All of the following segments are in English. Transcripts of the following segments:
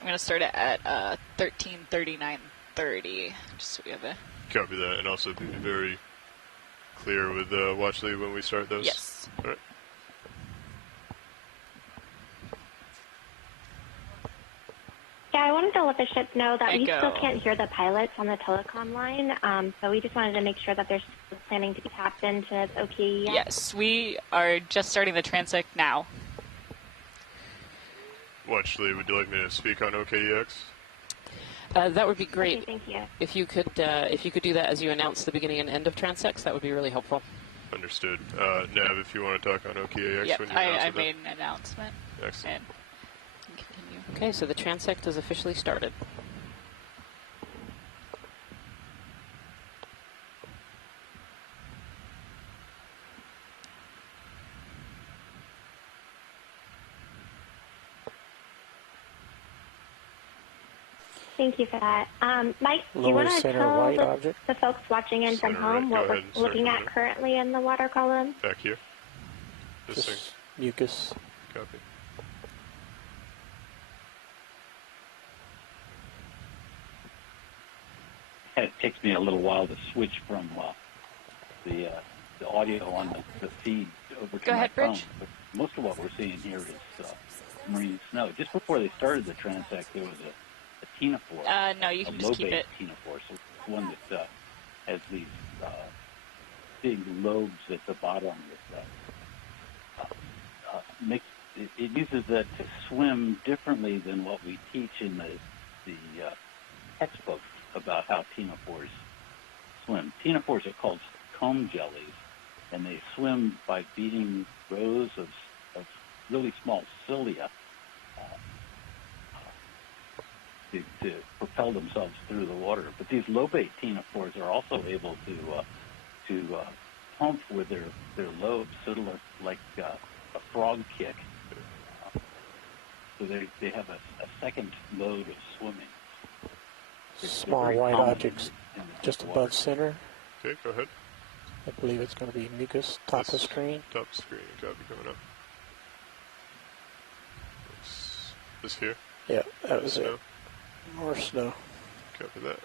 I'm going to start it at 13:39:30, just so we have a... Copy that, and also be very clear with watch lead when we start those. Yes. All right. Yeah, I wanted to let the ship know that we still can't hear the pilots on the telecom line, so we just wanted to make sure that they're still planning to be tapped into OKEX. Yes, we are just starting the transect now. Watch lead, would you like me to speak on OKEX? That would be great. Okay, thank you. If you could do that as you announce the beginning and end of transects, that would be really helpful. Understood. Nav, if you want to talk on OKEX yep, when you announce I made an announcement. Excellent. And continue. Okay, so the transect is officially started. Thank you for that. Mike, do you want to tell the folks watching in from home what we're looking at currently in the water column? Back here. This thing. Mucus. Copy. It takes me a little while to switch from the audio on the feed over to my phone. But most of what we're seeing here is marine snow. Just before they started the transect, there was a ctenophore. No, you can just keep it. Ctenophore, so it's one that has these big lobes at the bottom. That it uses that to swim differently than what we teach in the textbooks about how ctenophores swim. Ctenophores are called comb jellies, and they swim by beating rows of really small cilia to propel themselves through the water. But these lobate ctenophores are also able to pump with their lobes, sort of like a frog kick. So they have a second mode of swimming. Small white objects just above center. Okay, go ahead. I believe it's going to be mucus, top of screen. Top of screen, copy coming up. This here? Yeah, that was it. More snow. Copy that.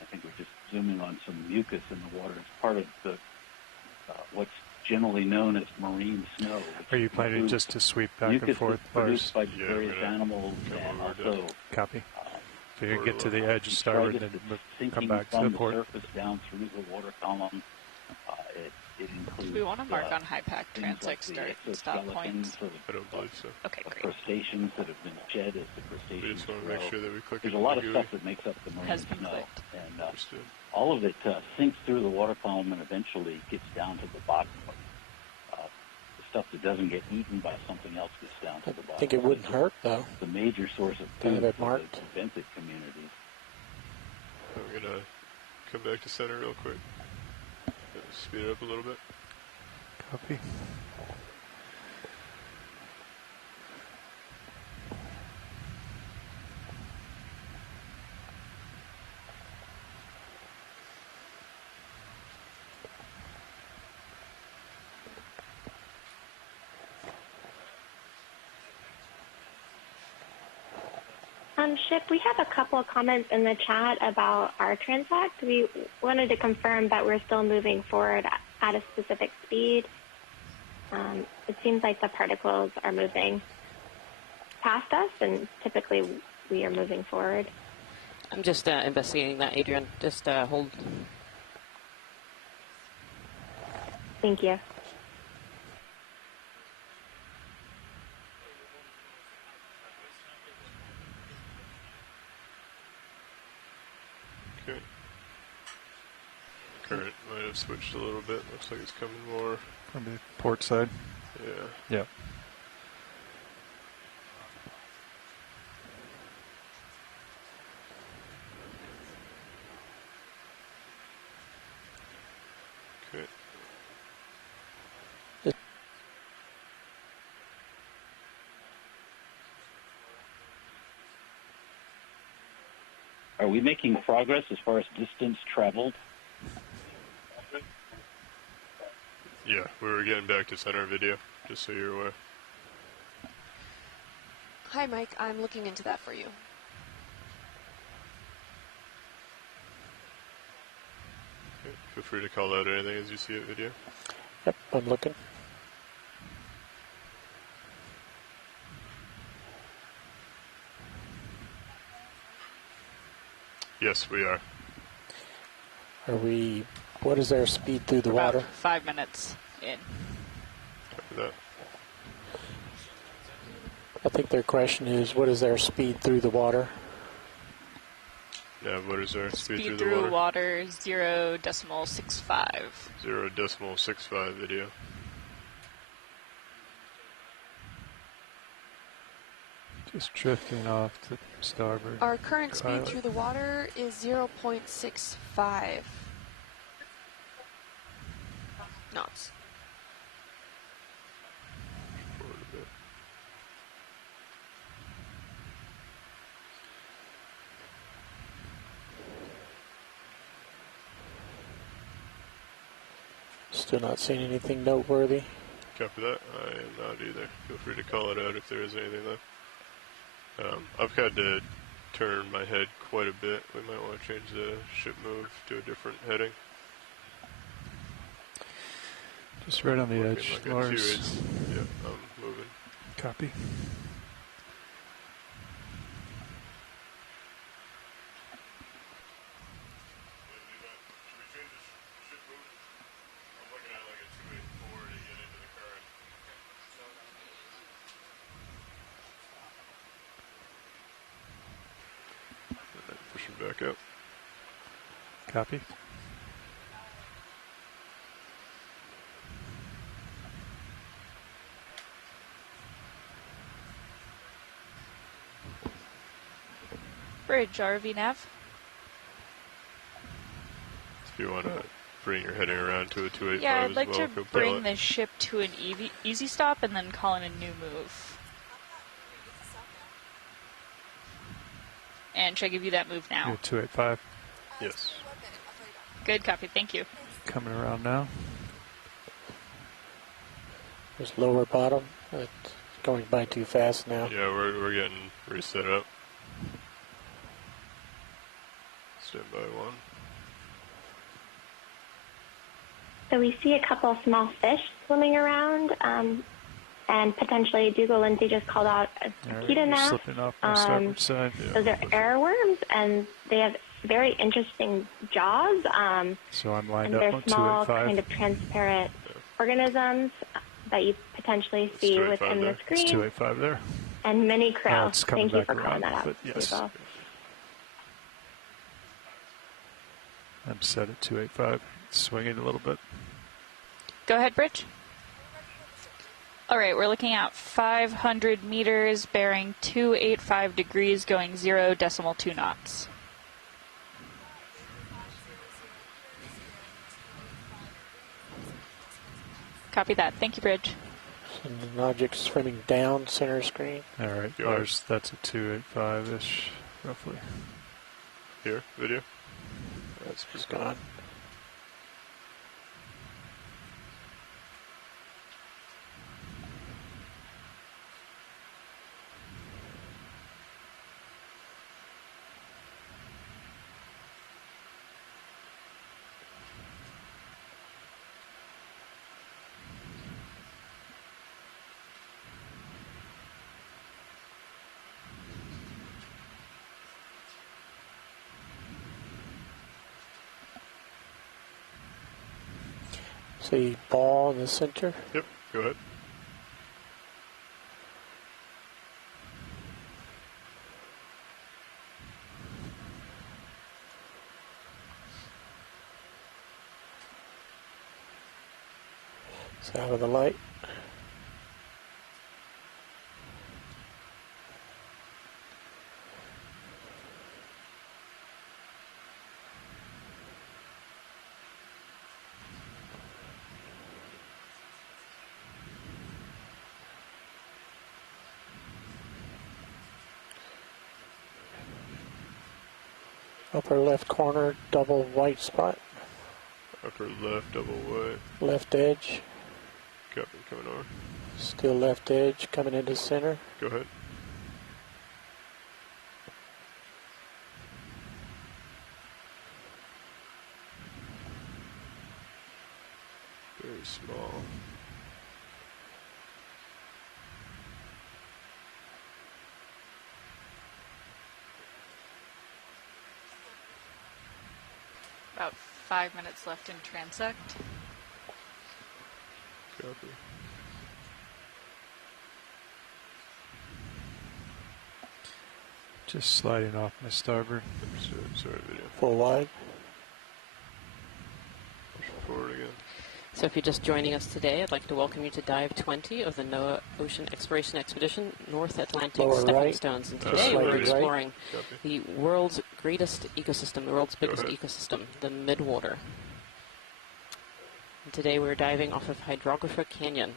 I think we're just zooming on some mucus in the water. It's part of the what's generally known as marine snow. Are you planning just to sweep back and forth? Produced by various animals and also... Copy. So you get to the edge starboard and then come back to the port. Surface down through the water column. It includes... Do we want to mark on high-pack transect start and stop points? I don't believe so. Okay, great. Crustaceans that have been shed as the crustaceans. We just want to make sure that we click. There's a lot of stuff that makes up the marine snow. And all of it sinks through the water column and eventually gets down to the bottom. The stuff that doesn't get eaten by something else gets down to the bottom. I think it wouldn't hurt, though. The major source of food for the benthic communities. I'm going to come back to center real quick. Speed it up a little bit. Copy. Ship, we have a couple of comments in the chat about our transect. We wanted to confirm that we're still moving forward at a specific speed. It seems like the particles are moving past us, and typically we are moving forward. I'm just investigating that, Adrian. Just hold. Thank you. Okay. Current might have switched a little bit. Looks like it's coming more. Probably port side. Yeah. Yep. Okay. Are we making progress as far as distance traveled? Yeah, we were getting back to center video, just so you're aware. Hi, Mike. I'm looking into that for you. Okay. Feel free to call out anything as you see it, video. Yep, I'm looking. Yes, we are. Are we, what is their speed through the water? About 5 minutes in. Copy that. I think their question is, what is their speed through the water? Nav, what is our speed Speed through the water? 0.65. 0.65 video. Just drifting off to starboard. Our current speed Pilot. through the water is 0.65 knots. Forward a bit. Still not seeing anything noteworthy. Copy that. I am not either. Feel free to call it out if there is anything though. I've had to turn my head quite a bit. We might want to change the ship move to a different heading. Just right on the Working edge, like a Lars. 2/8. Yeah, I'm moving. Copy. Pushing back up. Copy. Bridge, ROV nav. If you want to bring your heading around to a 285 Yeah, I'd as like well, to copilot. bring the ship to an easy stop and then call in a new move. And should I give you that move now? You're 285. Yes. Good copy, thank you. Coming around now. There's lower bottom. It's going by too fast now. Yeah, we're getting reset up. Stand by one. So we see a couple small fish swimming around, and potentially Dougal Lindsay just called out a All right, cheetah you're now. slipping off my starboard side. Yeah, Those are airworms, and they have very interesting jaws. So I'm lined And up they're on small, 285. kind of transparent organisms that you potentially It's see 285 within there. the It's screen. 285 there. And mini Oh, krill. it's coming Thank you back for calling around, that out. but yes. Dougal. I'm set at 285. Swinging a little bit. Go ahead, Bridge. All right, we're looking at 500 meters, bearing 285 degrees, going 0.2 knots. Copy that. Thank you, Bridge. And an object swimming down center screen. All right, Go Lars, that's a 285-ish, roughly. Here, video. That's just gone. See ball in the center. Yep, go ahead. It's out of the light. Upper left corner, double white spot. Upper left, double white. Left edge, Copy, coming over. still left edge, coming into center. Go ahead. about 5 minutes left in transect. Copy. Just sliding off my starboard. Understood. Sorry, video. Full wide. Push forward again. So if you're just joining us today, I'd like to welcome you to Dive 20 of the NOAA Ocean Exploration Expedition, North Atlantic Lower Stepping right. Stones. And Just today slightly we're right. exploring Copy. the world's greatest ecosystem, the world's biggest ahead. ecosystem, the midwater. And today we're diving off of Hydrographer Canyon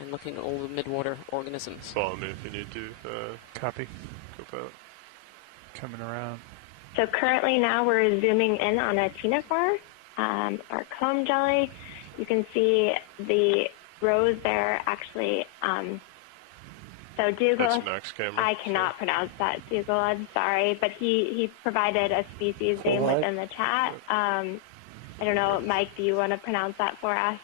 and looking at all the midwater organisms. Follow me if you need to. Copy. Go out. Coming around. So currently now we're zooming in on a tinacore, our comb jelly. You can see the rows there actually. So Dougal, That's Max camera. I cannot pronounce that, Dougal, I'm sorry, but he provided a species name What? within the chat. I don't know, Mike, do you want to pronounce that for us?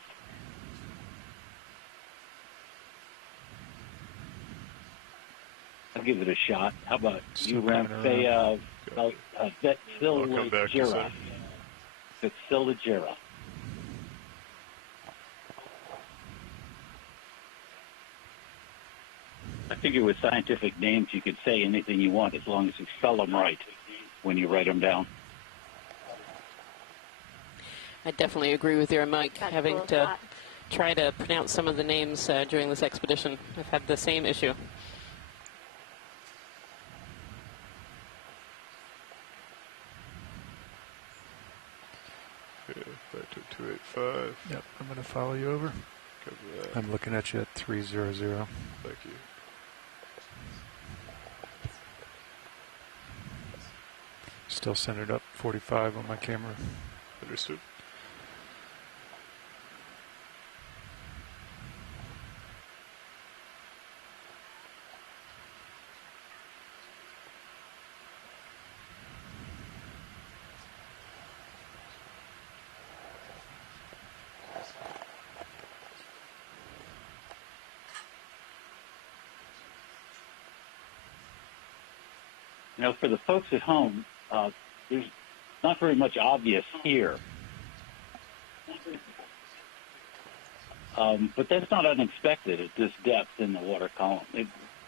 I'll give it a shot. How about Still you, Ram? coming Say I'll come back to Vetsilagera. that. Vetsilagera. I figure with scientific names you could say anything you want as long as you spell them right when you write them down. I definitely agree with you, Mike, That's having cool, to Scott. try to pronounce some of the names during this expedition. I've had the same issue. Okay, back to 285. Yep, I'm going to follow you over. Cover that. I'm looking at you at 300. Thank you. Still centered up 45 on my camera. Understood. You know, for the folks at home, there's not very much obvious here. But that's not unexpected at this depth in the water column.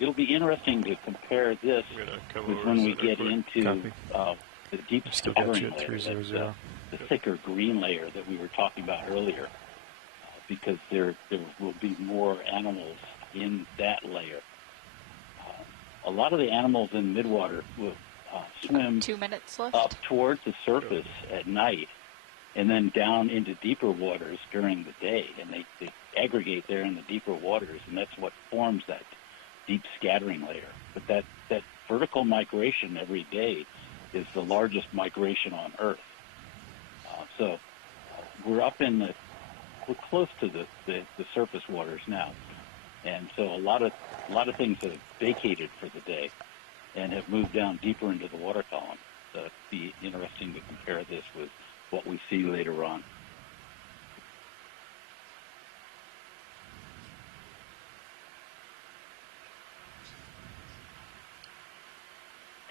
It'll be interesting to compare this I'm gonna come with over when to we center get quick. into the deep Still got scattering you at layer, 300. the thicker green layer that we were talking about earlier, because there will be more animals in that layer. A lot of the animals in midwater will swim 2 minutes left. up towards the surface at night and then down into deeper waters during the day. And they aggregate there in the deeper waters, and that's what forms that deep scattering layer. But that vertical migration every day is the largest migration on Earth. So we're close to the surface waters now. And so a lot of things have vacated for the day and have moved down deeper into the water column. So it'd be interesting to compare this with what we see later on.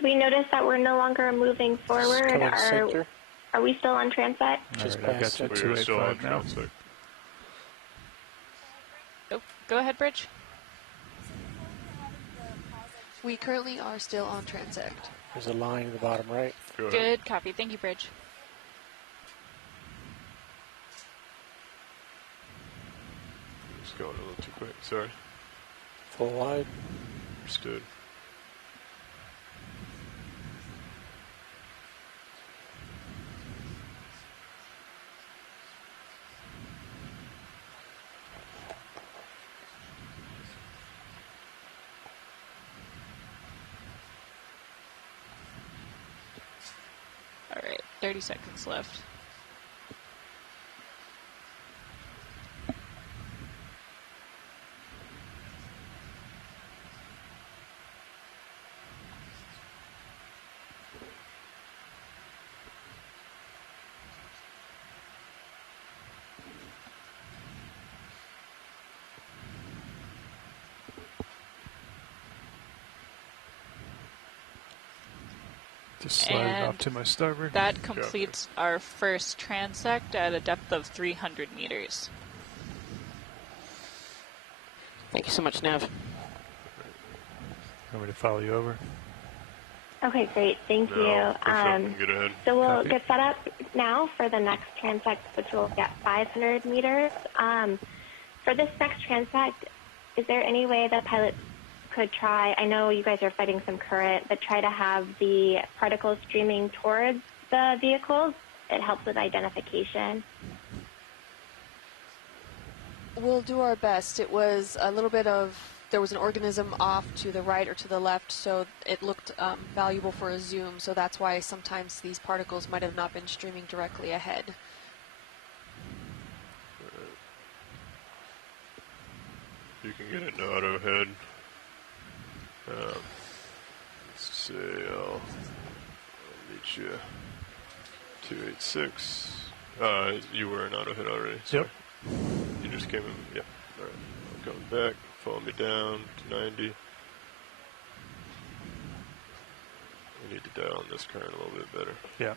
We notice that we're no longer moving forward. Coming center. Are we still on transect? Just All right, I got past you it. at We're still on 285 now. transect. Oh, go ahead, Bridge. We currently are still on transect. There's a line in the bottom right. Go ahead. Good copy. Thank you, Bridge. Just going a little too quick. Sorry. Full wide. Understood. All right, 30 seconds left. Just slide it off to my starboard. That completes our first transect at a depth of 300 meters. Thank you so much, Nav. Want me to follow you over? Okay, great. Thank you. Get ahead. So we'll get set up now for the next transect, which will get 500 meters. For this next transect, is there any way the pilots could try, I know you guys are fighting some current, but try to have the particles streaming towards the vehicles? It helps with identification. We'll do our best. It was a little bit of, there was an organism off to the right or to the left, so it looked valuable for a zoom, so that's why sometimes these particles might have not been streaming directly ahead. You can get an auto head. Let's see, I'll meet you 286. You were an auto head already. Sorry. Yep. You just came in. Yep. All right. I'm coming back. Follow me down to 90. We need to dial in this current a little bit better. Yeah.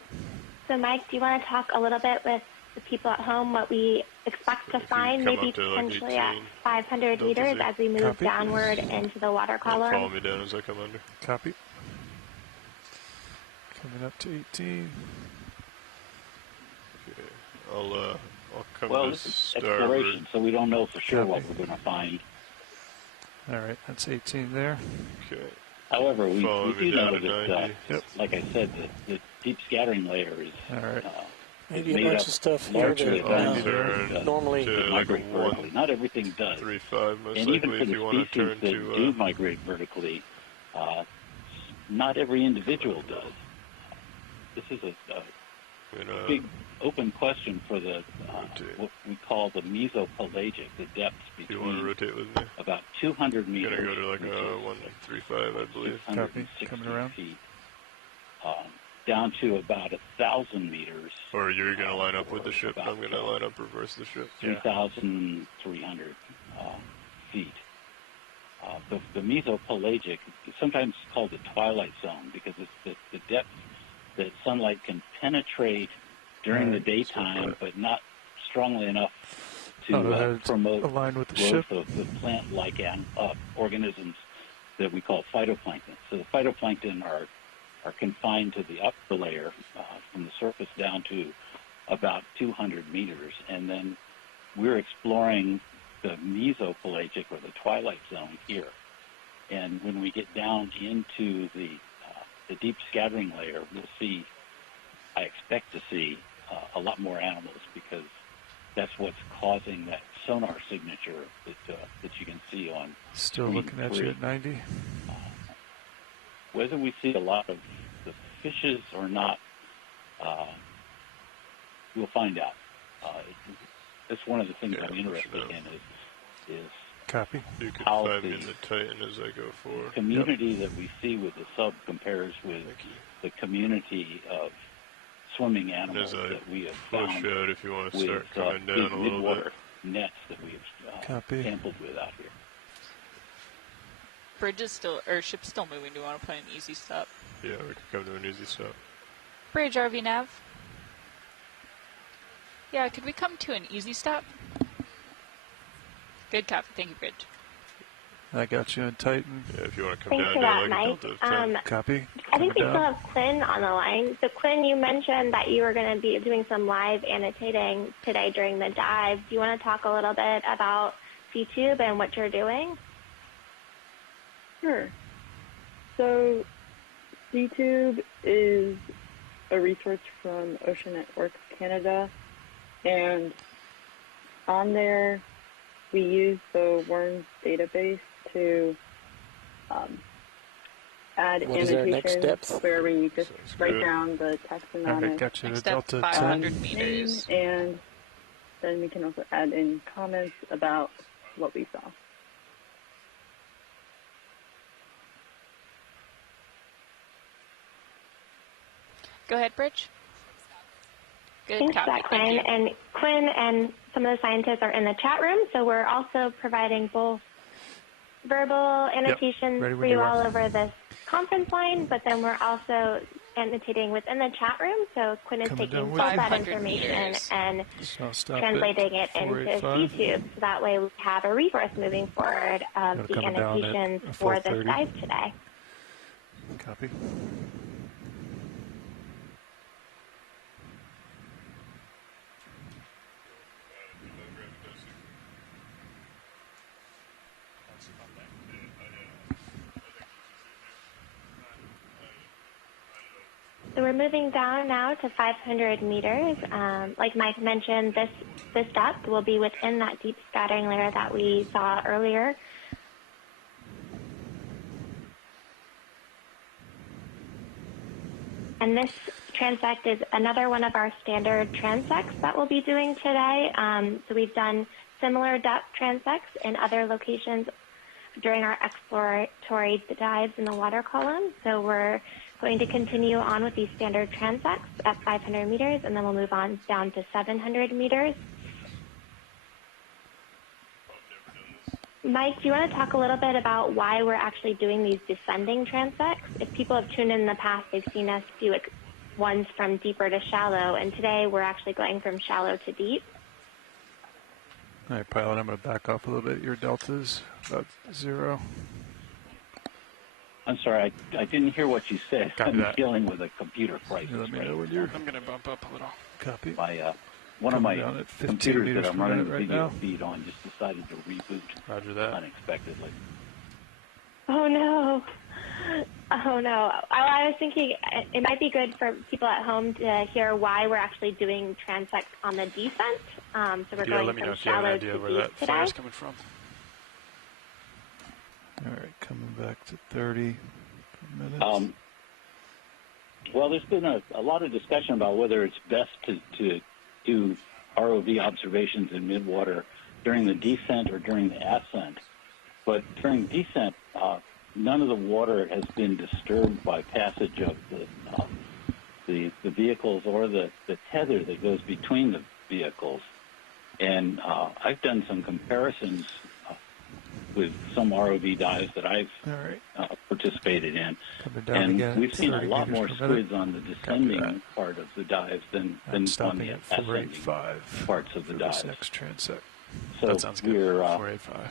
So, Mike, do you want to talk a little bit with the people at home what we expect to find, maybe potentially at 500 meters as we move downward into the water column? Follow me down as I come under. Copy. Coming up to 18. Okay. I'll come well, to this is starboard. exploration, so we don't know for sure what we're going to find. All right, that's 18 there. Okay. However, we do know that, like I said, the deep scattering layer is maybe a bunch of stuff here that normally migrate vertically. Not everything does. 3.5 most and likely even for if the you want to species turn that to do migrate vertically, not every individual does. This is a big open question for the what we call the mesopelagic, the depths between. You want to rotate with me? About 200 meters. Gonna go to like a 135, I believe. Copy. Coming around. Feet, down to about 1,000 meters. Or you're gonna line up with the ship, and I'm gonna line up reverse the ship. 3,300 feet. The mesopelagic is sometimes called the twilight zone because it's the depth that sunlight can penetrate during the daytime, but not strongly enough to promote growth of the plant-like organisms that we call phytoplankton. So the phytoplankton are confined to the upper layer from the surface down to about 200 meters, and then we're exploring the mesopelagic or the twilight zone here. And when we get down into the deep scattering layer, we'll see, I expect to see a lot more animals because that's what's causing that sonar signature that you can see on Still looking at you at 90. Whether we see a lot of the fishes or not, we'll find out. That's one of the things I'm interested in is Copy. You can how find me in the Titan as I go forward. The community that we see with the sub compares with the community of swimming animals that we have found out if you want to with start coming down a little midwater bit. nets that we have sampled with out here. Bridge is still, or ship's still moving. Do you want to put an easy stop? Yeah, we can come to an easy stop. Bridge, RV nav. Yeah, could we come to an easy stop? Good copy. Thank you, Bridge. I got you in Titan. Yeah, if you want to come Thanks down for to that, like Mike. Delta 10. Copy. I think we still have Quinn on the line. So, Quinn, you mentioned that you were going to be doing some live annotating today during the dive. Do you want to talk a little bit about CTube and what you're doing? Sure. So, CTube is a resource from Ocean Networks Canada, and on there we use the WORMS database to add annotations where we just write down the taxonomic name, and then we can also add in comments about what we saw. Go ahead, Bridge. Good Thanks for copy. that, Quinn. And Quinn and some of the scientists are in the chat room, so we're also providing both verbal annotations for you all over this conference line, but then we're also annotating within the chat room. So Quinn is Coming taking down all that 500 information meters. and So I'll stop translating at it into 485. C-tube. So that way we have a resource moving forward of It'll the come down at annotations a for this 430. dive today. Copy. So we're moving down now to 500 meters. Like Mike mentioned, this depth will be within that deep scattering layer that we saw earlier. And this transect is another one of our standard transects that we'll be doing today. So we've done similar depth transects in other locations during our exploratory dives in the water column. So we're going to continue on with these standard transects at 500 meters, and then we'll move on down to 700 meters. Mike, do you want to talk a little bit about why we're actually doing these descending transects? If people have tuned in the past, they've seen us do ones from deeper to shallow, and today we're actually going from shallow to deep. All right, pilot, I'm going to back off a little bit. Your delta's about 0. I'm sorry, I didn't hear what you said. Copy I'm that. dealing with a computer crisis. Let me right know when now. you're... I'm going to bump up a little. Copy. One of my Coming down at 15 computers meters that I'm per running minute the right video now. feed on just decided to reboot Roger that. unexpectedly. Oh no. Oh no. I was thinking it might be good for people at home to hear why we're actually doing transects on the descent. So we're going let me know from if you have an shallow idea to where deep that today. flare's coming from. All right, coming back to 30 per minute. Well, there's been a lot of discussion about whether it's best to do ROV observations in midwater during the descent or during the ascent. But during descent, none of the water has been disturbed by passage of the vehicles or the tether that goes between the vehicles. And I've done some comparisons with some ROV dives that I've participated in. And again, we've seen a 30 lot more meters per minute. squids on the descending part of the dives than on stopping the at ascending 485 parts of the for dives. this next transect. So That sounds good. we're 485.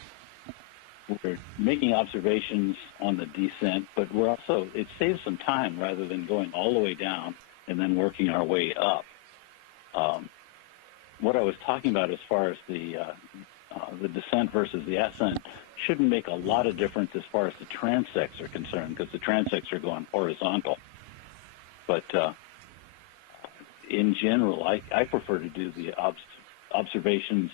we're making observations on the descent, but we're also, it saves some time rather than going all the way down and then working our way up. What I was talking about as far as the descent versus the ascent shouldn't make a lot of difference as far as the transects are concerned, because the transects are going horizontal. But in general, I prefer to do the observations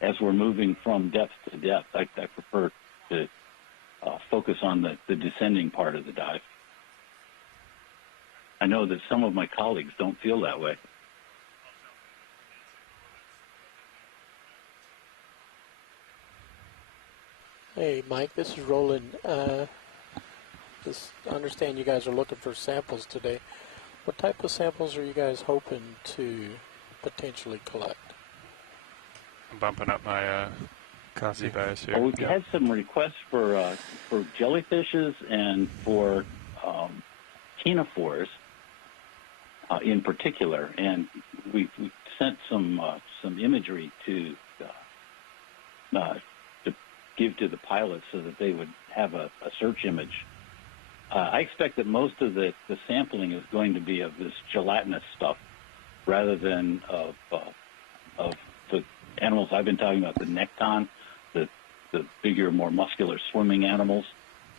as we're moving from depth to depth. I prefer to focus on the descending part of the dive. I know that some of my colleagues don't feel that way. Hey, Mike, this is Roland. I understand you guys are looking for samples today. What type of samples are you guys hoping to potentially collect? I'm bumping up my COSI bias here. Well, we've had some requests for jellyfishes and for ctenophores in particular, and we sent some imagery to give to the pilots so that they would have a search image. I expect that most of the sampling is going to be of this gelatinous stuff rather than of the animals I've been talking about, the nekton, the bigger, more muscular swimming animals.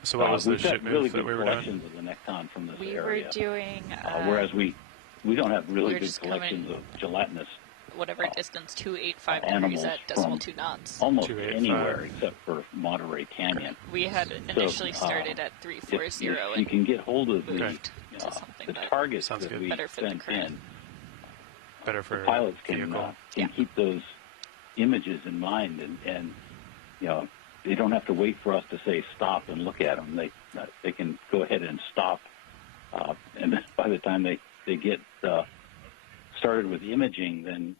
So what was the we've got ship really move that good we were collections doing? of the nekton from this We area. were doing... whereas we don't have really we're good just collections of gelatinous whatever distance, 285 degrees animals at decimal from 2 knots. almost 285. anywhere except for Monterey Canyon. We had initially started at 340 If you and can get hold of the moved to something that targets Sounds that good. we better fit the sent current. in, Better for the pilots can vehicle. keep those images in mind, and they don't have to wait for us to say stop and look at them. They can go ahead and stop, and then by the time they get started with imaging, then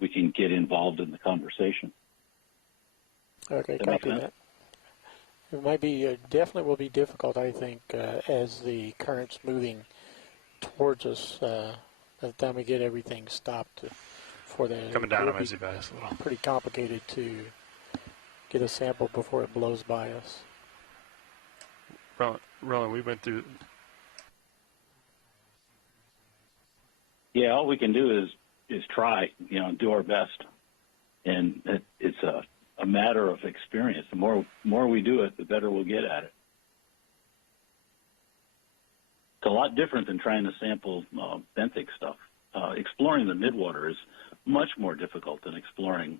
we can get involved in the conversation. Okay, That make copy sense? that. It might be, definitely will be difficult, I think, as the current's moving towards us by the time we get everything stopped for the. Coming down on my Z-Bass a little. Pretty complicated to get a sample before it blows by us. Roland, we went through. Yeah, all we can do is try, do our best, and it's a matter of experience. The more we do it, the better we'll get at it. It's a lot different than trying to sample benthic stuff. Exploring the midwater is much more difficult than exploring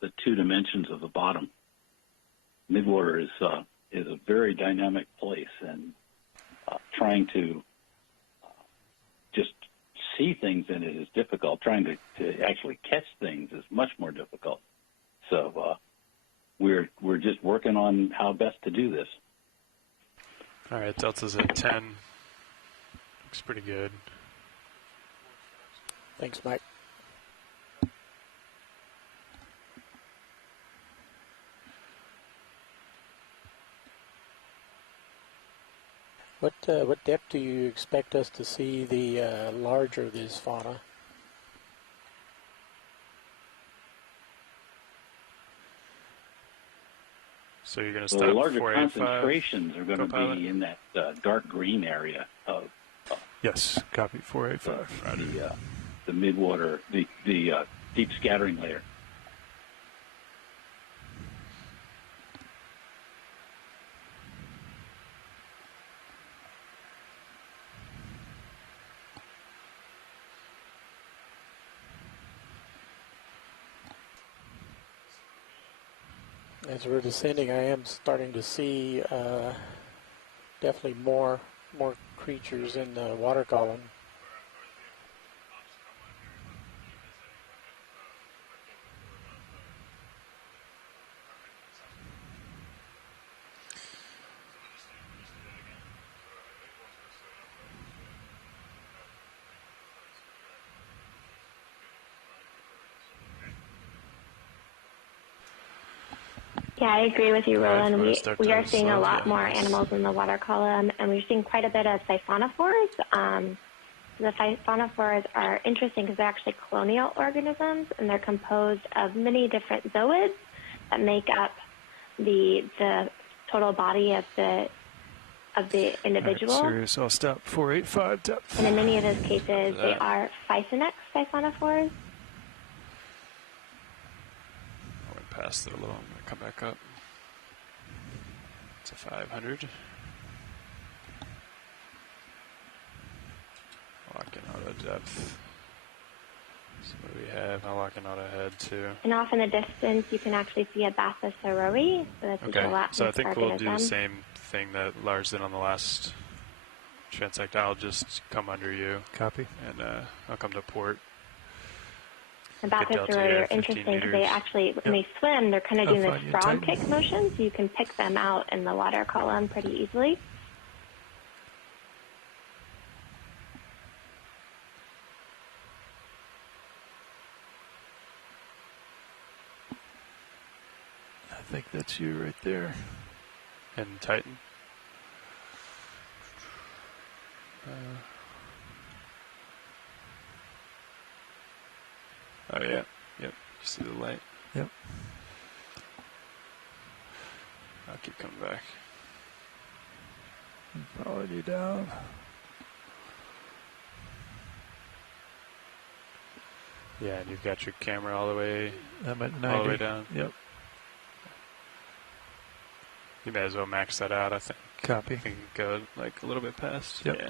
the 2 dimensions of the bottom. Midwater is a very dynamic place, and trying to just see things in it is difficult. Trying to actually catch things is much more difficult. So we're just working on how best to do this. All right, delta's at 10. Looks pretty good. Thanks, Mike. What depth do you expect us to see the larger of this fauna? So you're going to stop the larger 485. concentrations are going to be in that dark green area of. Yes, copy 485. The midwater, the deep scattering layer. As we're descending, I am starting to see definitely more creatures in the water column. Yeah, I agree with you, Roland. We are seeing a lot yeah. more animals in the water column, and we're seeing quite a bit of siphonophores. The siphonophores are interesting because they're actually colonial organisms, and they're composed of many different zooids that make up the total body of the individual. All right, serious, I'll stop 485 depth. And in many of those cases, they are Physonex siphonophores. I went past it a little. I'm going to come back up. It's a 500. Locking auto depth. So what do we have? I'm locking auto head too. And off in the distance, you can actually see a Bathosauroid. So that's Okay, so I think organism. we'll do the same thing that Lars did on the last transect. I'll just come under you. Copy. And I'll come to port. The Bathosauroid are interesting because they actually, when they swim, they're kind of doing this frog kick motion, so you can pick them out in the water column pretty easily. I think that's you right there. And Titan. Oh yeah, yep. You see the light? Yep. I'll keep coming back. Follow you down. Yeah, and you've got your camera all the way. I'm at 90. All the way down. Yep. You may as well max that out, I think. Copy. You can go like a little bit past. Yep. Yeah.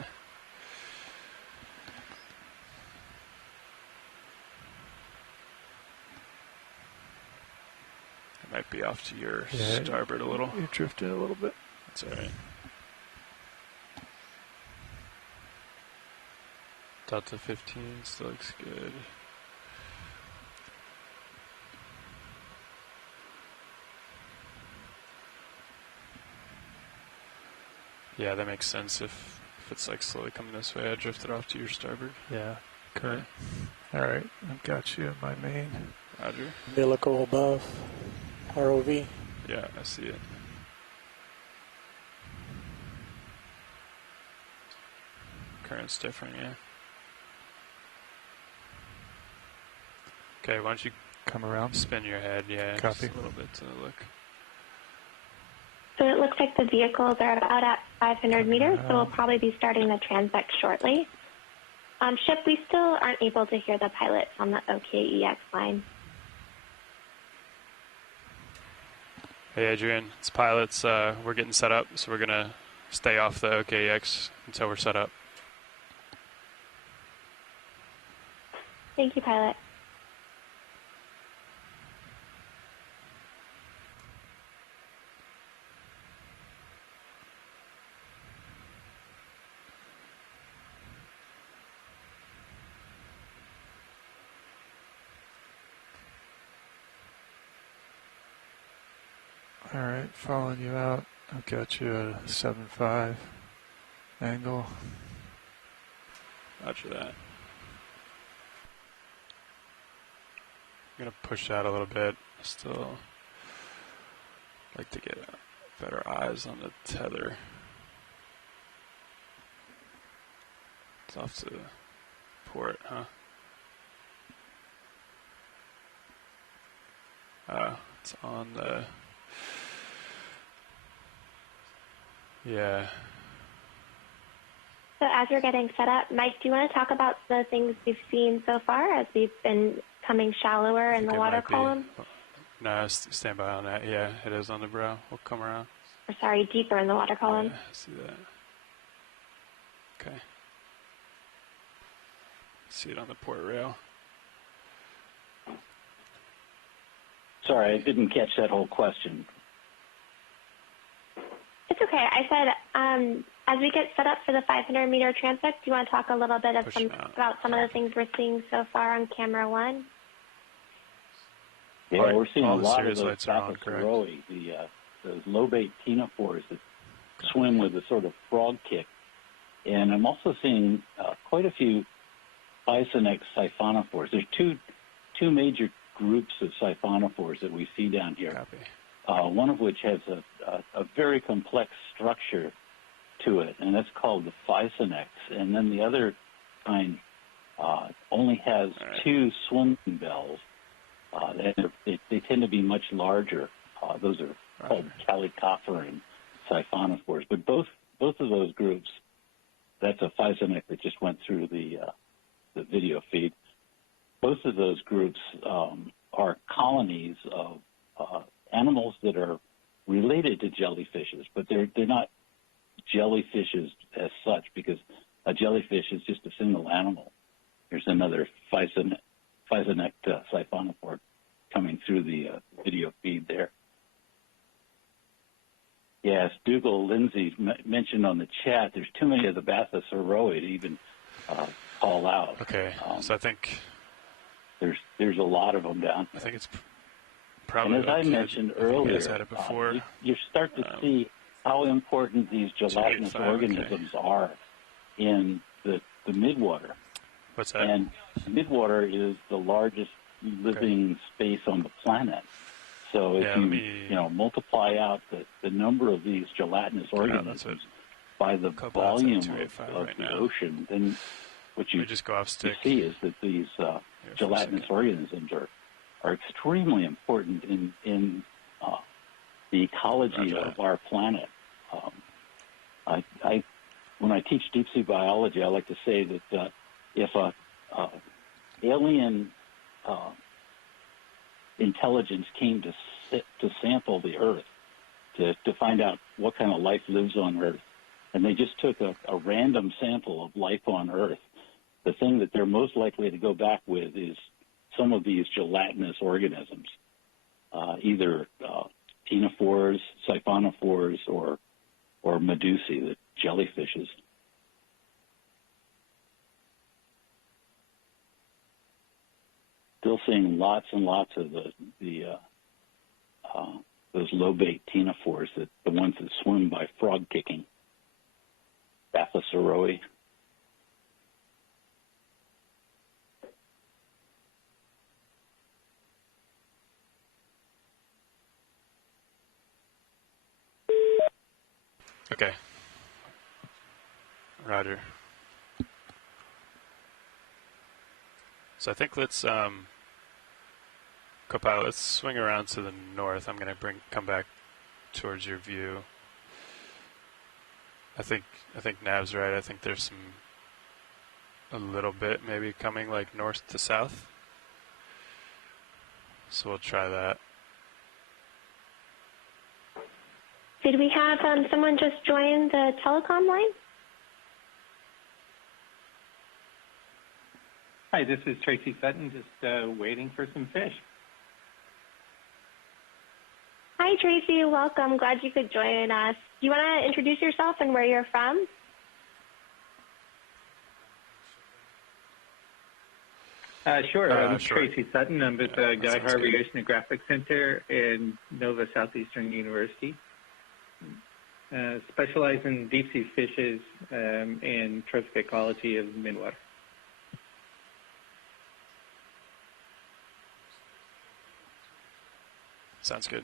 It might be off to your starboard a little. You drifted a little bit. That's all right. Delta 15 still looks good. Yeah, that makes sense. If it's like slowly coming this way, I drifted off to your starboard. Yeah, current. Yeah. All right, I've got you in my main. Roger. Umbilical above, ROV. Yeah, I see it. current's different, yeah. Okay, why don't you come around? Spin your head, yeah. Copy. Just a little bit to look. So it looks like the vehicles are about at 500 meters, so we'll probably be starting the transect shortly. Ship, we still aren't able to hear the pilots on the OKEX line. Hey Adrian, it's pilots. We're getting set up, so we're going to stay off the OKEX until we're set up. Thank you, pilot. All right, following you out. I've got you at a 7.5 angle. Roger that. I'm going to push out a little bit. Still like to get better eyes on the tether. It's off to port, huh? It's on the... Yeah. So as we're getting set up, Mike, do you want to talk about the things we've seen so far as we've been coming shallower in the water column? No, stand by on that. Yeah, it is on the brow. We'll come around. Or sorry, deeper in the water column. Yeah, I see that. Okay. See it on the port rail. Sorry, I didn't catch that whole question. It's okay. I said, as we get set up for the 500-meter transect, do you want to talk a little bit about some of the things we're seeing so far on camera one? Yeah, we're seeing a lot of those Bacillus, those low-bait ctenophores that swim with a sort of frog kick. And I'm also seeing quite a few Bisonex siphonophores. There's two major groups of siphonophores that we see down here. One of which has a very complex structure to it, and that's called the Bisonex. And then the other kind only has two swimming bells. They tend to be much larger. Those are called Calicophoran siphonophores. But both of those groups, that's a Bisonex that just went through the video feed. Both of those groups are colonies of animals that are related to jellyfishes, but they're not jellyfishes as such, because a jellyfish is just a single animal. There's another Bisonex siphonophore coming through the video feed there. Yes, Dougal Lindsay mentioned on the chat, there's too many of the Bacillus to even call out. Okay, so I think there's a lot of them down here. I think it's probably. And as I mentioned earlier, you start to see how important these gelatinous organisms are in the midwater. What's that? And midwater is the largest living space on the planet. So if you multiply out the number of these gelatinous organisms by the volume of the ocean, then what you see is that these gelatinous organisms are extremely important in the ecology of our planet. When I teach deep sea biology, I like to say that if a alien intelligence came to sample the Earth to find out what kind of life lives on Earth, and they just took a random sample of life on Earth, the thing that they're most likely to go back with is some of these gelatinous organisms, either ctenophores, siphonophores, or medusae, the jellyfishes. Still seeing lots and lots of those low-bait ctenophores, the ones that swim by frog kicking, Bacillus. Okay. Roger. So I think let's Copilot, let's swing around to the north. I'm going to come back towards your view. I think Nav's right. I think there's a little bit maybe coming like north to south. So we'll try that. Did we have someone just join the telecom line? Hi, this is Tracy Sutton, just waiting for some fish. Hi, Tracy. Welcome. Glad you could join us. Do you want to introduce yourself and where you're from? Sure. I'm Tracy Sutton. I'm with the Guy Harvey Oceanographic Center in Nova Southeastern University. Specialize in deep-sea fishes and trophic ecology of midwater. Sounds good.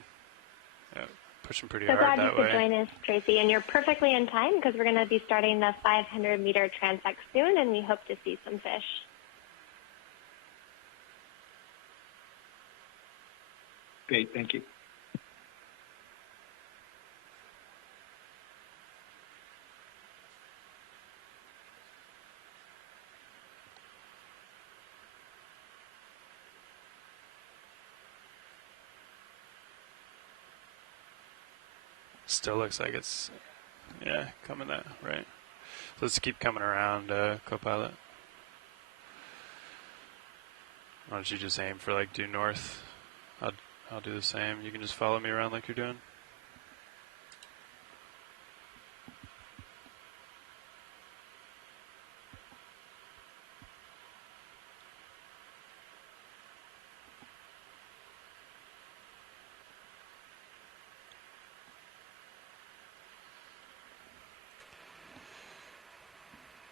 Yeah, pushing pretty So hard glad that you could way. join us, Tracy. And you're perfectly in time because we're going to be starting the 500-meter transect soon, and we hope to see some fish. Great, thank you. Still looks like it's, coming that, right. So let's keep coming around, Copilot. Why don't you just aim for like due north? I'll do the same. You can just follow me around like you're doing.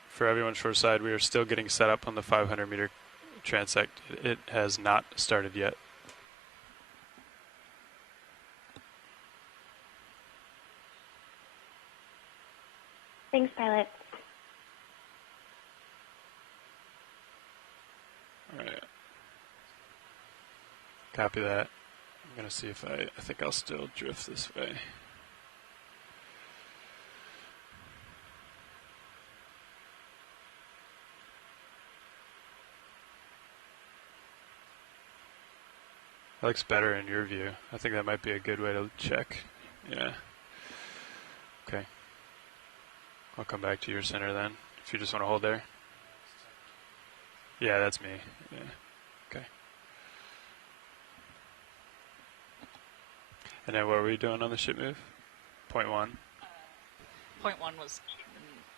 For everyone shoreside, we are still getting set up on the 500-meter transect. It has not started yet. Thanks, pilot. All right. Copy that. I'm going to see if I think I'll still drift this way. That looks better in your view. I think that might be a good way to check. Yeah. Okay. I'll come back to your center then, if you just want to hold there. Yeah, that's me. Yeah. Okay. And then what were we doing on the ship move? Point one? Point one was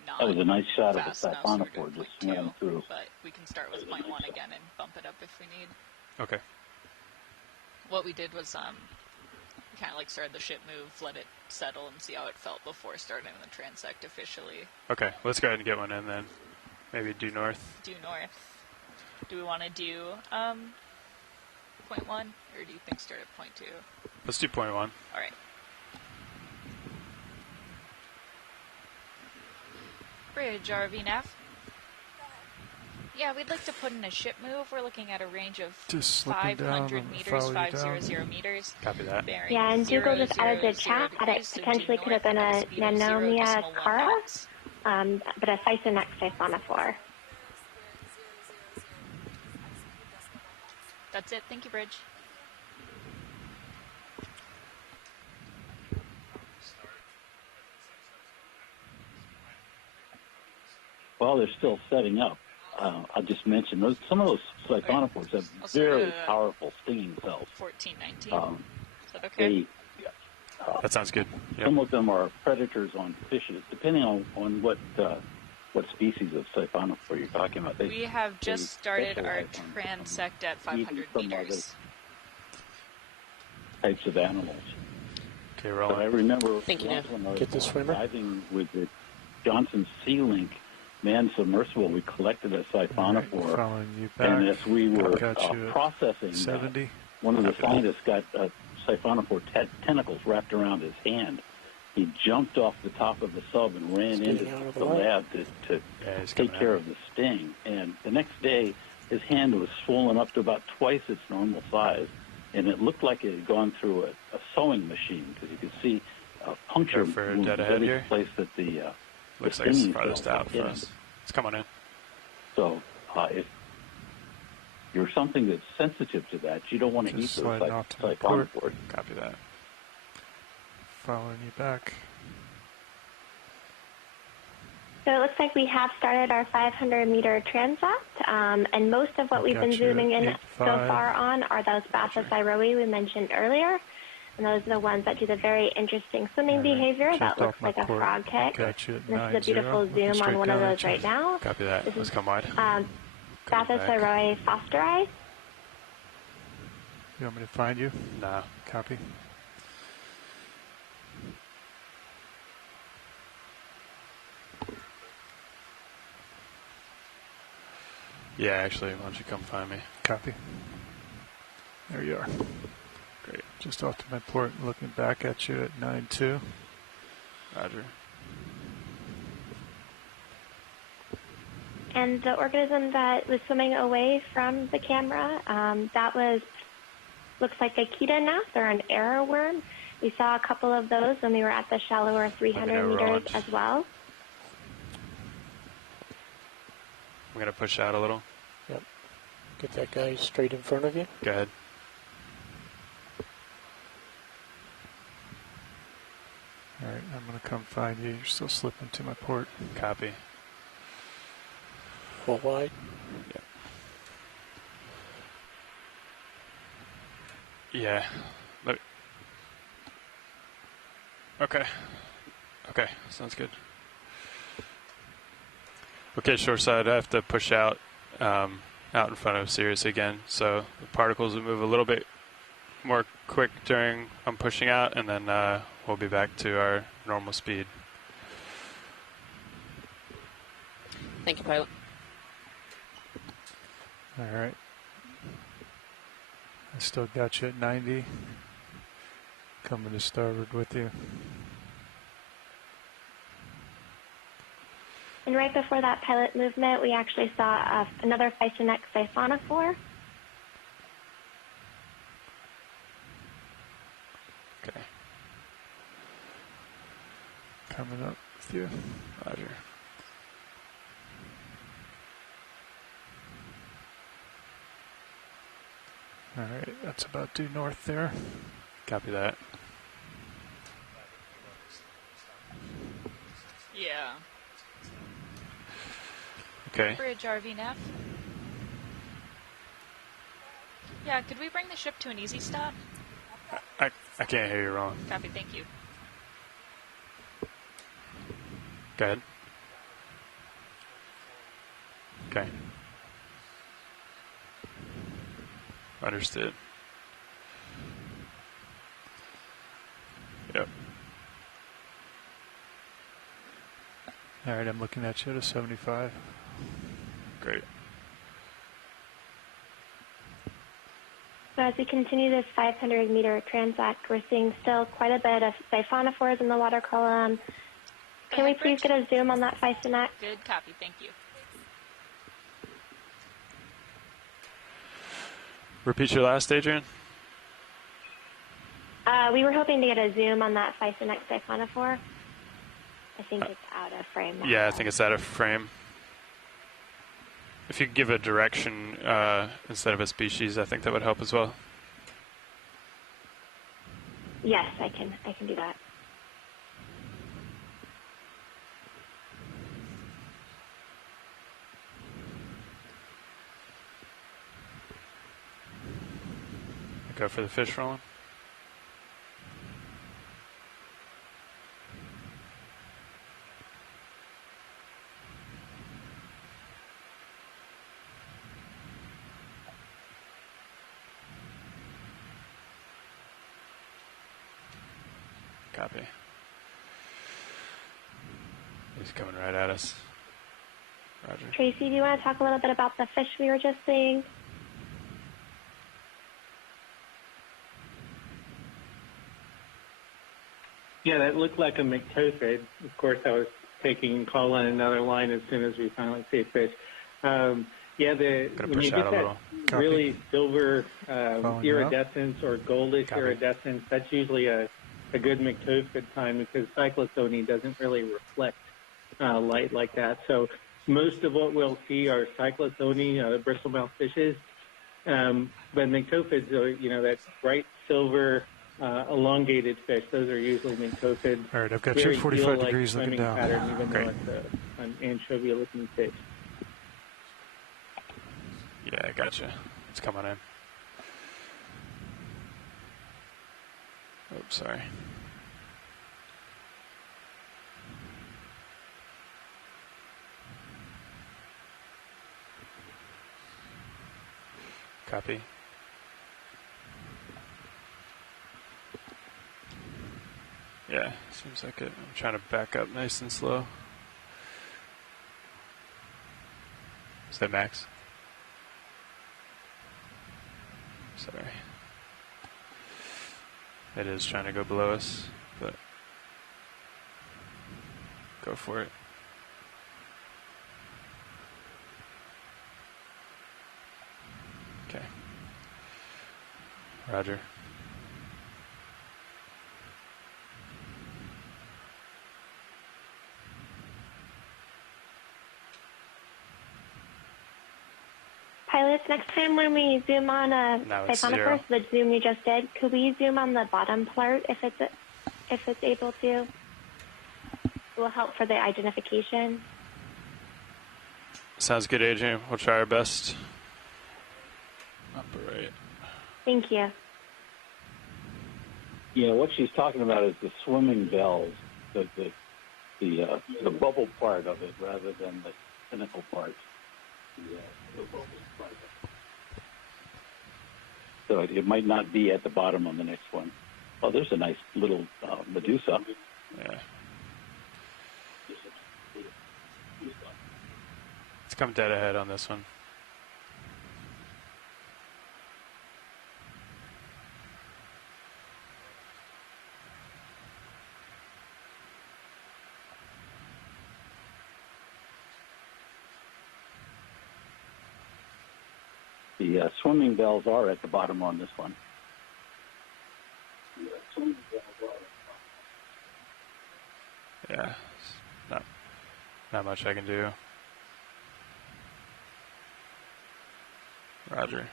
not That was a nice shot of the fast enough, so we're doing siphonophore just point swam two, through. but we can start with point one again and bump it up if we need. Okay. What we did was we kind of like started the ship move, let it settle, and see how it felt before starting the transect officially. Okay, let's go ahead and get one in then. Maybe due north. Due north. Do we want to do point one, or do you think start at point two? Let's do point one. All right. Bridge, RV nav. Yeah, we'd like to put in a ship move. We're looking at a range of Just looking 500 meters, 500 meters. Copy that. Yeah, and Dougal just added the chat that it potentially could have been a Nanomia cara, but a Thyssen siphonophore. That's it. Thank you, Bridge. Well, they're still setting up. I just mentioned some of those siphonophores have very powerful stinging cells. 1419. Is that okay? That sounds good. Yep. Some of them are predators on fishes, depending on what species of siphonophore you're talking about. We have just started our transect at 500 meters. Types of animals. Okay, rolling. So I remember Get the swimmer. diving with the Johnson Sea Link manned submersible. We collected a siphonophore, Following you back. and as we were Got you at processing 70. that, one of the scientists got siphonophore tentacles wrapped around his hand. He jumped off the top of the sub and ran into the lab to take care of the sting. And the next day, his hand was swollen up to about twice its normal size, and it looked like it had gone through a sewing machine because you could see a puncture for in dead ahead every here. place that the looks like it's farthest out for us. It's coming in. So if you're something that's sensitive to that, you don't want to eat those siphonophores. Copy that. Following you back. So it looks like we have started our 500-meter transect, and most of what we've been zooming in so far on are those Bathysauroi we mentioned earlier, and those are the ones that do the very interesting swimming behavior that looks like a frog kick. This is a beautiful zoom on one of those right now. Copy that. Let's come wide. Bathysauroi fosteri. You want me to find you? No. Copy. Yeah, actually, why don't you come find me? Copy. There you are. Great. Just off to my port, looking back at you at 9-2. Roger. And the organism that was swimming away from the camera, looks like a Ketonaph or an arrow worm. We saw a couple of those when we were at the shallower 300 meters as well. I'm going to push out a little. Yep. Get that guy straight in front of you. Go ahead. All right, I'm going to come find you. You're still slipping to my port. Copy. Full wide. Yeah. Okay. Okay, sounds good. Okay, short side, I have to push out in front of Sirius again. So the particles will move a little bit more quick during I'm pushing out, and then we'll be back to our normal speed. Thank you, pilot. All right. I still got you at 90. Coming to starboard with you. And right before that pilot movement, we actually saw another Physonex siphonophore. Okay. Coming up with you. Roger. All right, that's about due north there. Copy that. Yeah. Okay. Bridge RV nav. Yeah, could we bring the ship to an easy stop? I can't hear you wrong. Copy, thank you. Go ahead. Okay. Understood. Yep. All right, I'm looking at you at a 75. Great. So as we continue this 500-meter transect, we're seeing still quite a bit of siphonophores in the water column. Can we please get a zoom on that Physonex? Good copy, thank you. Repeat your last, Adrian. We were hoping to get a zoom on that Physonex siphonophore. I think it's out of frame now. Yeah, I think it's out of frame. If you could give a direction instead of a species, I think that would help as well. Yes, I can do that. Go for the fish rolling. Copy. He's coming right at us. Roger. Tracy, do you want to talk a little bit about the fish we were just seeing? Yeah, that looked like a McTophid. Of course, I was taking call on another line as soon as we finally see a fish. Yeah, when you get that really silver iridescence or goldish iridescence, that's usually a good McTophid time because cyclotony doesn't really reflect light like that. So most of what we'll see are cyclotony, bristlemouth fishes. But McTophids are, that bright silver, elongated fish. Those are usually McTophids. All right, I've got you 45 degrees looking down. Pattern, even though it's an anchovy-looking fish. Yeah, I gotcha. It's coming in. Oops, sorry. Copy. Yeah, seems like it. I'm trying to back up nice and slow. Is that max? Sorry. It is trying to go below us, but go for it. Okay. Roger. Pilots, next time when we zoom on a siphonophore, the zoom you just did, could we zoom on the bottom part if it's able to? It will help for the identification. Sounds good, Adrian. We'll try our best. Upper right. Thank you. Yeah, what she's talking about is the swimming bells, the bubble part of it rather than the pinnacle part. So it might not be at the bottom on the next one. Oh, there's a nice little Medusa. Yeah. Let's come dead ahead on this one. The swimming bells are at the bottom on this one. Yeah, not much I can do. Roger,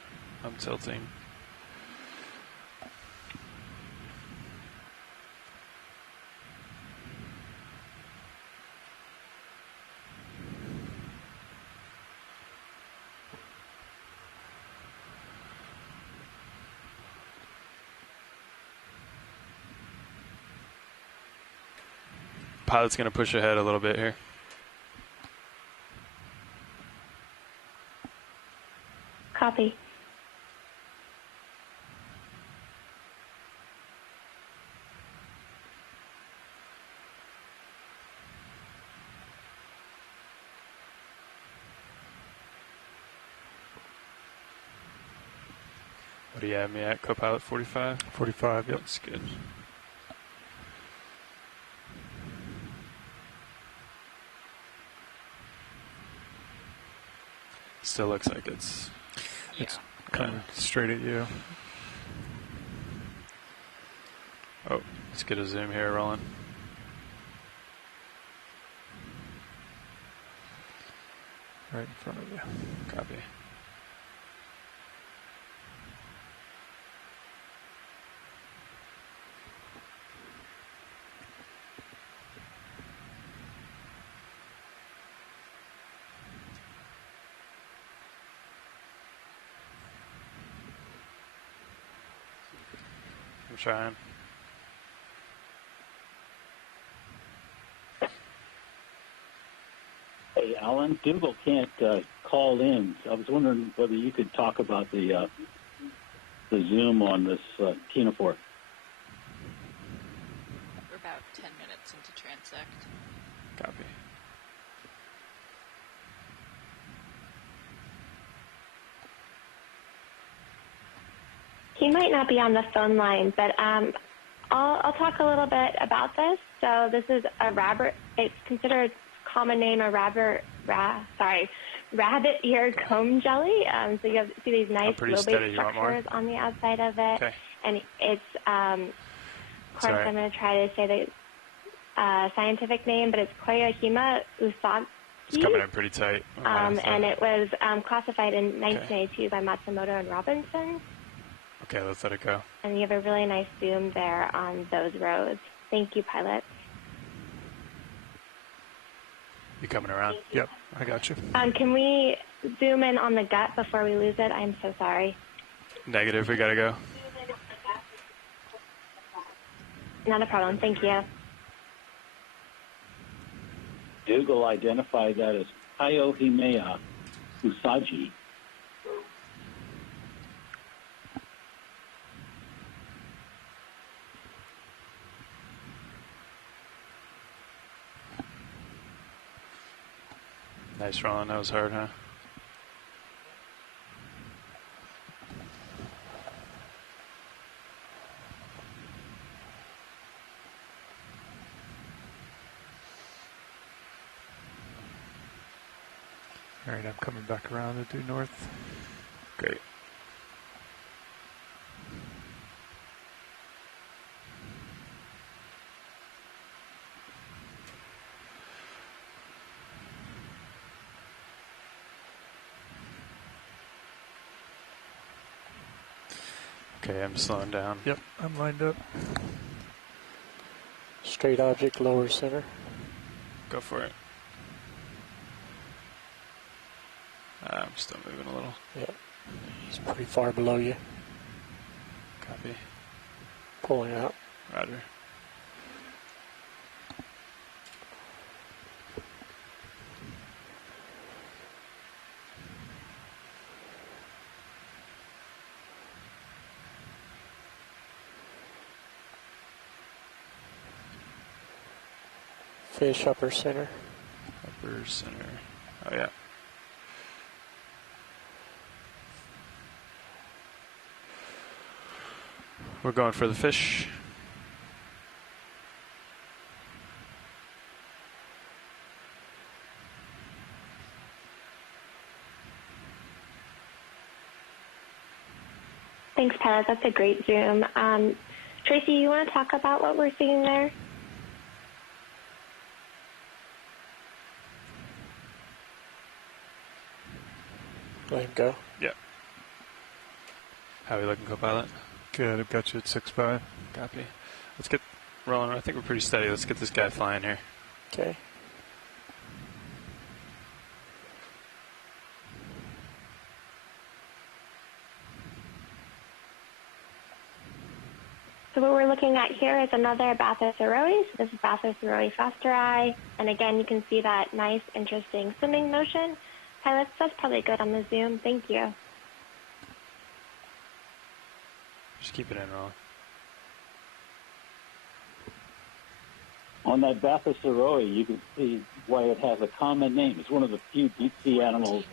I'm tilting. Pilot's going to push ahead a little bit here. Copy. What do you have me at, Copilot 45? 45, yep. That's good. Still looks like it's coming straight at you. Oh, let's get a zoom here rolling. Right in front of you. Copy. I'm trying. Hey, Alan, Google can't call in. I was wondering whether you could talk about the zoom on this Okeanos. We're about 10 minutes into transect. Copy. He might not be on the phone line, but I'll talk a little bit about this. So this is a rabbit. It's considered a common name, a rabbit rabbit ear comb jelly. So you see these nice low-base structures on the outside of it. Okay. And it's, of course, I'm going to try to say the scientific name, but it's Koyahima usagi. It's coming in pretty tight. And it was classified in 1982 by Matsumoto and Robinson. Okay, let's let it go. And you have a really nice zoom there on those rows. Thank you, pilots. You coming around? Yep, I got you. Can we zoom in on the gut before we lose it? I'm so sorry. Negative, we gotta go. Not a problem, thank you. Google identified that as Koyahima usagi. Nice rolling, that was hard, huh? All right, I'm coming back around to due north. Great. Okay, I'm slowing down. Yep, I'm lined up. Straight object, lower center. Go for it. I'm still moving a little. Yep. He's pretty far below you. Copy. Pulling out. Roger. Fish upper center. Upper center. Oh, yeah. We're going for the fish. Thanks, Pilot. That's a great zoom. Tracy, you want to talk about what we're seeing there? Let him go. Yeah. How are we looking, co-pilot? Good, I've got you at 6.5. Copy. Let's get rolling. I think we're pretty steady. Let's get this guy flying here. Okay. So what we're looking at here is another Bathurst-Aroe. So this is Bathurst-Aroe faster eye. And again, you can see that nice, interesting swimming motion. Pilots, that's probably good on the zoom. Thank you. Just keep it in rolling. On that Bathurst-Aroe, you can see why it has a common name. It's one of the few deep-sea animals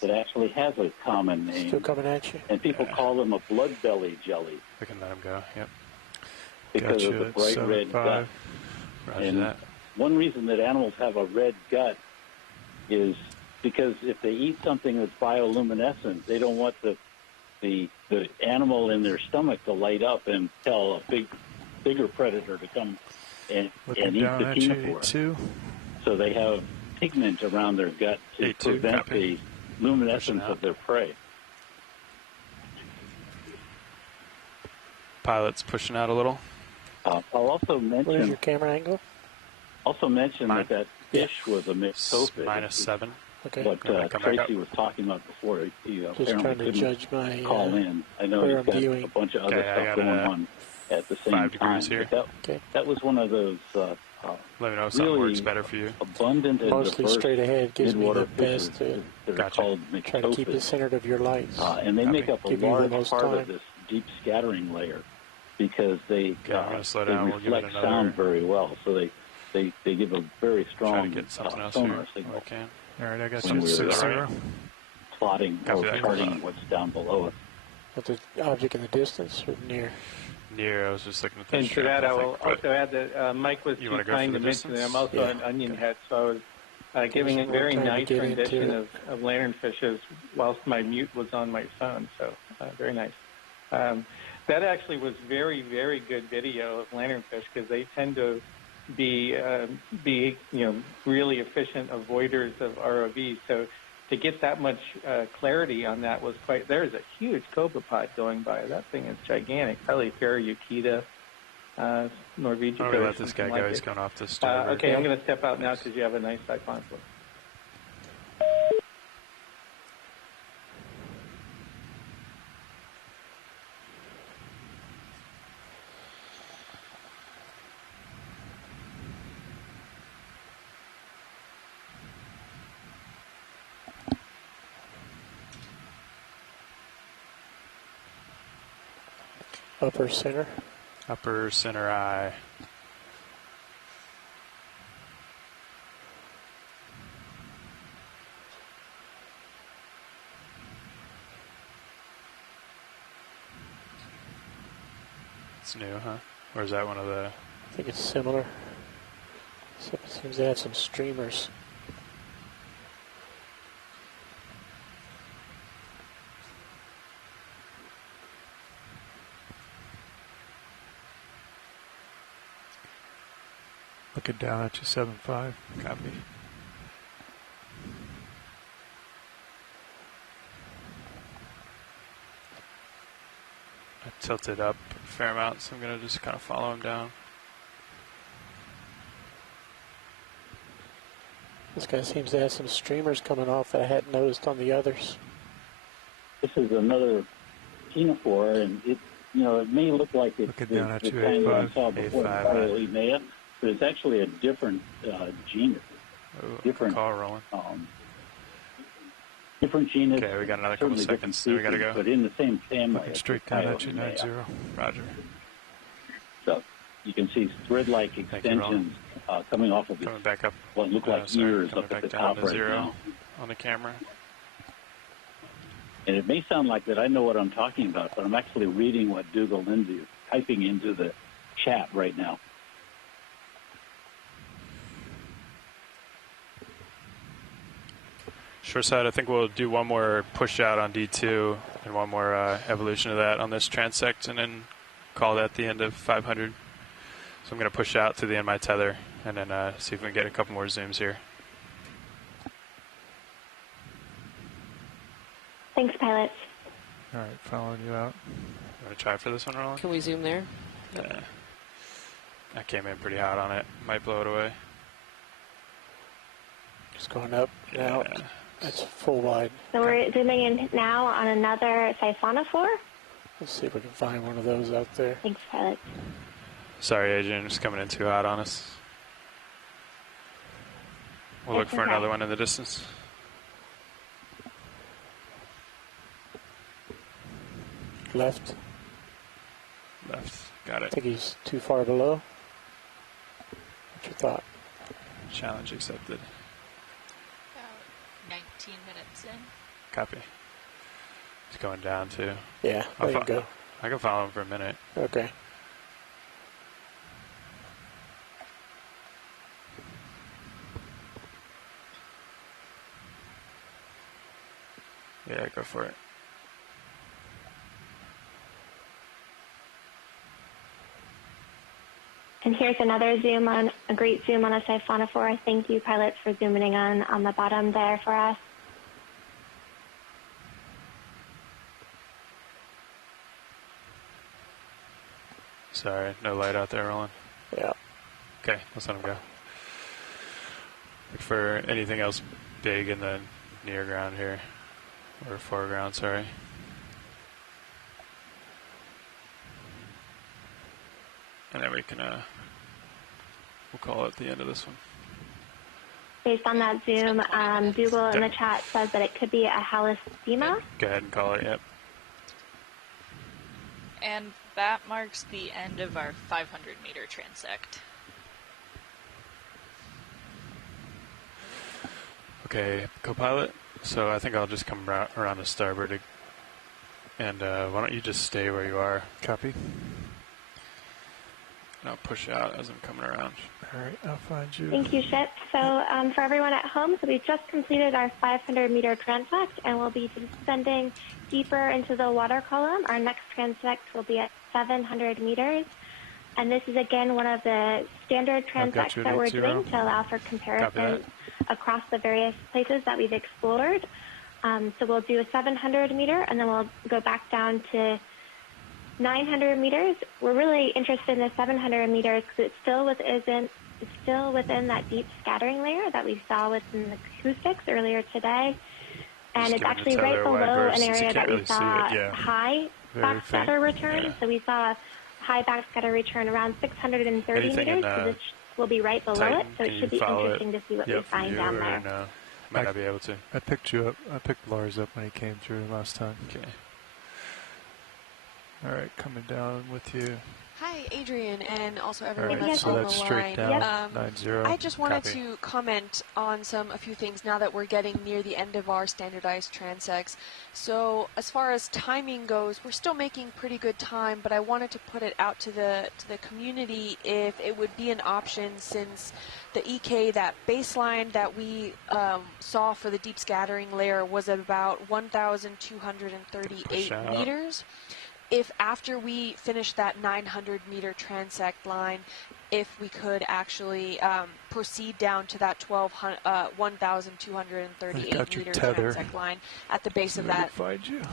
that actually has a common name. Still coming at you. And people call them a blood belly jelly. We can let him go, yep. Because of the bright red gut. Roger and that. one reason that animals have a red gut is because if they eat something that's bioluminescent, they don't want the animal in their stomach to light up and tell a bigger predator to come and eat the team. So they have pigment around their gut to prevent the luminescence of their prey. Pilot's pushing out a little. I'll also mention. What is your camera angle? Also mention that fish was a mixophid. -7. Okay. What Tracy was talking about before. He apparently couldn't call in. I know he's got a bunch of other stuff going on at the same 5 degrees time. Here. That was one of those let me know if something really works better for you. Abundant and mostly diverse straight ahead gives me the best that are called try to keep it centered of your lights. And they make up a large part of this deep scattering layer because they reflect sound very well. So they give a very strong sonar signal. All right, I got when you at 6.0. Plotting or charting what's down below us. With the object in the distance or near? Near, I was just looking at the And to that, I will also add that Mike was too kind to mention that I'm also an onion head, so I was giving a very nice rendition of lanternfishes whilst my mute was on my phone. So very nice. That actually was very, very good video of lanternfish because they tend to be really efficient avoiders of ROV. So to get that much clarity on that was quite. There's a huge cobra going by. That thing is gigantic. Probably Farrayukita, Norwegian. I'm going to let this guy go. He's going off this starboard. Okay, I'm going to step out now because you have a nice siphon flow. Upper center. Upper center eye. It's new, huh? Or is that one of the... I think it's similar. So it seems to have some streamers. Looking down at you, 7.5. Copy. I tilted up a fair amount, so I'm going to just kind of follow him down. This guy seems to have some streamers coming off that I hadn't noticed on the others. This is another Okeanos, and it may look like it's the kind that I saw before, Maya, but it's actually a different genus. Oh, different call rolling. Different genus. Okay, we got another couple seconds. Then we got to go. But in the same family. Looking straight down at you, 90. Roger. So you can see thread-like extensions coming off of coming back up. What look like ears up at the top right now. On the camera. And it may sound like that I know what I'm talking about, but I'm actually reading what Dougal Lindsay is typing into the chat right now. Short side, I think we'll do one more push out on D2 and one more evolution of that on this transect and then call that the end of 500. So I'm going to push out to the end of my tether and then see if we can get a couple more zooms here. Thanks, pilots. All right, following you out. You want to try for this one, Roland? Can we zoom there? Yeah. I came in pretty hot on it. Might blow it away. Just going up and out. That's full wide. So we're zooming in now on another siphonophore. Let's see if we can find one of those out there. Thanks, pilots. Sorry, Adrian, just coming in too hot on us. We'll look for another one in the distance. Left. Left. Got it. I think he's too far below. What's your thought? Challenge accepted. About 19 minutes in. Copy. He's going down too. Yeah, there you go. I can follow him for a minute. Okay. Yeah, go for it. And here's another zoom on a great zoom on a siphonophore. Thank you, pilots, for zooming in on the bottom there for us. Sorry, no light out there, Roland. Yeah. Okay, let's let him go. Look for anything else big in the near ground here, or foreground, sorry. And then we can, we'll call it the end of this one. Based on that zoom, Dougal in the chat says that it could be a halostema. Go ahead and call it, yep. And that marks the end of our 500-meter transect. Okay, co-pilot. So I think I'll just come around to starboard. And why don't you just stay where you are? Copy. and I'll push out as I'm coming around. All right, I'll find you. Thank you, Ship. So for everyone at home, so we just completed our 500-meter transect, and we'll be descending deeper into the water column. Our next transect will be at 700 meters. And this is, again, one of the standard transects that we're doing to allow for comparison across the various places that we've explored. So we'll do a 700 meter, and then we'll go back down to 900 meters. We're really interested in the 700 meters because it's still within that deep scattering layer that we saw within the acoustics earlier today. And it's actually right below an area that we saw high backscatter return. So we saw high backscatter return around 630 meters, which will be right below it. So it should be interesting to see what we find down there. No? Might not be able to. I picked you up. I picked Lars up when he came through last time. Okay. All right, coming down with you. Hi, Adrian, and also everyone Right, that's so on that's the straight line. down, 90. I just wanted to comment on a few things now that we're getting near the end of our standardized transects. So as far as timing goes, we're still making pretty good time, but I wanted to put it out to the community if it would be an option, since the EK, that baseline that we saw for the deep scattering layer, was at about 1,238 meters. If after we finish that 900 meter transect line, if we could actually proceed down to that 1,238 meter transect line at the base of that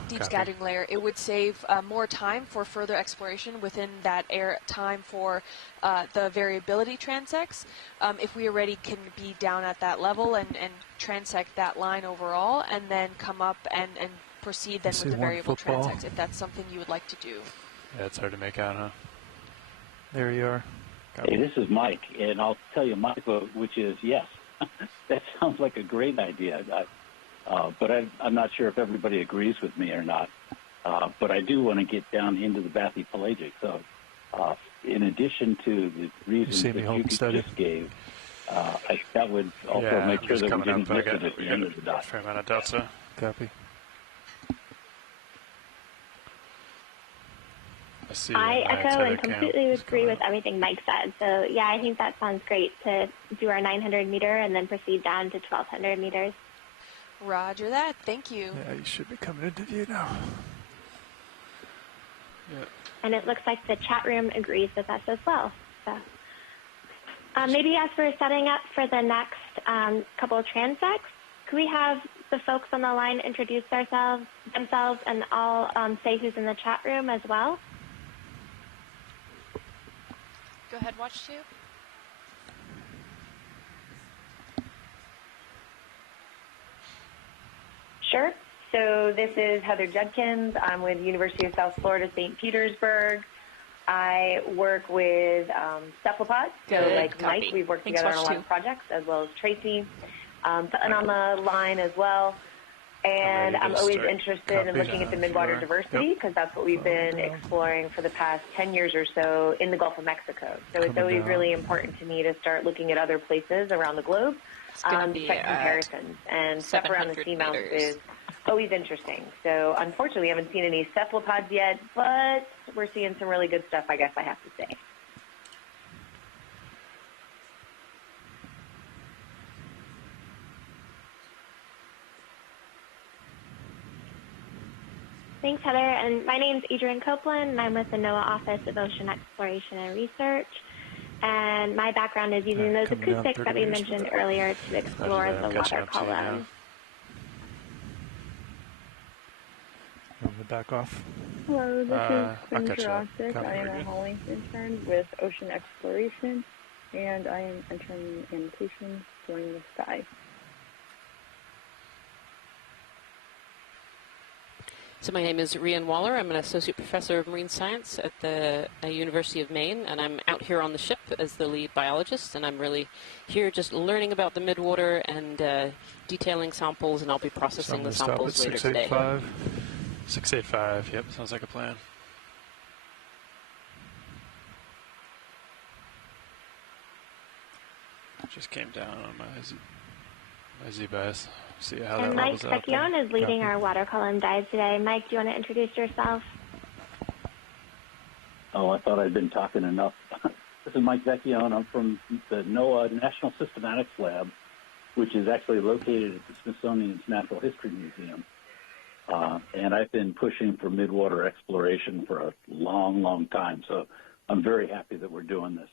deep scattering layer, it would save more time for further exploration within that time for the variability transects. If we already can be down at that level and transect that line overall, and then come up and proceed then with the variable transects, if that's something you would like to do. Yeah, it's hard to make out, huh? There you are. Hey, this is Mike, and I'll tell you my vote, which is yes. That sounds like a great idea, but I'm not sure if everybody agrees with me or not. But I do want to get down into the bathypelagic. So in addition to the reasons that you just gave, that would also make sure that we didn't miss it at the end of the dot. Fair amount of delta. Copy. I echo and completely agree with everything Mike said. So, yeah, I think that sounds great to do our 900 meter and then proceed down to 1,200 meters. Roger that. Thank you. Yeah, you should be coming into view now. Yeah. And it looks like the chat room agrees with us as well. So, maybe as we're setting up for the next couple of transects, could we have the folks on the line introduce themselves, and I'll say who's in the chat room as well? Go ahead, watch two. Sure. So this is Heather Judkins. I'm with University of South Florida, St. Petersburg. I work with cephalopods. So like Mike, we've worked together on a lot of projects, as well as Tracy. And on the line as well. And I'm always interested in looking at the midwater diversity, because that's what we've been exploring for the past 10 years or so in the Gulf of Mexico. So it's always really important to me to start looking at other places around the globe to check comparisons. And stuff around the seamounts is always interesting. So unfortunately, we haven't seen any cephalopods yet, but we're seeing some really good stuff, I guess I have to say. Thanks, Heather. And my name's Adrian Copeland, and I'm with the NOAA Office of Ocean Exploration and Research. And my background is using those acoustics that we mentioned earlier to explore the water column. I'm going to back off. Hello, this is Quinn Jurassic. I am a hauling intern with Ocean Exploration, and I am entering annotations during the sky. So my name is Rian Waller. I'm an associate professor of marine science at the University of Maine, and I'm out here on the ship as the lead biologist, and I'm really here just learning about the midwater and detailing samples, and I'll be processing the samples later today. 685, yep, sounds like a plan. Just came down on my Z-bias. See how and that Mike levels out. Vecchione is leading our water column dive today. Mike, do you want to introduce yourself? Oh, I thought I'd been talking enough. This is Mike Vecchione. I'm from the NOAA National Systematics Lab, which is actually located at the Smithsonian's Natural History Museum. And I've been pushing for midwater exploration for a long, long time. So I'm very happy that we're doing this.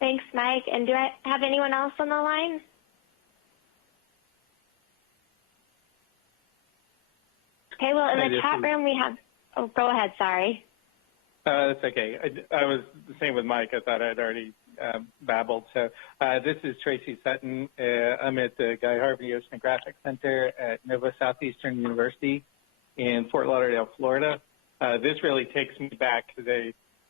Thanks, Mike. And do I have anyone else on the line? Okay, well, in the chat room we have, oh, go ahead, sorry. That's okay. I was the same with Mike. I thought I'd already babbled. So this is Tracy Sutton. I'm at the Guy Harvey Oceanographic Center at Nova Southeastern University in Fort Lauderdale, Florida. This really takes me back because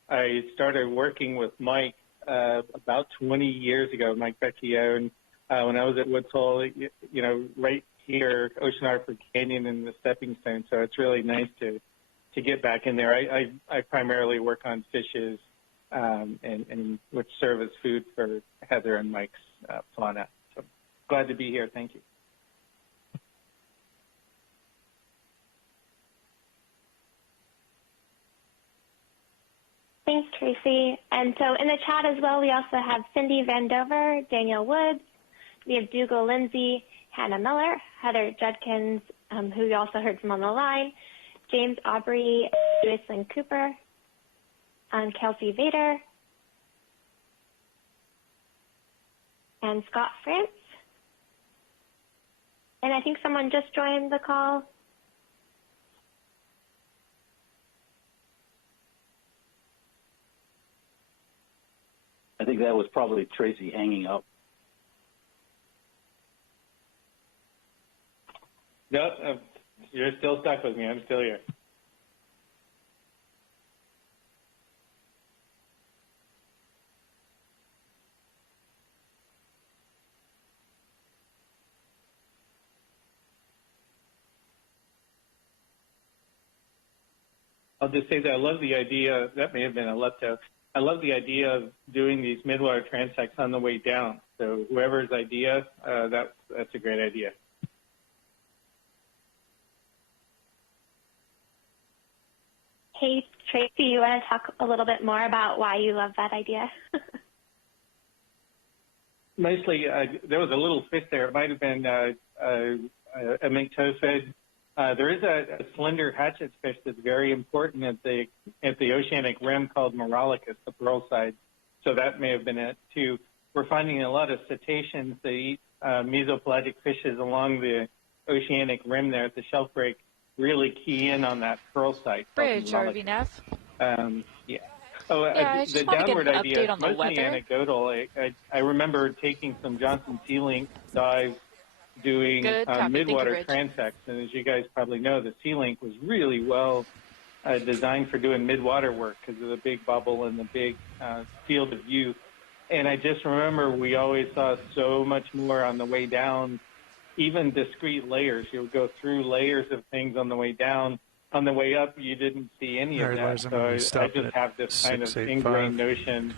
I started working with Mike about 20 years ago, Mike Vecchione, when I was at Woods Hole, you know, right here, Oceanorapher Canyon and the stepping stone. So it's really nice to get back in there. I primarily work on fishes and which serve as food for Heather and Mike's fauna. So glad to be here. Thank you. Thanks, Tracy. And so in the chat as well, we also have Cindy Vandover, Daniel Woods, we have Dougal Lindsay, Hannah Miller, Heather Judkins, who you also heard from on the line, James Aubrey, Joycelyn Cooper, Kelsey Vader, and Scott France. And I think someone just joined the call. I think that was probably Tracy hanging up. No, you're still stuck with me. I'm still here. I'll just say that I love the idea, that may have been a lepto, I love the idea of doing these midwater transects on the way down. So whoever's idea, that's a great idea. Hey, Tracy, you want to talk a little bit more about why you love that idea? Mostly, there was a little fish there. It might have been a mink toadfish. There is a slender hatchet fish that's very important at the oceanic rim called Morollicus, the pearl side. So that may have been it too. We're finding a lot of cetaceans that eat mesopelagic fishes along the oceanic rim there at the shelf break. Really key in on that pearl site. Bridge, RV Nav. Yeah. Oh, I just the want to get downward an idea update on the mostly weather. anecdotal. I remember taking some Johnson Sea Link dives doing midwater transects, and as you guys probably know, the Sea Link was really well designed for doing midwater work because of the big bubble and the big field of view. And I just remember we always saw so much more on the way down, even discrete layers. You would go through layers of things on the way down. On the way up, you didn't see any of that. So I just have this kind of ingrained notion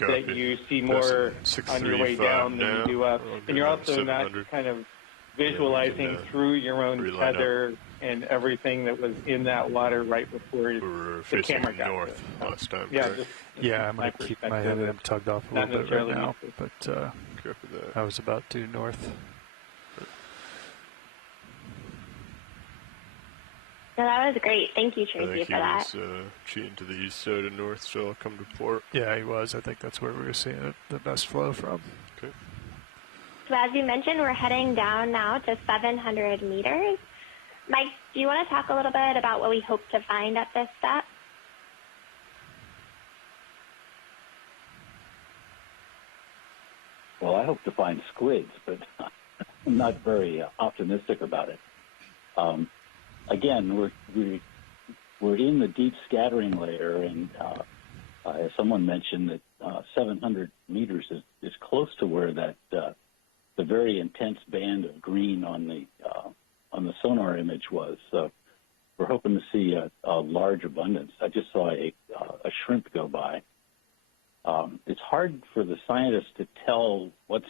that you see more on your way down than you do up. And you're also not kind of visualizing through your own tether and everything that was in that water right before the camera got north last time. Yeah, I'm going to keep my head tugged off a little bit right now, but I was about due north. No, that was great. Thank you, Tracy, for that. He was cheating to the east side of north, so I'll come to port. Yeah, he was. I think that's where we were seeing the best flow from. Okay. So as you mentioned, we're heading down now to 700 meters. Mike, do you want to talk a little bit about what we hope to find at this step? Well, I hope to find squids, but I'm not very optimistic about it. Again, we're in the deep scattering layer, and as someone mentioned, that 700 meters is close to where that the very intense band of green on the sonar image was. So we're hoping to see a large abundance. I just saw a shrimp go by. It's hard for the scientists to tell what's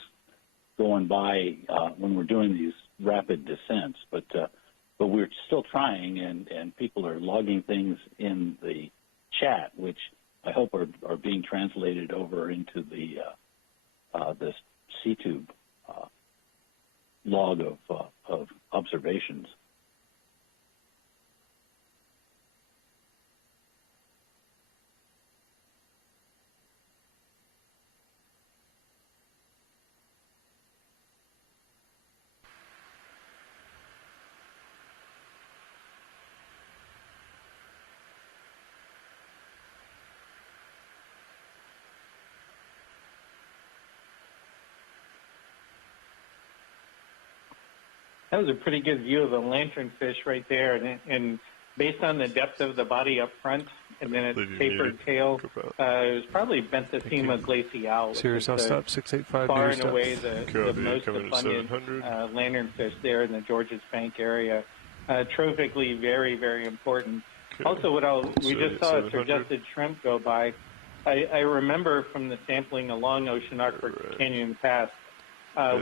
going by when we're doing these rapid descents, but but we're still trying, and people are logging things in the chat, which I hope are being translated over into the C-tube log of observations. That was a pretty good view of a lanternfish right there, and based on the depth of the body up front and then its tapered tail, it was probably Benthesema glacial. Sirius, I'll stop 685 far meters and away the most abundant lanternfish there in the Georges Bank area. Trophically very, very important. Also, we just saw a suggested shrimp go by. I remember from the sampling along Oceanos Canyon in the past,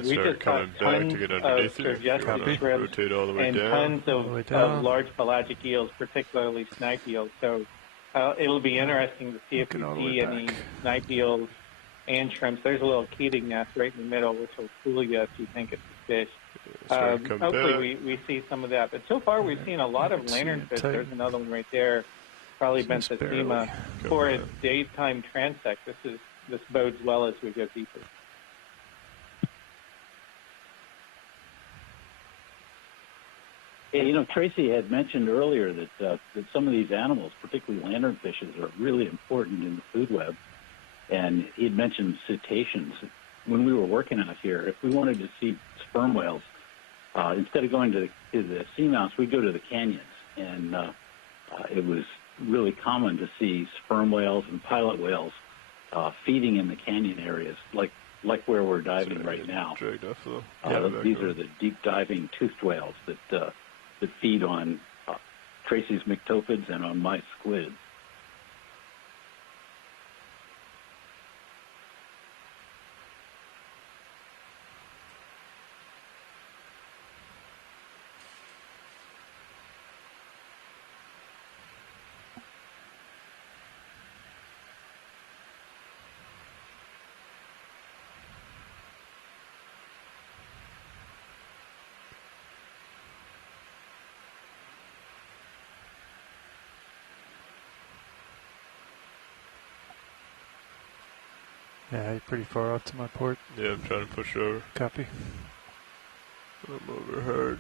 we just saw tons of suggested shrimps and tons of large pelagic eels, particularly snipe eels. So it'll be interesting to see if we see any snipe eels and shrimps. There's a little Keating nest right in the middle, which will fool you if you think it's a fish. Hopefully we see some of that. But so far we've seen a lot of lanternfish. There's another one right there, probably Benthesema, for its daytime transect. This bodes well as we go deeper. You know, Tracy had mentioned earlier that some of these animals, particularly lanternfishes, are really important in the food web. And he had mentioned cetaceans. When we were working out here, if we wanted to see sperm whales, instead of going to the seamounts, we'd go to the canyons. And it was really common to see sperm whales and pilot whales feeding in the canyon areas, like where we're diving right now. These are the deep diving toothed whales that feed on Tracy's myctophids and on my squid. Yeah, you're pretty far off to my port. Yeah, I'm trying to push over. Copy. I'm overheard.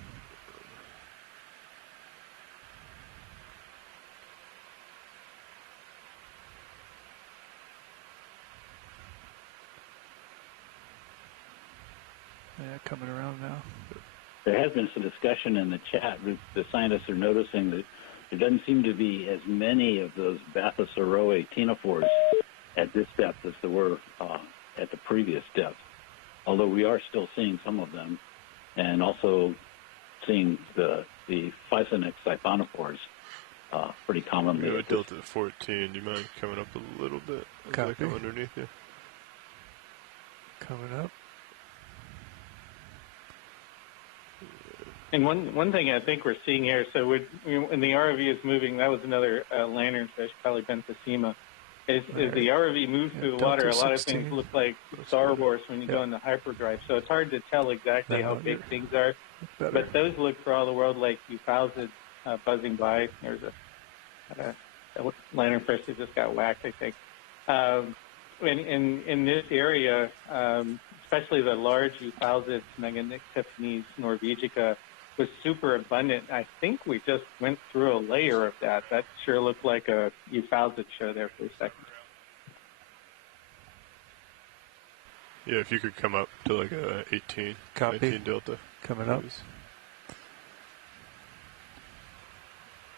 Yeah, coming around now. There has been some discussion in the chat. The scientists are noticing that there doesn't seem to be as many of those Bathysauroe ctenophores at this depth as there were at the previous depth, although we are still seeing some of them, and also seeing the Physonex siphonophores pretty commonly. Yeah, Delta 14, do you mind coming up a little bit? As I come underneath you? Coming up. And one thing I think we're seeing here, so when the ROV is moving, that was another lanternfish, probably Benthesema. As the ROV moves through the water, a lot of things look like Star Wars when you go into hyperdrive. So it's hard to tell exactly how big things are. But those look for all the world like euphausids buzzing by. There's a lanternfish that just got whacked, I think. In this area, especially the large euphausids, Meganictiphanes norvegica, was super abundant. I think we just went through a layer of that. That sure looked like a euphausid show there for a second. Yeah, if you could come up to like a 18, Copy. 19 delta. Coming up.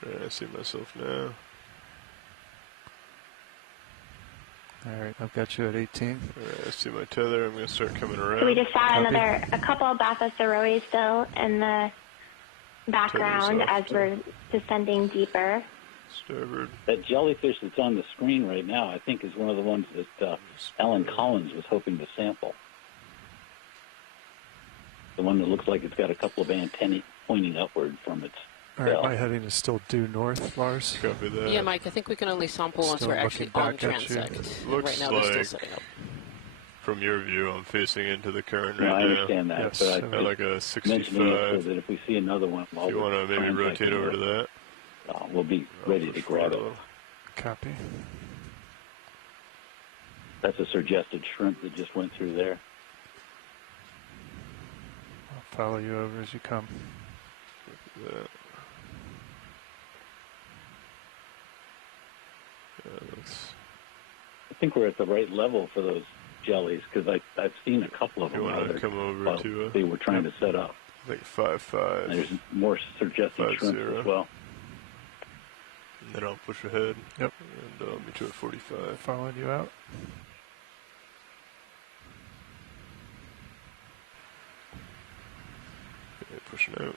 Right, I see myself now. All right, I've got you at 18. All right, I see my tether. I'm going to start coming around. So we just saw a couple of Bathysauroe still in the background as we're descending deeper. Starboard. That jellyfish that's on the screen right now, I think, is one of the ones that Alan Collins was hoping to sample. The one that looks like it's got a couple of antennae pointing upward from its All right, my heading is still due north, Lars. Copy that. Yeah, Mike, I think we can only sample once Still we're actually looking on back at you. transect. Looks Right now, they're still like, setting up. from your view, I'm facing into the current No, right I now. understand that, Yes, but At like a mentioning 65. it so that if we see another one, If you want to maybe rotate over to that. we'll be ready to grab it. Copy. That's a suggested shrimp that just went through there. I'll follow you over as you come. Look at that. Yeah, looks... I think we're at the right level for those jellies because I've seen a couple of them. You want to come over to... they were trying to set up. I think 5.5. And there's more suggested shrimps as well. And then I'll push ahead. Yep. And I'll meet you at 45. Following you out. Okay, pushing out.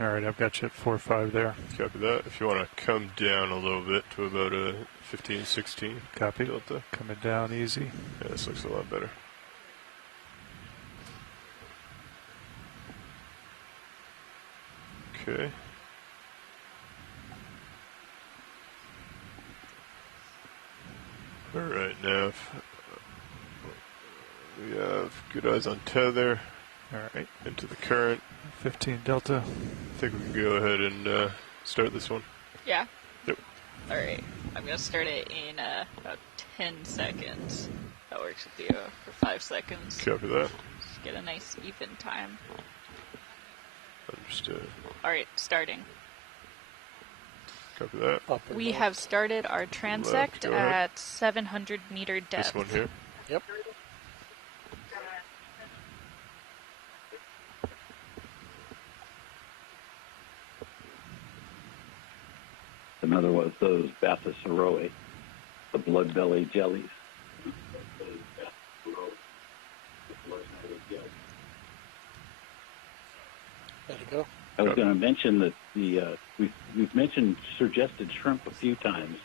All right, I've got you at 4.5 there. Copy that. If you want to come down a little bit to about a 15, 16. Copy. Delta. Coming down easy. Yeah, this looks a lot better. Okay. All right, now we have good eyes on tether. All right. Into the current. 15 delta. I think we can go ahead and start this one. Yeah? Yep. Alright, I'm going to start it in about 10 seconds. That works with you for 5 seconds. Copy that. Just get a nice even time. Understood. Alright, starting. Copy that. We have started our transect at 700 meter depth. This one here? Yep. Another one of those Bathysaroe, the blood belly jellies. There you go. I was going to mention that we've mentioned suggested shrimp a few times.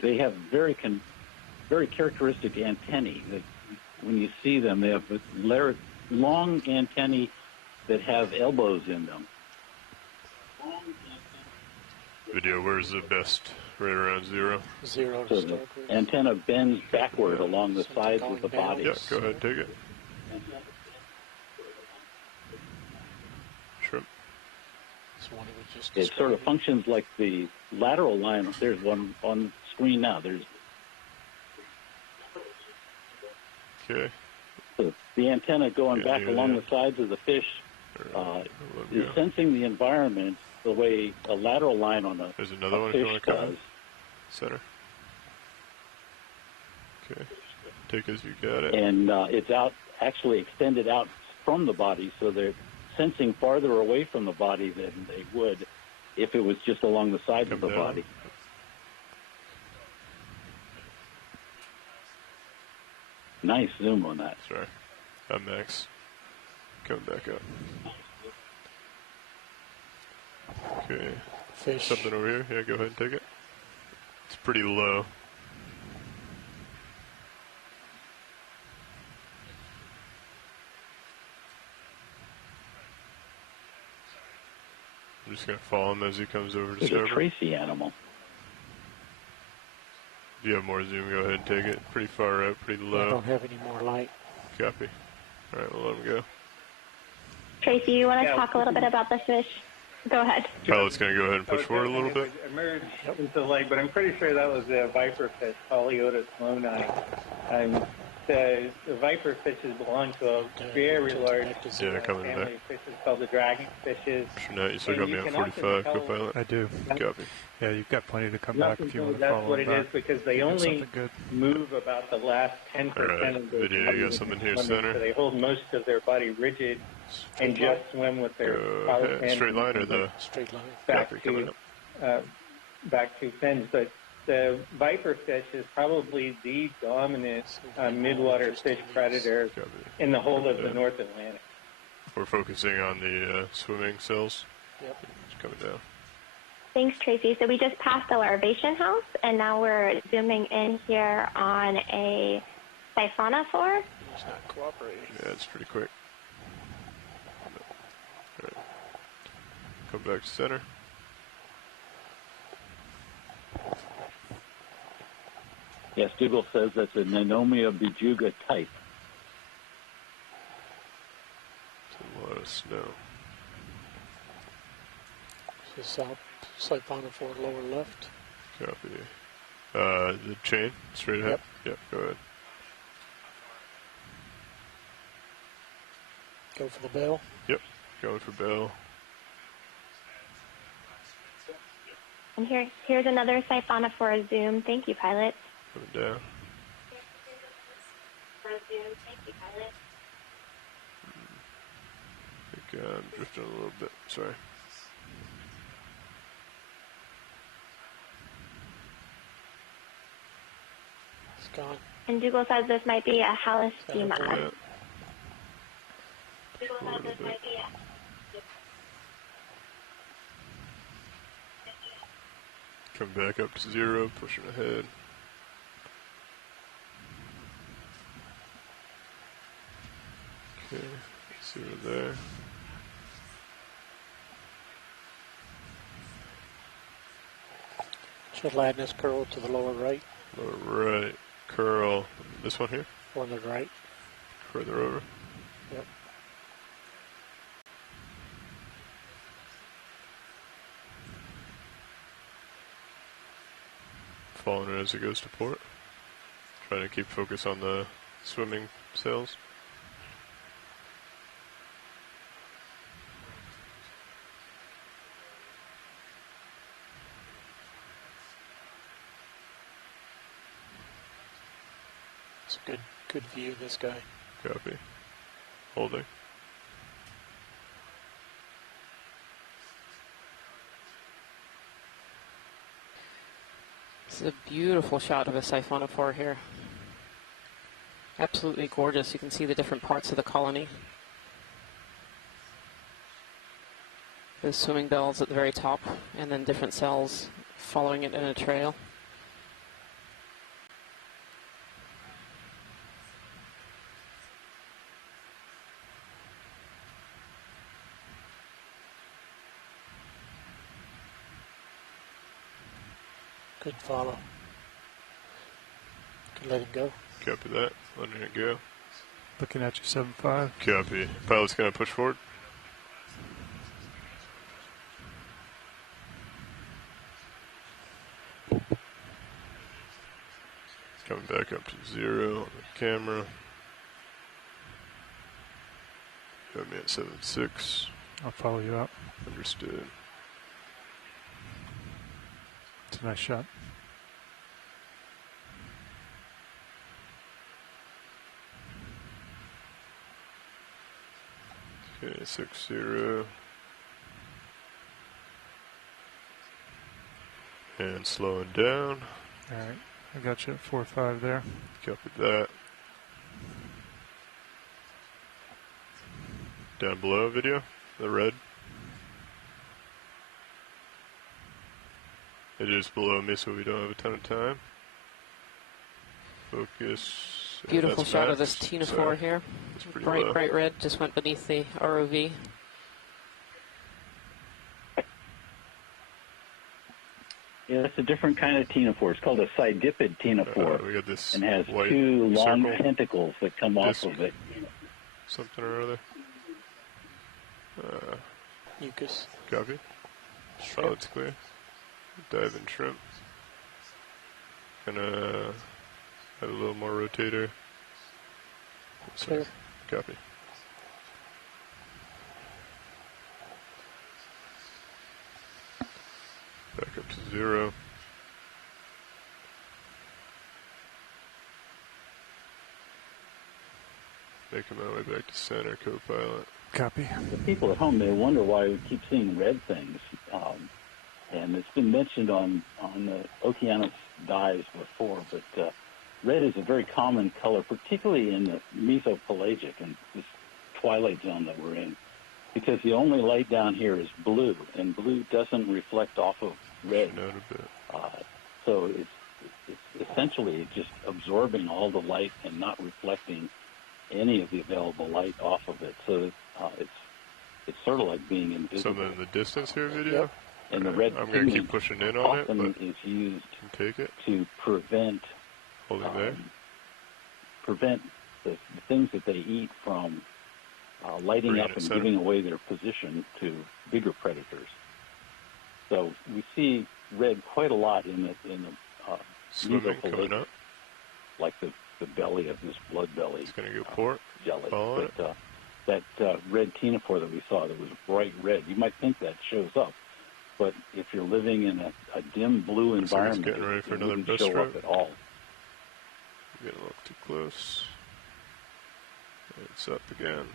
They have very characteristic antennae. That when you see them, they have long antennae that have elbows in them. Video, where's the best? Right around 0? 0. So the antenna bends backward along the sides of the body. Yeah, go ahead, take it. Shrimp. It sort of functions like the lateral line. There's one on screen now. Okay. So the antenna going back along the sides of the fish is sensing the environment the way a lateral line on There's another one if fish you want to come does. Center. Okay. Take as you got it. And it's actually extended out from the body, so they're sensing farther away from the body than they would if it was just along the sides of the body. Nice zoom on that. Sorry. I'm Max. Coming back up. Okay. Fish. Something over here. Yeah, go ahead and take it. It's pretty low. I'm just going to follow him as he comes over to It's a starboard. Tracy animal. If you have more zoom, go ahead and take it. Pretty far out, pretty low. I don't have any more light. Copy. All right, we'll let him go. Tracy, you want to talk a little bit about the fish? Go ahead. Pilot's going to go ahead and push forward a little bit. Emerged into the lake, but I'm pretty sure that was a viper fish, Poliotis loni. The viper fishes belong to a very large coming family back. of fishes called the dragon fishes. Sure, you still got me on 45, co-pilot. I do. Copy. Yeah, you've got plenty to come back if you want to follow That's what it back. is, because they only move about the last 10% of their Video, you got something here, swimming, center. so they hold most of their body rigid and just swim with their power fins. Straight line or the straight line? Back to fins, but the viper fish is probably the dominant midwater fish predator in the whole of the North Atlantic. We're focusing on the swimming cells. Yep. It's coming down. Thanks, Tracy. So we just passed the larvation house, and now we're zooming in here on a siphonophore. It's not cooperating. Yeah, it's pretty quick. All right. Come back to center. Yes, Dougal says that's a Nanomia bijuga type. It's a lot of snow. This is south siphonophore lower left. Copy. The chain, straight ahead? Yep, go ahead. Go for the bell? Yep, going for bell. And here's another siphonophore zoom. Thank you, pilot. Coming down. Thank you, pilot. I think I'm drifting a little bit. Sorry. It's gone. And Dougal says this might be a halostema. Yeah. Dougal says this might be a... Come back up to 0, pushing ahead. Okay, 0 there. Gelatinous curl to the lower right. Lower right. Curl. This one here? On the right. Further over. Yep. Following it as it goes to port. Trying to keep focus on the swimming sails. It's a good view of this guy. Copy. Holding. This is a beautiful shot of a siphonophore here. Absolutely gorgeous. You can see the different parts of the colony. Those swimming bells at the very top, and then different cells following it in a trail. Good follow. Can let him go. Copy that. Letting it go. Looking at you, 7-5. Copy. Pilot's going to push forward. Coming back up to 0 on the camera. Got me at 7-6. I'll follow you up. Understood. It's a nice shot. Okay, 6-0. And slowing down. Alright, I got you at 4-5 there. Copy that. Down below video, the red. It is below me, so we don't have a ton of time. Focus. Beautiful shot of this ctenophore here. Bright, bright red, just went beneath the ROV. Yeah, that's a different kind of ctenophore. It's called a sidipid ctenophore. We got this and has white 2 long circle. tentacles that come off of it. Something or other. Mucus. Copy. Pilot's clear. Dive in shrimp. Gonna have a little more rotator. Clear. Copy. Back up to 0. Making my way back to center, co-pilot. Copy. The people at home, they wonder why we keep seeing red things. And it's been mentioned on the Okeanos dives before, but red is a very common color, particularly in the mesopelagic and this twilight zone that we're in, because the only light down here is blue, and blue doesn't reflect off of red. A bit. So it's essentially just absorbing all the light and not reflecting any of the available light off of it. So it's sort of like being invisible. Something in the distance here video? Yep. And the red I'm going to keep pushing in on it, but is used take it. to prevent prevent the things that they eat from lighting up and giving away their position to bigger predators. So we see red quite a lot in the swimming coming up, like the belly of this blood belly. It's going to go port jelly. But that red ctenophore that we saw that was bright red, you might think that shows up, but if you're living in a dim blue environment, getting ready for another wouldn't show up at all. Getting a little too close. It's up again.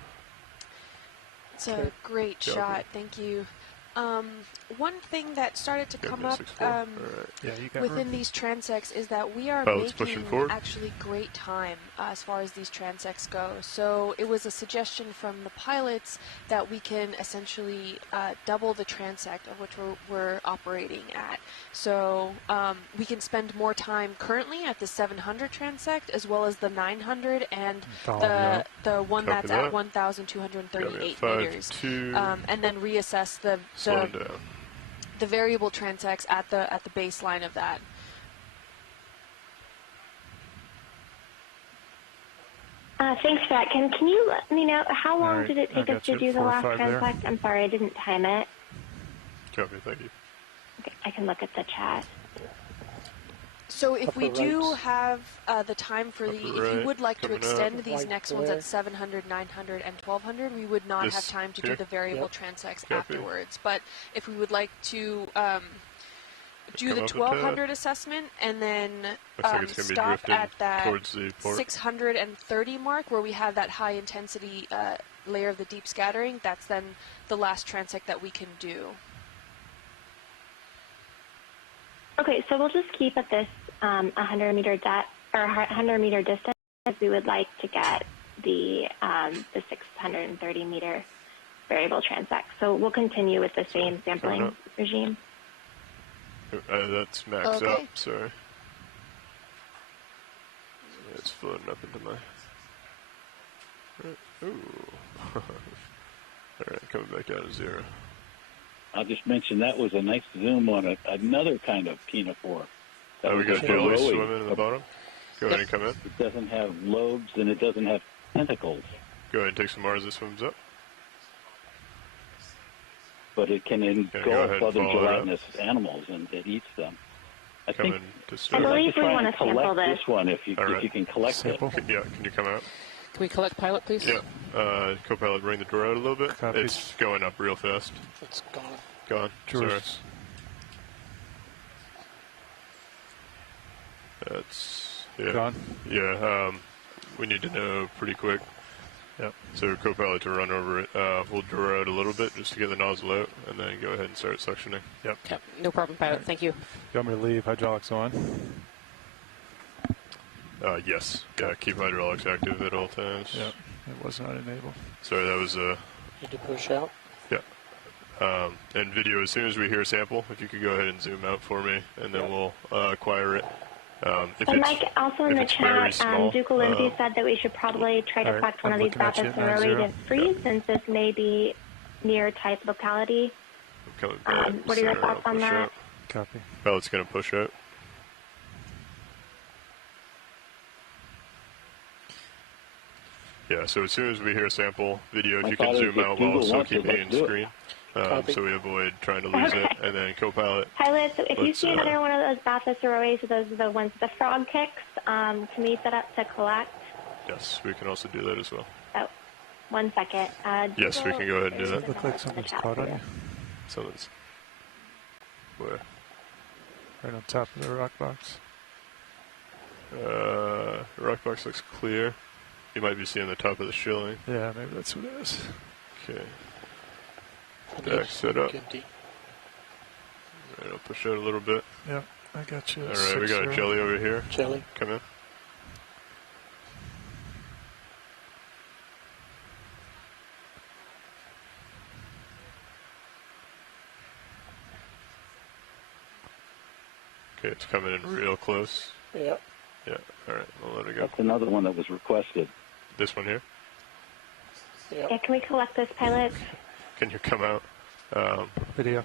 It's a great shot. Thank you. One thing that started to come up within these transects is that we are making actually great time as far as these transects go. So it was a suggestion from the pilots that we can essentially double the transect of which we're operating at. So we can spend more time currently at the 700 transect as well as the 900 and the one that's at 1,238 meters, and then reassess the variable transects at the baseline of that. Thanks for that. Can you let me know how long did it take us to do the last transect? I'm sorry, I didn't time it. Copy, thank you. Okay, I can look at the chat. So if we do have the time for if you would like to extend these next ones at 700, 900, and 1200, we would not have time to do the variable transects afterwards. But if we would like to do the 1200 assessment and then stop at that 630 mark where we have that high intensity layer of the deep scattering, that's then the last transect that we can do. Okay, so we'll just keep at this 100 meter depth or 100 meter distance. We would like to get the 630 meter variable transect. So we'll continue with the same sampling regime. That's max up. Sorry, it's floating up into my. Ooh. All right, coming back out of 0. I'll just mention that was a nice zoom on another kind of ctenophore. We got jelly swimming in the bottom. Go ahead and come in. It doesn't have lobes and it doesn't have tentacles. Go ahead and take some more as it swims up. But it can engulf other gelatinous animals and it eats them. I believe we want to sample this one if you can collect it. Yeah, can you come out? Can we collect pilot, please? Yeah. Co-pilot, bring the door out a little bit. It's going up real fast. It's gone. Gone. Sorry. That's gone. Yeah. We need to know pretty quick. Yep. So co-pilot to run over it. We'll draw out a little bit just to get the nozzle out, and then go ahead and start suctioning. Yep. Okay. No problem, pilot. Thank you. You want me to leave hydraulics on? Yes. Yeah. Keep hydraulics active at all times. Yep. It was not enabled. Sorry, that was Need to push out. Yeah. And video, as soon as we hear a sample, if you could go ahead and zoom out for me, and then we'll acquire it. And Mike, also in the chat, Duke Olympia said that we should probably try to collect one of these Baptist early to freeze, since this may be near type locality. What are your thoughts on that? Copy. Pilot's going to push out. Yeah, so as soon as we hear a sample video, if you can zoom out while still keeping screen. So we avoid trying to lose it, and then co-pilot. Pilot, so if you see another one of those Bathurst ROVs, those are the ones with the frog kicks, can we set up to collect? Yes, we can also do that as well. Oh, 1 second. Yes, we can go ahead and do that. Look like something's caught on you. Something's where? Right on top of the rock box. The rock box looks clear. You might be seeing the top of the shilling. Yeah, maybe that's what it is. Okay. Deck set up. Alright, I'll push out a little bit. Yep, I got you. Alright, we got a jelly over here. Jelly. Come in. Okay, it's coming in real close. Yep. Yeah, alright, I'll let it go. That's another one that was requested. This one here? Yep. Yeah, can we collect this, pilot? Can you come out? Video.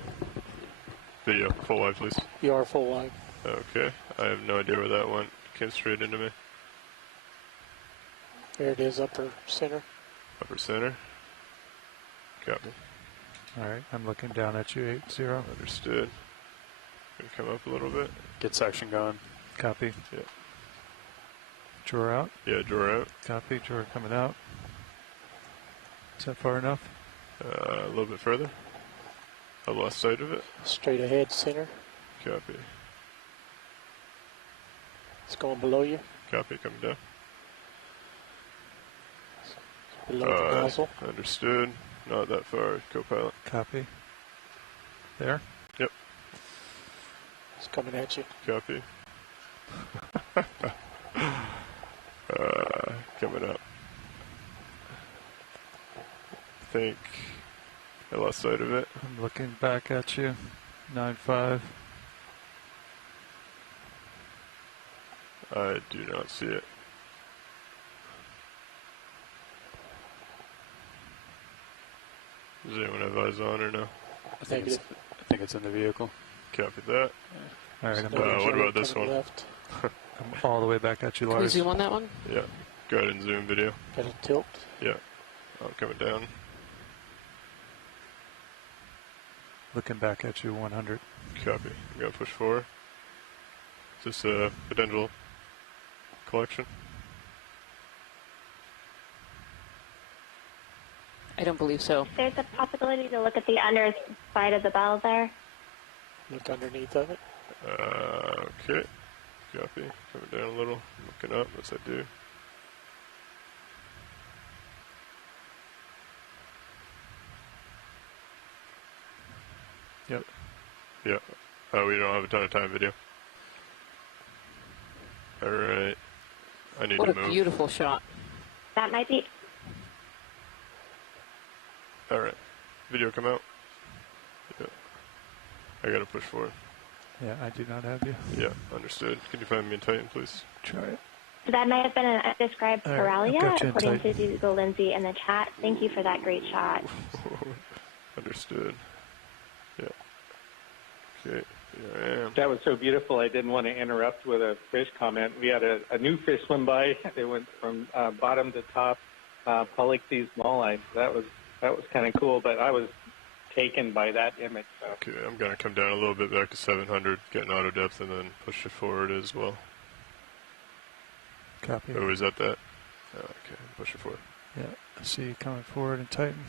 Video, full wide, please. You are full wide. Okay, I have no idea where that went. Came straight into me. There it is, upper center. Upper center. Copy. All right, I'm looking down at you, 80. Understood. Gonna come up a little bit. Get section going. Copy. Yeah. Drawer out. Yeah, drawer out. Copy, drawer coming out. Is that far enough? A little bit further. I lost sight of it. Straight ahead, center. Copy. It's going below you. Copy, coming down. Below the nozzle. Understood. Not that far, co-pilot. Copy. There? Yep. It's coming at you. Copy. Coming up. I think I lost sight of it. I'm looking back at you. 95. I do not see it. Does anyone have eyes on or no? I think it's in the vehicle. Copy that. All right, what about this one? I'm all the way back at you, Lars. Can we zoom on that one? Yeah. Go ahead and zoom video. Got it tilt? Yeah. I'm coming down. Looking back at you, 100. Copy. I'm going to push forward. Is this a potential collection? I don't believe so. There's a possibility to look at the underside of the bell there. Look underneath of it. Okay. Copy. Coming down a little. Looking up. Yes, I do. Yep. Yeah. We don't have a ton of time video. Alright. I need What to a move. beautiful shot. That might be... Alright. Video come out. Yeah. I gotta push forward. Yeah, I do not have you. Yeah, understood. Can you find me in Titan, please? Try it. That might have been an undescribed All right, Paralia, I've got you according to inside. Google Lindsay in the chat. Thank you for that great shot. Understood. Yeah. Okay, here I am. That was so beautiful. I didn't want to interrupt with a fish comment. We had a new fish swim by. They went from bottom to top, Polychthys molli. That was kind of cool. But I was taken by that image. So. Okay, I'm gonna come down a little bit back to 700, get an auto depth, and then push it forward as well. Copy. Oh, is that that? Oh, okay, push it forward. Yeah, I see you coming forward and tighten.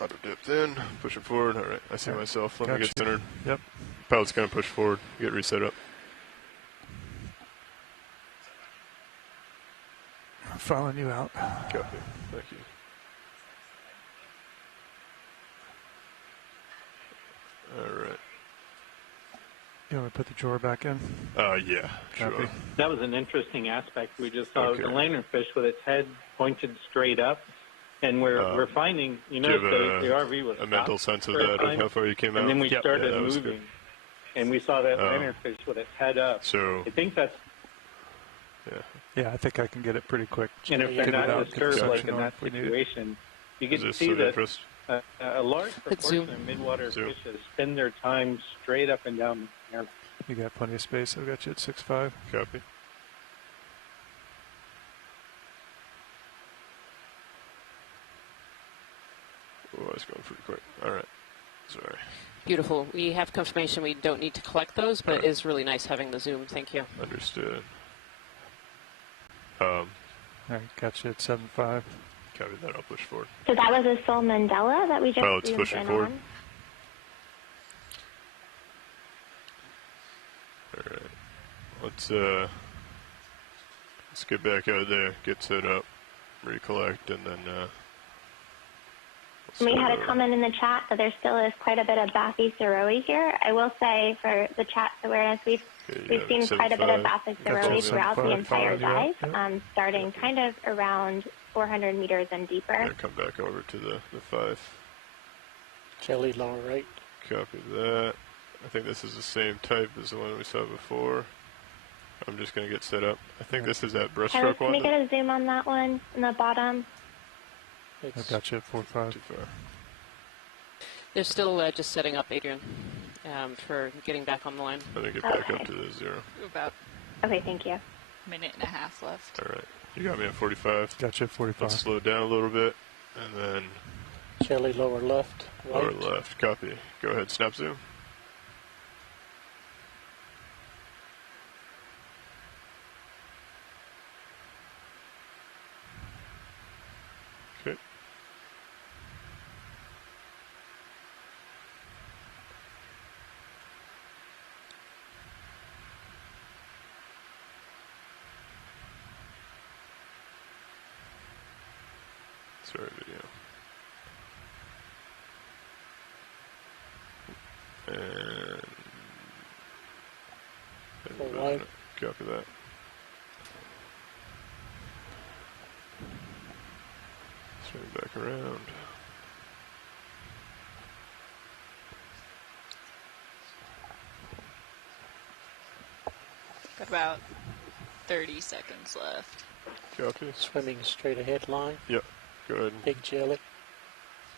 Auto depth in, push it forward. All right, I see myself. Let me get centered. Yep. Pilot's gonna push forward, get reset up. I'm following you out. Copy. Thank you. All right. You want to put the drawer back in? Yeah, sure. Copy. That was an interesting aspect we just saw. Okay. It was a lanternfish with its head pointed straight up, and we're finding, do you notice have the RV was a mental stopped sense of first that, time, of how far you came out? and then we Yep. started that was moving, good. and we saw that lanternfish with its head up. So I think that's, Yeah, I think I can get it pretty quick. and if Get they're it not out, disturbed get like section in on that if we need it. situation, you Is can this see of that interest? a large proportion zoom. of midwater Zoom. fishes spend their time straight up and down the air. You got plenty of space. I've got you at 6.5. Copy. Oh, it's going pretty quick. All right. Sorry. Beautiful. We have confirmation we don't need to collect those, but it is really nice having the zoom. Thank you. Understood. All right, got you at 7.5. Copy that. I'll push forward. So that was a Sol Mandela that we just Pilot's zoomed pushing in forward. on. All right. Let's get back out there, get set up, recollect, and then We had a comment in the chat that there still is quite a bit of Bathy Saroe here. I will say, for the chat's awareness, we've seen quite a bit of Bathy Saroe throughout the entire dive, starting kind of around 400 meters and deeper. Yeah, come back over to the 5. Jelly lower right. Copy that. I think this is the same type as the one we saw before. I'm just going to get set up. I think this is that breaststroke one. Can we get a zoom on that one in the bottom? I got you at 4.5. Too far. They're still just setting up, Adrian, for getting back on the line. I'm going to get back up to the 0. About Okay, thank you. a minute and a half left. All right. You got me at 45. Got you at 45. Let's slow down a little bit, and then Jelly lower left. Right. lower left. Copy. Go ahead, snap zoom. Okay. Sorry, video. And wide. Copy that. Swing back around. Got about 30 seconds left. Copy. Swimming straight ahead line. Yep. Go ahead. Big jelly.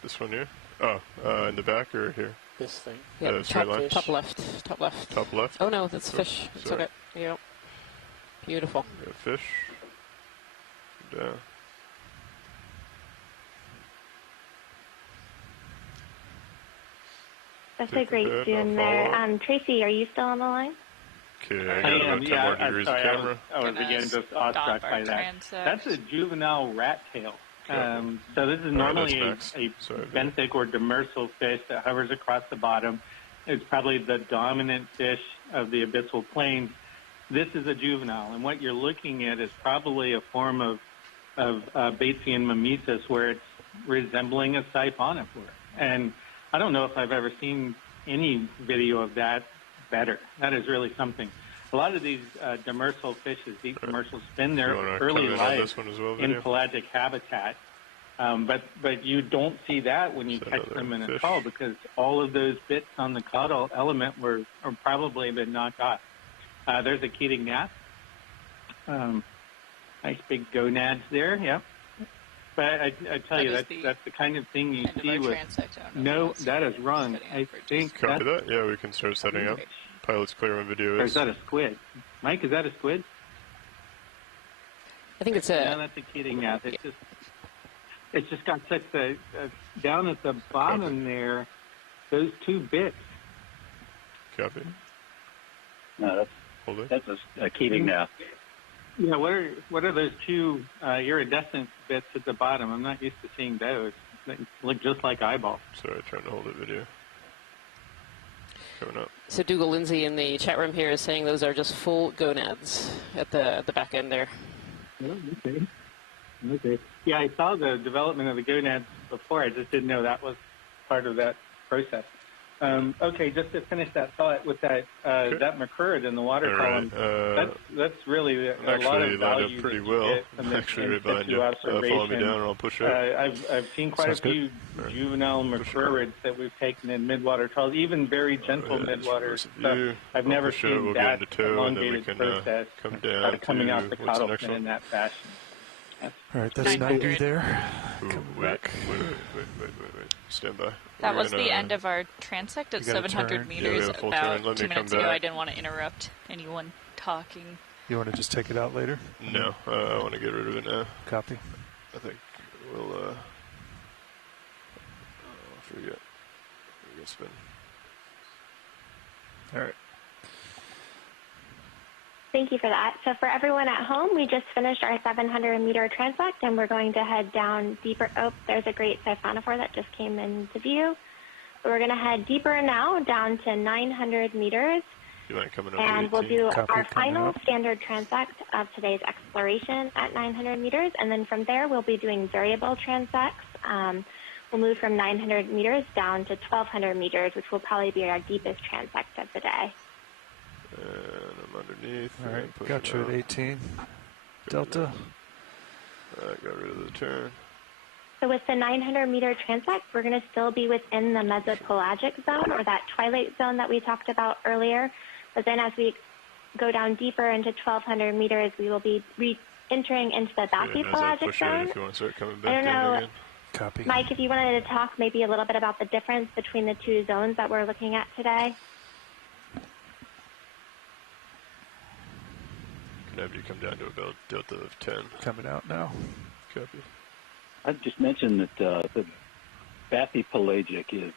This one here? Oh, in the back or here? This thing. Yeah, straight line? top left. Top left. Top left? Oh, no, that's fish. It's Sorry. okay. Yep. Beautiful. Got fish. Down. That's a great zoom there. Tracy, are you still on the line? Okay, I got about 10 more degrees of camera. I was again just awestruck by that. That's a juvenile rat tail. So this is normally a benthic or demersal fish that hovers across the bottom. It's probably the dominant fish of the abyssal plains. This is a juvenile, and what you're looking at is probably a form of Batesian mimesis where it's resembling a siphonophore. And I don't know if I've ever seen any video of that better. That is really something. A lot of these demersal fishes, deep demersals, spend their early life in pelagic habitat. But you don't see that when you catch them in a call because all of those bits on the caudal element are probably been knocked off. There's a keating gnat. Nice big gonads there, yep. But I tell you, that's the kind of thing you see with no, that is run. I think Copy that. Yeah, we can start setting up. Pilot's clear on video. Or is that a squid? Mike, is that a squid? I think it's a... No, that's a keating gnat. It's just got such a down at the bottom there, those two bits. Copy. No, that's a keating gnat. Yeah, what are those two iridescent bits at the bottom? I'm not used to seeing those. They look just like eyeballs. Sorry, trying to hold the video. Coming up. So Dougal Lindsay in the chat room here is saying those are just full gonads at the back end there. Oh, okay. Okay. Yeah, I saw the development of the gonads before. I just didn't know that was part of that process. Okay, just to finish that thought with that that macrurid in the water column, that's really a lot of value pretty well. I'm actually right behind you. Follow me down and I'll push up. I've seen quite a few juvenile macrurids that we've taken in midwater trials, even very gentle midwater stuff. I've never seen that elongated process coming out the caudal fin in that fashion. All right, that's 90 there. Wait. Stand by. That was the end of our transect at 700 meters about 2 minutes ago. I didn't want to interrupt anyone talking. You want to just take it out later? No, I want to get rid of it now. Copy. I think we'll forget. We'll spin. All right. Thank you for that. So for everyone at home, we just finished our 700-meter transect, and we're going to head down deeper. Oh, there's a great siphonophore that just came into view. We're going to head deeper now, down to 900 meters, and we'll do our final standard transect of today's exploration at 900 meters, and then from there we'll be doing variable transects. We'll move from 900 meters down to 1,200 meters, which will probably be our deepest transect of the day. And I'm underneath. All right, got you at 18. Delta. Got rid of the turn. So with the 900-meter transect, we're going to still be within the mesopelagic zone, or that twilight zone that we talked about earlier. But then as we go down deeper into 1,200 meters, we will be entering into the bathypelagic zone. If you want to start coming back I don't know, again. Copy. Mike, if you wanted to talk maybe a little bit about the difference between the two zones that we're looking at today. Can have you come down to about delta of 10. Coming out now. Copy. I'd just mention that the bathypelagic is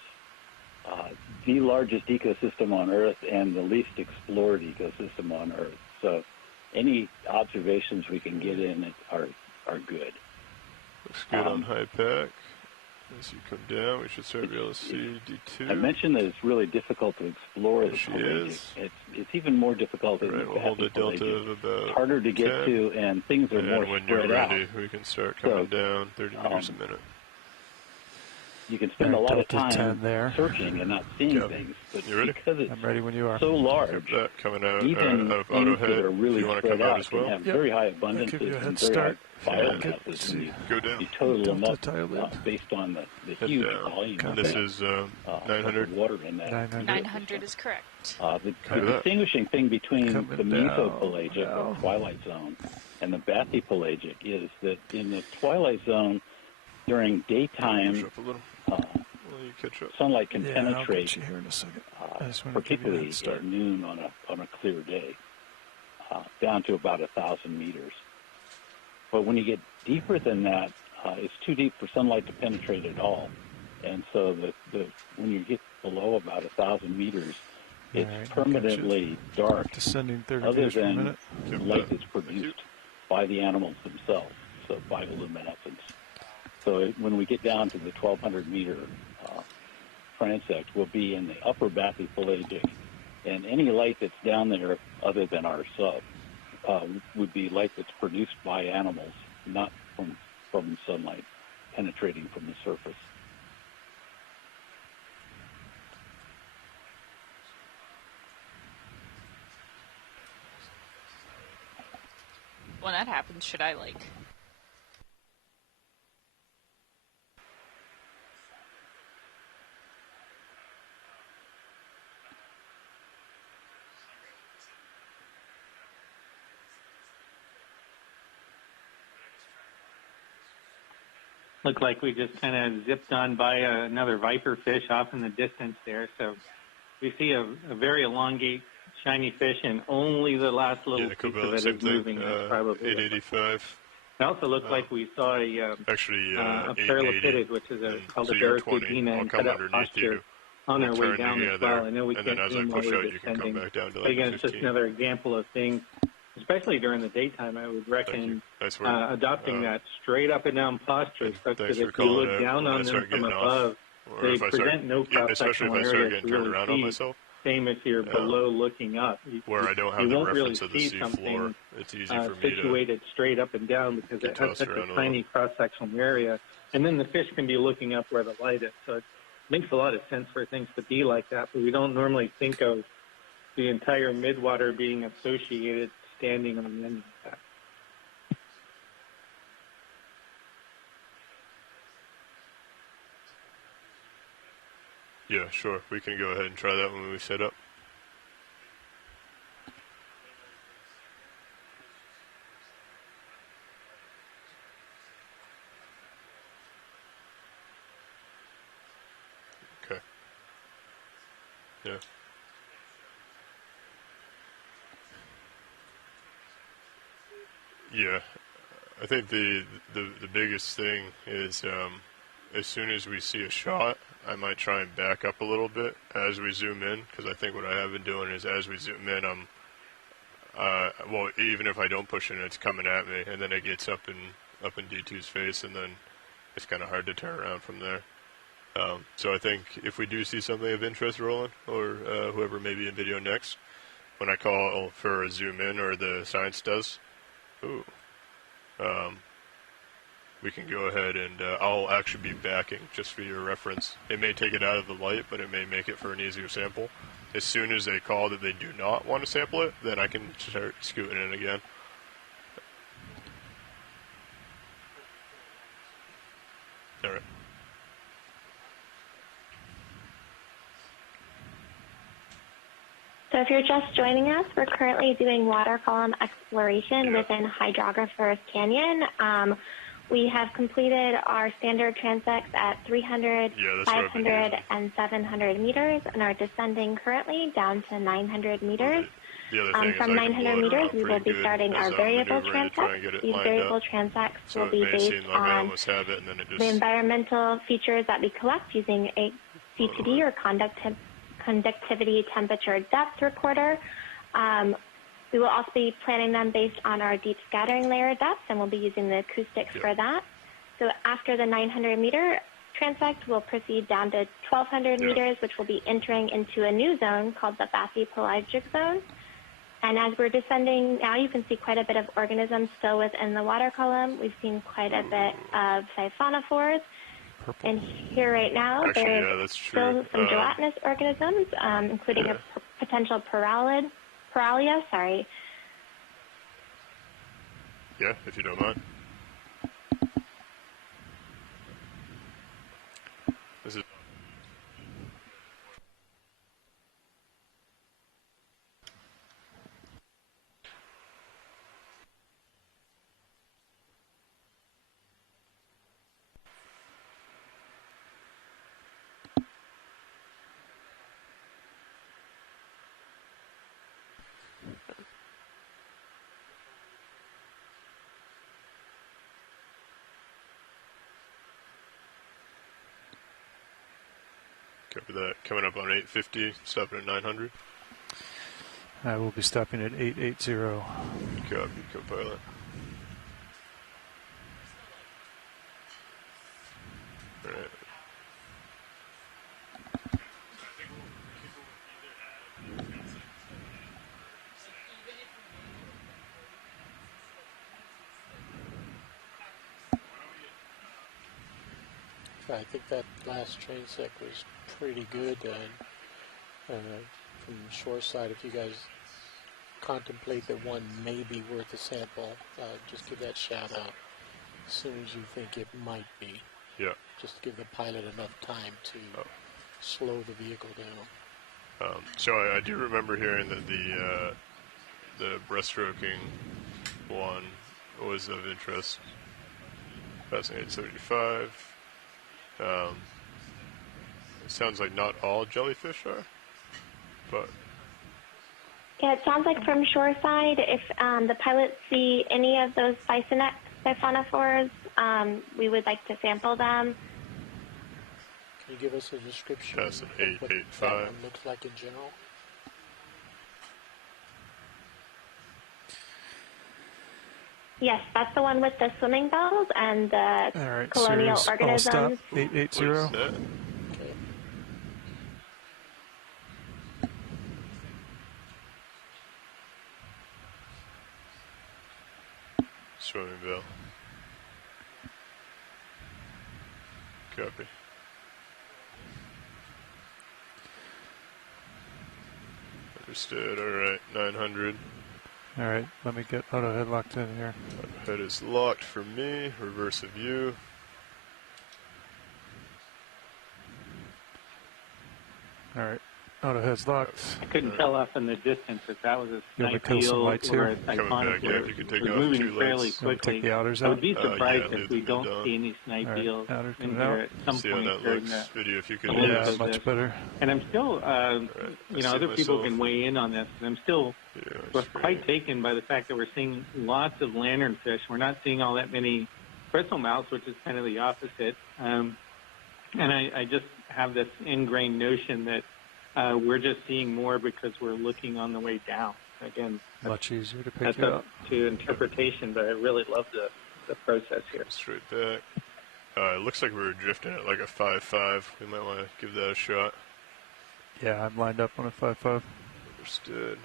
the largest ecosystem on Earth and the least explored ecosystem on Earth. So any observations we can get in it are good. Looks good on high pack. As you come down, we should start to be able to see D2. I mentioned that it's really difficult to explore the pelagic. It's even more difficult in the we'll hold a delta of about It's harder to get 10. to, and things are And more when spread you're out. ready, we can start coming down 30 meters a minute. You can spend a lot of Delta 10 time there. searching and not seeing things, but because it's I'm ready when you are. so large, coming out even of things auto that head, are really if you want to spread come out out as well. can have very high abundances give you a head and very start. high biomasses. And Go down. You total them up Delta based on the Head huge down. volume And of this that, is 900. water in that. 900 is correct. The distinguishing thing between the mesopelagic or twilight zone and the bathypelagic is that in the twilight zone, during daytime, sunlight can penetrate, you here in a second. particularly at noon on a clear day, down to about 1,000 meters. But when you get deeper than that, it's too deep for sunlight to penetrate at all. And so when you get below about 1,000 meters, it's permanently dark, descending 30 other meters per than minute. light that's produced by the animals themselves, so bioluminescence. So when we get down to the 1,200-meter transect, we'll be in the upper bathypelagic, and any light that's down there other than our sub would be light that's produced by animals, not from sunlight penetrating from the surface. When that happens, should I Looked like we just kind of zipped on by another viper fish off in the distance there. So we see a very elongate, shiny fish, and only the last little piece of it is moving. That's probably 885. It also looked like we saw a paralipidid, which is called a barracuda, and cut out posture on our way down as well. I know we can't zoom while we're descending. But again, it's just another example of things. Especially during the daytime, I would recommend adopting that straight up and down posture, such that if you look down on them from above, they present no cross-sectional area to really see. Same if you're below looking up. Where I don't have the reference of the sea floor, it's easy for me situated straight up and down because it has such a tiny cross-sectional area. And then the fish can be looking up where the light is. So it makes a lot of sense for things to be like that, but we don't normally think of the entire midwater being associated standing on the end of that. Yeah, sure. We can go ahead and try that when we set up. Okay. Yeah. Yeah, I think the biggest thing is as soon as we see a shot, I might try and back up a little bit as we zoom in, because I think what I have been doing is as we zoom in, well, even if I don't push it, it's coming at me, and then it gets up in D2's face, and then it's kind of hard to turn around from there. So I think if we do see something of interest, Roland, or whoever may be in video next, when I call for a zoom in or the science does, we can go ahead and I'll actually be backing just for your reference. It may take it out of the light, but it may make it for an easier sample. As soon as they call that they do not want to sample it, then I can start scooting in again. if you're just joining us, we're currently doing water column exploration within Hydrographer Canyon. We have completed our standard transects at 300, 500, and 700 meters and are descending currently down to 900 meters. From 900 meters, we will be starting our variable transects. These variable transects will be based on the environmental features that we collect using a CTD or conductivity temperature depth recorder. We will also be planning them based on our deep scattering layer depth, and we'll be using the acoustics for that. So after the 900-meter transect, we'll proceed down to 1,200 meters, which will be entering into a new zone called the bathypelagic zone. And as we're descending now, you can see quite a bit of organisms still within the water column. We've seen quite a bit of siphonophores. And here right now, there's still some gelatinous organisms, including a potential Paralia. Yeah, if you don't mind. This is copy that. Coming up on 850, stopping at 900. I will be stopping at 880. Copy, co-pilot. All right. I think that last transect was pretty good. From shore side, if you guys contemplate that one may be worth a sample, just give that shout out as soon as you think it might be. Yeah. Just to give the pilot enough time to slow the vehicle down. So I do remember hearing that the breaststroking one was of interest. Passing 875. It sounds like not all jellyfish are, but... Yeah, it sounds like from shoreside, if the pilots see any of those siphonophores, we would like to sample them. Can you give us a description of what that one looks like in general? Yes, that's the one with the swimming bells and the colonial organisms. All stop, 880. Okay. Swimming bell. Copy. Understood. All right, 900. All right, let me get auto head locked in here. Auto head is locked for me. Reverse of you. All right, auto head's locked. I couldn't tell off in the distance if that was a snipe kill some deal lights or here? a Coming back, yeah, if you could take off moving 2 fairly lights. quickly. Take the outers I out? would be surprised Yeah, if we don't see any snipe deals outers in coming here out. at some See how point that during looks. the Video, if you could. Yeah, much better. And I'm still, you know, other people can weigh in on this, and I'm still quite taken by the fact that we're seeing lots of lanternfish. We're not seeing all that many bristle mouths, which is kind of the opposite. And I just have this ingrained notion that we're just seeing more because we're looking on the way down. Again, much easier to pick that's it up up. to interpretation, but I really love the process here. Straight back. It looks like we were drifting at like a 5.5. We might want to give that a shot. Yeah, I'm lined up on a 5.5. Understood.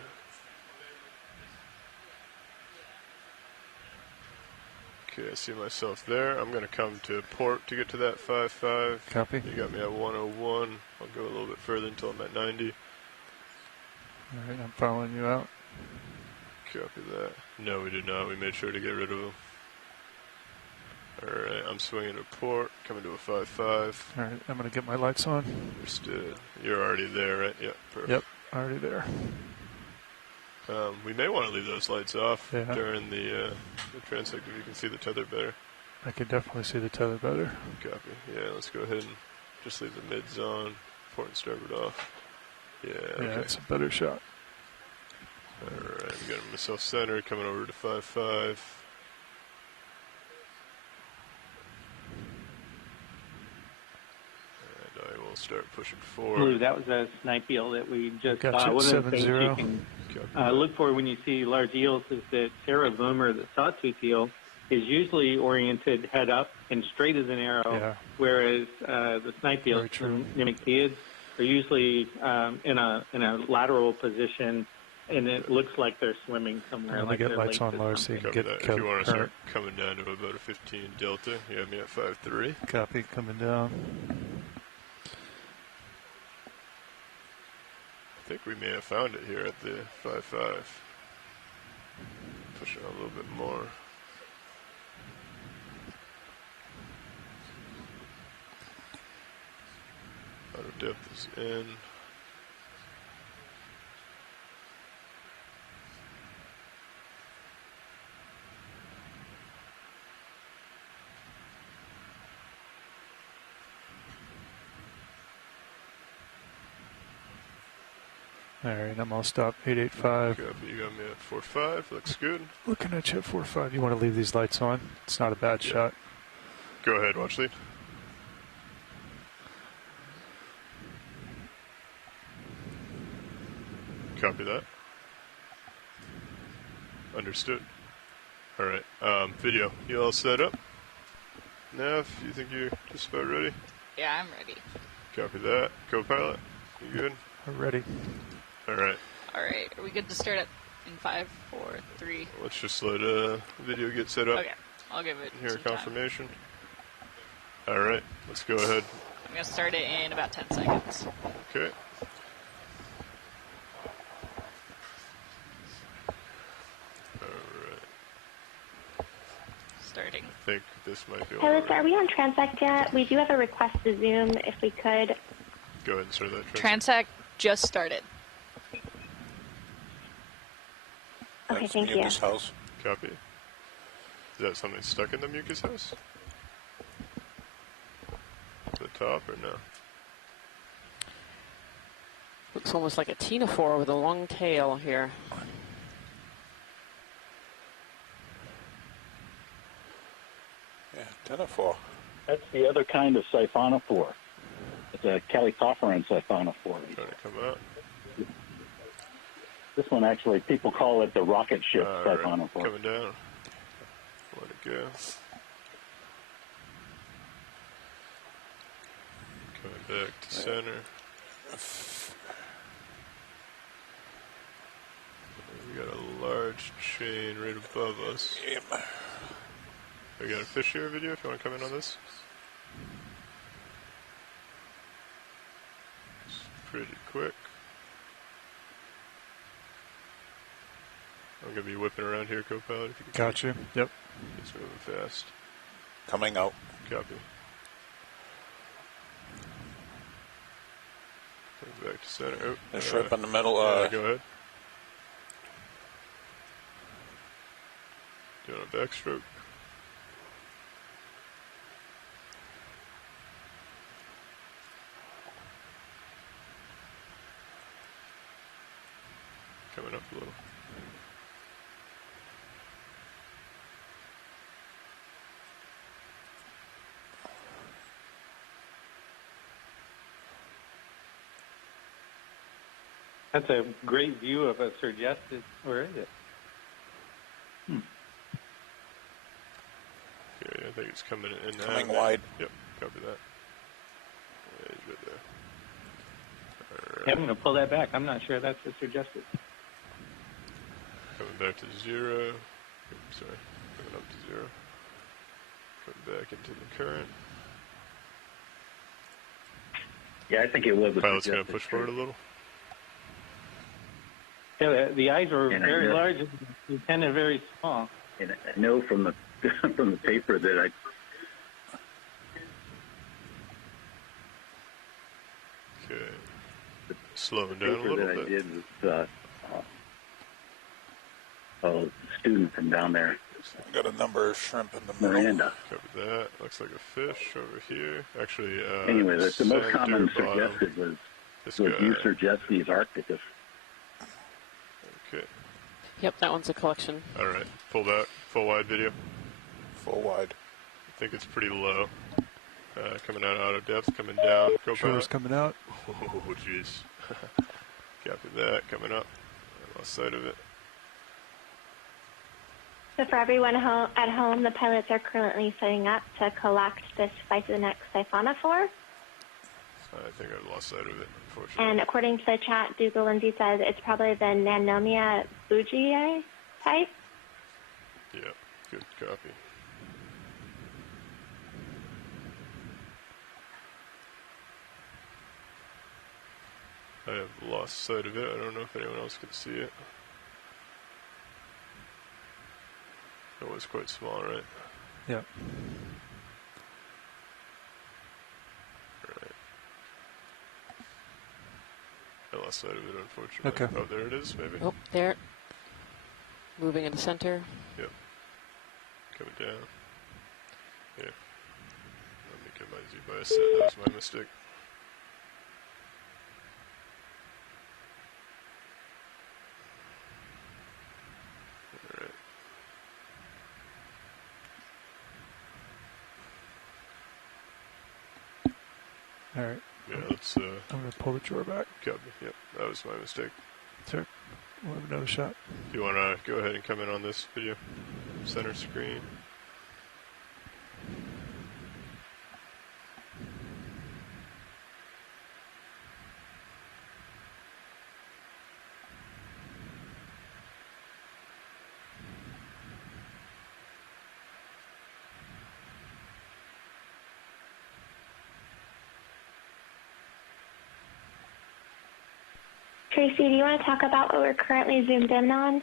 Okay, I see myself there. I'm going to come to port to get to that 5.5. Copy. You got me at 101. I'll go a little bit further until I'm at 90. All right, I'm following you out. Copy that. No, we did not. We made sure to get rid of them. Alright, I'm swinging to port, coming to a 5.5. Alright, I'm going to get my lights on. Understood. You're already there, right? Yeah, perfect. Yep, already there. We may want to leave those lights off during the transect if you can see the tether better. I can definitely see the tether better. Copy. Yeah, let's go ahead and just leave the mids on, port and starboard off. Yeah, okay. Yeah, it's a better shot. Alright, we got a missile center coming over to 5-5. And I will start pushing forward. Blue, that was a snipe eel that we just got saw. you, One of the things 7-0. you can look for when you see large eels is that Sarah Boomer, the sawtooth eel, is usually oriented head up and straight as an arrow, whereas the snipe eels, Nimikids, are usually in a lateral position, and it looks like they're swimming somewhere. Let me get lights on low so you can get if you want to start coming down to about a 15 delta, you have me at 5-3. Copy, coming down. I think we may have found it here at the 5-5. Pushing a little bit more. Auto depth is in. Alright, I'm all stop 885. Copy, you got me at 4-5, looks good. Looking at you at 4-5. You want to leave these lights on? It's not a bad shot. Go ahead, watch lead. Copy that. Understood. Alright, video. You all set up? Nav, you think you're just about ready? Yeah, I'm ready. Copy that. Co-pilot, you good? I'm ready. Alright. Alright, are we good to start it in 5, 4, 3? Let's just let video get set up. Okay, I'll give it Here, some confirmation. Alright, let's go ahead. I'm going to start it in about 10 seconds. Okay. Starting. I think this might be Hey, Lisa, are we on transect yet? We do have a request to zoom if we could. Go ahead and start that transect just started. Okay, thank you. Mucus house. Copy. Is that something stuck in the mucus house? The top or no? Looks almost like a ctenophore with a long tail here. Yeah, ctenophore. That's the other kind of siphonophore. It's a calicophoran siphonophore. Trying to come out. This one actually, people call it the rocket ship siphonophore. Right. Coming down. Let it go. Coming back to center. We got a large chain right above us. We got a fish here video if you want to come in on this. It's pretty quick. I'm going to be whipping around here, co-pilot. If you can Got you. Yep. It's moving fast. Coming out. Copy. Back to center. Oh, the shrimp in the middle. Go ahead. Doing a backstroke. Coming up a little. That's a great view of a Surgested. Where is it? Yeah, I think it's coming in. Coming wide. Yep, copy that. Yeah, he's right there. All right. Yeah, I'm going to pull that back. I'm not sure that's a Surgested. Coming back to 0. Sorry, coming up to 0. Coming back into the current. Yeah, I think it was a Pilot's going to push forward a little. Yeah, the eyes were very large and the antenna very small. And I know from the from the paper that I slowing down a little bit. I did was fellow student from down there. Got a number of shrimp in the Miranda. Copy that. Looks like a fish over here. Actually, anyway, the most common suggested was you suggest these Arcticus. Okay. Yep, that one's a collection. All right, pull back. Full wide video. Full wide. I think it's pretty low. Coming out of depth, coming down. Shore's coming out. Oh, jeez. Copy that. Coming up. I lost sight of it. So for everyone at home, the pilots are currently setting up to collect this Physonex siphonophore. I think I lost sight of it, unfortunately. And according to the chat, Dougal Lindsay says it's probably the Nanomia bugiae type. Yeah, good copy. I have lost sight of it. I don't know if anyone else can see it. It was quite small, right? Yeah. Right. I lost sight of it, unfortunately. Okay. Oh, there it is, maybe? Oh, there. Moving into center. Yep. Coming down. Yeah. Let me get my Z-bias set. That was my mistake. All right. Yeah, let's. I'm gonna pull the drawer back. Copy. Yep, that was my mistake. Sure. We'll have another shot. Do you want to go ahead and come in on this video? Center screen. Tracy, do you want to talk about what we're currently zoomed in on?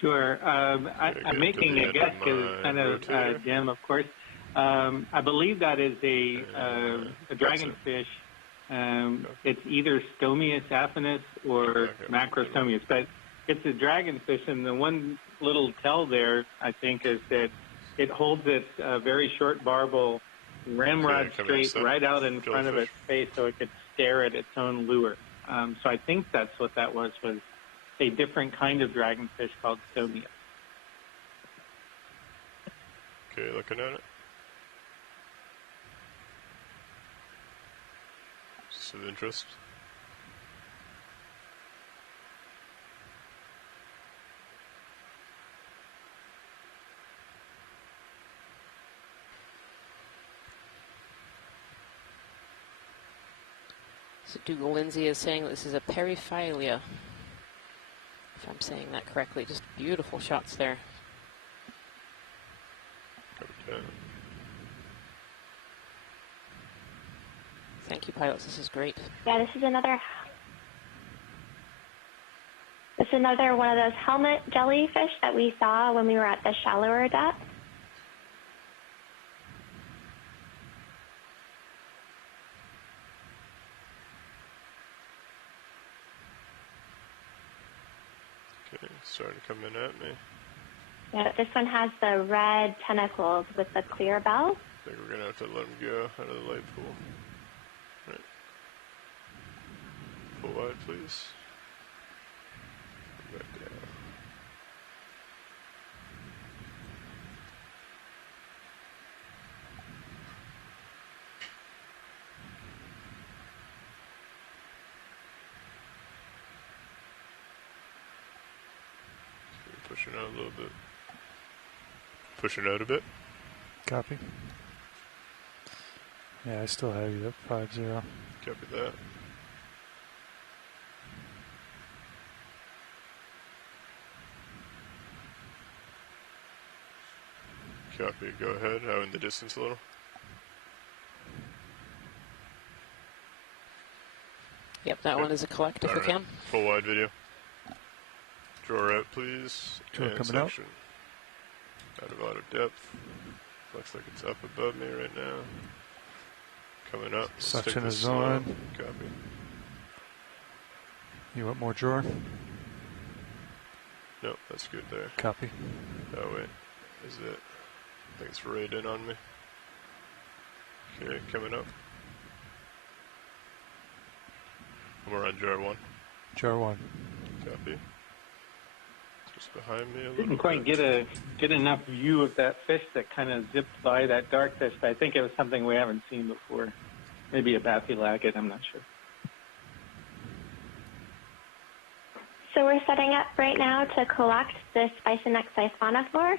Sure. I'm making a guess because it's kind of dim, of course. I believe that is a dragonfish. It's either Stomius aphanus or Macrostomius, but it's a dragonfish, and the one little tell there, I think, is that it holds its very short barbel ramrod straight right out in front of its face so it could stare at its own lure. So I think that's what that was a different kind of dragonfish called Stomia. Okay, looking at it. Is this of interest? So Dougal Lindsay is saying that this is a periphilia, if I'm saying that correctly. Just beautiful shots there. Okay. Thank you, pilots. This is great. Yeah, this is another one of those helmet jellyfish that we saw when we were at the shallower depth. Okay, starting to come in at me. Yeah, this one has the red tentacles with the clear bell. I think we're going to have to let him go out of the light pool. Right. Full wide, please. Back down. Pushing out a little bit. Pushing out a bit. Copy. Yeah, I still have you at 5-0. Copy that. Copy, go ahead. Out in the distance a little. Yep, that one is a collect if we can. Full wide video. Draw out, please. Draw and coming section. Out of auto depth. Looks like it's up above me right now. Coming up. Suction is on. Copy. You want more drawer? Nope, that's good there. Copy. Oh, wait. Is it? I think it's right in on me. Okay, coming up. We're on jar 1. Jar 1. Copy. Just behind me a little Didn't quite get enough view of that fish that kind of zipped by, that dark fish. I think it was something we haven't seen before. Maybe a bathylaggett, I'm not sure. So we're setting up right now to collect this Bison-X siphonophore,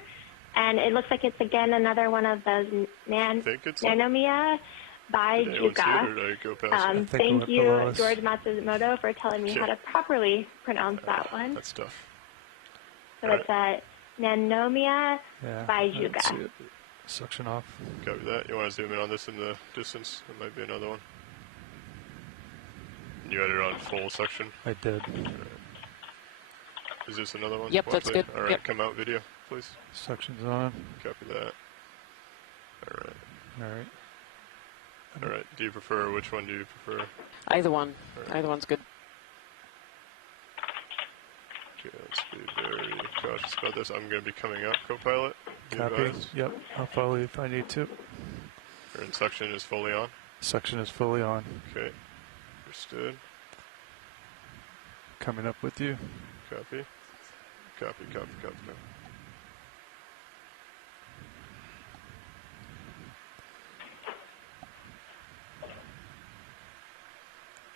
and it looks like it's again another one of those Nanomia by Juga. Thank you, George Matsumoto, for telling me how to properly pronounce that one. That's tough. So it's a Nanomia by Juga. Suction off. Copy that. You want to zoom in on this in the distance? There might be another one. You had it on full suction? I did. Is this another one? Yep, that's good. All right, yep. Come out video, please. Suction's on. Copy that. All right. All right. All right. Do you prefer, which one do you prefer? Either one. Right. Either one's good. Okay, let's be very cautious about this. I'm going to be coming up, co-pilot. Copy. Yep, I'll follow you if I need to. And suction is fully on? Suction is fully on. Okay. Understood. Coming up with you. Copy. Copy, copy, copy, copy.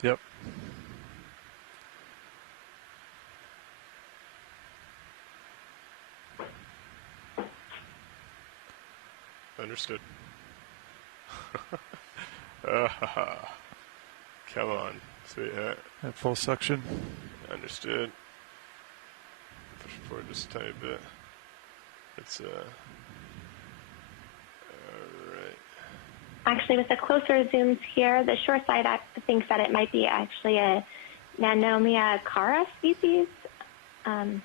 Yep. Understood. Come on, sweetheart. At full suction. Understood. Push forward just a tiny bit. It's alright. Actually, with the closer zooms here, the shore side thinks that it might be actually a Nanomia cara species. Thank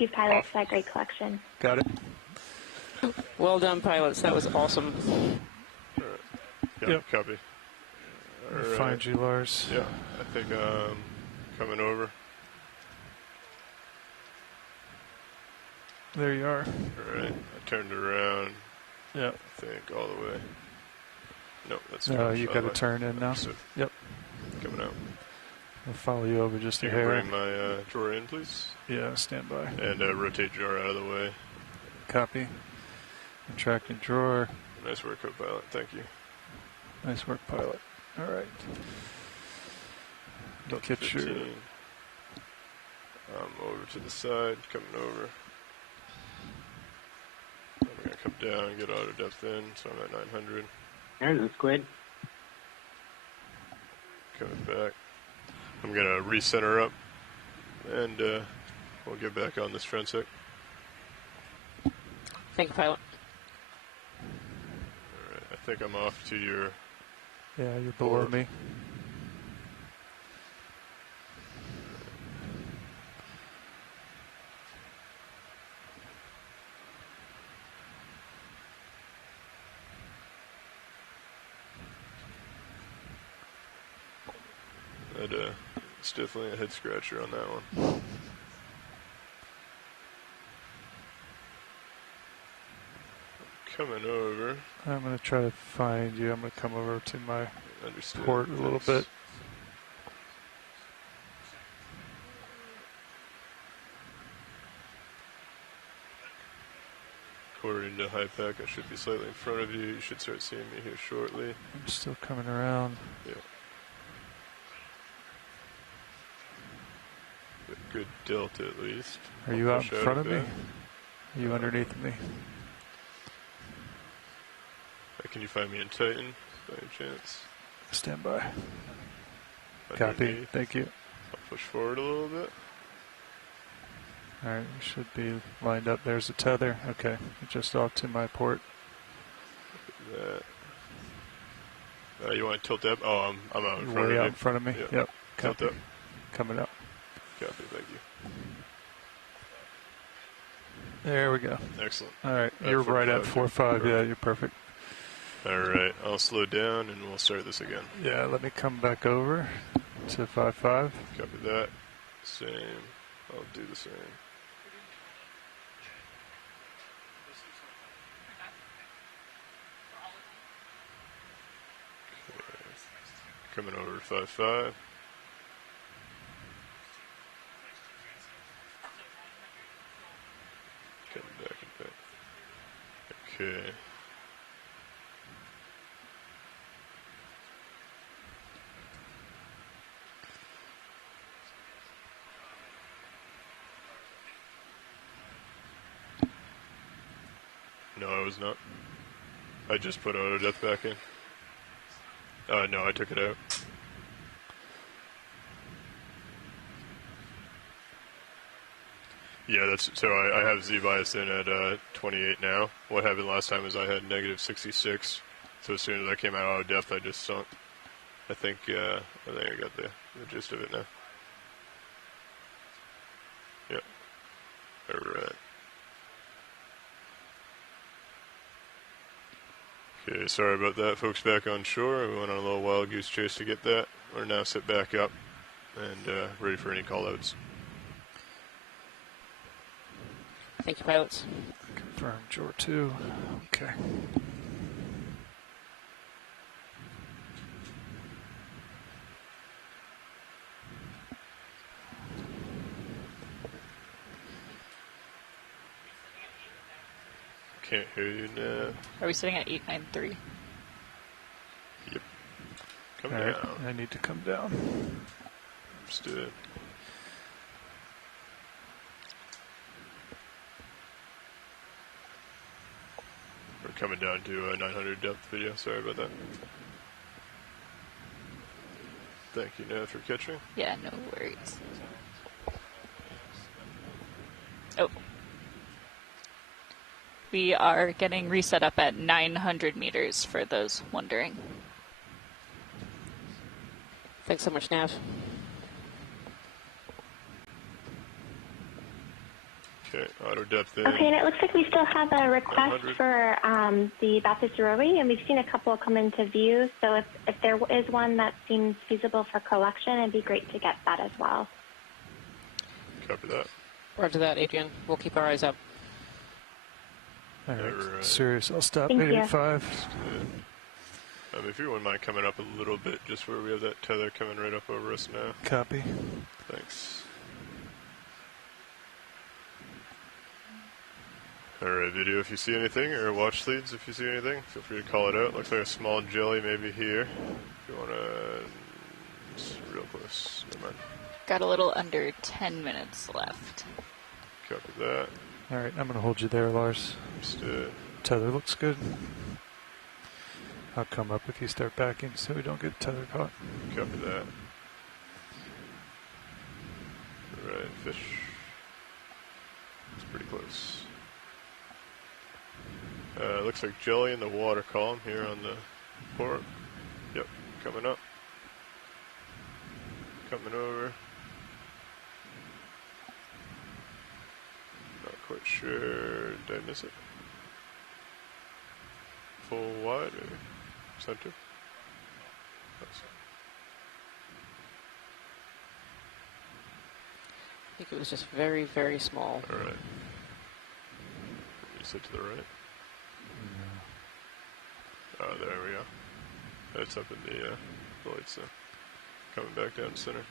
you, pilots, for that great collection. Got it. Well done, pilots. That was awesome. Yep. Copy. Right. Find you, Lars. Yeah, I think coming over. There you are. All right, I turned around. Yeah. I think all the way. Nope, that's no. You got to turn in now. So yep. Coming out. I'll follow you over just a Can you hair. bring my drawer in, please? Yeah, stand by. And rotate drawer out of the way. Copy. Retracting drawer. Nice work, co-pilot. Thank you. Nice work, pilot. All right. Get your... over to the side, coming over. I'm going to come down, get auto depth in, so I'm at 900. There's a squid. Coming back. I'm going to recenter up, and we'll get back on this transect. Thank you, pilot. Alright, I think I'm off to your... Yeah, you're below me. It's definitely a head scratcher on that one. Coming over. I'm going to try to find you. I'm going to come over to my Understood. port a little bit. According to high pack, I should be slightly in front of you. You should start seeing me here shortly. I'm still coming around. Yeah. Good delta at least. Are you out in front of me? Are you underneath me? Can you find me in Titan by any chance? Stand by. Copy. Thank you. I'll push forward a little bit. Alright, you should be lined up. There's a tether. Okay, just off to my port. That. You want to tilt up? Oh, I'm out in front of you. Way out in front of me? Yep. Tilt up. Coming up. Copy, thank you. There we go. Excellent. Alright, you're right at 4.5. Yeah, you're perfect. Alright, I'll slow down and we'll start this again. Yeah, let me come back over to 5.5. Copy that. Same. I'll do the same. Okay. Coming over to 5.5. Coming back and back. Okay. No, I was not. I just put auto depth back in. No, I took it out. Yeah, that's so. I have Z bias in at 28 now. What happened last time is I had negative 66. So as soon as I came out auto depth, I just sunk. I think I got the gist of it now. Yep. All right. Okay, sorry about that, folks back on shore. We went on a little wild goose chase to get that. We're now set back up and ready for any call-outs. Thank you, pilots. Confirm Jor 2. Okay. Can't hear you now. Are we sitting at 893? Yep. Come All down. right, I need to come down. Understood. We're coming down to 900 depth video. Sorry about that. Thank you, Nav, for catching. Yeah, no worries. Oh. We are getting reset up at 900 meters for those wondering. Thanks so much, Nav. Okay, auto depth in. Okay, and it looks like we still have a request for the Bathurst ROV, and we've seen a couple come into view. So if there is one that seems feasible for collection, it'd be great to get that as well. Copy that. Roger that, Adrian. We'll keep our eyes up. All right, Sirius, I'll stop 885. If you wouldn't mind coming up a little bit, just where we have that tether coming right up over us now. Copy. Thanks. Alright, video if you see anything, or watch leads if you see anything, feel free to call it out. Looks like a small jelly maybe here. If you want to... It's real close. Never mind. Got a little under 10 minutes left. Copy that. All right, I'm going to hold you there, Lars. Understood. Tether looks good. I'll come up if you start backing so we don't get tether caught. Copy that. Alright, fish. It's pretty close. Looks like jelly in the water column here on the port. Yep, coming up. Coming over. Not quite sure. Did I miss it? Full wide, maybe? Center? That's I think it was just very, very small. Alright. You sit to the right? Oh, there we go. That's up in the void, so coming back down center.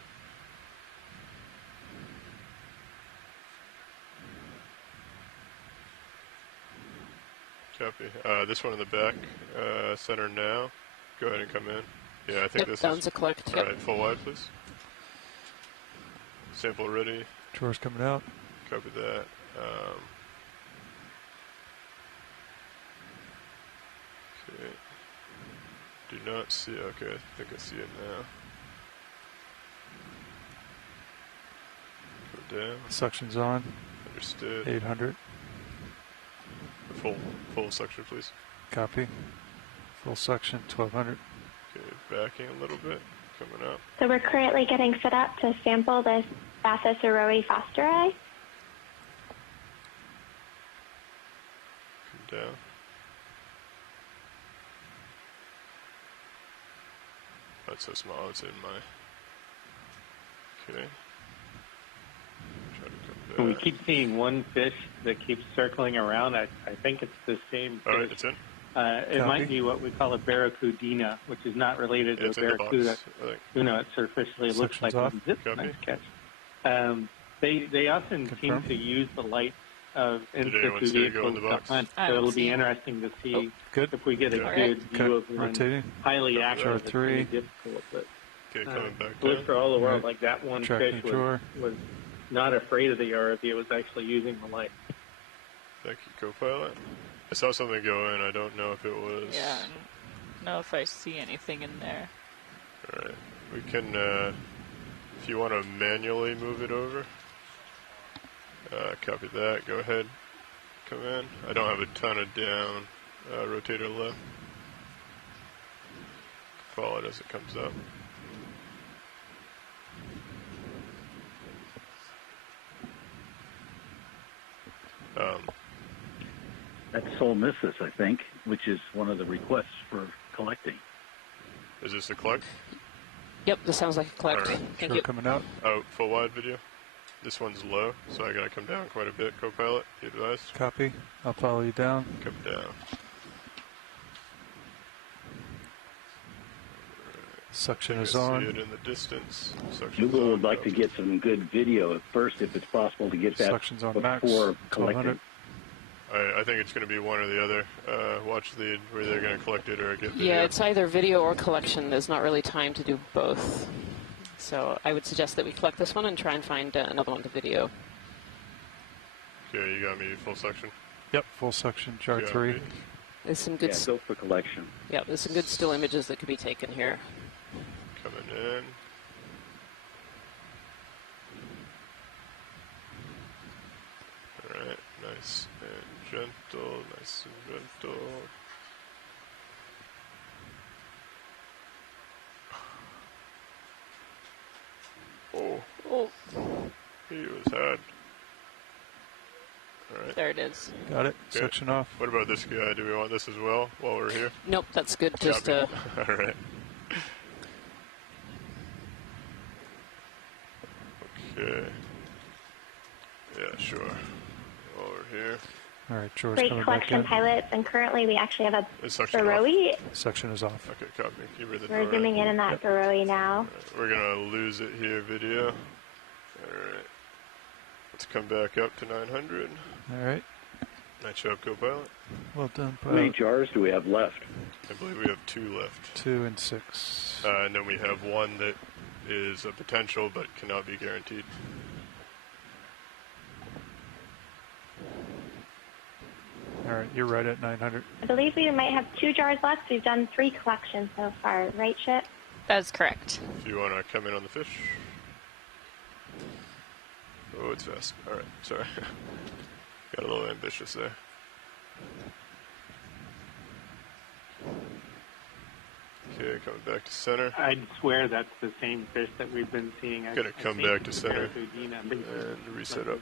Copy. This one in the back, center now. Go ahead and come in. Yeah, I think this is... clicked. All right, full wide, please. Sample ready. Jor's coming out. Copy that. Okay. Do not see. Okay, I think I see it now. Go down. Suction's on. Understood. 800. Full suction, please. Copy. Full suction, 1200. Okay, backing a little bit. Coming up. So we're currently getting set up to sample this Bathurst ROV faster eye. Come down. Oh, it's so small, it's in my... Okay. Try to We keep seeing one fish that keeps circling around. I think it's the same fish. All right, it's in. It might be what we call a barracuda, which is not related to a barracuda. Tuna, it superficially looks like a zip. Nice catch. They often seem to use the light of in-situ vehicles to hunt, so it'll be interesting to see if we get a good view of one highly active. It's really difficult, but coming back look for all the world. Like that one fish was not afraid of the ROV, it was actually using the light. Thank you, co-pilot. I saw something go in, I don't know if it was... Yeah, I don't know if I see anything in there. Alright, we can, if you want to manually move it over, copy that, go ahead, come in. I don't have a ton of down, rotator left. Follow it as it comes up. That's Sol Missus, I think, which is one of the requests for collecting. Is this a collect? Yep, this sounds like a collect. Right. Thank you. Coming out. Oh, full wide video. This one's low, so I gotta come down quite a bit, co-pilot. You advise? Copy. I'll follow you down. Come down. Suction is on. See it in the distance. Google would like to get some good video at first, if it's possible to get that Suction's on before max, collecting. I think it's going to be one or the other. Watch the where they're going to collect it or get video. Yeah, it's either video or collection. There's not really time to do both. So I would suggest that we collect this one and try and find another one to video. Okay, you got me full suction? Yep, full suction, jar 3. There's some good... go for collection. Yeah, there's some good still images that could be taken here. Coming in. Alright, nice and gentle, nice and gentle. Oh. He was had. Alright. There it is. Got it. Okay. Suction off. What about this guy? Do we want this as well while we're here? Nope, that's good. Just Alright. Okay. Yeah, sure. While we're here. All right, George. Great collection, pilots, and currently we actually have a Garoe. Suction is off. Okay, copy. We're zooming in on that Garoe now. Right, we're gonna lose it here, video. Alright. Let's come back up to 900. All right. Nice job, co-pilot. Well done, How many pilot. jars do we have left? I believe we have 2 left. 2 and 6. And then we have 1 that is a potential but cannot be guaranteed. All right, you're right at 900. I believe we might have 2 jars left. We've done 3 collections so far, right, Chip? That's correct. If you want to come in on the fish. Oh, it's fast. Alright, sorry. Got a little ambitious there. Okay, coming back to center. I'd swear that's the same fish that we've been seeing. Gonna come back to center and reset up.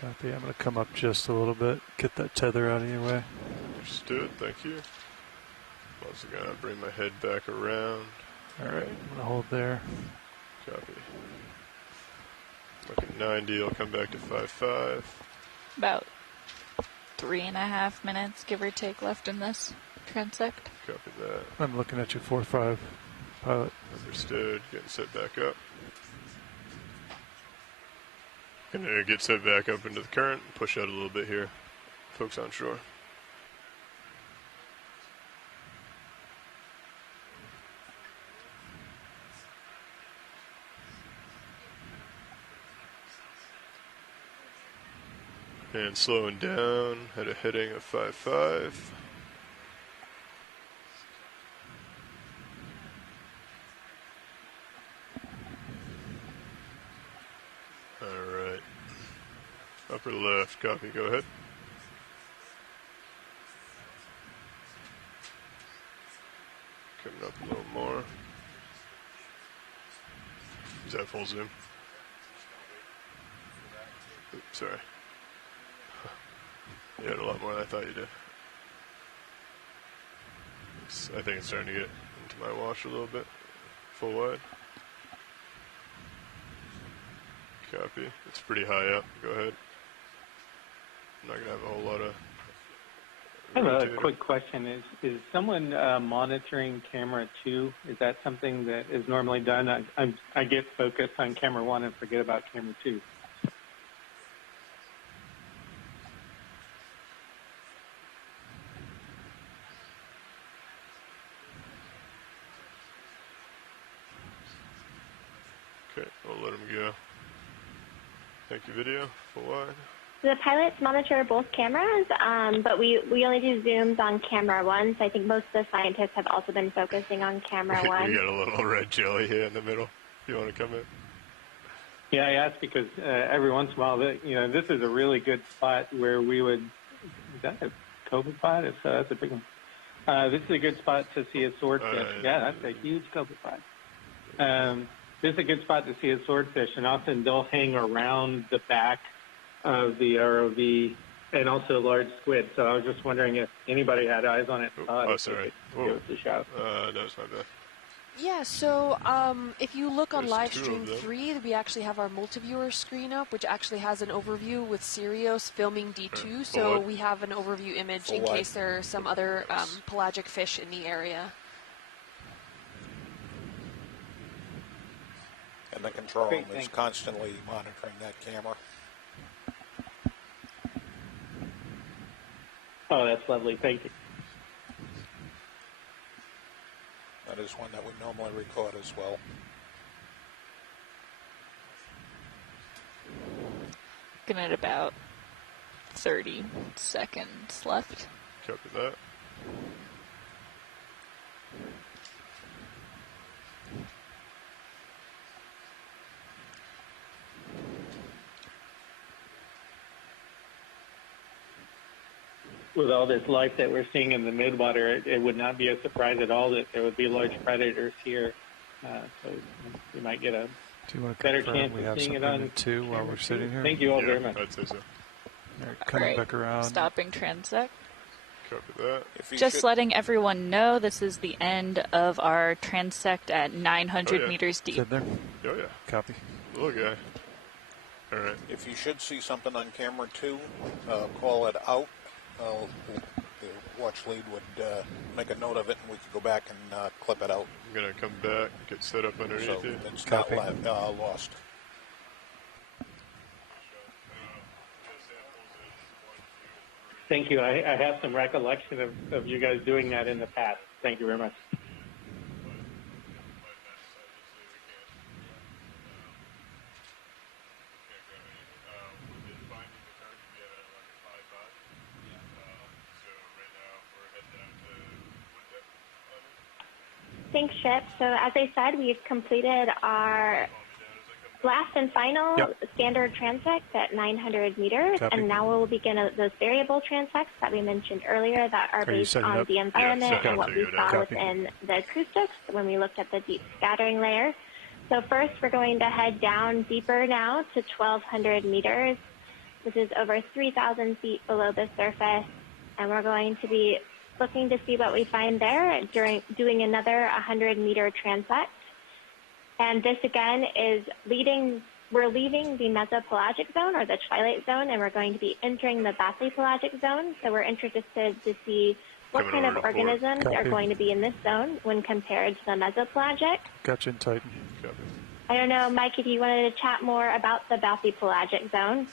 Copy. I'm going to come up just a little bit. Get that tether out of your way. Understood, thank you. I'm also gonna bring my head back around. All right, I'm going to hold there. Copy. Looking 90, I'll come back to 5.5. About 3.5 minutes, give or take, left in this transect. Copy that. I'm looking at you 4-5, pilot. Understood, getting set back up. Gonna get set back up into the current, push out a little bit here. Folks on shore. And slowing down, had a heading of 5.5. Alright. Upper left, copy, go ahead. Coming up a little more. Is that full zoom? Oops, sorry. You had a lot more than I thought you did. I think it's starting to get into my wash a little bit. Full wide. Copy. It's pretty high up. Go ahead. I'm not going to have a whole lot of... I have a quick question. Is someone monitoring camera 2? Is that something that is normally done? I get focused on camera 1 and forget about camera 2. Okay, I'll let him go. Thank you, video. Full wide. The pilots monitor both cameras, but we only do zooms on camera 1, so I think most of the scientists have also been focusing on camera 1. We got a little red jelly here in the middle. You want to come in? Yeah, I asked because every once in a while, this is a really good spot where we would... Is that a cobra pot? If so, that's a big one. This is a good spot to see a swordfish. Yeah, that's a huge cobra pot. This is a good spot to see a swordfish, and often they'll hang around the back of the ROV and also large squid. So I was just wondering if anybody had eyes on it. Sorry. Give us a shout. That was my bad. Yeah, so if you look on There's live 2 stream of them. 3, we actually have our multi-viewer screen up, which actually has an overview with Sirius filming D2. So we have an overview image in case there are some other pelagic fish in the area. And the control room is constantly monitoring that camera. Oh, that's lovely. Thank you. That is one that we normally record as well. Looking at about 30 seconds left. Copy that. With all this life that we're seeing in the midwater, it would not be a surprise at all that there would be large predators here. So we might get a better chance of seeing it on 2 while we're sitting here. Thank you all very much. I'd say so. All right, coming back around. Stopping transect. Copy that. Just letting everyone know this is the end of our transect at 900 meters deep. Good there? Oh, yeah. Copy. Little guy. All right. If you should see something on camera 2, call it out. The watch lead would make a note of it, and we could go back and clip it out. I'm going to come back, get set up underneath so you. It's not lost. Thank you. I have some recollection of you guys doing that in the past. Thank you very much. Thanks, Ship. So as I said, we've completed our last and final standard transects at 900 meters, and now we'll begin those variable transects that we mentioned earlier that are based on the environment and what we saw within the acoustics when we looked at the deep scattering layer. So first, we're going to head down deeper now to 1,200 meters. This is over 3,000 feet below the surface, and we're going to be looking to see what we find there during doing another 100-meter transect. And this again is we're leaving the mesopelagic zone or the twilight zone, and we're going to be entering the bathypelagic zone. So we're interested to see what kind of organisms are going to be in this zone when compared to the mesopelagic. Gotcha, in Titan. Copy. I don't know, Mike, if you wanted to chat more about the bathypelagic zone.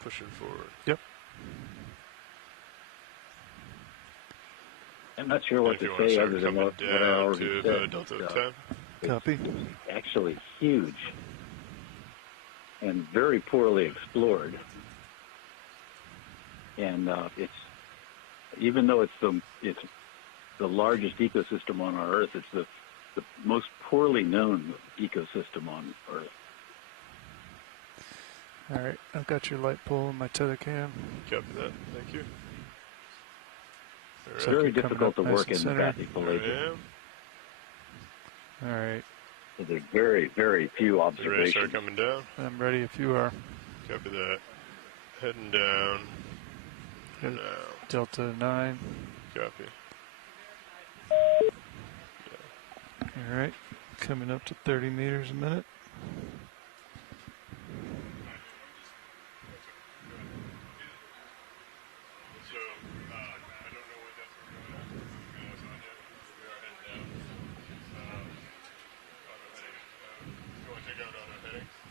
Pushing forward. Yep. I'm not sure what to say other than what I already said. Delta 10. Copy. It's actually huge and very poorly explored. And it's even though it's the largest ecosystem on our Earth, it's the most poorly known ecosystem on Earth. All right, I've got your light pole and my tether-cam. Copy that. Thank you. It's very difficult to work in the bathypelagic. All right. There's very, very few Ready to observations. start coming down? I'm ready if you are. Copy that. Heading down. Good. Delta 9. Copy. All right, coming up to 30 meters a minute.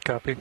Copy.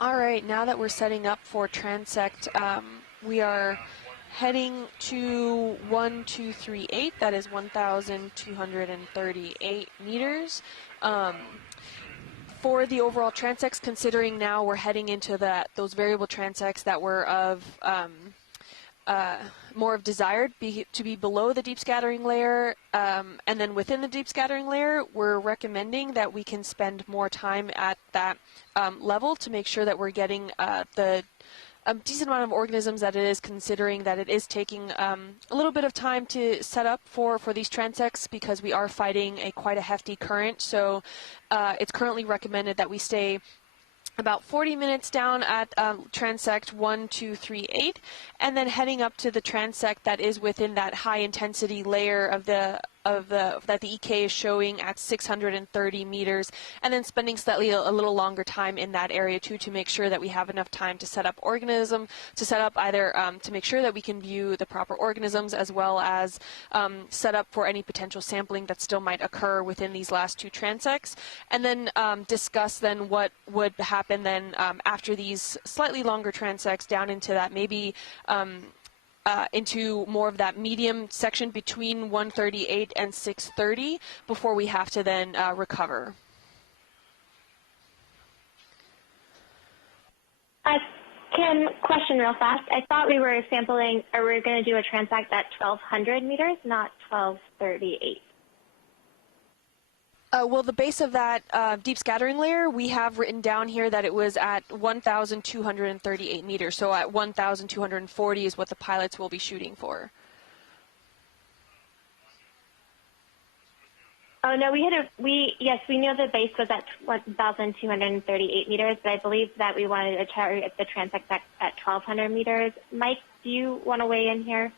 All right, now that we're setting up for transect, we are heading to 1238. That is 1,238 meters. For the overall transects, considering now we're heading into those variable transects that were of more of desired to be below the deep scattering layer, and then within the deep scattering layer, we're recommending that we can spend more time at that level to make sure that we're getting the decent amount of organisms that it is, considering that it is taking a little bit of time to set up for these transects because we are fighting quite a hefty current. So it's currently recommended that we stay about 40 minutes down at transect 1238, and then heading up to the transect that is within that high intensity layer of that the EK is showing at 630 meters, and then spending slightly a little longer time in that area too, to make sure that we have enough time to set up either to make sure that we can view the proper organisms, as well as set up for any potential sampling that still might occur within these last two transects, and then discuss then what would happen then after these slightly longer transects down into that maybe into more of that medium section between 138 and 630 before we have to then recover. Kim, question real fast. I thought we were sampling, or we were going to do a transect at 1,200 meters, not 1,238. Well, the base of that deep scattering layer, we have written down here that it was at 1,238 meters. So at 1,240 is what the pilots will be shooting for. Oh no, yes, we knew the base was at 1,238 meters, but I believe that we wanted to target the transect at 1,200 meters. Mike, do you want to weigh in here?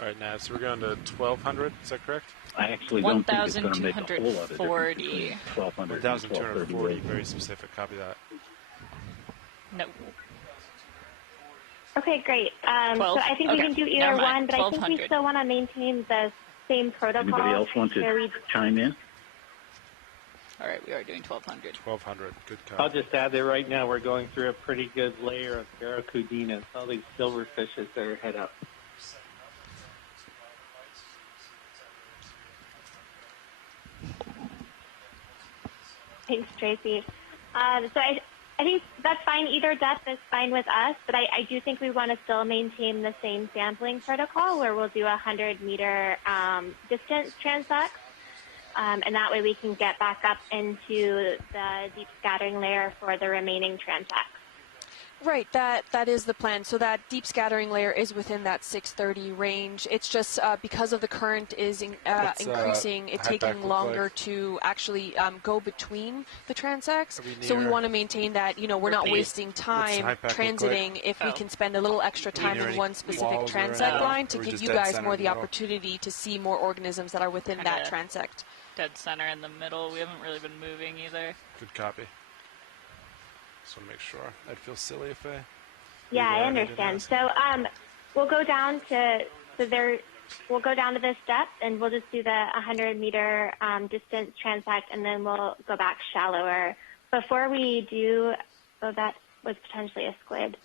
All right, Nav, so we're going to 1,200, is that correct? I actually don't think it's going to make a whole lot of difference between 1,200 and 1,240, very specific. Copy that. No. Okay, great. So I think we can do either one, but I think we still want to maintain the same protocol. Anybody else want to chime in? All right, we are doing 1,200. 1,200, good call. I'll just add that right now we're going through a pretty good layer of barracudinas, all these silverfishes that are head up. Thanks, Tracy. So I think that's fine. Either depth is fine with us, but I do think we want to still maintain the same sampling protocol where we'll do 100-meter distance transects, and that way we can get back up into the deep scattering layer for the remaining transects. Right, that is the plan. So that deep scattering layer is within that 630 range. It's just because of the current is increasing, it's taking longer to actually go between the transects. So we want to maintain that, we're not wasting time transiting if we can spend a little extra time in one specific transect line to give you guys more the opportunity to see more organisms that are within that transect. Dead center in the middle. We haven't really been moving either. Good copy. Just want to make sure. I'd feel silly if I... Yeah, I understand. So we'll go down to we'll go down to this depth, and we'll just do the 100-meter distance transect, and then we'll go back shallower. Before we do, that was potentially a squid.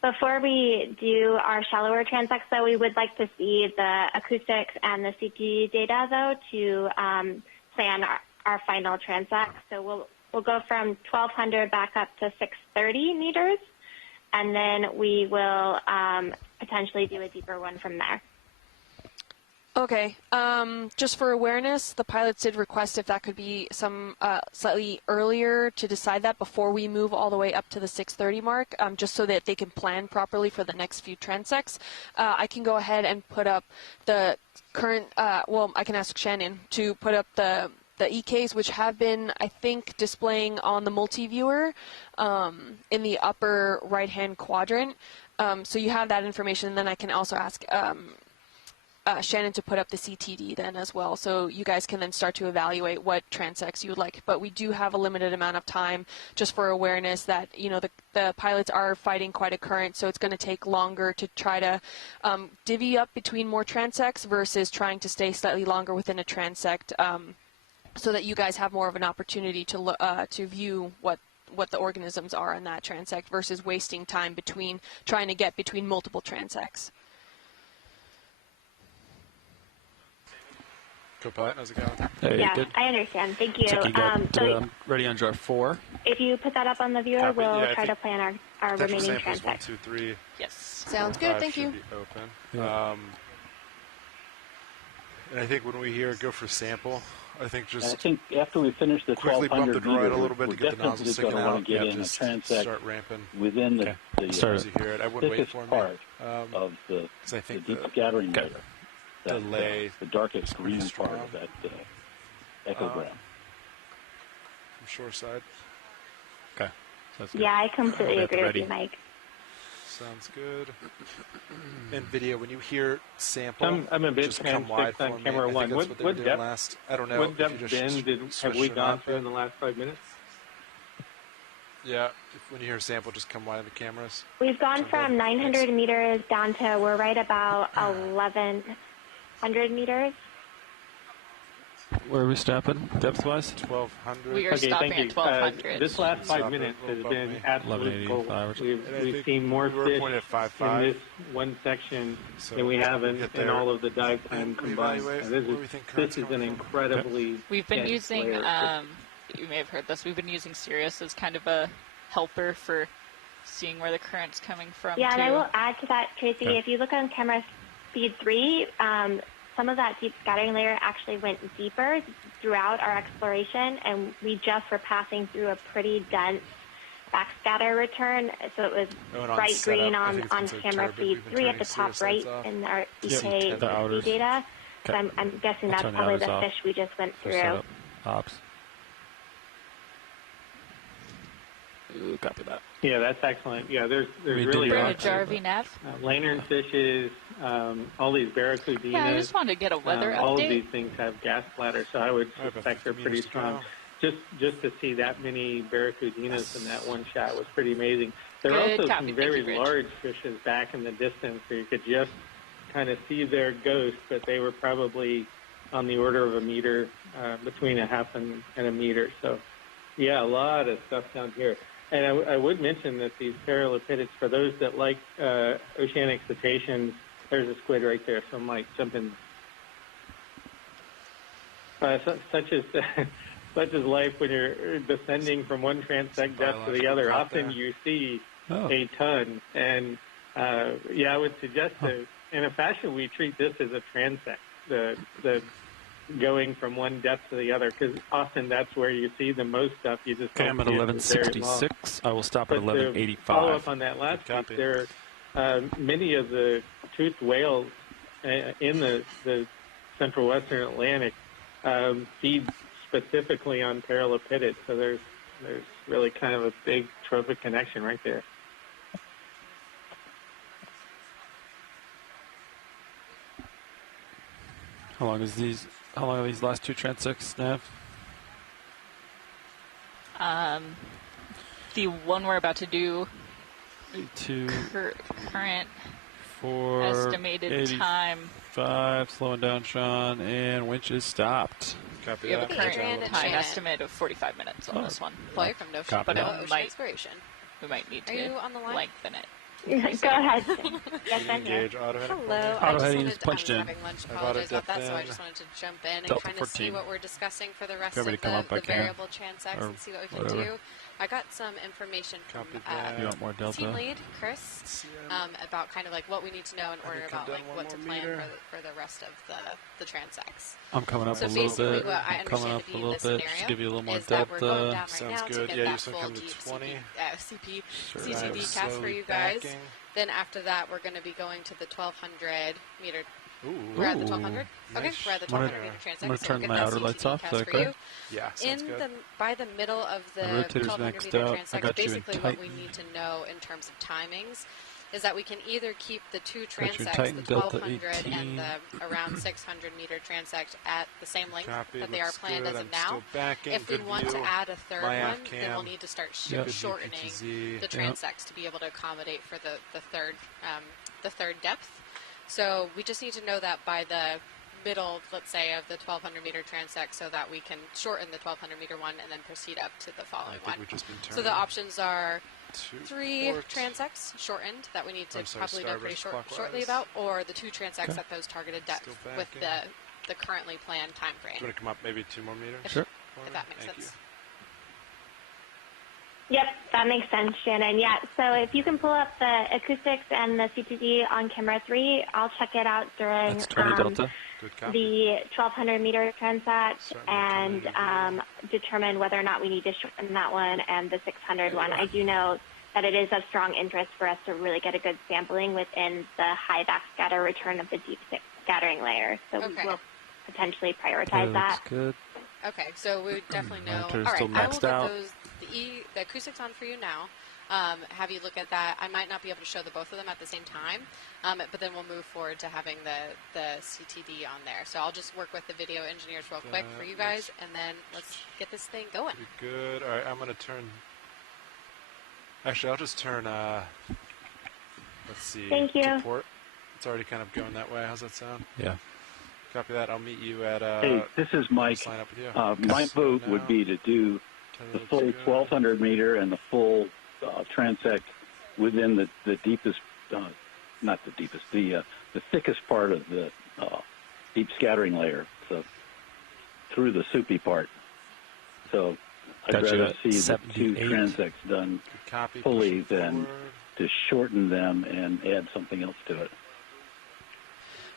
Before we do our shallower transects, though, we would like to see the acoustics and the CT data, though, to plan our final transect. So we'll we'll go from 1,200 back up to 630 meters, and then we will potentially do a deeper one from there. Okay. Just for awareness, the pilots did request if that could be some slightly earlier to decide that before we move all the way up to the 630 mark, just so that they can plan properly for the next few transects. I can go ahead and put up the current, well, I can ask Shannon to put up the EKs, which have been, I think, displaying on the multi-viewer in the upper right-hand quadrant. So you have that information, and then I can also ask Shannon to put up the CTD then as well, so you guys can then start to evaluate what transects you would like. But we do have a limited amount of time, just for awareness that, you know, the pilots are fighting quite a current, so it's going to take longer to try to divvy up between more transects versus trying to stay slightly longer within a transect, so that you guys have more of an opportunity to view what the organisms are in that transect versus wasting time between trying to get between multiple transects. Co-pilot, how's it going? Hey, Yeah, good. I understand. Thank you. Looks like you got So ready on draft 4. if you put that up on the viewer, Copy. we'll Yeah, I try to think plan our potential remaining samples 1, transects. 2, 3. Yes. Sounds 4, good, 5 thank should you. be open. Yeah. And I think when we hear go for sample, I think just I think after we finish the quickly bump 1,200 the droid meters, a little bit we're to get the nozzle definitely sticking going to want out. to get Yeah, in a just transect start ramping within the as you hear it. I wouldn't wait thickest for me. part of the I think deep scattering layer. That, delay the darkest green part strong. of that echogram. From shore side. Okay. That's good. Yeah, I completely Okay, agree with ready. you, Mike. Sounds good. And video, when you hear sample, I'm a bit just come wide transfixed on for me. camera I one. think that's what they were doing last. I don't know What if depth you just bend have switched we it or gone not, through in but the last 5 minutes? yeah, when you hear sample, just come wide of the cameras. We've gone from 900 meters down to we're right about 1,100 meters. Where are we stopping, depth-wise? 1,200. We are Okay, stopping thank at you. 1,200. This last Stop 5 it, minutes roll has above been me. absolute gold. 1185 or something. We've seen more we were fish pointing at 5.5. in this one section So than we have we'll in, get in there. all of the dive time combined. Reevaluate And this where we is, think this current's is an coming from. incredibly We've been dense using, layer. you may have heard this, we've been using Sirius as kind of a helper for seeing where the current's coming from, Yeah, too. and I will add to that, Tracy, Okay. if you look on camera speed 3, some of that deep scattering layer actually went deeper throughout our exploration, and we just were passing through a pretty dense backscatter return, so it was And on bright setup, green I on think it's been so camera turbid, feed we've been 3 at turning the top Sirius right lights off. in our Yep. EK The outers. data. So Okay. I'm guessing I'll that's turn the probably outers the off fish we just went for through. setup. Ops. Ooh, copy that. Yeah, that's excellent. Yeah, there's We did really the Bridge, RV nav. lantern fishes, all these barracudinas. Yeah, I just wanted to get a weather all of update. these things have gas bladders, so I would I have suspect they're 50 pretty meters to strong. go. Just to see that many barracudinas in that one shot was pretty amazing. There are Good also copy. some Thank very you, Rich. large fishes back in the distance, so you could just kind of see their ghost, but they were probably on the order of a meter, between a half and a meter. So, yeah, a lot of stuff down here. And I would mention that these paralipidids, for those that like oceanic cetaceans, there's a squid right there, so I might jump in. Such as such as life when you're descending from one transect depth to the other. Often you see a ton, and yeah, I would suggest that in a fashion we treat this as a transect, the going from one depth to the other, because often that's where you see the most stuff. You just Okay, I'm at don't see it for very long. 1166. I will stop at But to 1185. follow up on that last piece, there are many of the toothed whales in the central western Atlantic feed specifically on paralipidids, so there's really kind of a big trophic connection right there. How long are these last two transects, Nav? The one we're about to do, 82, current 4, estimated time. 5, slowing down, Sean, and winch is stopped. We have a current time estimate of 45 minutes on this one. Fly from Notion Copy but that. Ocean might, Exploration. we might need Are you on the to line? lengthen it. Go ahead. Yes, I'm here. Engage auto heading. Hello. Auto heading is punched in. I was having lunch. Apologize about that. So I just wanted to jump in and Delta kind of see 14. what we're discussing for the rest If you of want me to come up, I the can. variable transects and see what we can whatever. do. I got some information from You want more delta? team lead Chris about kind of like what we need to know in order about like what to plan for the rest of the transects. I'm coming up so a little bit. What I I'm coming up a little bit. Just give you a little more we're going delta. down right Sounds now good. to get Yeah, that you still full come to deep 20. CTD cast for you guys. Then after that, we're going to be going to the 1200 meter. We're at the 1200. Nice. Okay, we're at the 1200 meter transect. I'm going to so we'll turn get my that outer CTD lights off. cast Is that for you. correct? Yeah, sounds good. By the middle of the rotator's 1200 maxed meter out. I transect, got you in basically what we Titan. need to know in terms of timings is that we can either keep the two Got you in transects, Titan, the Delta 1200 18. and the around 600 meter transect, at the same length Copy, that they are looks planned good. as of I'm now. still backing. If we Good want view. to add a third My one, aft then cam. we'll need to start Good shortening VPTZ. the transects to be able to accommodate for the third depth. So we just need to know that by the middle, let's say, of the 1200 meter transect, so that we can shorten the 1200 meter one and then proceed up to the following one. So the options are 3 transects shortened that we need to probably know pretty shortly about, or the 2 transects at those targeted depths with the currently planned time frame. Do you want to come up maybe 2 more meters? Sure. If that makes sense. Yep, that makes sense, Shannon. Yeah, so if you can pull up the acoustics and the CTD on camera 3, I'll check it out during That's 20 delta. the 1200 meter transect and determine whether or not we need to shorten that one and the 600 one. I do know that it is of strong interest for us to really get a good sampling within the high backscatter return of the deep scattering layer. So we will potentially prioritize that. Good. Okay, so we would definitely know. Monitor's All right, still I will maxed get out. the acoustics on for you now. Have you look at that. I might not be able to show the both of them at the same time, but then we'll move forward to having the CTD on there. So I'll just work with the video engineers real quick for you guys, and then let's get this thing going. Good. All right, I'm going to turn. Actually, I'll just turn. Let's see. Thank you. To port. It's already kind of going that way. How's that sound? Yeah. Copy that. I'll meet you at. Hey, this is Mike. Sign up with you. My vote would be to do the full 1200 meter and the full transect within the deepest, not the deepest, the thickest part of the deep scattering layer, so through the soupy part. So I'd rather see the 2 transects done fully than to shorten them and add something else to it.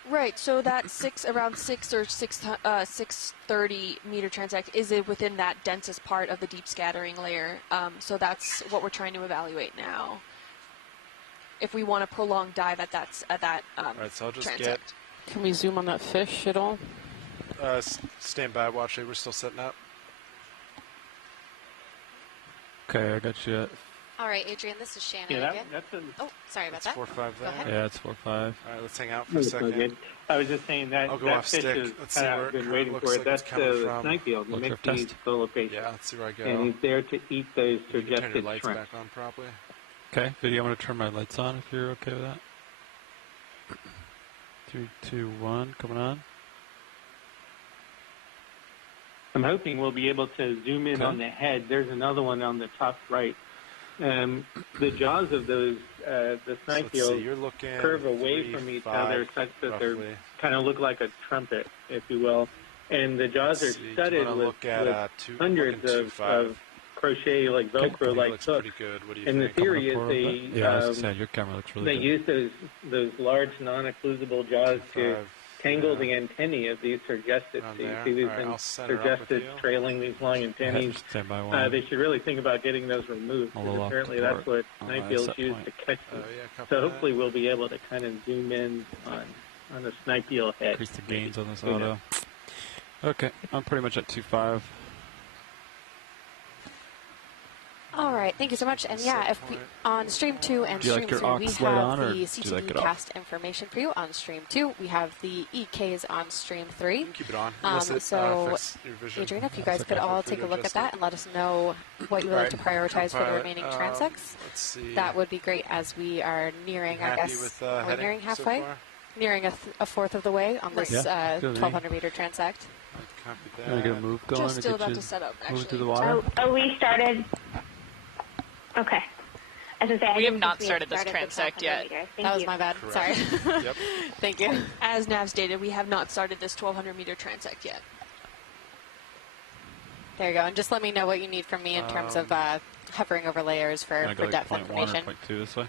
Right, so that around 6 or 630 meter transect is it within that densest part of the deep scattering layer. So that's what we're trying to evaluate now. If we want a prolonged dive at that All right, so I'll just transect. get. Can we zoom on that fish at all? Stand by, watch it. We're still setting up. Okay, I got you. All right, Adrian, this is Shannon again. Oh, sorry about that. 4-5 Go there. ahead. Yeah, it's 4-5. All right, let's hang out for a second. I was just saying that I'll go that off fish stick. is Let's see where I've been it waiting looks for it. like That's it's coming the from. snipe eel, the Look mixed drift feed test. location. Yeah, let's see where I go. And he's there to eat those You can turn suggested your lights shrimp. back on properly. Okay, video, I'm going to turn my lights on if you're okay with that. 3, 2, 1, coming on. I'm hoping we'll be able to zoom in on the head. There's another one on the top right. The jaws of those, the snipe eels curve away from each other such that they kind of look like a trumpet, if you will. And the jaws are studded with hundreds of crochet, like Velcro, like hooks. And the theory is they use those large non-occlusable jaws to tangle the antennae of these suggested. So you see these suggested trailing these long antennae. They should really think about getting those removed, because apparently that's what snipe eels use to catch them. So hopefully we'll be able to kind of zoom in on the snipe eel head. Increase the gains on this auto. Okay, I'm pretty much at 2.5. All right, thank you so much. And yeah, if we on stream 2 and stream 3, we have the CTD cast information for you. On stream 2, we have the EKs on stream 3. Keep it on. So, Adrian, if you guys could all take a look at that and let us know what you would like to prioritize for the remaining transects, that would be great, as we are nearing, I guess, are we nearing halfway? Nearing a fourth of the way on this 1,200 meter transect. Can I get a move going? Just still about to set up, actually. Move to the water? Oh, we started. Okay. As I say, we have not started this transect yet. That was my bad. Correct. Sorry. Yep. Thank you. As Nav stated, we have not started this 1,200 meter transect yet. There you go. And just let me know what you need from me in terms of hovering over layers for depth information. 0.2 this way.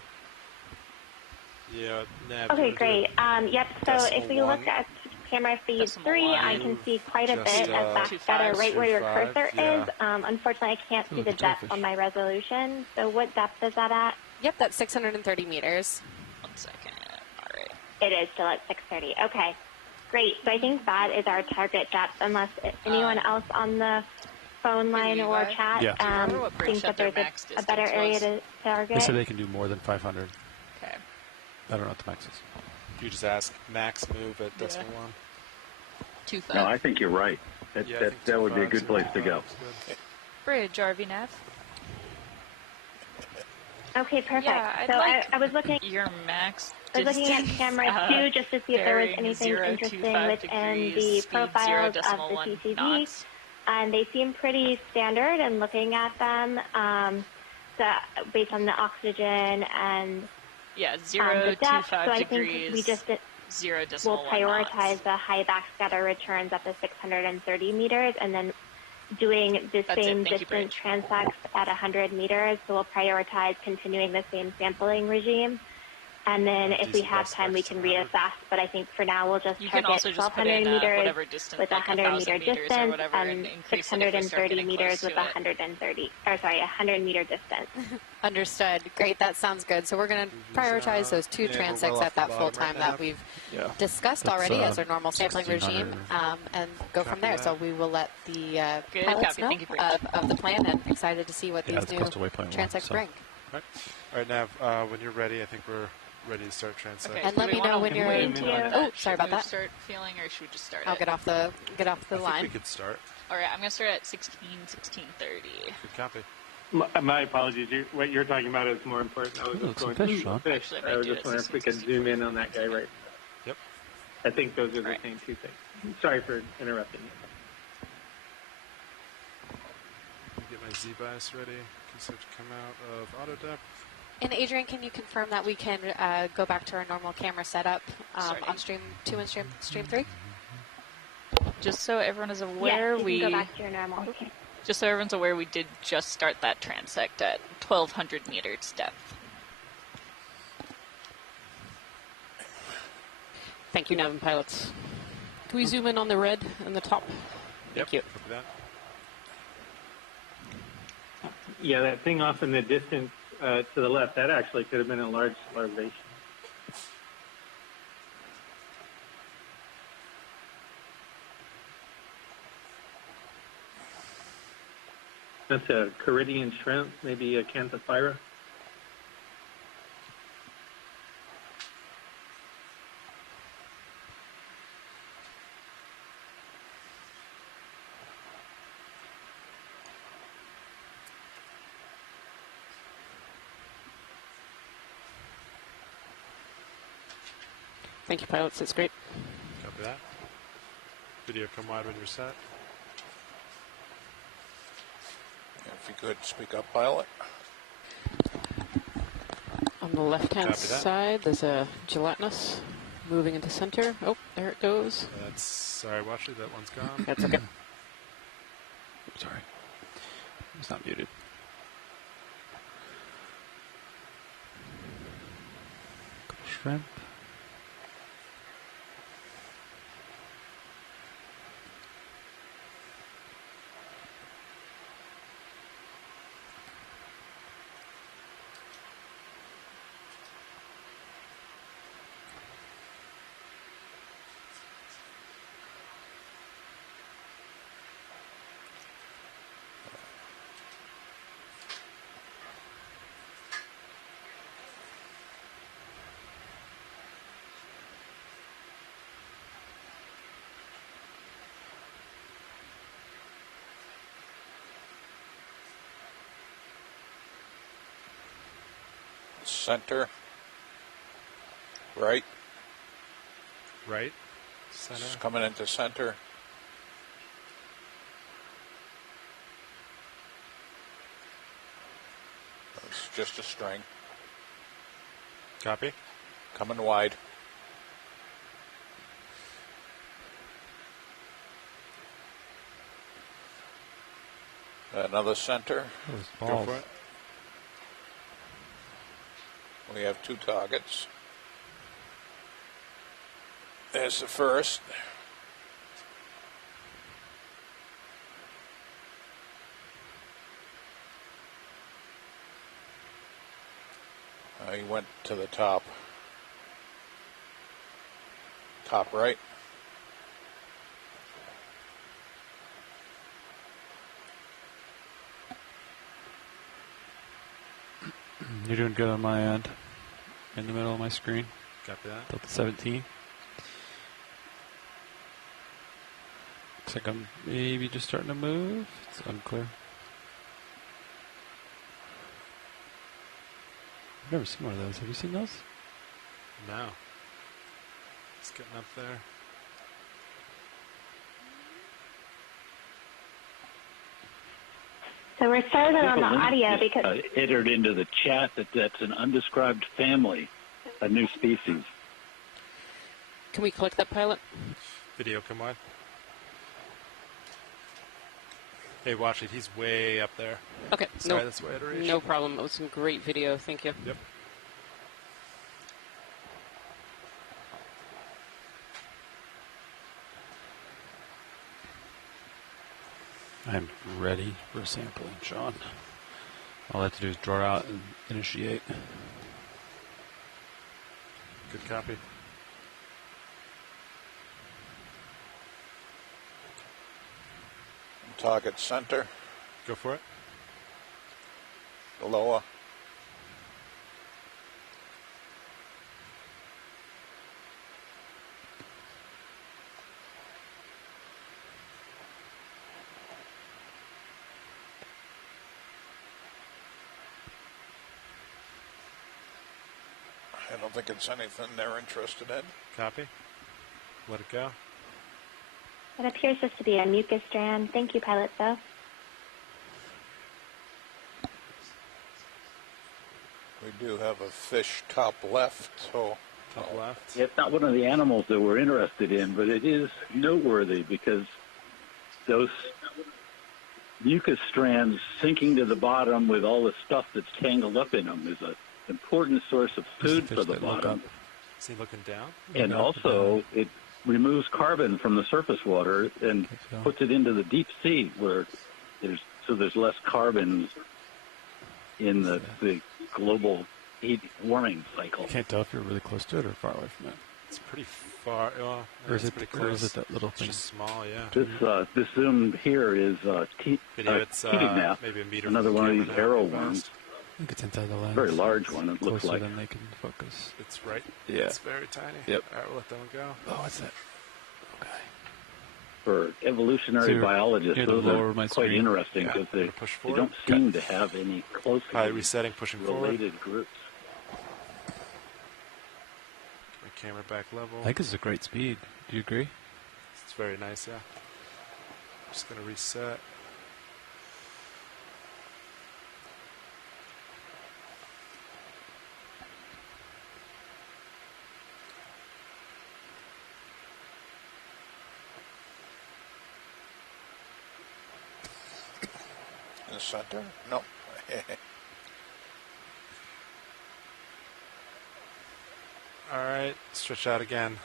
Yeah, Nav. Okay, great. Yep, so if we look at camera feed 3, I can see quite a bit of backscatter right where your cursor is. Unfortunately, I can't see the depth on my resolution. So what depth is that at? Yep, that's 630 meters. 1 second. All right. It is still at 630. Okay, great. So I think that is our target depth, unless anyone else on the phone line or chat thinks that there's a better area to target. They said they can do more than 500. Okay. I don't know what the max is. You just ask max move at decimal 1. 2.5. No, I think you're right. That would be a good place to go. Bridge, RV Nav. Okay, perfect. Yeah, so I was looking. Your max. I was looking at camera 2 just to see if there was anything interesting within the profiles of the CCV. And they seem pretty standard, and looking at them, based on the oxygen and the depth. So I think we just will prioritize the high backscatter returns at the 630 meters, and then doing the same distance transects at 100 meters. So we'll prioritize continuing the same sampling regime. And then if we have time, we can reassess. But I think for now, we'll just target 1,200 meters with a 100-meter distance and 630 meters with 100-meter distance. Understood. Great. That sounds good. So we're going to prioritize those 2 transects at that full time that we've discussed already as our normal sampling regime, and go from there. So we will let the pilots know of the plan, and excited to see what these new transects bring. All right, Nav, when you're ready, I think we're ready to start transect. Okay, and let me know when you're ready. Oh, sorry about that. Start feeling, or should we just start? I'll get off the line. I think we could start. All right, I'm gonna start at 16:30. Good copy. My apologies. What you're talking about is more important. I was just going to fish. Actually, I was just wondering if we could zoom in on that guy right. Yep. I think those are the same 2 things. Sorry for interrupting you. Get my Z-bias ready. Can start to come out of auto depth. And Adrian, can you confirm that we can go back to our normal camera setup on stream 2 and stream 3? Just so everyone is aware, we can go back to your normal. Just so everyone's aware, we did just start that transect at 1,200 meters depth. Thank you, Nav and pilots. Can we zoom in on the red in the top? Yep. Thank you. Yeah, that thing off in the distance to the left, that actually could have been a large larvation. That's a Caridian shrimp, maybe a Canthophira. Thank you, pilots. That's great. Copy that. Video come wide when you're set. If you could speak up, pilot. On the left-hand side, there's a gelatinous moving into center. Oh, there it goes. Sorry, Watchley, that one's gone. That's okay. Sorry. It's not muted. Shrimp. Center. Right. Right. Center. It's coming into center. It's just a string. Copy. Coming wide. Another center. Go for it. We have 2 targets. There's the first. He went to the top. Top right. You're doing good on my end. In the middle of my screen. Copy that. Delta 17. Looks like I'm maybe just starting to move. It's unclear. I've never seen one of those. Have you seen those? No. It's getting up there. So we're starting on the audio because entered into the chat that's an undescribed family, a new species. Can we click that pilot? Video, come on. Hey, watch it. He's way up there. Okay. Sorry, that's way out of reach. No problem. It was some great video. Thank you. Yep. I'm ready for sampling, Sean. All I have to do is draw out and initiate. Good copy. Target center. Go for it. Lower. I don't think it's anything they're interested in. Copy. Let it go. it appears just to be a mucus strand. Thank you, pilot, though. We do have a fish top left, so... Top left. It's not one of the animals that we're interested in, but it is noteworthy because those mucus strands sinking to the bottom with all the stuff that's tangled up in them is an important source of food for the bottom. Is he looking down? And also, it removes carbon from the surface water and puts it into the deep sea where there's less carbon in the global heat warming cycle. You can't tell if you're really close to it or far away from it. It's pretty far. Well, or is it pretty close. Or is it that little thing? It's just small, yeah. This zoom here is it's maybe a meter. Another one of these arrow worms. I think it's inside the lens. Very large one. It looks like. Then they can focus. It's right. Yeah. It's very tiny. Yep. All right, we'll let that one go. Oh, what's that? Okay. For evolutionary biologists, those are quite screen. interesting because they don't seem to have any closely resetting, pushing related groups. My camera back level. I think this is a great speed. Do you agree? It's very nice, yeah. Just going to reset. In the center? No. All right, stretch out again.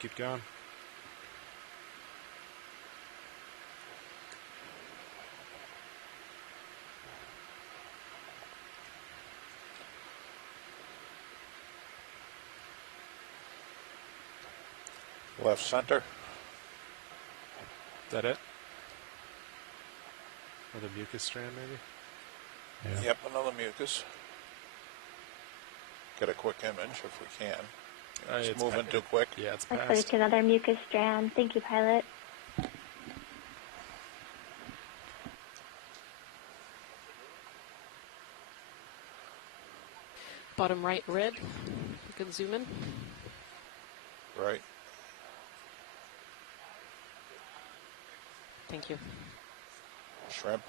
Keep going. Left center. Is that it? Another mucus strand, maybe? Yeah. Yep, another mucus. Get a quick image if we can. It's moving too quick. Yeah, it's Looks past. like another mucus strand. Thank you, pilot. Bottom right red. You can zoom in. Right. Thank you. Shrimp.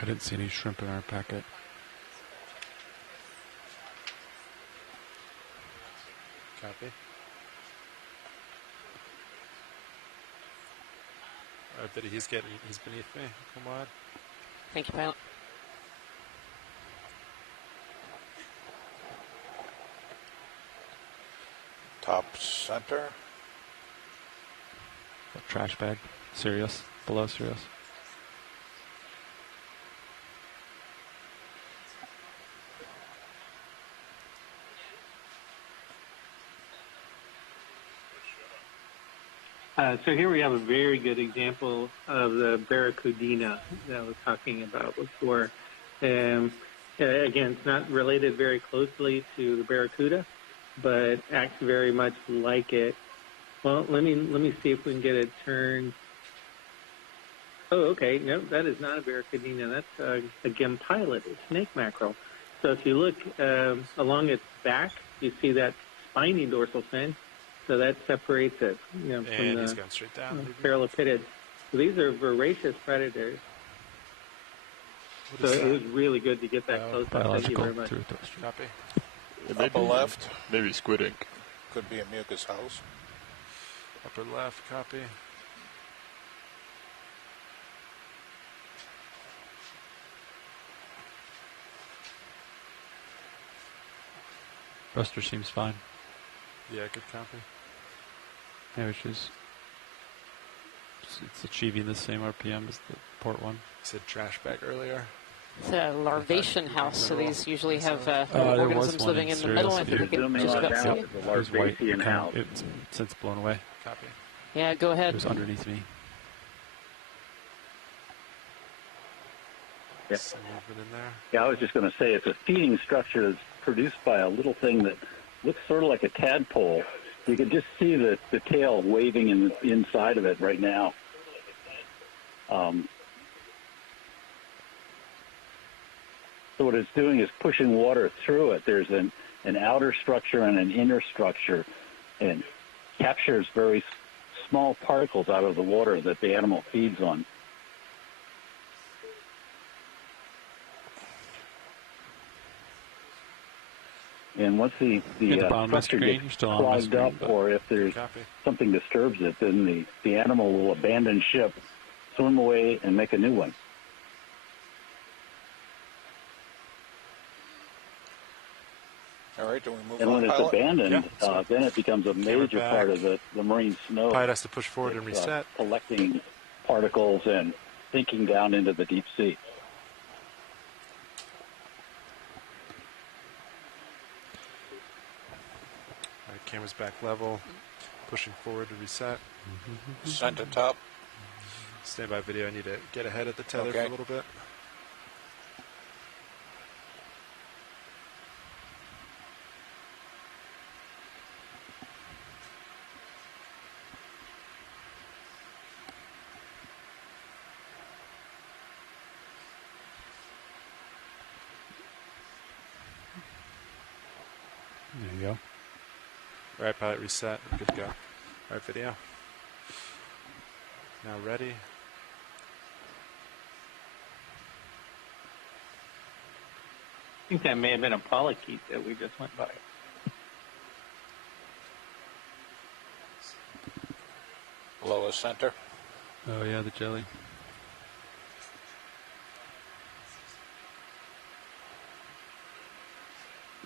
I didn't see any shrimp in our packet. Copy. Biddy, he's beneath me. Come on. Thank you, pilot. Top center. Trash bag. Sirius. Below Sirius. So here we have a very good example of the barracuda that I was talking about before. Again, it's not related very closely to the barracuda, but acts very much like it. Well, let me see if we can get it turned. Oh, okay. No, that is not a barracuda. That's a gimpilot, a snake mackerel. So if you look along its back, you see that spiny dorsal fin. So that separates it, from and he's going straight down. Paralipidid. So these are voracious predators. So it was really good to get that close up. Thank you very much. Copy. Upper left. Maybe squid ink. Could be a mucus house. Upper left, copy. Thruster seems fine. Yeah, good copy. Yeah, which is it's achieving the same RPM as the port one. You said trash bag earlier. It's a larvation house, so these usually have organisms living in the middle. I think we can just about see it. It was white. It's since blown away. Copy. Yeah, go ahead. It was underneath me. Yep. Some movement in there. Yeah, I was just going to say it's a feeding structure that's produced by a little thing that looks sort of like a tadpole. You can just see the tail waving inside of it right now. So what it's doing is pushing water through it. There's an outer structure and an inner structure, and captures very small particles out of the water that the animal feeds on. And once the structure gets clogged up, or if there's something disturbs it, then the animal will abandon ship, swim away, and make a new one. All right, do we move and on, when it's pilot? abandoned, then it becomes a major part of the marine snow. Pilot has to push forward and reset. Collecting particles and sinking down into the deep sea. All right, camera's back level. Pushing forward to reset. Center top. Stand by video. I need to get ahead at the tether for a little bit. There you go. All right, pilot, reset. We're good to go. All right, video. Now ready. I think that may have been a polychaete that we just went by. Lower center. Oh yeah, the jelly.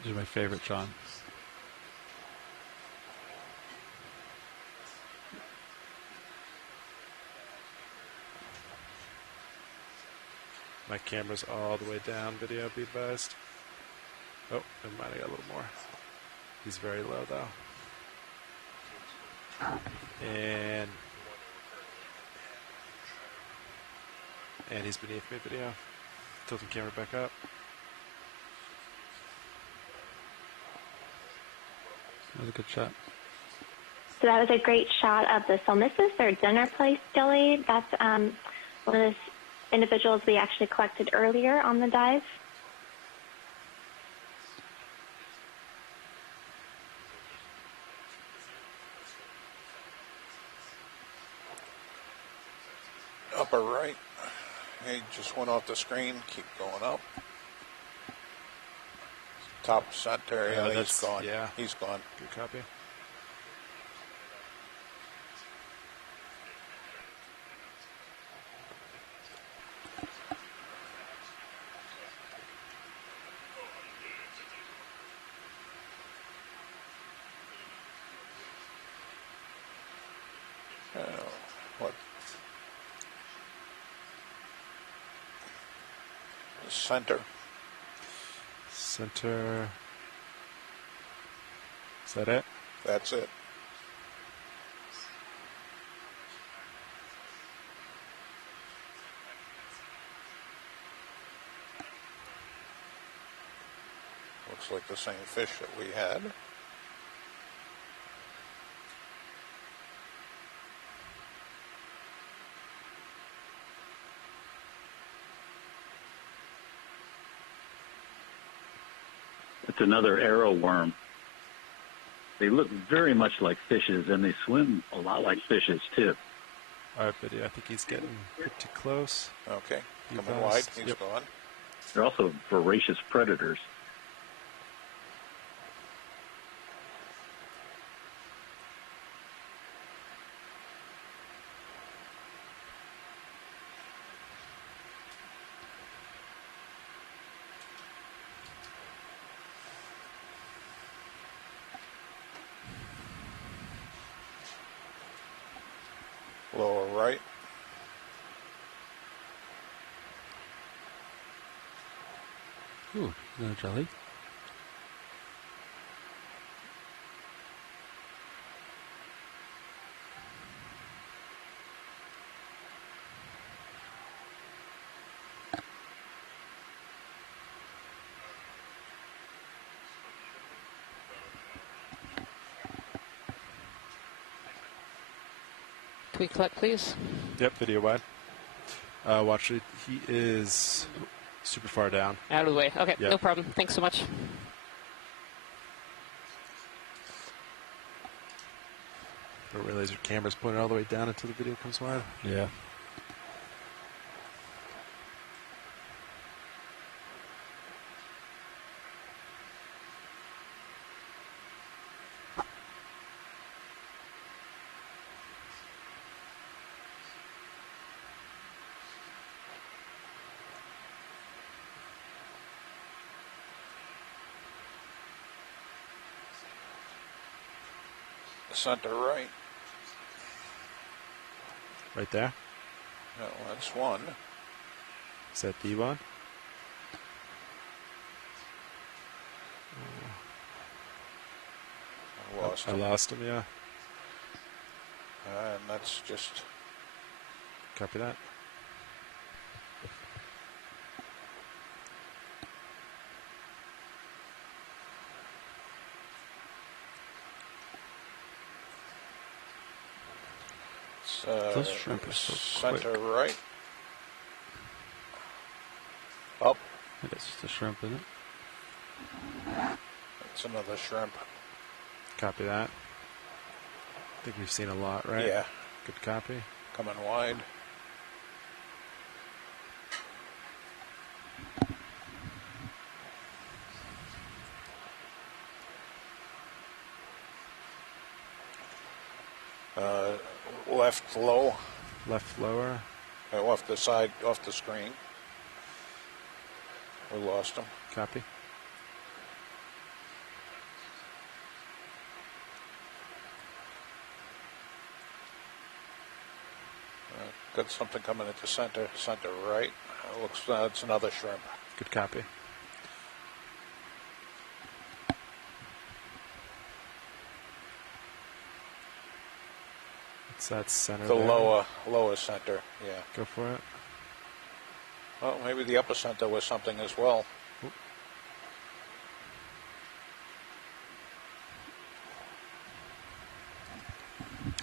These are my favorite, John. My camera's all the way down. Video, be advised. Oh, never mind. I got a little more. He's very low, though. And he's beneath me. Video. Tilting camera back up. That was a good shot. So that was a great shot of the Solmissus, or dinner place jelly. That's one of the individuals we actually collected earlier on the dive. Upper right. He just went off the screen. Keep going up. Top center. Yeah, he's gone. Yeah. He's gone. Good copy. center. Center. Is that it? That's it. Looks like the same fish that we had. It's another arrow worm. They look very much like fishes, and they swim a lot like fishes, too. All right, Biddy, I think he's getting pretty close. Okay, coming wide, he's gone. They're also voracious predators. Lower right. Ooh, no jelly. Can we collect, please? Yep, video wide. Watch it. He is super far down. Out of the way. Okay, Yep. no problem. Thanks so much. Don't realize your camera's pointed all the way down until the video comes wide. Yeah. Center right. Right there? No, that's one. Is that the one? I lost him, yeah. And that's just... Copy that. Those shrimp are so center quick. right. Up. I guess it's a shrimp, isn't it? That's another shrimp. Copy that. I think we've seen a lot, right? Yeah. Good copy. Coming wide. Left low. Left lower. Off the side, off the screen. We lost him. Copy. Got something coming at the center right. Looks it's another shrimp. Good copy. It's that center The there. lower center, yeah. Go for it. Well, maybe the upper center was something as well. Oop.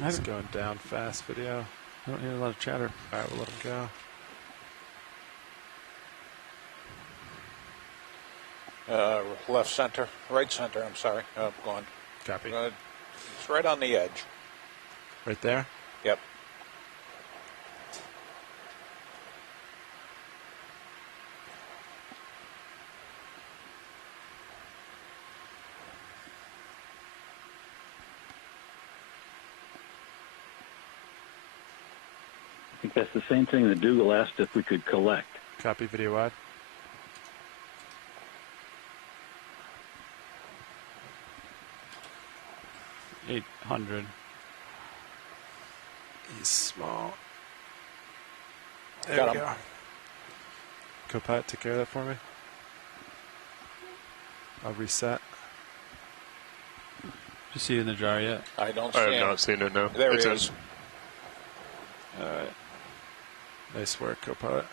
It's going down fast, video. I don't hear a lot of chatter. All right, we'll let him go. Left center, right center, I'm sorry. Oh, gone. Copy. It's right on the edge. Right there? Yep. I think that's the same thing that Dougal asked if we could collect. Copy, video wide. $800. He's small. There Got we him. go. Copilot, take care of that for me. I'll reset. Did you see it in the jar yet? I don't see I it. have not seen it, no. There It's it in. is. Alright. Nice work, Copilot.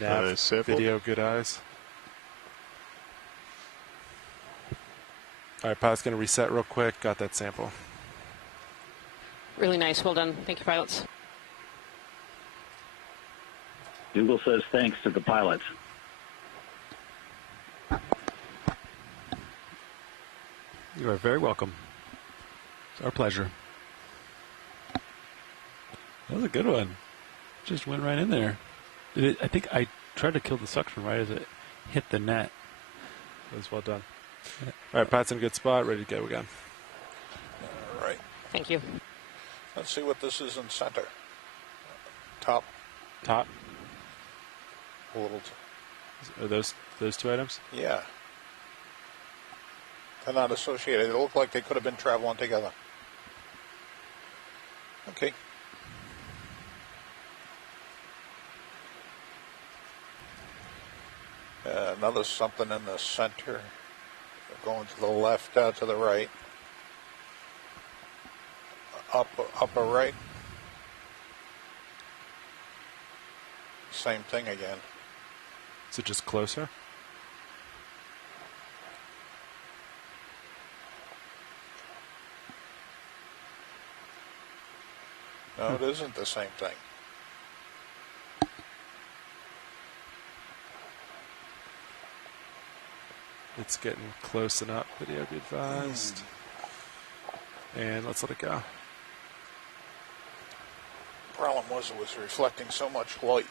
Nav, sample. video, good eyes. Alright, pilot's going to reset real quick. Got that sample. Really nice. Well done. Thank you, pilots. Google says thanks to the pilots. You are very welcome. It's our pleasure. That was a good one. Just went right in there. I think I tried to kill the suction right as it hit the net. That was well done. Yeah. All right, Pat's in a good spot. Ready to go again. All right. Thank you. Let's see what this is in center. Top. Top. A little. Are those two items? Yeah. They're not associated. They look like they could have been traveling together. Okay. Another something in the center. Going to the left, out to the right. Upper right. Same thing again. Is it just closer? No, it isn't the same thing. It's getting close enough. Video be advised. And let's let it go. Problem was it was reflecting so much light.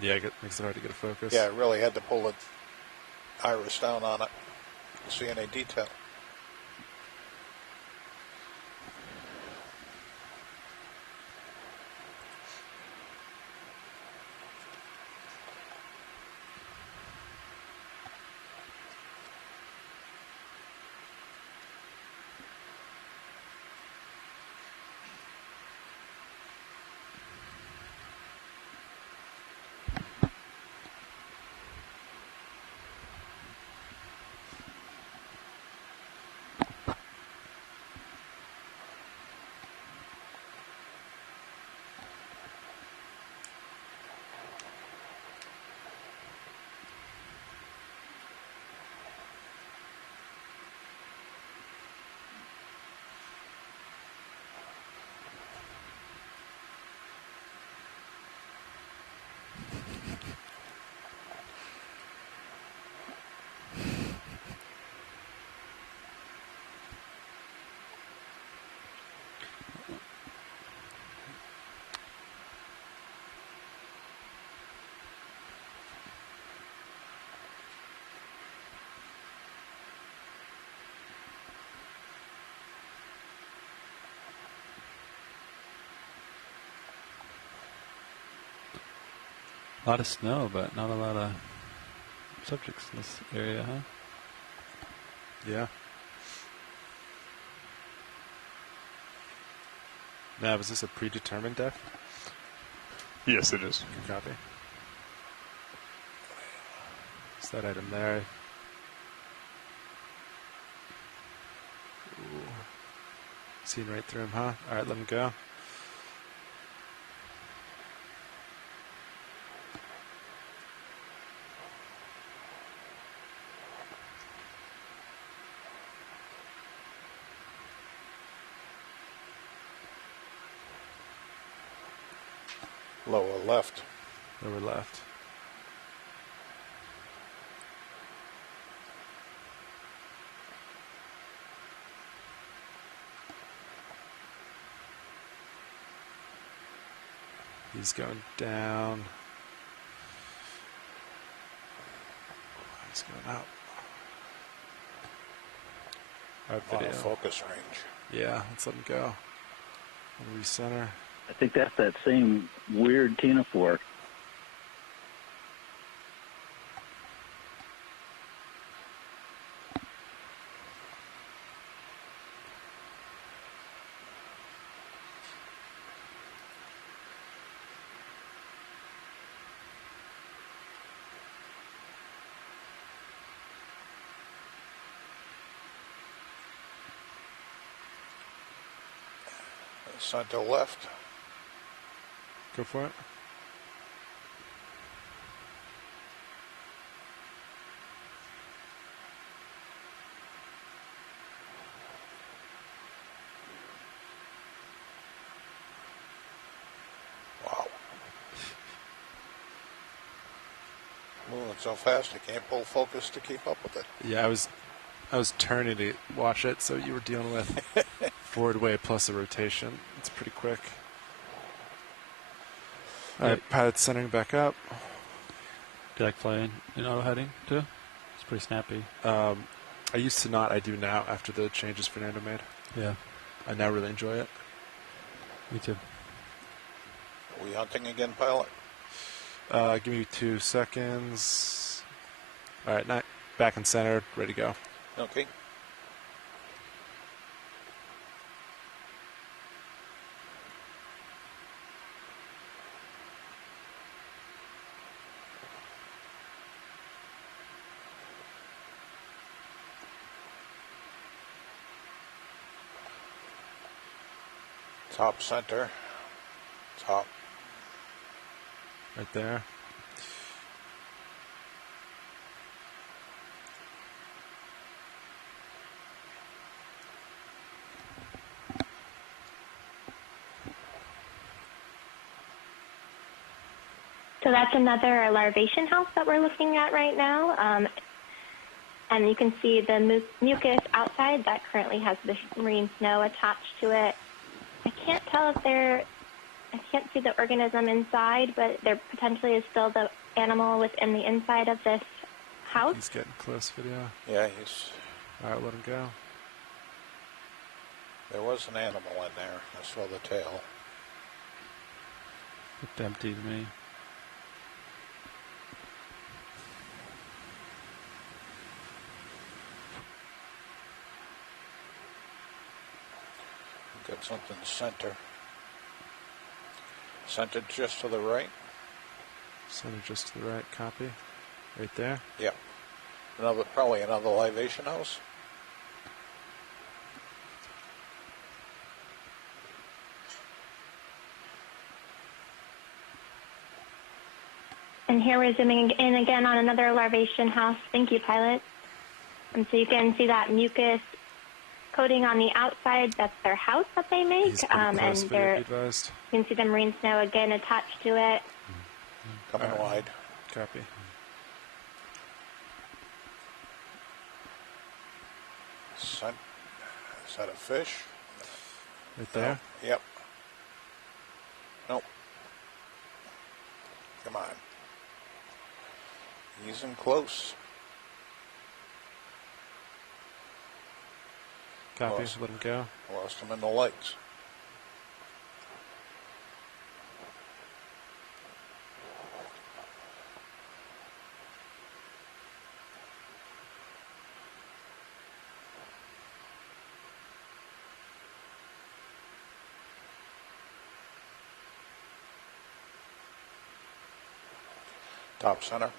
Yeah, it makes it hard to get a focus. Yeah, I really had to pull the iris down on it to see any detail. A lot of snow, but not a lot of subjects in this area, huh? Yeah. Now, is this a predetermined depth? Yes, it is. Good copy. It's that item there. Ooh. Seen right through him, huh? All right, let him go. Lower left. Lower left. He's going down. He's going up. Our Out video. of focus range. Yeah, let's let him go. And recenter. I think that's that same weird Tina fork. Center left. Go for it. Wow. Moving so fast I can't pull focus to keep up with it. Yeah, I was turning to watch it, so you were dealing with forward way plus a rotation. It's pretty quick. All right, pilot centering back up. Do you like flying in auto heading too? It's pretty snappy. I used to not. I do now after the changes Fernando made. Yeah. I now really enjoy it. Me too. Are we hunting again, pilot? Give me 2 seconds. All right, back and center, ready to go. Okay. Top center. Top. Right there. So that's another larvation house that we're looking at right now. And you can see the mucus outside that currently has the marine snow attached to it. I can't tell if I can't see the organism inside, but there potentially is still the animal within the inside of this house. He's getting close, video. Yeah, he's... All right, let him go. There was an animal in there. I saw the tail. Looked empty to me. Got something center. Centered just to the right. Centered just to the right, copy. Right there. Yep. Probably another libation house. And here we're zooming in again on another larvation house. Thank you, pilot. And so you can see that mucus coating on the outside. That's their house that they make. And you can see the marine snow again attached to it. Coming wide. Copy. Is that a fish? Right there? No. Yep. Nope. Come on. He's in close. Copy, let him go. Lost him in the legs. Top center.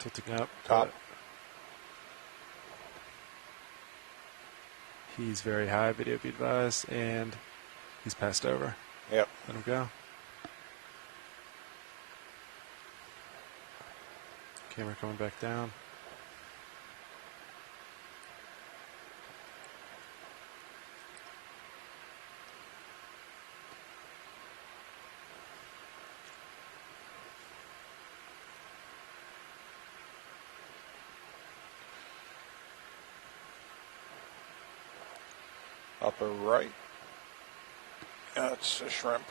Tilting up. Top. He's very high, video be advised, and he's passed over. Yep. Let him go. Camera coming back down. Upper right. That's a shrimp.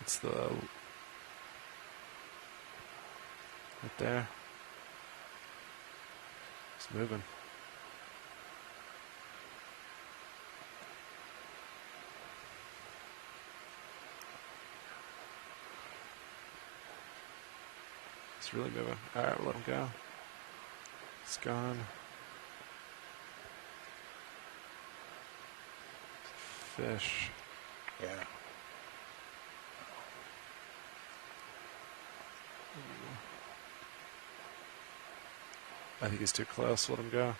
It's the... right there. It's moving. It's really moving. Alright, we'll let him go. It's gone. Fish. Yeah. I think he's too close. Let him go.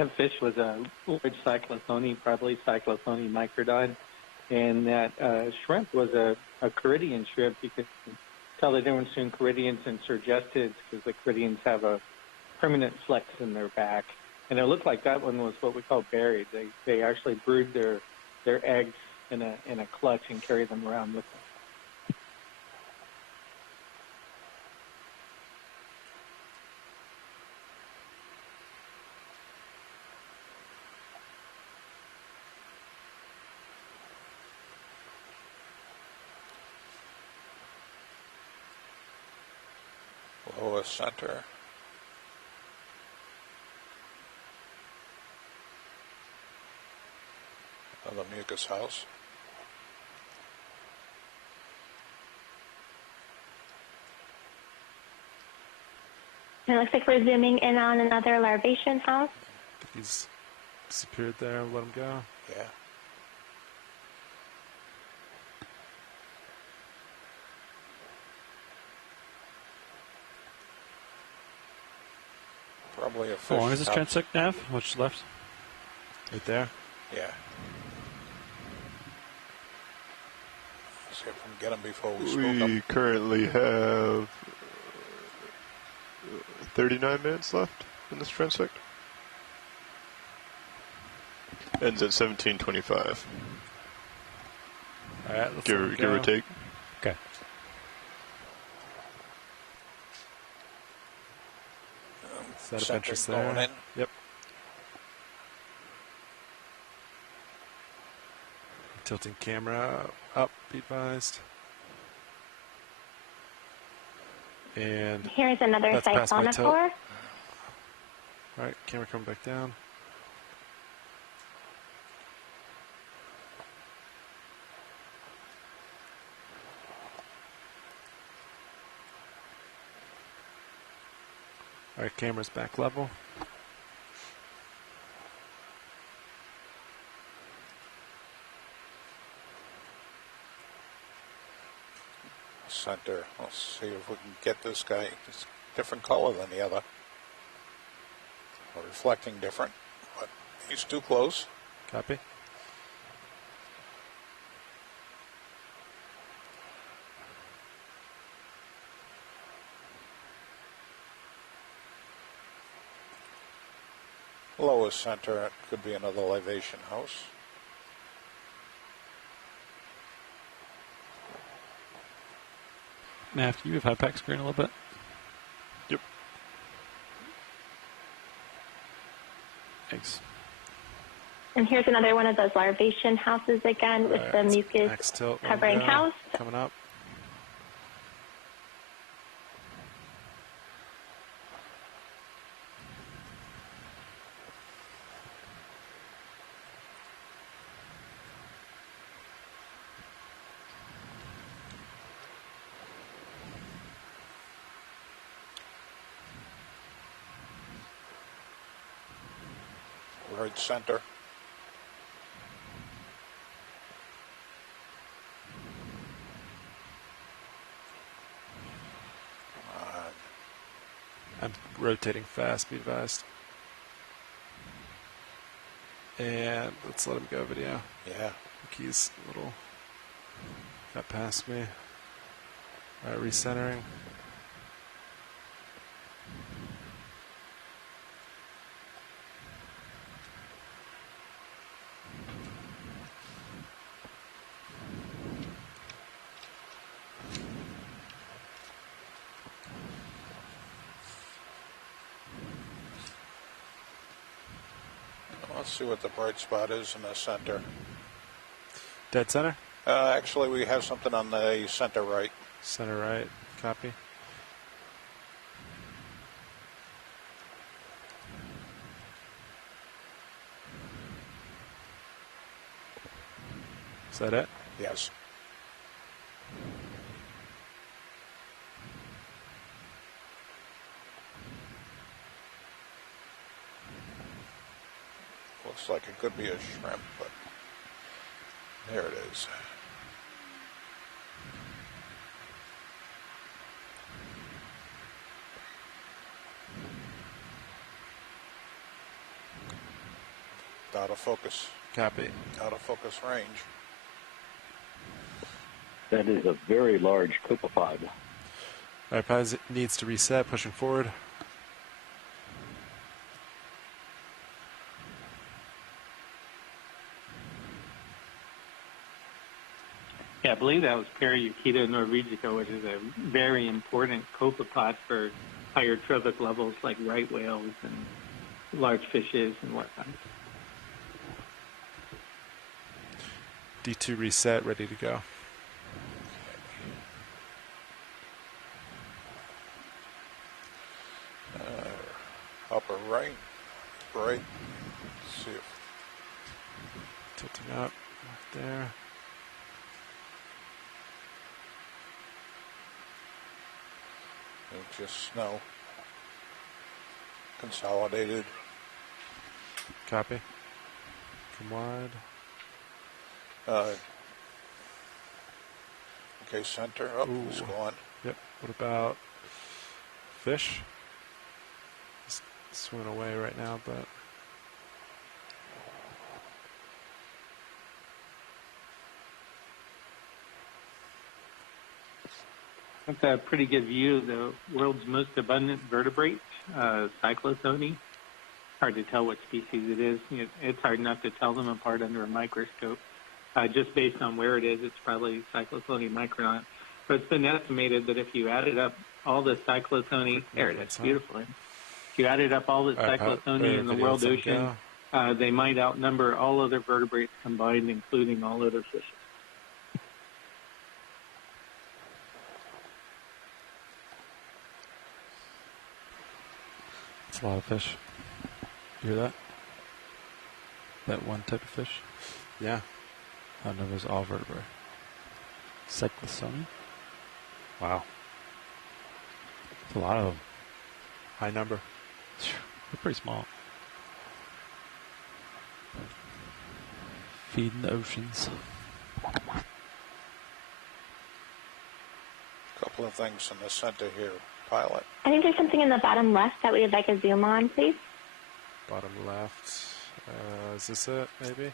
That fish was a large cyclothone, probably cyclothone microdon, and that shrimp was a Caridian shrimp. You could tell the difference between Caridians and Sergestids because the Caridians have a permanent flex in their back. And it looked like that one was what we call buried. They actually brood their eggs in a clutch and carry them around with them. Lowest center. Of the mucus house. It looks like we're zooming in on another larvation house. He's disappeared there. Let him go. Yeah. Probably a fish. How long is this transect nav? What's left? Right there? Yeah. See if we can get them before we smoke them. We currently have 39 minutes left in this transect. Ends at 17:25. All right, let's give or take. Okay. Set of interest there. In. Yep. Tilting camera up, be advised. And here's another siphonophore. All right, camera coming back down. All right, camera's back level. Center. Let's see if we can get this guy. It's a different color than the other. Or reflecting different, but he's too close. Copy. Lowest center, it could be another livation house. Nav, do you have high pack screen a little bit? Yep. Thanks. And here's another one of those larvation houses again with the mucus covering house. Coming up. Right center. I'm rotating fast, be advised. And let's let him go, video. Yeah. He's a little got past me. All right, recentering. Let's see what the bright spot is in the center. Dead center? Actually, we have something on the center right. Center right. Copy. Is that it? Yes. Looks like it could be a shrimp, but there it is. out of focus. Copy. Out of focus range. That is a very large copepod. All right, pilot needs to reset, pushing forward. Yeah, I believe that was Periukita norvegica, which is a very important copepod for higher trophic levels like right whales and large fishes and whatnot. D2 reset, ready to go. Upper right. Let's see if tilting up right there. Just snow. Consolidated. Copy. Come wide. Okay, center. Up. Let's go on. Yep. What about fish? He's swimming away right now, but That's a pretty good view of the world's most abundant vertebrate, cyclothony. Hard to tell what species it is. It's hard enough to tell them apart under a microscope. Just based on where it is, it's probably Cyclothony micronaut. But it's been estimated that if you added up all the cyclothony, there it is, beautiful. If you added up all the cyclothony in the world ocean, they might outnumber all other vertebrates combined, including all other fishes. It's a lot of fish. You hear that? That one type of fish? Yeah. Outnumbers all vertebrae. Cyclothony? Wow. It's a lot of them. High number. They're pretty small. Feeding the oceans. a couple of things in the center here. Pilot. I think there's something in the bottom left that we would like a zoom on, please. Bottom left. Is this it, maybe?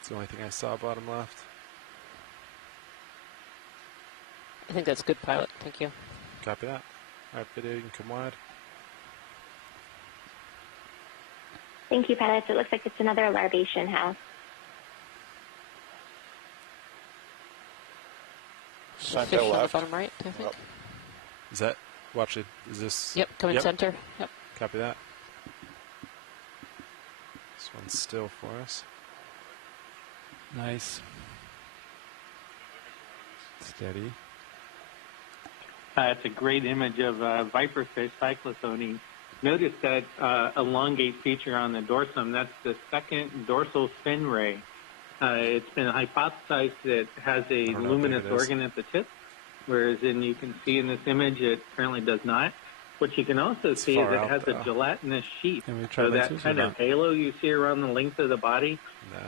It's the only thing I saw, bottom left. I think that's good, pilot. Thank you. Copy that. All right, video, you can come wide. Thank you, pilots. It looks like it's another larvation house. Center Fish left. on the bottom right, I think. Is that, watch it, is this? Yep, coming center. Yep. Copy that. This one's still for us. Nice. Steady. It's a great image of viperfish cyclothony. Notice that elongate feature on the dorsum. That's the second dorsal fin ray. It's been hypothesized that it has a luminous organ at the tip, whereas you can see in this image it currently does not. What you can also see is it has a gelatinous sheath. So that kind of halo you see around the length of the body,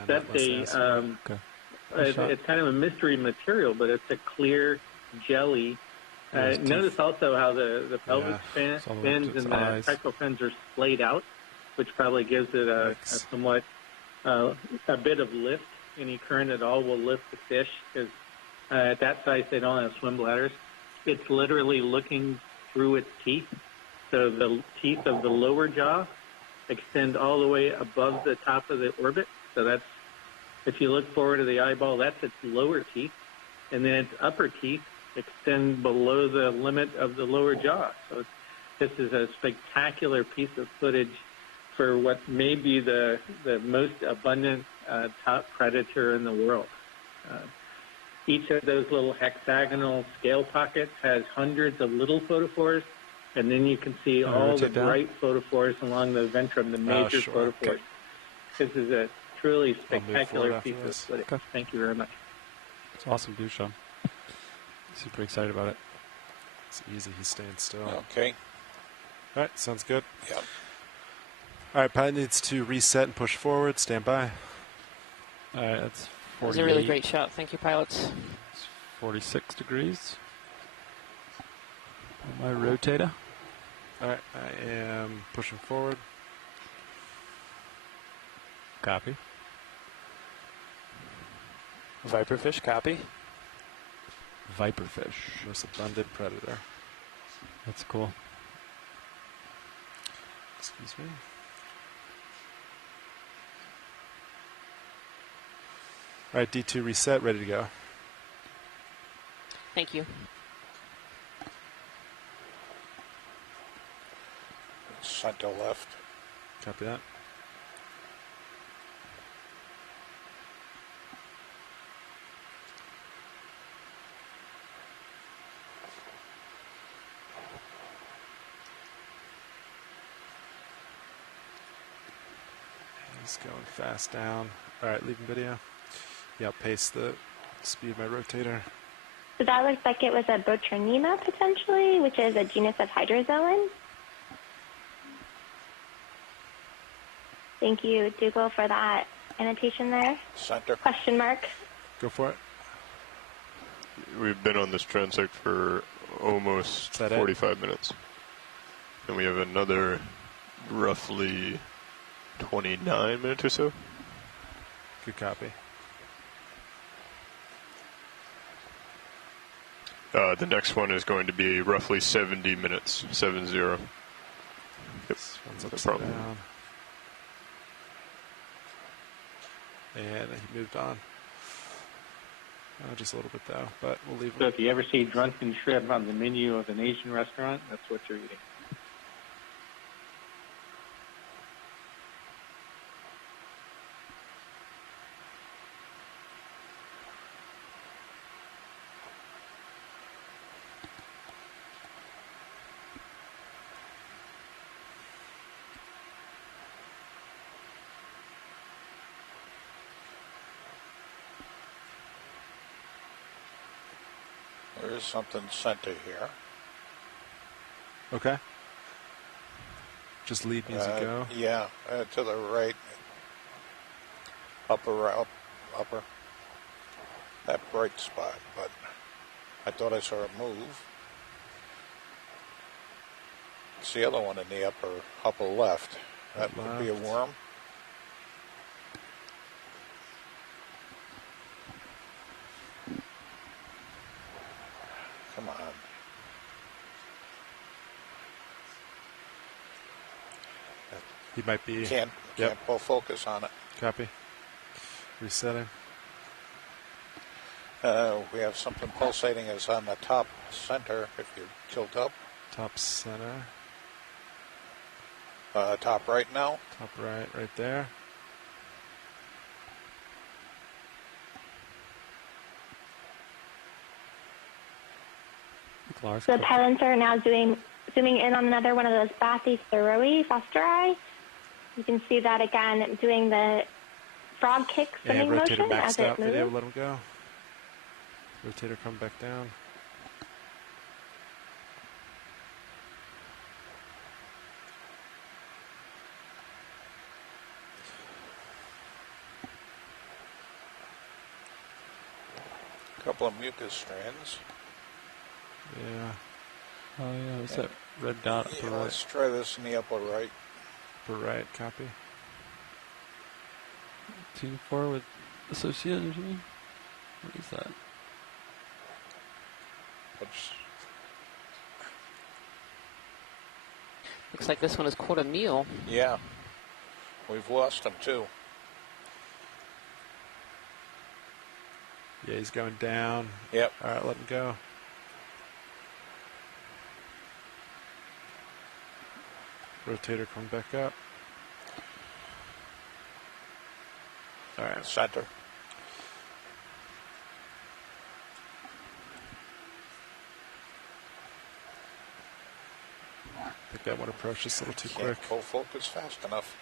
that's it's kind of a mystery material, but it's a clear jelly. Notice also how the pelvic fins and the pectoral fins are splayed out, which probably gives it a somewhat a bit of lift. Any current at all will lift the fish because at that size they don't have swim bladders. It's literally looking through its teeth. So the teeth of the lower jaw extend all the way above the top of the orbit. So that's, if you look forward to the eyeball, that's its lower teeth. And then its upper teeth extend below the limit of the lower jaw. So this is a spectacular piece of footage for what may be the most abundant top predator in the world. Each of those little hexagonal scale pockets has hundreds of little photophores, and then you can see all the bright photophores along the ventrum, the major photophores. Okay. This is a truly spectacular piece of footage. Okay. Thank you very much. It's awesome view, Sean. Super excited about it. It's easy. He's staying still. Okay. All right. Sounds good. Yep. All right. Pilot needs to reset and push forward. Stand by. All right. That's 48. That was a really great shot. Thank you, pilots. It's 46 degrees. My rotator. All right, I am pushing forward. Copy. Viperfish, copy. Viperfish. Most abundant predator. That's cool. Excuse me. All right, D2 reset, ready to go. Thank you. Center left. Copy that. He's going fast down. All right, leaving video. You outpace the speed of my rotator. So that looks like it was a Botryonema potentially, which is a genus of hydrozoan. Thank you, Dougal, for that annotation there. Center. Question mark. Go for it. We've been on this transect for almost 45 minutes. And we have another roughly 29 minutes or so. Good copy. The next one is going to be roughly 70 minutes, 70. Yep. One's No upside problem. down. And he moved on. Just a little bit though, but we'll leave So him. if you ever see drunken shrimp on the menu of an Asian restaurant, that's what you're eating. There is something center here. Okay. Just lead me as you go. Yeah, to the right. Upper. That bright spot, but I thought I saw it move. It's the other one in the upper left. That would be a worm. Come on. He might be. Can't pull focus on it. Copy. Resetting. We have something pulsating is on the top center if you tilt up. Top center. Top right now. Top right there. The pilots are now zooming in on another one of those Bathy thoroi, fosteri. You can see that again, doing the frog kick swimming motion as it moves. Video, let him go. Rotator come back down. A couple of mucus strands. Yeah. Oh yeah, what's that red dot upper right? Let's try this in the upper right. Upper right, copy. Team 4 with associated or something? What is that? Looks like this one has caught a meal. Yeah. We've lost him too. Yeah, he's going down. Yep. All right, let him go. Rotator come back up. All right. Center. I think that one approached us a little too Can't quick. pull focus fast enough.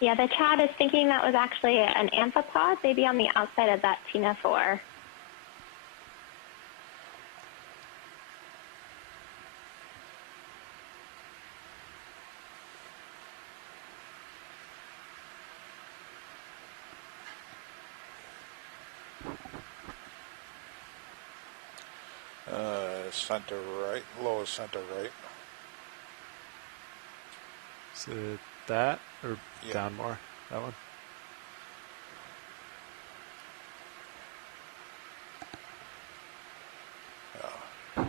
Yeah, the chat is thinking that was actually an amphipod, maybe on the outside of that Tina 4. Center right, lowest center right. Is it that or down more? That one? Arrow.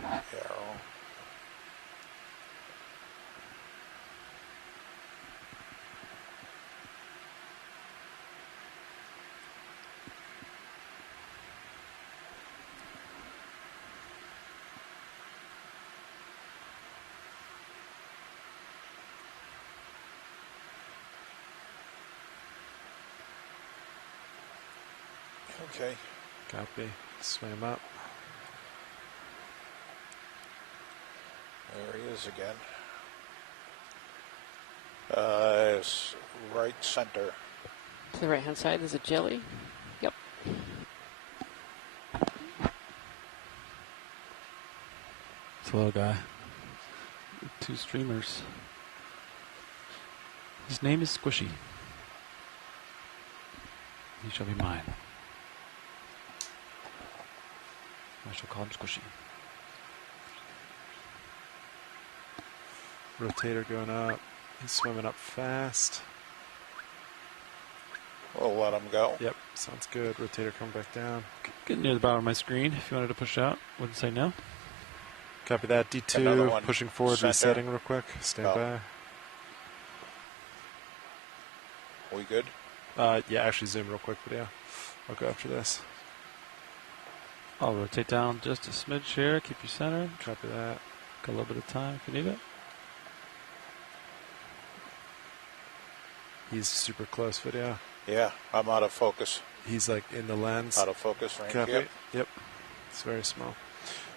Okay. Copy. Swim up. There he is again. It's right center. To the right-hand side, there's a jelly. Yep. It's a little guy. 2 streamers. His name is Squishy. He shall be mine. I shall call him Squishy. Rotator going up. He's swimming up fast. We'll let him go. Yep, sounds good. Rotator coming back down. Getting near the bottom of my screen. If you wanted to push out, wouldn't say no. Copy that. D2 pushing forward, center. Resetting real quick. Stand by. We good? Yeah, actually zoom real quick video. I'll go after this. I'll rotate down just a smidge here. Keep you centered. Copy that. Got a little bit of time if you need it. He's super close video. Yeah, I'm out of focus. He's like in the lens. Out of focus range. Copy. Yep. It's very small.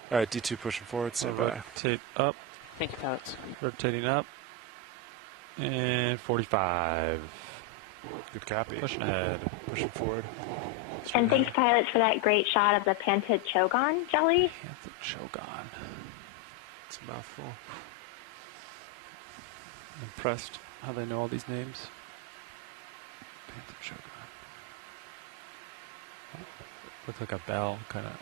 All right, D2 pushing forward. Stand by. Rotate up. Thank you, pilots. Rotating up. And 45. Good copy. Pushing ahead. Pushing forward. And thanks, pilots, for that great shot of the Pantid Chogon jelly. Pantid Chogon. It's a mouthful. Impressed how they know all these names. Pantid Chogon. Looks like a bell, kind of.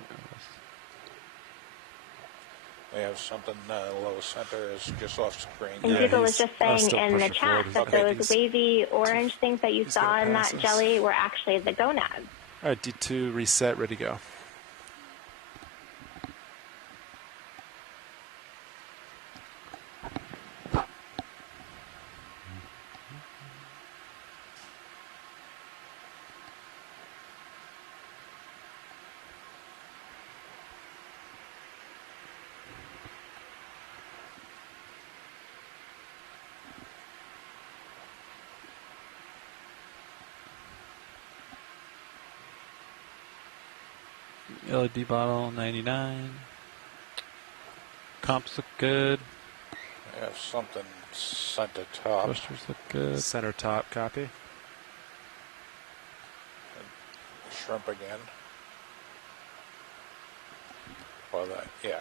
We have something low center is just off screen. And people was just saying in the chat that those wavy orange things that you saw in that jelly were actually the gonads. All right, D2 reset, ready to go. LED bottle 99. Comps look good. We have something center top. Thrusters look good. Center top, copy. And shrimp again. Well, that, yeah.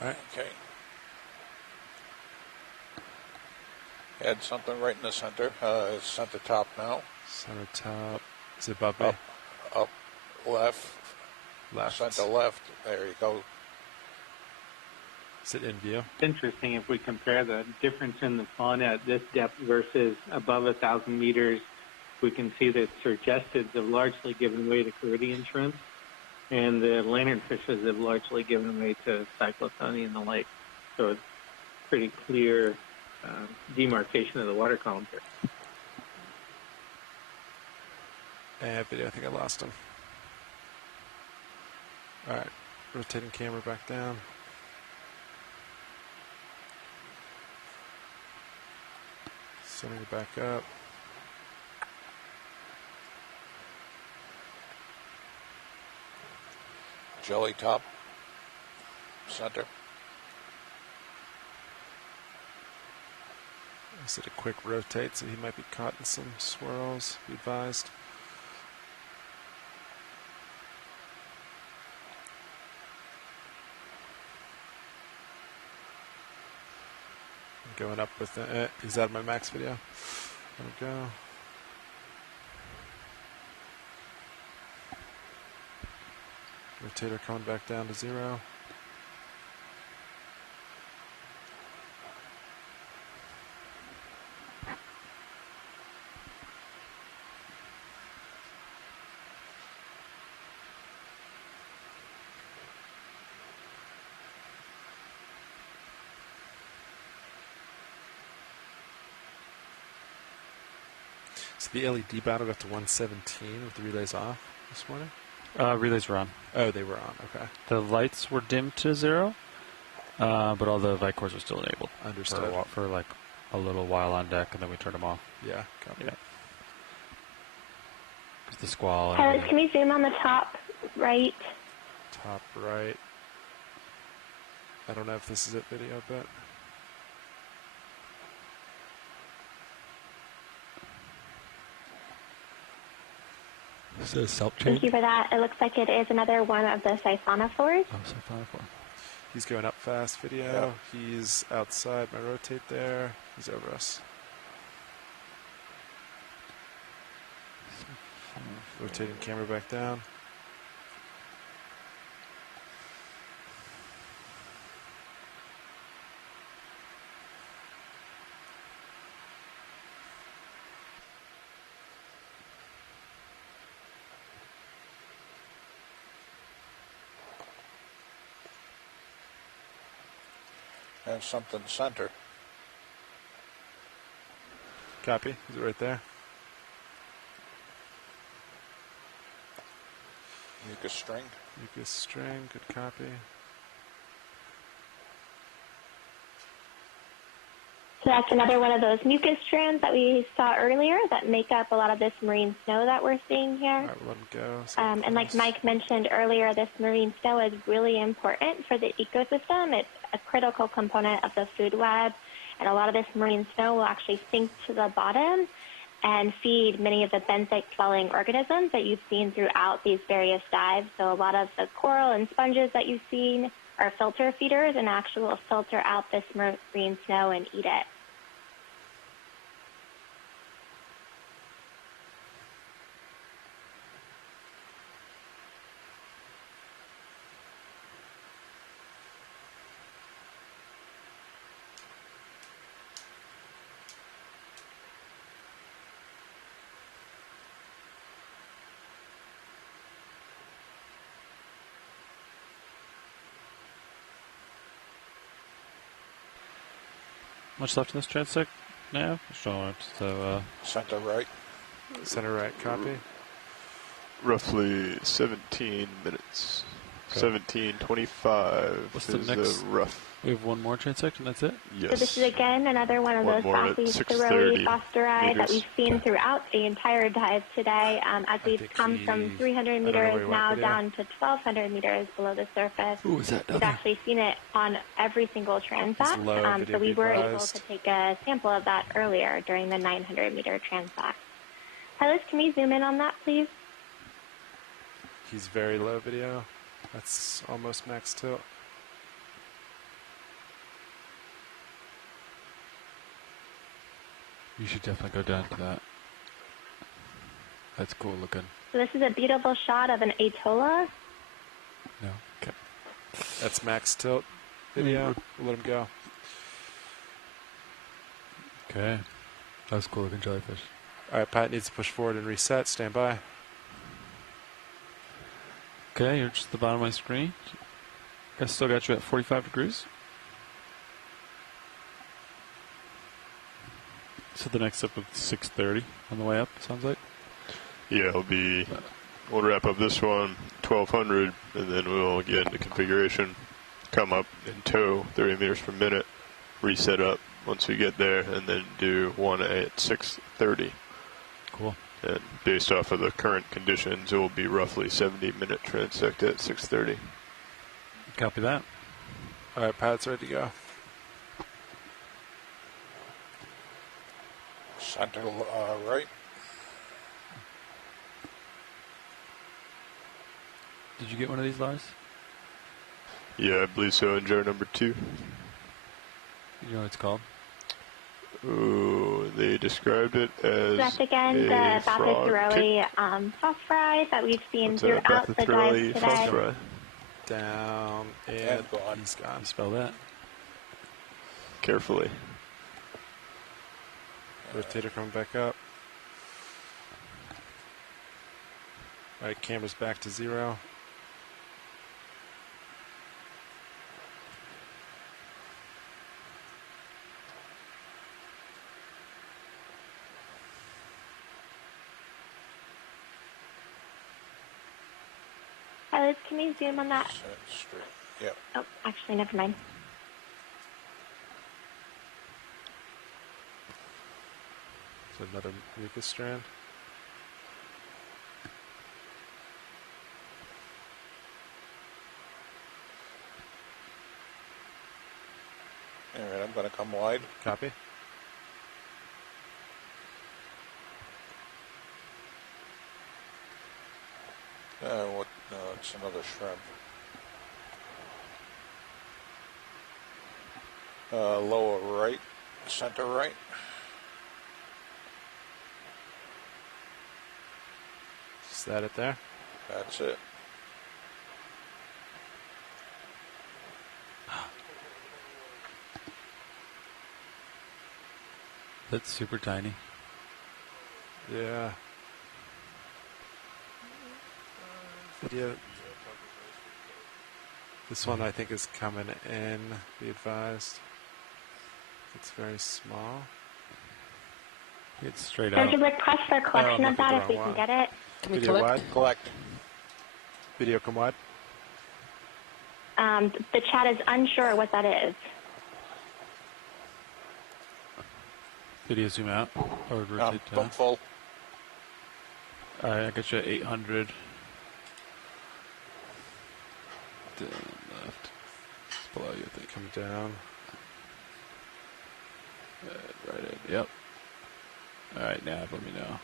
All right. Okay. Add something right in the center. Center top now. Center top. Is it above me? Up, left. Left. Center left. There you go. Is it in view? It's interesting if we compare the difference in the fauna at this depth versus above 1,000 meters. We can see that Surgestids have largely given way to Caribbean shrimp, and the lanternfishes have largely given way to cyclothony and the like. So it's pretty clear demarcation of the water column here. Video, I think I lost him. All right, rotating camera back down. Sending it back up. Jelly top. Center. I said a quick rotate, so he might be caught in some swirls. Be advised. with the, he's out of my max video. There we go. Rotator coming back down to 0. So the LED battle got to 117 with the relays off this morning? Relays were on. Oh, they were on. Okay. The lights were dimmed to 0, but all the light cores were still enabled. Understood. For like a little while on deck, and then we turned them off. Yeah. Copy. Yeah. Because the squall. Tyler, can you zoom on the top right? Top right. I don't know if this is it video, but... So self change. Thank you for that. It looks like it is another one of the siphonophores. Oh, siphonophore. He's going up fast video. Yep. He's outside my rotate there. He's over us. Rotating camera back down. And something center. Copy. Is it right there? Mucus string. Mucus string. Good copy. So that's another one of those mucus strands that we saw earlier that make up a lot of this marine snow that we're seeing here. All right, we'll let him go. And like Mike mentioned earlier, this marine snow is really important for the ecosystem. It's a critical component of the food web, and a lot of this marine snow will actually sink to the bottom and feed many of the benthic-dwelling organisms that you've seen throughout these various dives. So a lot of the coral and sponges that you've seen are filter feeders and actually will filter out this marine snow and eat it. Much left in this transect now? So, center right. Center right, copy. Roughly 17 minutes. Okay. 17:25 What's is the next? Rough. We have one more transect, and that's it? Yes. So this is, again, another one of those frothy, throwy phosphoride that we've seen throughout the entire dive today as we've come from 300 meters now down to 1,200 meters below the surface. Ooh, is that We've actually seen it on every single transect. So we were able to take a sample of that earlier during the 900-meter transect. Tyler, can we zoom in on that, please? He's very low video. That's almost max tilt. You should definitely go down to that. That's cool looking. So this is a beautiful shot of an atolla. No, okay. That's max tilt video. We'll let him go. Okay. That was cool looking jellyfish. All right, Pat needs to push forward and reset. Stand by. Okay, you're just at the bottom of my screen. I still got you at 45 degrees. So the next step of 6:30 on the way up, sounds like? Yeah, we'll wrap up this one, 1,200, and then we'll get into configuration, come up in tow, 30 meters per minute, reset up once we get there, and then do one at 6:30. Cool. And based off of the current conditions, it will be roughly 70-minute transect at 6:30. Copy that. All right, Pat's ready to go. Center right. Did you get one of these, Lars? Yeah, I believe so, in jar number 2. You know what it's called? Ooh, they described it as that's again the Bathythorelli soft fry that we've seen throughout the dive today. Down and gone. He's gone. Spell that carefully. Rotator coming back up. All right, camera's back to 0. Pilots, can you zoom on that? Straight. Yeah. Oh, actually, never mind. So another mucus strand. All right, I'm going to come wide. Copy. What? No, it's another shrimp. Lower right, center right. Is that it there? That's it. That's super tiny. Yeah. Video. This one I think is coming in, be advised. It's very small. It's straight There's out. a request for collection of that if we can get it. Can we Video wide? Collect. Video come wide? The chat is unsure what that is. Video zoom out or rotate down. Full. Alright, I got you at 800. Down left. It's below you, I think. Come down. Right in. Yep. Alright, now let me know.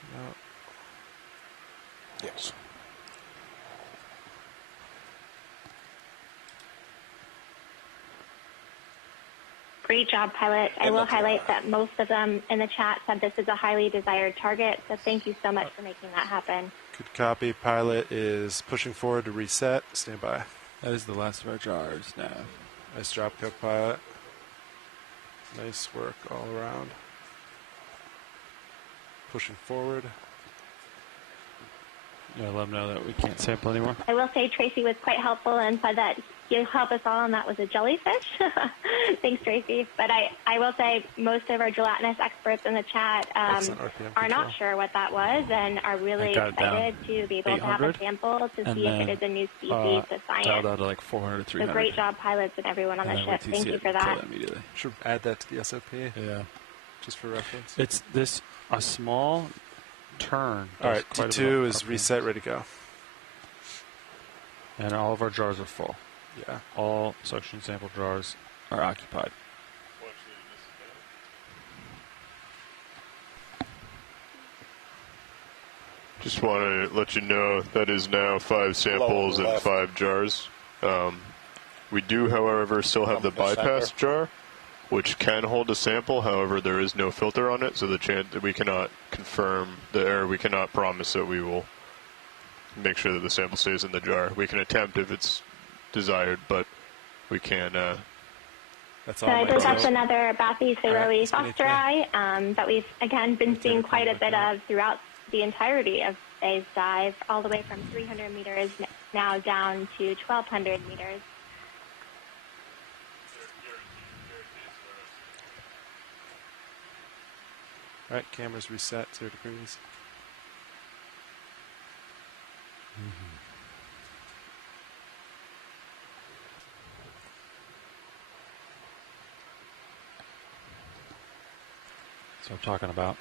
Come out. Yes. Great job, pilot. I will highlight that most of them in the chat said this is a highly desired target, so thank you so much for making that happen. Good copy. Pilot is pushing forward to reset. Stand by. That is the last of our jars now. Nice job, co-pilot. Nice work all around. Pushing forward. Yeah, let them know that we can't sample anymore. I will say Tracy was quite helpful and said that he'll help us all, and that was a jellyfish. Thanks, Tracy. But I will say most of our gelatinous experts in the chat are not sure what that was and are really excited to be able to have a sample to see if it is a new species to science. Dialed out to like 400, 300. So great job, pilots and everyone on the ship. Thank you for that. Should add that to the SOP. Yeah. Just for reference. It's a small turn. All right, T2 is reset, ready to go. And all of our jars are full. Yeah. All suction sample jars are occupied. Just want to let you know that is now 5 samples and 5 jars. We do, however, still have the bypass jar, which can hold a sample. However, there is no filter on it, so the chance that we cannot confirm we cannot promise that we will make sure that the sample stays in the jar. We can attempt if it's desired, but we can't. That's all. So I believe that's another Bathythorelli fosteri that we've again been seeing quite a bit of throughout the entirety of today's dive, all the way from 300 meters now down to 1,200 meters. All right, cameras reset, 0 degrees. That's what I'm talking about.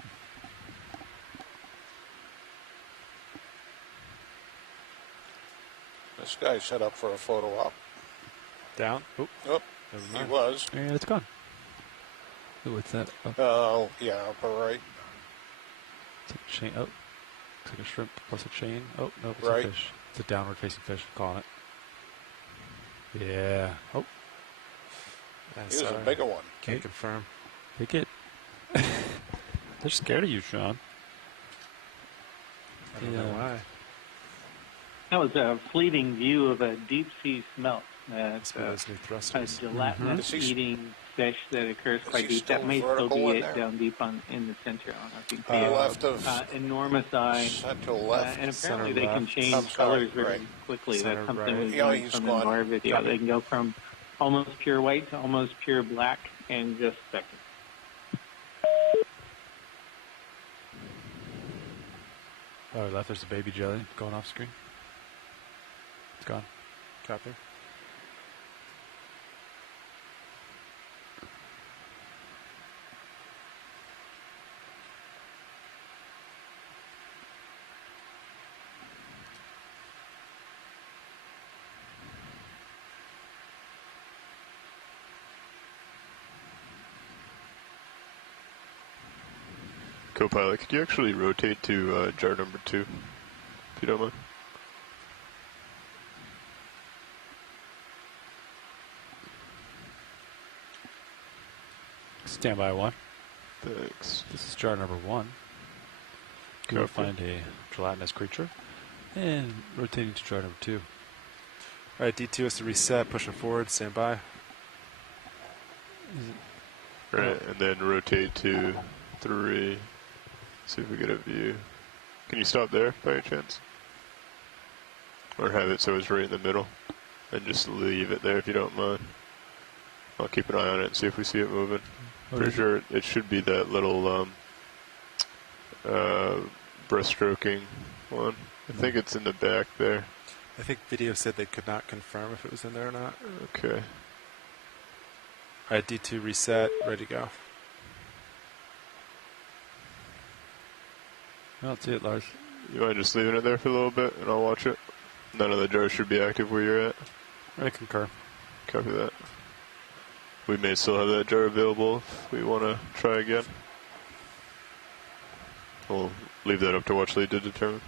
This guy set up for a photo op. Down? Oh, he was. Yeah, it's gone. Ooh, what's that? Oh, yeah, upper right. It's like a chain. Oh, it's like a shrimp plus a chain. Oh, no, it's right. a fish. It's a downward facing fish. I'm calling it. Yeah. Oh. He was a bigger one. Can't confirm. They get... They're scared of you, Sean. I don't know why. That was a fleeting view of a deep sea smelt. That's those new thrusters. A gelatinous eating fish that occurs quite deep. That may still be it down deep in the center. I don't know if you can see it. Left of enormous eye. center left. And apparently center they can left. change colors very quickly. Center That's something right. we've learned from our video. They can go from almost pure white to almost pure black in just seconds. Oh, left, there's a baby jelly going off screen. It's gone. Copy. Co-pilot, could you actually rotate to jar number 2, if you don't mind? Standby 1. Thanks. This is jar number 1. Go find a gelatinous creature. And rotating to jar number 2. All right, D2 has to reset, pushing forward, stand by. Right, and then rotate to 3. See if we get a view. Can you stop there by any chance? Or have it so it's right in the middle. And just leave it there if you don't mind. I'll keep an eye on it and see if we see it moving. Pretty sure it should be that little breaststroking one. I think it's in the back there. I think video said they could not confirm if it was in there or not. Okay. All right, D2 reset, ready to go. I don't see it, Lars. You mind just leaving it there for a little bit and I'll watch it? None of the jars should be active where you're at. I concur. Copy that. We may still have that jar available if we want to try again. We'll leave that up to WatchLead to determine.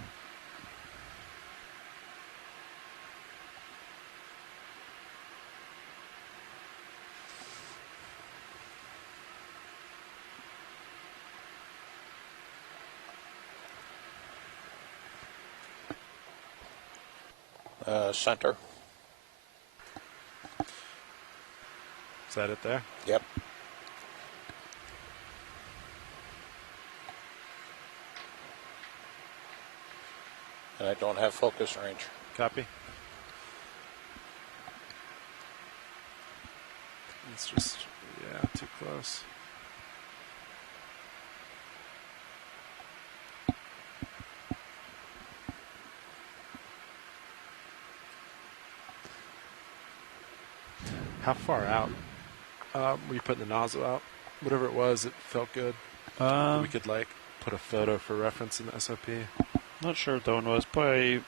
Center. Is that it there? Yep. And I don't have focus range. Copy. It's just, yeah, too close. How far out were you putting the nozzle out? Whatever it was, it felt good. We could like put a photo for reference in the SOP. Not sure what that one was. Probably,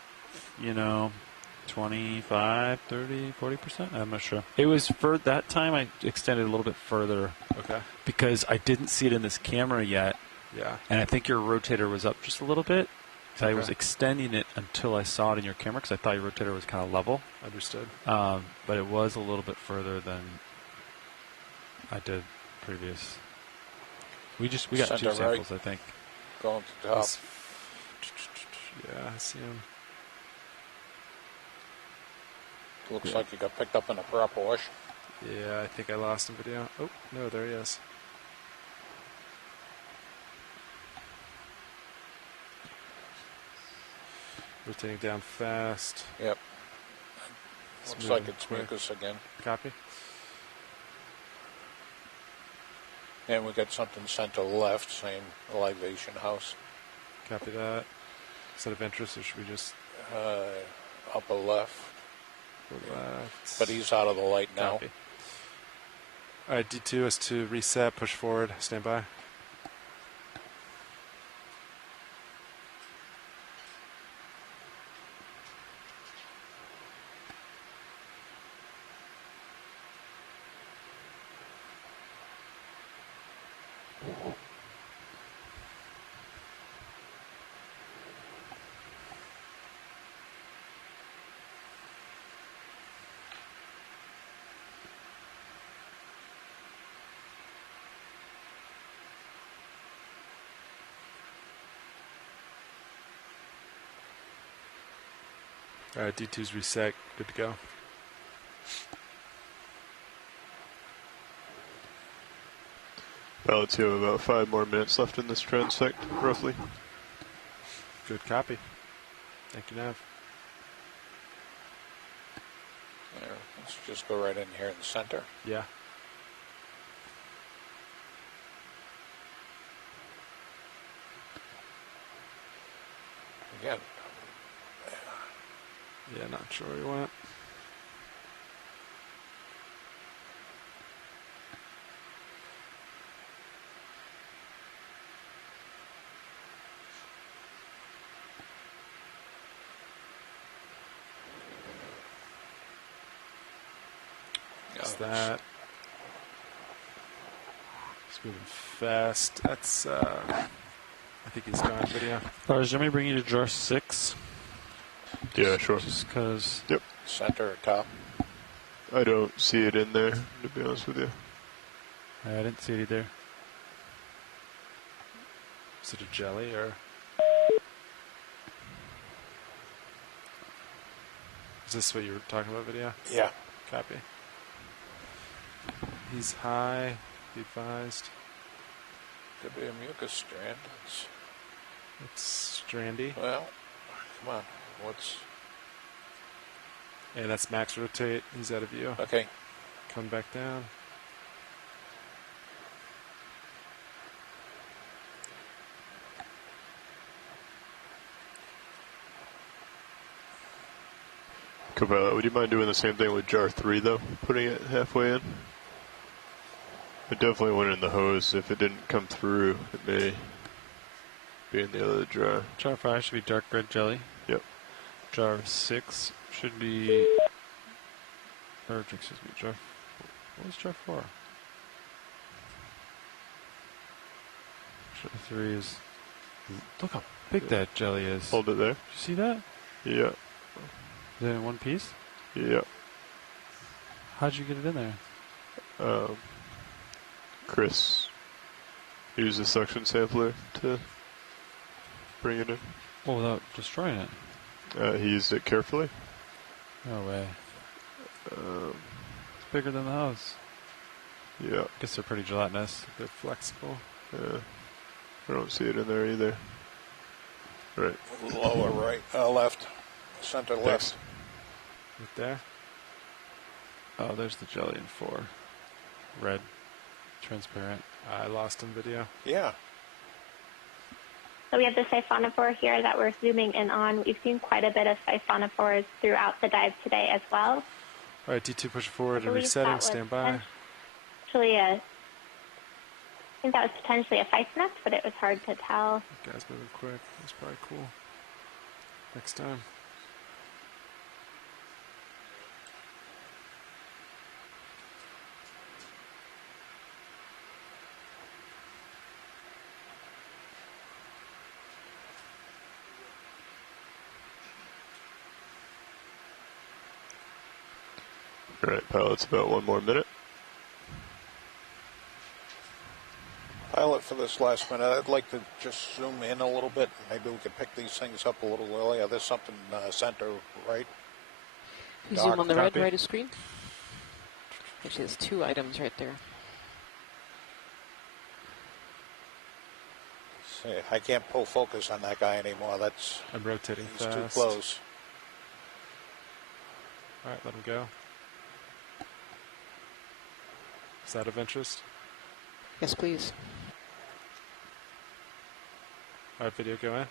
25, 30, 40%. I'm not sure. It was for that time. I extended a little bit further. Okay. Because I didn't see it in this camera yet. Yeah. And I think your rotator was up just a little bit. So I was extending it until I saw it in your camera because I thought your rotator was kind of level. Understood. But it was a little bit further than I did previous. We got Center two samples, I think. Going to the top. Yeah, I see him. Looks like he got picked up in a prop wash. Yeah, I think I lost him video. Oh, no, there he is. Rotating down fast. Yep. Looks like it's mucus again. Copy. And we got something center left, same elevation house. Copy that. Is that of interest, or should we just... upper left. Left. But he's out of the light now. Copy. All right, D2 is to reset, push forward, stand by. Alright, D2's reset. Good to go. Pilots, you have about 5 more minutes left in this transect, roughly. Good copy. Thank you, Nav. There, let's just go right in here in the center. Yeah. Again. Yeah, not sure where he went. What's that? He's moving fast. That's, I think he's gone. Video. Lars, do you want me to bring you to drawer 6? Yeah, sure. Just because. Yep. Center or top? I don't see it in there, to be honest with you. I didn't see it either. Is it a jelly or? Is this what you were talking about, video? Yeah. Copy. He's high, be advised. Could be a mucus strand. It's strandy. Well, come on. What's... Yeah, that's max rotate. He's out of view. Okay. Come back down. Copilot, would you mind doing the same thing with jar 3, though? Putting it halfway in? It definitely went in the hose. If it didn't come through, it may be in the other jar. Jar 5 should be dark red jelly. Yep. Jar 6 should be... Or, excuse me, jar... What was jar 4? Jar 3 is... Look how big that jelly is. Hold it there. Did you see that? Yeah. Is it in one piece? Yeah. How'd you get it in there? Chris used a suction sampler to bring it in. Well, without destroying it? He used it carefully. No way. It's bigger than the house. Yeah. Guess they're pretty gelatinous. They're flexible. Yeah. I don't see it in there either. Right. Lower right, left. Center left. Right there. Oh, there's the jelly in 4. Red. Transparent. I lost him, video. Yeah. So we have the siphonophore here that we're zooming in on. We've seen quite a bit of siphonophores throughout the dive today as well. All right, D2 push forward and resetting. Stand by. Actually, I think that was potentially a fice nest, but it was hard to tell. Guy's moving quick. That's probably cool. Next time. Alright, pilots, about 1 more minute. Pilot, for this last minute, I'd like to just zoom in a little bit. Maybe we could pick these things up a little earlier. There's something center right. You zoom on the red right of screen. Actually, there's 2 items right there. See, I can't pull focus on that guy anymore. That's... I'm rotating he's fast. too close. All right, let him go. Is that of interest? Yes, please. All right, video, go in.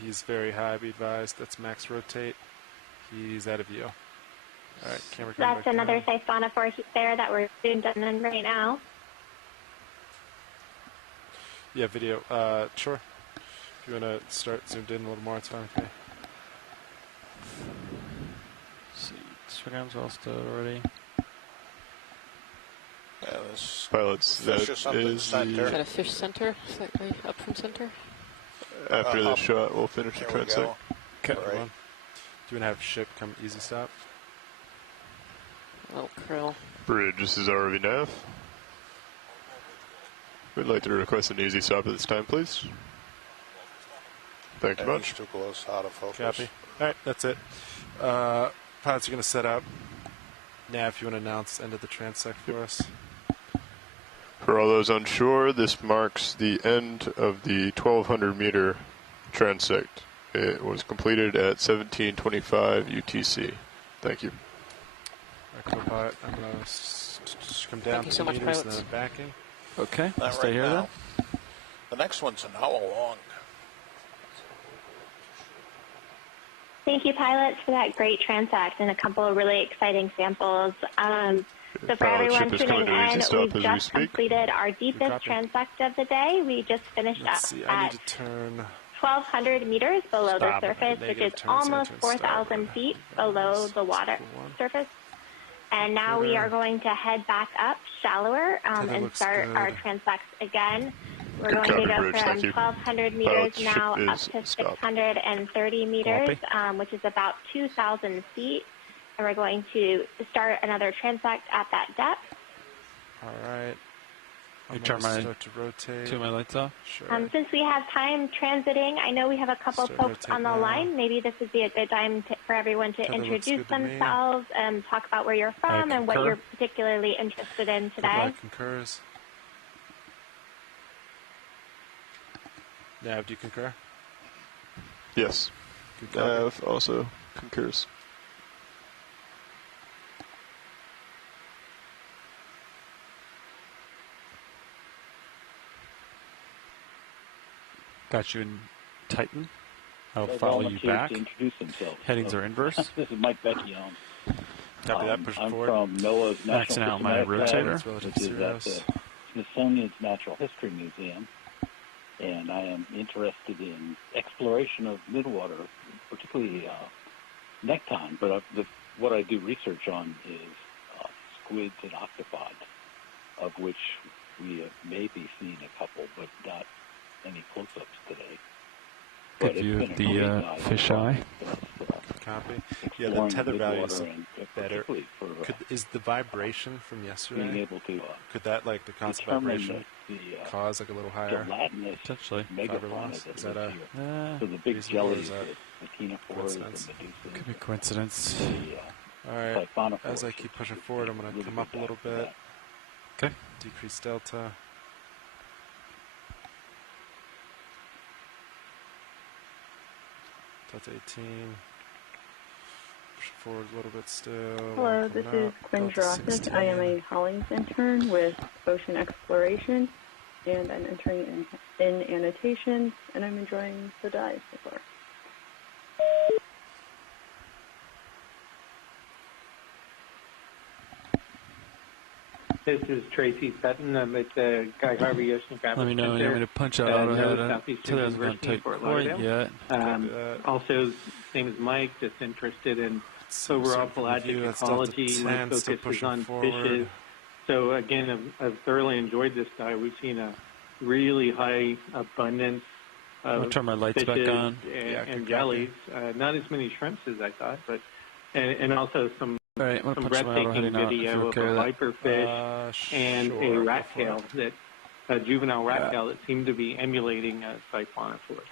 He's very high, be advised. That's max rotate. He's out of view. All right, camera. That's another siphonophore there that we're zoomed in on right now. Yeah, video. Sure. If you want to start zoomed in a little more, it's fine with me. Let's see, Instagram's all still already. Yeah, this pilots, that is center. Is that a fish center? Slightly up from center? After the shot, we'll finish the transect. Okay, right. Do you want to have ship come easy stop? Oh, krill. Bridge, this is ROV Nav. We'd like to request an easy stop at this time, please. Thank you much. Too close, out of focus. Copy. All right, that's it. Pilots are going to set up. Nav, if you want to announce end of the transect for us. For all those on shore, this marks the end of the 1,200 meter transect. It was completed at 17:25 UTC. Thank you. All right, co-pilot, I'm going to come down 2 meters and then backing. Okay, I'll stay right here now. then. The next one's an hour long. Thank you, pilots, for that great transect and a couple of really exciting samples. So for everyone tuning in, we've just completed our deepest transect of the day. We just finished up at 1,200 meters below the surface, which is almost 4,000 feet below the water surface. And now we are going to head back up shallower and start our transects again. We're going to go from 1,200 meters now up to 630 meters, which is about 2,000 feet. And we're going to start another transect at that depth. All right. You turn my lights off? Sure. Since we have time transiting, I know we have a couple folks on the line. Maybe this would be a good time for everyone to introduce themselves and talk about where you're from and what you're particularly interested in today. Concurs. Nav, do you concur? Yes. Nav also concurs. Got you in Titan. I'll follow you back. Headings are inverse. This is Mike Vecchione. Copy that, push I'm forward. from NOAA's Maxing out my rotator. which is at the Smithsonian's Natural History Museum. And I am interested in exploration of midwater, particularly nekton. But what I do research on is squids and octopods, of which we have maybe seen a couple, but not any close-ups today. Good view of the fisheye. Copy. Yeah, the tether value is better. Is the vibration from yesterday? Being able to could that, like the constant vibration, cause like a little higher? Potentially. Fiber loss. Is that a so the big jellies, the coincidence? Could be coincidence. All right. As I keep pushing forward, I'm going to come up a little bit. Okay. Decrease delta. Delta 18. Push forward a little bit still. Hello, this is Quinn Jurassic. I am a Hollings intern with Ocean Exploration, and I'm entering in annotations, and I'm enjoying the dive so far. This is Tracy Sutton. I'm at the Guy Harvey Oceanographer Center. Let me know when you're going to punch out autohead. Southeastern University in Fort Lauderdale. Also, same as Mike, just interested in overall pelagic ecology. My focus is on fishes. So again, I've thoroughly enjoyed this dive. We've seen a really high abundance of turn my lights fishes back on. and jellies. Not as many shrimps as I thought, but and also some breathtaking video of a viperfish and a rat tail, a juvenile rat tail that seemed to be emulating a siphonosaurus.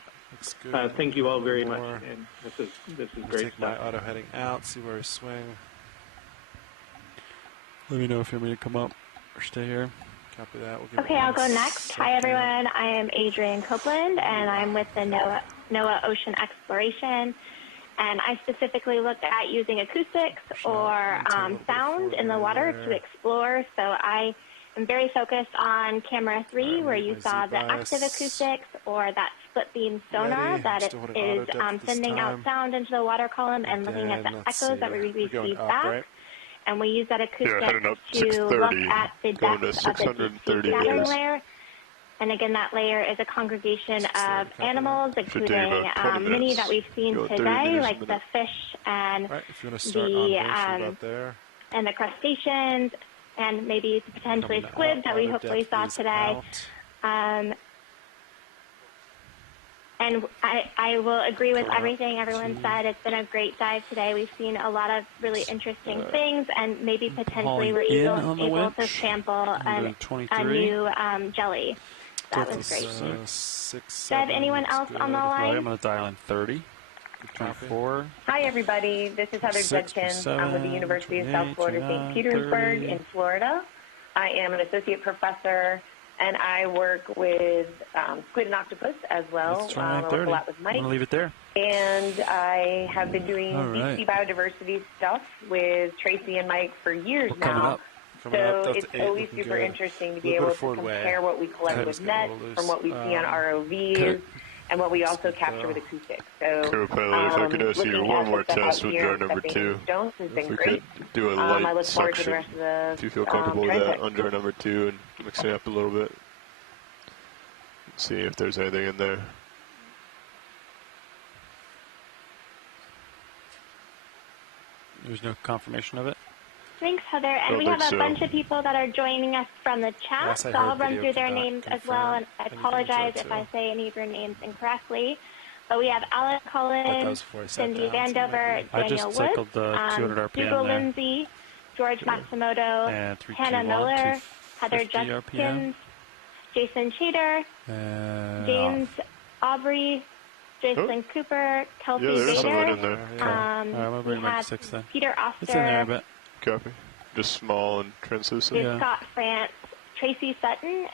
Thank you all very much, and this is great take stuff. my auto heading out, see where I swing. Let me know if you want me to come up or stay here. Copy that. Okay, I'll go next. Hi, everyone. I am Adrienne Copeland, and I'm with the NOAA Ocean Exploration. And I specifically looked at using acoustics or sound in the water to explore. So I am very focused on camera 3, where you saw the active acoustics or that split beam sonar that it is sending out sound into the water column and looking at the echoes that we receive back. And we use that acoustic to look at the depth of the deep sea gathering layer. And again, that layer is a congregation of animals, including many that we've seen today, like the fish and the crustaceans, and maybe potentially squid that we hopefully saw today. And I will agree with everything everyone said. It's been a great dive today. We've seen a lot of really interesting things, and maybe potentially we're able to sample a new jelly. That was great. Do I have anyone else on the line? I'm going to dial in 30. 24. Hi, everybody. This is Heather Judkins. I'm with the University of South Florida, St. Petersburg in Florida. I am an associate professor, and I work with squid and octopus as well. I work a lot with Mike. I'm going to leave it there. And I have been doing deep sea biodiversity stuff with Tracy and Mike for years now. So it's always super interesting to be able to compare what we collect with nets from what we see on ROVs and what we also capture with acoustics. So, Co-pilot, if I could ask you one more test with jar number 2. If we could do a light suction, if you feel comfortable with that on jar number 2 and mix it up a little bit. See if there's anything in there. There's no confirmation of it? Thanks, Heather. And we have a bunch of people that are joining us from the chat, so I'll run through their names as well, and I apologize if I say any of your names incorrectly. But we have Alan Cullen, Cindy Vandover, Daniel Woods, Hugo Lindsay, George Matsumoto, Hannah Miller, Heather Judkins, Jason Cheater, James Aubrey, Jason Cooper, Kelsey Vader. I'm going to bring back 6 then. Peter Oster. It's in there, I bet. Copy. Just small and translucent. Scott France, Tracy Sutton,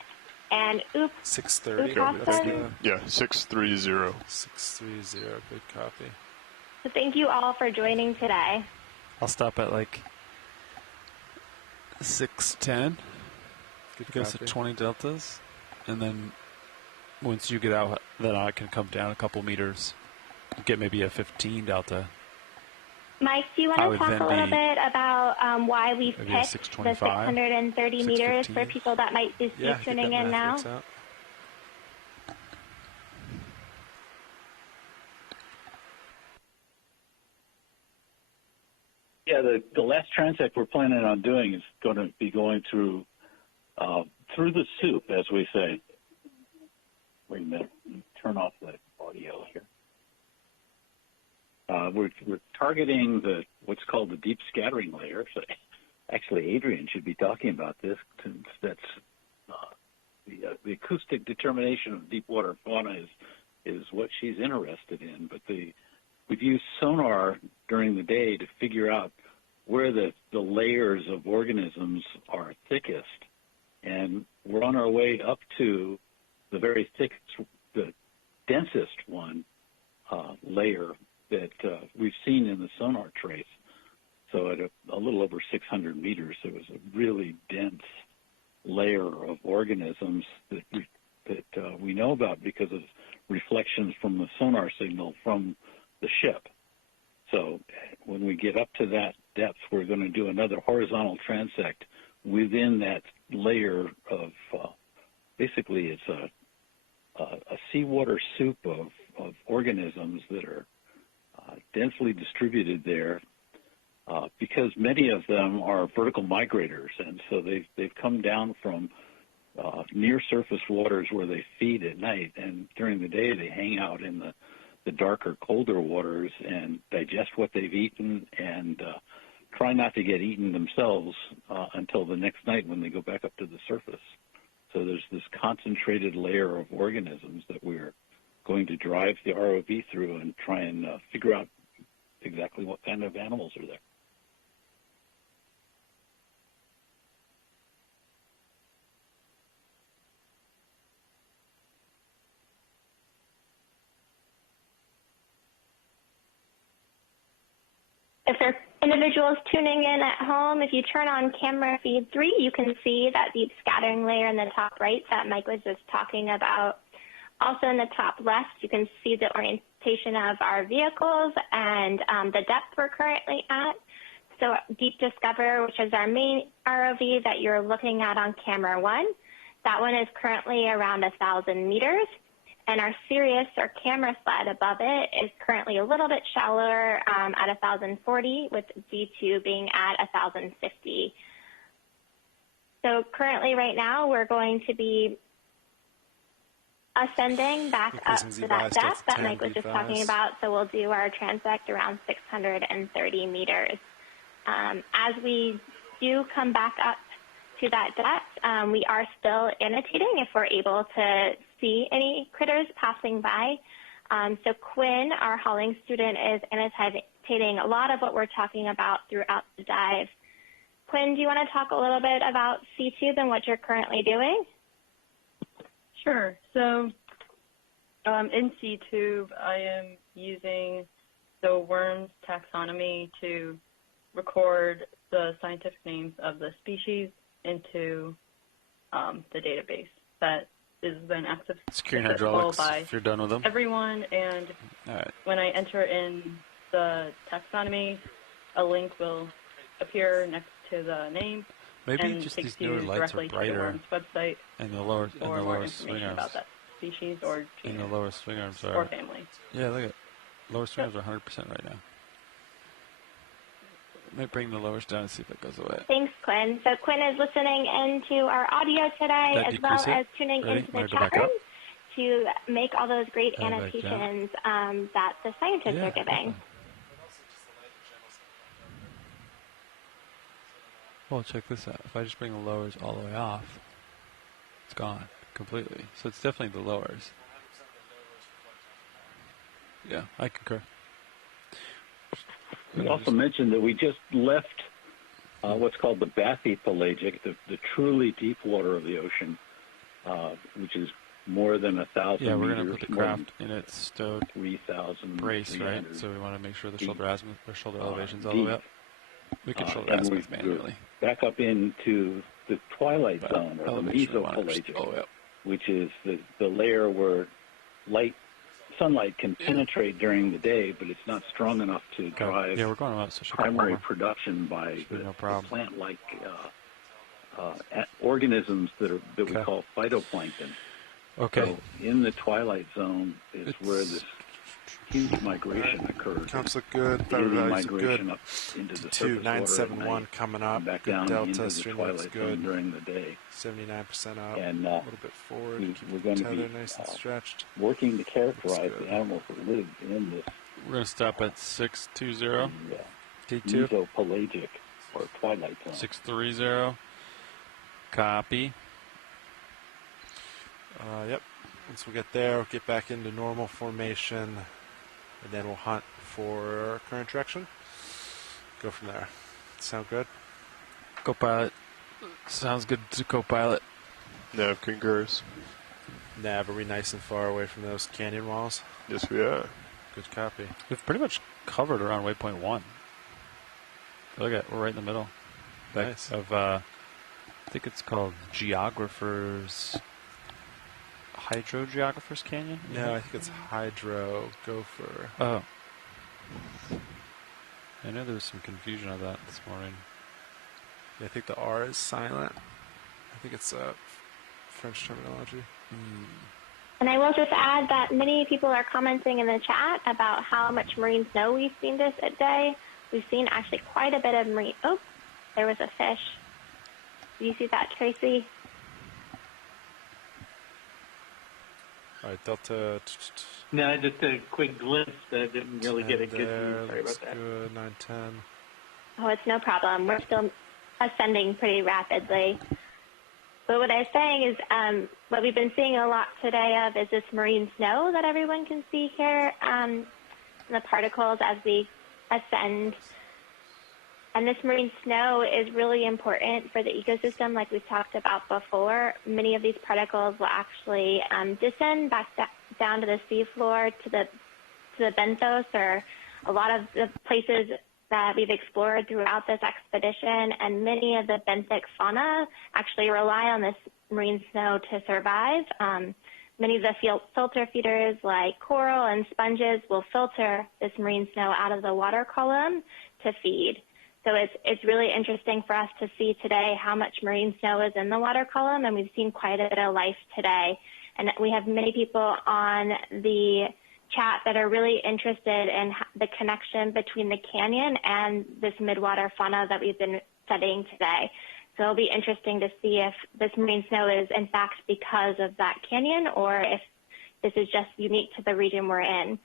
and 630. Yeah, 630. 630. Good copy. So thank you all for joining today. I'll stop at like 610. Good guess at 20 deltas, and then once you get out, then I can come down a couple meters, get maybe a 15 delta. Mike, do you want to talk a little bit about why we picked the 630 meters for people that might be tuning in now? Yeah, the last transect we're planning on doing is going to be going through the soup, as we say. Wait a minute. Let me turn off the audio here. We're targeting what's called the deep scattering layer. So actually, Adrian should be talking about this, since that's the acoustic determination of deep water fauna is what she's interested in. But we've used sonar during the day to figure out where the layers of organisms are thickest, and we're on our way up to the very thickest, the densest one layer that we've seen in the sonar trace. So at a little over 600 meters, there was a really dense layer of organisms that we know about because of reflections from the sonar signal from the ship. So when we get up to that depth, we're going to do another horizontal transect within that layer of, basically it's a seawater soup of organisms that are densely distributed there, because many of them are vertical migrators, and so they've come down from near surface waters where they feed at night, and during the day they hang out in the darker, colder waters and digest what they've eaten and try not to get eaten themselves until the next night when they go back up to the surface. So there's this concentrated layer of organisms that we're going to drive the ROV through and try and figure out exactly what kind of animals are there. If there are individuals tuning in at home, if you turn on camera feed 3, you can see that deep scattering layer in the top right that Mike was just talking about. Also in the top left, you can see the orientation of our vehicles and the depth we're currently at. So Deep Discover, which is our main ROV that you're looking at on camera 1, that one is currently around 1,000 meters. And our Sirius, or camera sled above it, is currently a little bit shallower at 1,040, with V2 being at 1,050. So currently right now we're going to be ascending back up to that depth that Mike was just talking about. So we'll do our transect around 630 meters. As we do come back up to that depth, we are still annotating if we're able to see any critters passing by. So Quinn, our hauling student, is annotating a lot of what we're talking about throughout the dive. Quinn, do you want to talk a little bit about C-Tube and what you're currently doing? Sure. So in C-Tube, I am using the worms taxonomy to record the scientific names of the species into the database that is then accessible by if you're done with them. Everyone. And when I enter in the taxonomy, a link will appear next to the name. Maybe and just takes these newer you lights are directly to the brighter worm's website in the lower more swing information arms. about that species or In the lower swing arms are or family. Yeah, look at lower swing arms are 100% right now. Might bring the lowers down and see if it goes away. Thanks, Quinn. So Quinn is listening into our audio today as well as tuning into the chat room to make all those great annotations that the scientists are giving. Well, check this out. If I just bring the lowers all the way off, it's gone completely. So it's definitely the lowers. Yeah, I concur. We also mentioned that we just left what's called the bathypelagic, the truly deep water of the ocean, which is more than 1,000 meters. Yeah, we're going to put the craft in its stowed 3,000 brace, right? So we want to make sure the shoulder azimuth or shoulder elevation's all the way up. We can shoulder azimuth manually. Back up into the twilight zone, or the mesopelagic, which is the layer where sunlight can penetrate during the day, but it's not strong enough to drive we're going up, so primary production by the plant-like organisms that we call phytoplankton. Okay. So in the twilight zone is where this huge migration occurs. Comps look good. Better values look good. Up into the 2971 coming up. Back good down delta. into the Stream twilight looks good. zone during the day. 79% up. And a little bit forward. We're going to be nice and stretched. working to characterize the animals that live in this. We're going to stop at 620. T2. Mesopelagic or twilight zone. 630. Copy. Yep. Once we get there, we'll get back into normal formation, and then we'll hunt for current direction. Go from there. Sound good? Co-pilot. Sounds good to co-pilot. Nav concurs. Nav, are we nice and far away from those canyon walls? Yes, we are. Good copy. We've pretty much covered around waypoint 1. Look at, we're right in the middle. Nice. Of, I think it's called Hydrographer Canyon? No, I think it's Hydrographer. Oh. I know there was some confusion of that this morning. Yeah, I think the R is silent. I think it's French terminology. And I will just add that many people are commenting in the chat about how much marine snow we've seen this day. We've seen actually quite a bit of marine... Oh, there was a fish. Do you see that, Tracy? All right, Delta. No, just a quick glimpse. I didn't really get a good view. Sorry about that. Good, 910. Oh, it's no problem. We're still ascending pretty rapidly. But what I was saying is what we've been seeing a lot today of is this marine snow that everyone can see here, the particles as we ascend. And this marine snow is really important for the ecosystem, like we've talked about before. Many of these particles will actually descend back down to the seafloor, to the benthos, or a lot of the places that we've explored throughout this expedition. And many of the benthic fauna actually rely on this marine snow to survive. Many of the filter feeders like coral and sponges will filter this marine snow out of the water column to feed. So it's really interesting for us to see today how much marine snow is in the water column, and we've seen quite a bit of life today. And we have many people on the chat that are really interested in the connection between the canyon and this midwater fauna that we've been studying today. So it'll be interesting to see if this marine snow is in fact because of that canyon, or if this is just unique to the region we're in.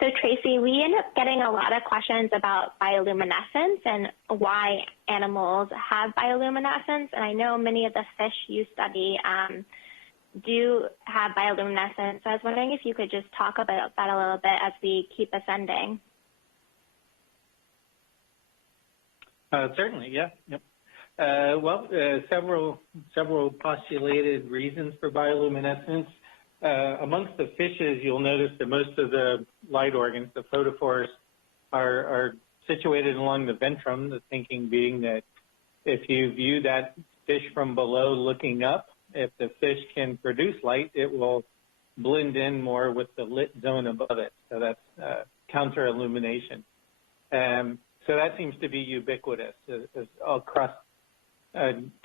So Tracy, we end up getting a lot of questions about bioluminescence and why animals have bioluminescence. And I know many of the fish you study do have bioluminescence. So I was wondering if you could just talk about that a little bit as we keep ascending. Certainly, yeah. Yep. Several postulated reasons for bioluminescence. Amongst the fishes, you'll notice that most of the light organs, the photophores, are situated along the ventrum, the thinking being that if you view that fish from below looking up, if the fish can produce light, it will blend in more with the lit zone above it. So that's counter-illumination. So that seems to be ubiquitous across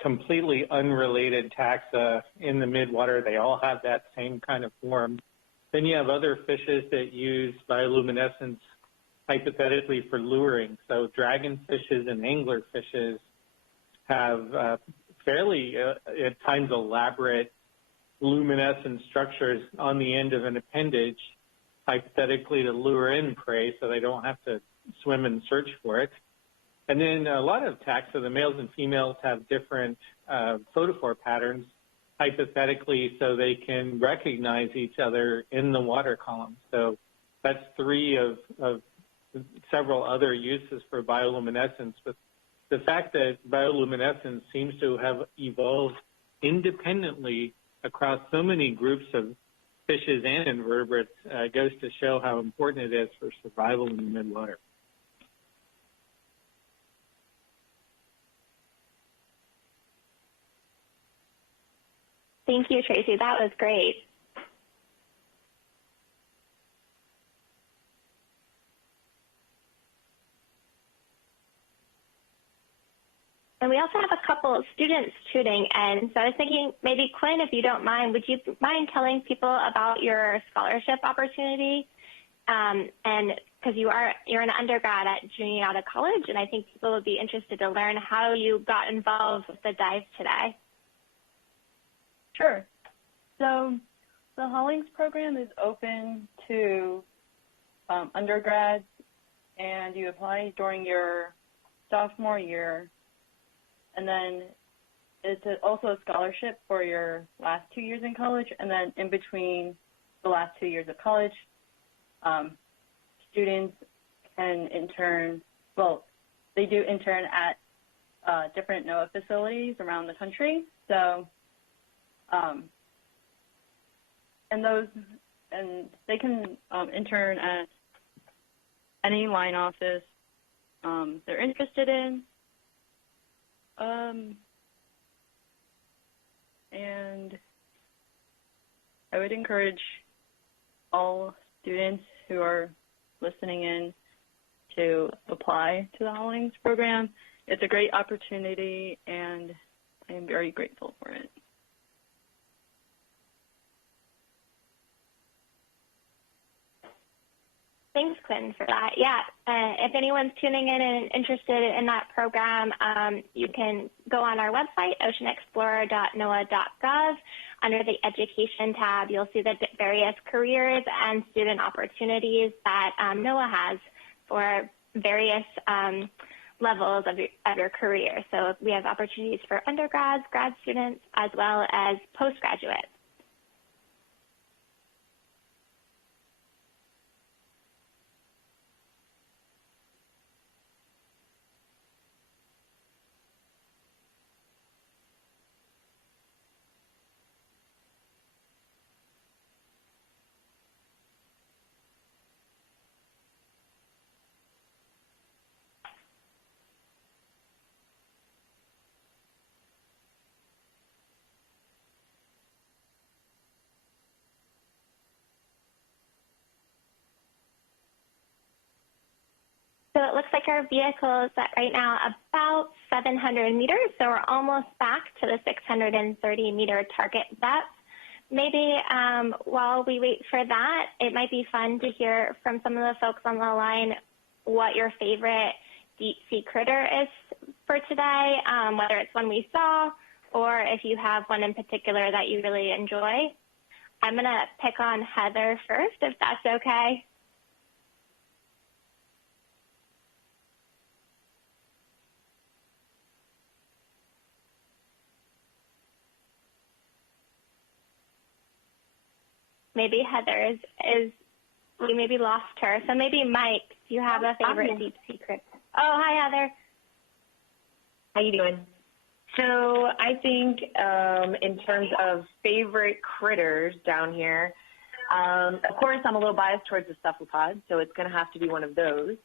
completely unrelated taxa in the midwater. They all have that same kind of form. Then you have other fishes that use bioluminescence hypothetically for luring. So dragonfishes and anglerfishes have fairly, at times, elaborate luminescent structures on the end of an appendage, hypothetically to lure in prey so they don't have to swim and search for it. And then a lot of taxa, the males and females have different photophore patterns, hypothetically, so they can recognize each other in the water column. So that's three of several other uses for bioluminescence. But the fact that bioluminescence seems to have evolved independently across so many groups of fishes and invertebrates goes to show how important it is for survival in the midwater. Thank you, Tracy. That was great. And we also have a couple of students tuning in. So I was thinking maybe, Quinn, if you don't mind, would you mind telling people about your scholarship opportunity? And because you're an undergrad at Juniata College, and I think people would be interested to learn how you got involved with the dive today. Sure. So the Hollings program is open to undergrads, and you apply during your sophomore year. And then it's also a scholarship for your last 2 years in college. And then in between the last 2 years of college, students can intern, well, they do intern at different NOAA facilities around the country. So, and they can intern at any line office they're interested in. And I would encourage all students who are listening in to apply to the Hollings program. it's a great opportunity, and I am very grateful for it. Thanks, Quinn, for that. Yeah, if anyone's tuning in and interested in that program, you can go on our website, oceanexplorer.noaa.gov. Under the Education tab, you'll see the various careers and student opportunities that NOAA has for various levels of your career. So we have opportunities for undergrads, grad students, as well as postgraduates. So it looks like our vehicle is at right now about 700 meters, so we're almost back to the 630-meter target depth. Maybe while we wait for that, it might be fun to hear from some of the folks on the line what your favorite deep-sea critter is for today, whether it's one we saw or if you have one in particular that you really enjoy. I'm going to pick on Heather first, if that's okay. Maybe Heather we maybe lost her. So maybe Mike, do you have a favorite deep secret? Oh, hi, Heather. How you doing? So I think in terms of favorite critters down here, of course, I'm a little biased towards the cephalopods, so it's going to have to be one of those.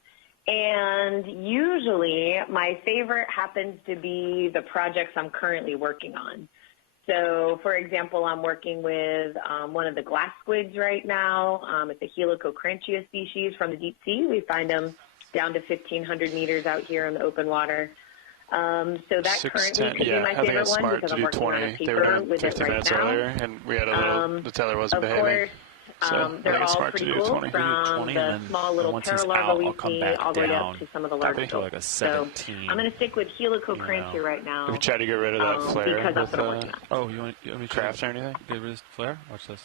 And usually my favorite happens to be the projects I'm currently working on. So, for example, I'm working with one of the glass squids right now. It's a Helicocrantia species from the deep sea. We find them down to 1,500 meters out here in the open water. So that currently could be my favorite one because I'm working on a paper with it right now. Earlier, and we had a little, the tether wasn't behaving. Course, so they're all smart pretty to do cool 20. from the small little paralarva we see all the way up to some of the larger to like a 17. So I'm going to stick with Helicocrantia right now. Have you tried to get rid of that flare? Because that's what I'm working on. Oh, you want me to craft or anything? Get rid of the flare? Watch this.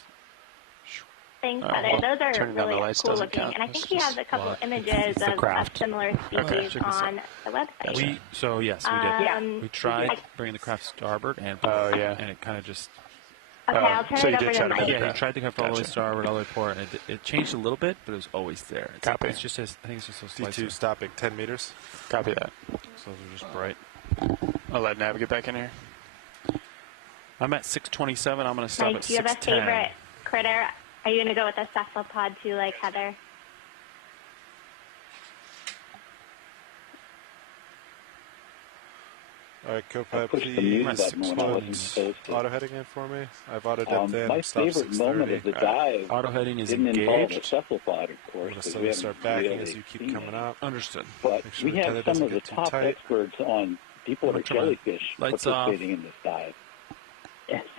Thanks, Heather. Those are really cool looking. And I think he has a couple images of similar species on the website. Yes, we did. We tried bringing the craft starboard, and and it kind of just... Okay, I'll turn it over to Mike. Yeah, he tried to come all the way starboard, all the way forward, and it changed a little bit, but it was always there. Copy. It's just, I think it's just so slight. D2 stopping 10 meters. Copy that. So they're just bright. I'll let Nav get back in here. I'm at 627. I'm going to stop Mike, at 610. do you have a favorite critter? Are you going to go with a cephalopod too, like Heather? All right, Copilot, please auto heading in for me. I've auto depth in. My favorite moment of the dive auto heading is didn't engaged. involve a cephalopod, of course. I'm going to slowly start backing as you keep coming up. Understood. But we have some of the top experts on deep water jellyfish participating in this dive.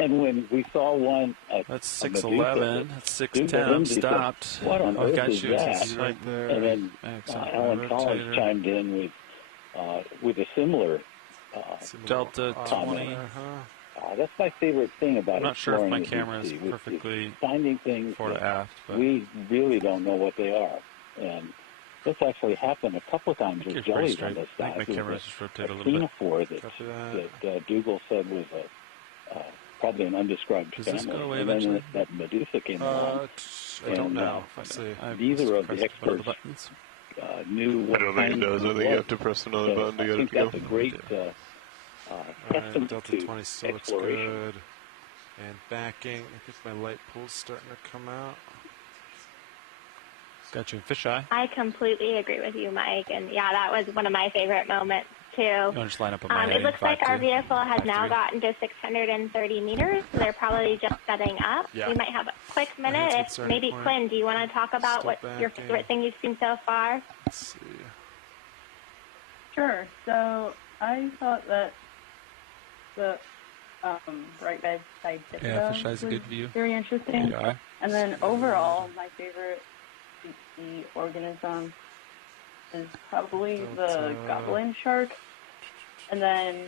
And when we saw one at that's 611, that's 610, stopped. What on earth is that? He's right there. And then Alan Collins chimed in with a similar Delta 20. That's my favorite thing about I'm not sure if my exploring camera is perfectly finding things fore to aft, but we really don't know what they are. And this actually happened a couple of times with jellies on this dive. My camera just rotated a little bit. That Dougal said was probably an undescribed Does family. This go away and then eventually? that Medusa came along. I don't know. Let's see. Neither of the experts knew what I don't think it does. I think you have to press another button to get it to go. That's a great testament Delta to 20 still looks exploration. good. And backing. I think my light pool's starting to come out. Got you in fisheye. I completely agree with you, Mike. And yeah, that was one of my favorite moments too. You want to just line up on my it looks like our vehicle has now gotten to 630 meters. So they're probably just setting up. Yeah. We might have a quick minute. If maybe Quinn, do you want to talk about what your favorite thing you've seen so far? Let's see. Sure. So I thought that the right side fisheye is a good view. very interesting. Yeah. And then overall, my favorite deep-sea organism is probably the goblin shark. And then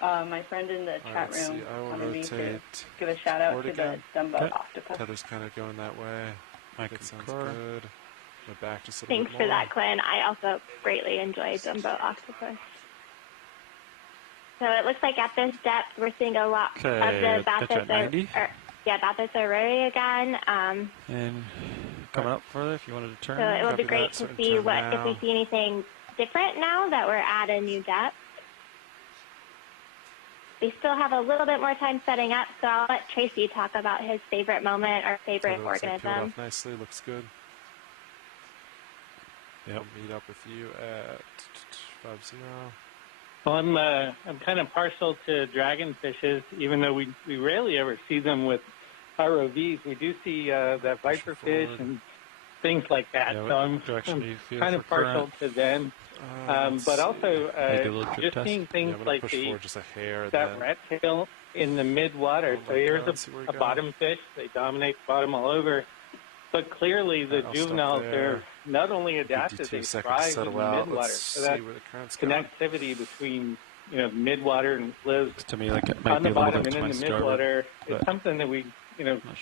my friend in the chat room wanted me to give a shout out to the Dumbo octopus. Tether's kind of going that way. That sounds good. Go back just a little Thanks bit for more. that, Quinn. I also greatly enjoy Dumbo octopus. So it looks like at this depth we're seeing a lot of the Bathos aurora again. And coming up further if you wanted to turn. So it would be great to see if we see anything different now that we're at a new depth. We still have a little bit more time setting up, so I'll let Tracy talk about his favorite moment or favorite organism. Peeled off nicely, looks good. Yep. I'll meet up with you at 5-0. Well, I'm kind of partial to dragonfishes, even though we rarely ever see them with ROVs. We do see that viperfish and things like that. Yeah, so I'm kind of partial to them. But also just seeing things like that rat tail in the mid-water. So here's a bottom fish. They dominate the bottom all over. But clearly the juveniles are not only adapted, they thrive in the mid-water. So that connectivity between mid-water and lives to me like it might on the be a little bottom bit and in to the my mid-water starboard, is something that we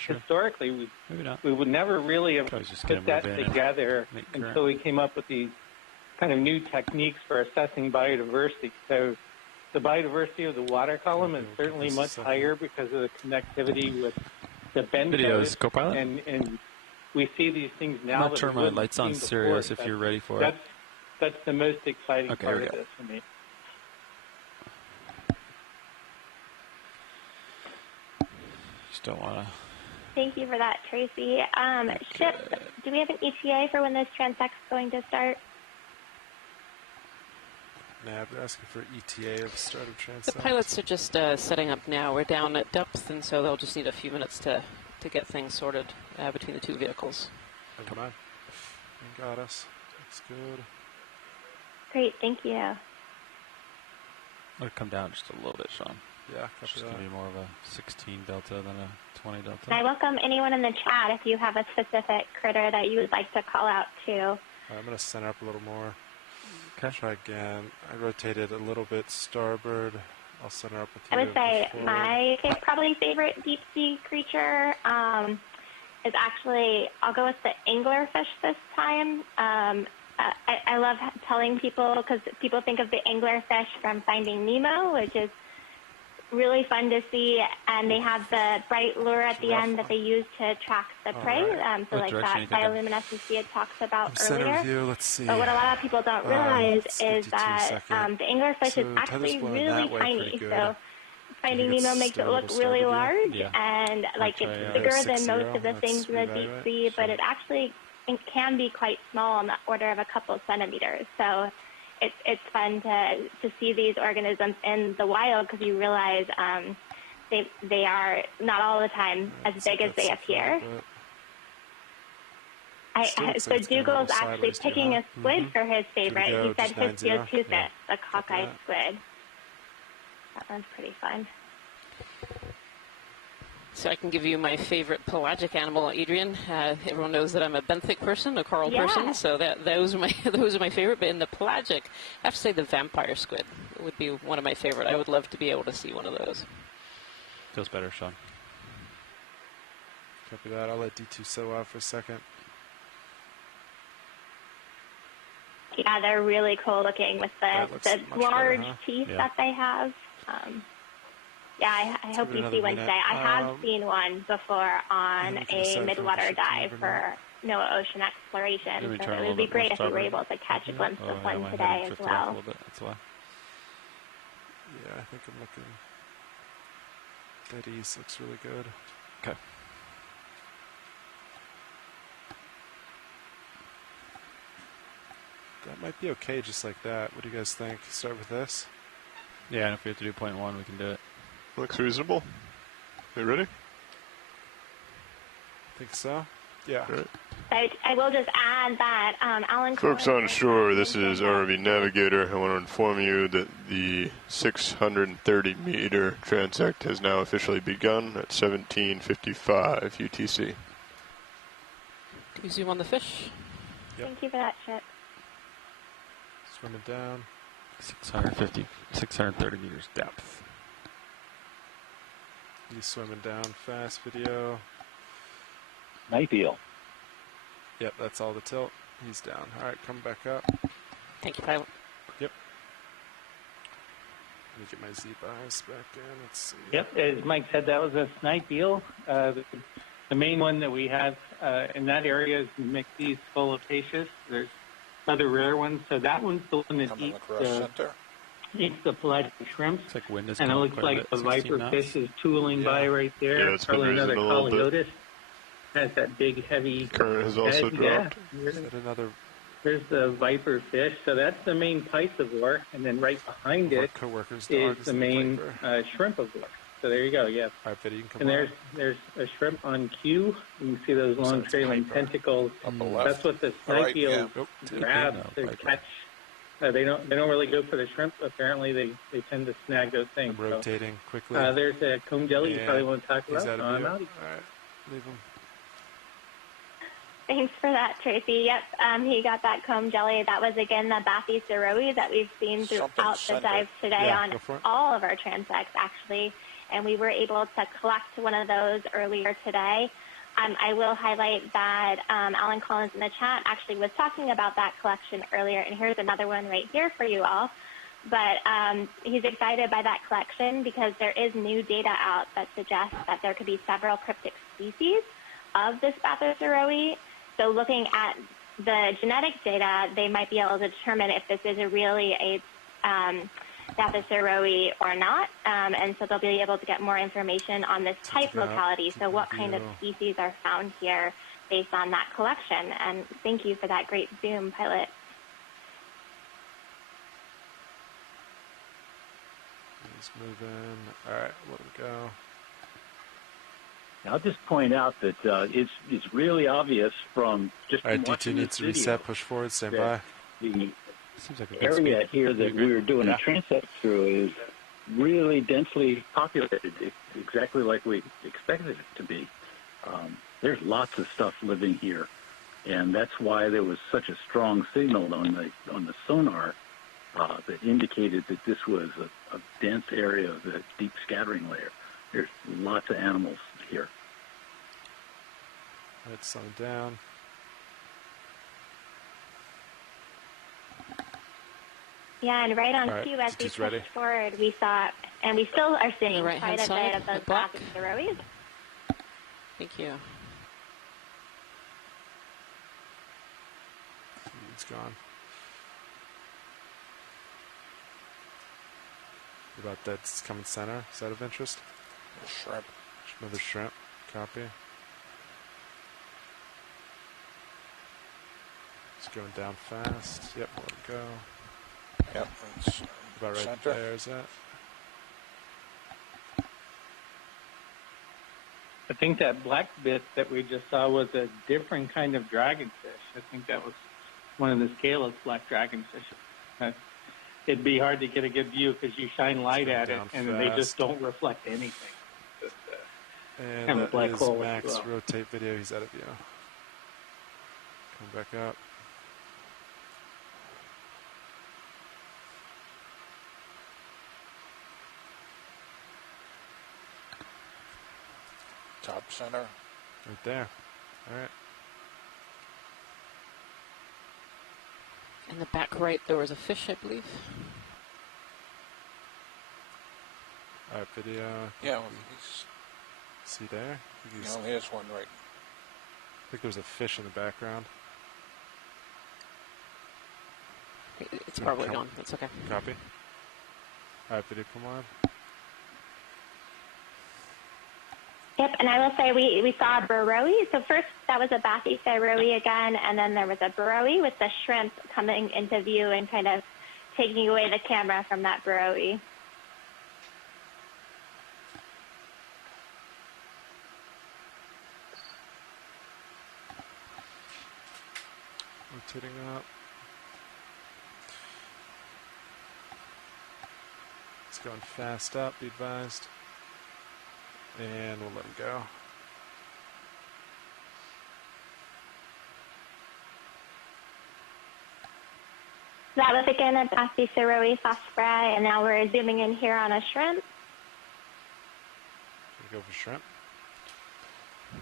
historically we would never really have put that together until we came up with these kind of new techniques for assessing biodiversity. So the biodiversity of the water column is certainly much higher because of the connectivity with the bend Videos, Copilot. And we see these things now. I'm going to turn my lights on serious if you're ready for it. That's the most exciting part of this for me. Just don't want to. Thank you for that, Tracy. Ship, do we have an ETA for when this transect's going to start? We're asking for ETA of the start of transect. The pilots are just setting up now. We're down at depth, and so they'll just need a few minutes to get things sorted between the two vehicles. Come on. You got us. Looks good. Great, thank you. I'll come down just a little bit, Sean. Yeah, just going to be more of a 16 delta than a 20 delta. And I welcome anyone in the chat if you have a specific critter that you would like to call out to. I'm going to center up a little more. Okay. Try again. I rotated a little bit starboard. I'll center up with you. I would say my probably favorite deep sea creature is actually, I'll go with the anglerfish this time. I love telling people, because people think of the anglerfish from Finding Nemo, which is really fun to see, and they have the bright lure at the end that they use to attract the prey, so like that bioluminescence we had talked about earlier. View, let's see. But what a lot of people don't realize is that the anglerfish is actually really tiny. So Finding Nemo makes it look really large, and like it's bigger than most of the things in the deep sea, but it actually can be quite small on the order of a couple centimeters. So it's fun to see these organisms in the wild, because you realize they are not all the time as big as they appear. So Dougal's actually picking a squid for his favorite. He said his geotoothus, a cockeye squid. That one's pretty fun. So I can give you my favorite pelagic animal, Adrian. Everyone knows that I'm a benthic person, a coral person, so those are my favorite. But in the pelagic, I have to say the vampire squid would be one of my favorite. I would love to be able to see one of those. Feels better, Sean. Copy that. I'll let D2 sew out for a second. Yeah, they're really cool looking with the large teeth that they have. Yeah, I hope you see one today. I have seen one before on a midwater dive for NOAA Ocean Exploration, so it would be great if we were able to catch a glimpse of one today as well. That's why. Yeah, I think I'm looking. That east looks really good. Okay. That might be okay just like that. What do you guys think? Start with this? Yeah, and if we have to do 0.1, we can do it. Looks reasonable. Are you ready? Think so? Yeah. Right. I will just add that Alan. Folks on shore, this is ROV Navigator. I want to inform you that the 630-meter transect has now officially begun at 17:55 UTC. Do you zoom on the fish? Yep. Thank you for that, Chip. Swimming down. 630 meters depth. He's swimming down fast, video. Night eel. Yep, that's all the tilt. He's down. All right, come back up. Thank you, pilot. Yep. Let me get my Z-bias back in. Let's see. Yep, as Mike said, that was a snipe eel. The main one that we have in that area is McDee's Philopatius. There's other rare ones. So that one's the one that eats the pelagic shrimps. Looks like wind is and it looks like the viper fish is tooling by right there. Yeah, it's been probably raising another a little bit. Coliotis. Has that big, heavy Current has also dropped. Is that another? There's the viper fish. So that's the main piscivore. And then right behind it is the main shrimpivore. So there you go, yeah. All right, Betty, you can come and there's a shrimp on cue. You can see those long trailing tentacles. That's what the snipe eels grab to catch. They don't really go for the shrimp. Apparently, they tend to snag those things. I'm rotating quickly. There's a comb jelly you probably want to talk about. He's out of view. All right, leave him. Thanks for that, Tracy. Yep, he got that comb jelly. That was, again, the Bathyceroe that we've seen throughout the dives today on all of our transects, actually. And we were able to collect one of those earlier today. I will highlight that Alan Collins in the chat actually was talking about that collection earlier, and here's another one right here for you all. But he's excited by that collection because there is new data out that suggests that there could be several cryptic species of this Bathyceroe. So looking at the genetic data, they might be able to determine if this is really a Bathyceroe or not, and so they'll be able to get more information on this type locality, so what kind of species are found here based on that collection. And thank you for that great zoom, pilot. He's moving. All right, let him go. I'll just point out that it's really obvious from just all right, D2 needs to reset, push forward, stand by. The seems like a area here that we were doing a transect through is really densely populated, exactly like we expected it to be. There's lots of stuff living here, and that's why there was such a strong signal on the sonar that indicated that this was a dense area of the deep scattering layer. There's lots of animals here. Let's slow down. Yeah, and right on cue as we pushed forward, we saw, and we still are seeing quite a bit of those Bathyceroes. Thank you. It's gone. What about that's coming center? Is that of interest? Shrimp. Another shrimp. Copy. It's going down fast. Yep, let it go. Yep, it's about right center. there, is that? I think that black bit that we just saw was a different kind of dragonfish. I think that was one of the scaleless black dragonfish. It'd be hard to get a good view because you shine light at it and they just don't reflect anything. Just, and kind of that black is hole Max. as well. Rotate video. He's out of view. Come back up. Top center. Right there. All right. In the back right, there was a fish, I believe. All right, video. Yeah, he's... See there? No, here's one right. I think there's a fish in the background. It's probably gone. That's okay. Copy. All right, video, come on. Yep, and I will say we saw a burrowie. So first that was a Bathyceroe again, and then there was a burrowie with the shrimp coming into view and kind of taking away the camera from that burrowie. Rotating up. It's going fast up, be advised. And we'll let him go. That was again a Bassy Saroe phosphori, and now we're zooming in here on a shrimp. Go for shrimp.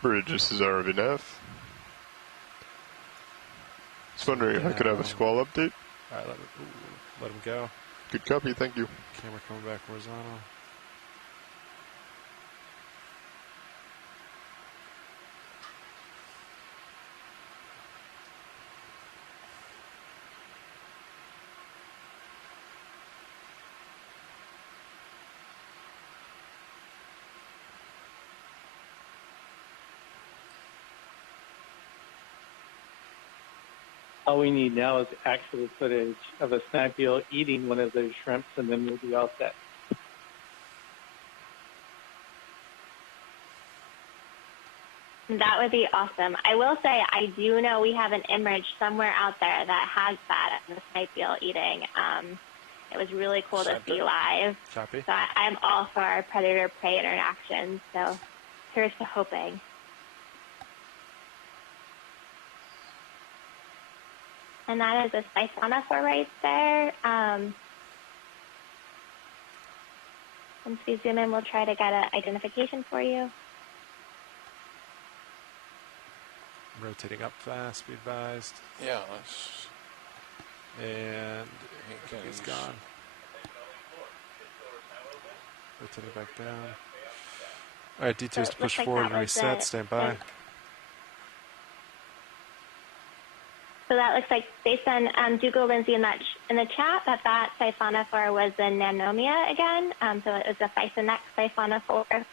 Bridge, this is ROV Nav. Just wondering if I could have a squall update. Alright, let him go. Good copy, thank you. Camera coming back horizontal. All we need now is actual footage of a snack eel eating one of those shrimps, and then we'll be all set. That would be awesome. I will say I do know we have an image somewhere out there that has that of the snipe eel eating. It was really cool to see live. Copy. So I'm all for our predator-prey interaction. So here's to hoping. And that is a siphonophore right there. Once we zoom in, we'll try to get an identification for you. Rotating up fast, be advised. Yeah, that's... And he's gone. Rotating back down. Alright, D2 is to push forward and reset. Stand by. So that looks like, based on Dougal Lindsay in the chat, that siphonophore was the Nanomia again. So it was a Physonex siphonophore.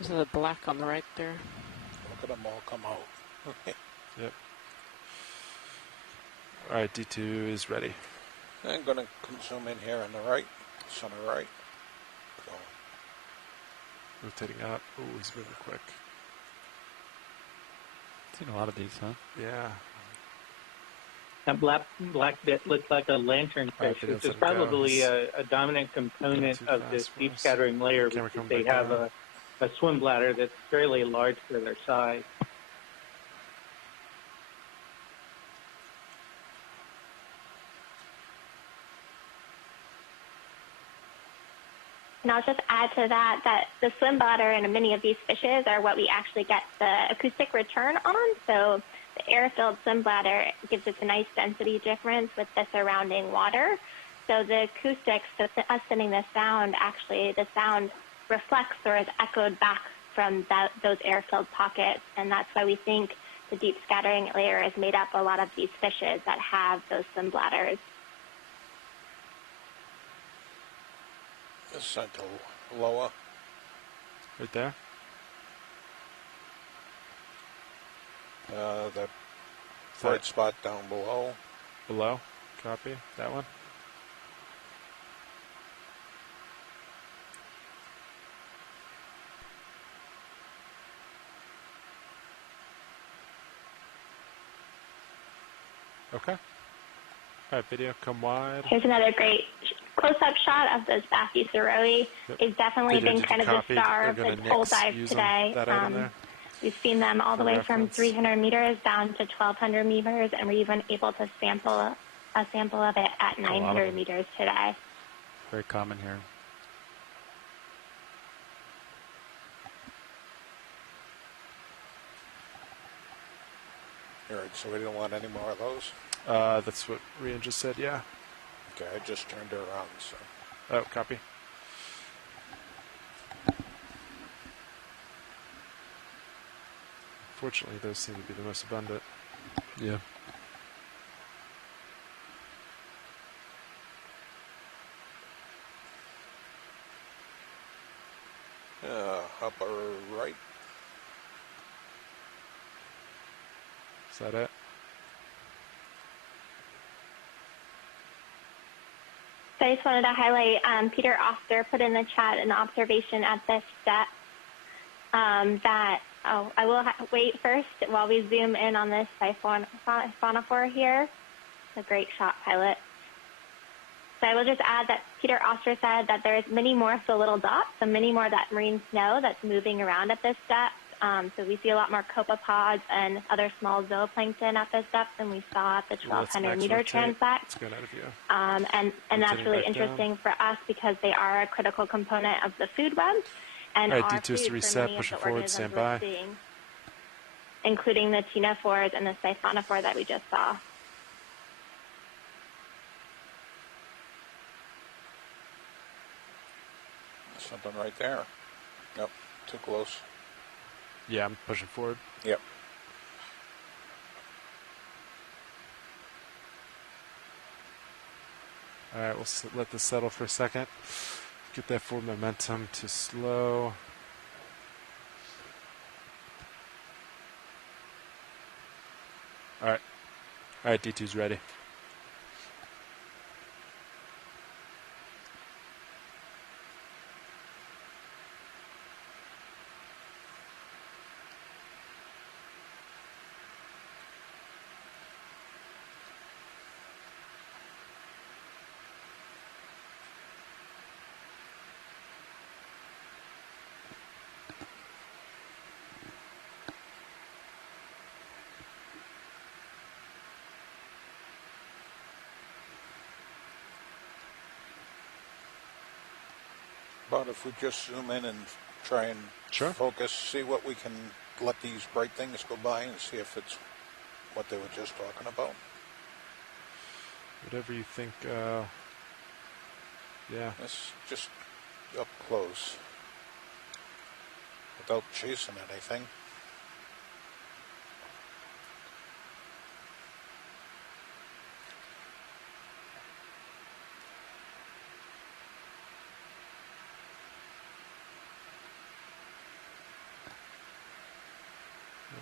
There's the black on the right there. Look at them all come out. Yep. Alright, D2 is ready. I'm going to consume in here on the right, center right. So. Rotating up. Oh, he's moving quick. Seen a lot of these, huh? Yeah. That black bit looks like a lanternfish, which is probably a dominant component of this deep scattering layer because they have a swim bladder that's fairly large for their size. And I'll just add to that the swim bladder in many of these fishes are what we actually get the acoustic return on. So the air-filled swim bladder gives us a nice density difference with the surrounding water. So the acoustics, so us sending the sound, actually the sound reflects or is echoed back from those air-filled pockets. And that's why we think the deep scattering layer is made up a lot of these fishes that have those swim bladders. Sent to lower. Right there? The bright spot down below. Below? Copy. That one? Okay. All right, video, come wide. Here's another great close-up shot of those Bassy Saroe. Yep. They've definitely been kind of the star of the whole dive today. We've seen them all the way from 300 meters down to 1,200 meters, and we're even able to sample a sample of it at 900 meters today. Very common here. All right, so we don't want any more of those? That's what Rian just said, yeah. Okay, I just turned her around, so. Oh, copy. Fortunately, those seem to be the most abundant. Yeah. Upper right. Is that it? So I just wanted to highlight Peter Oster put in the chat an observation at this I will wait first while we zoom in on this siphonophore here. A great shot, pilot. So I will just add that Peter Oster said that there's many more so little dots, so many more of that marine snow that's moving around at this depth. So we see a lot more copepods and other small zooplankton at this depth than we saw at the 1,200-meter transect. And that's really interesting for us because they are a critical component of the food web. And all right, our D2 is to reset, push it forward, stand by. Including the ctenophores and the siphonophore that we just saw. Something right there. Yep, too close. Yeah, I'm pushing forward. Yep. All right, we'll let this settle for a second. Get that forward momentum to slow. All right, D2's ready. But if we just zoom in and try and focus, see what we can let these bright things go by and see if it's what they were just talking about. Whatever you think, yeah. It's just up close without chasing anything.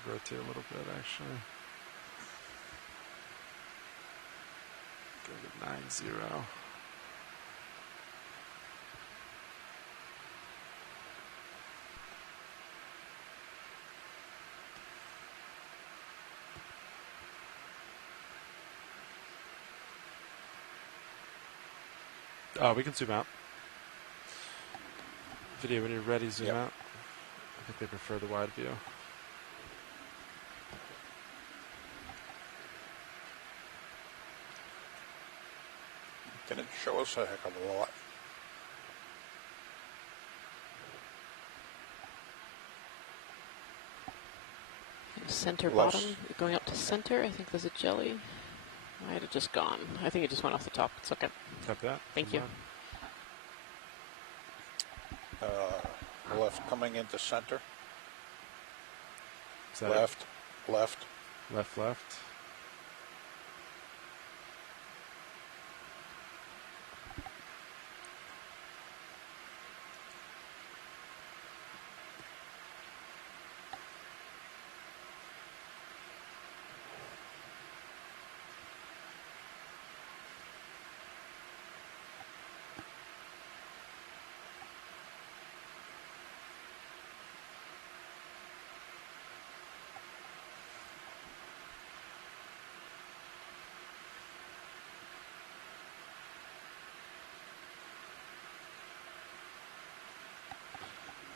Rotate a little bit, actually. Go to 9-0. Oh, we can zoom out. Video, when you're ready, zoom out. I think they prefer the wide view. Didn't show us a heck of a lot. Center bottom, going up to center. I think there's a jelly. Might have just gone. I think it just went off the top. It's okay. Tap that. Thank you. Left coming into center. Left. Left. Left, left.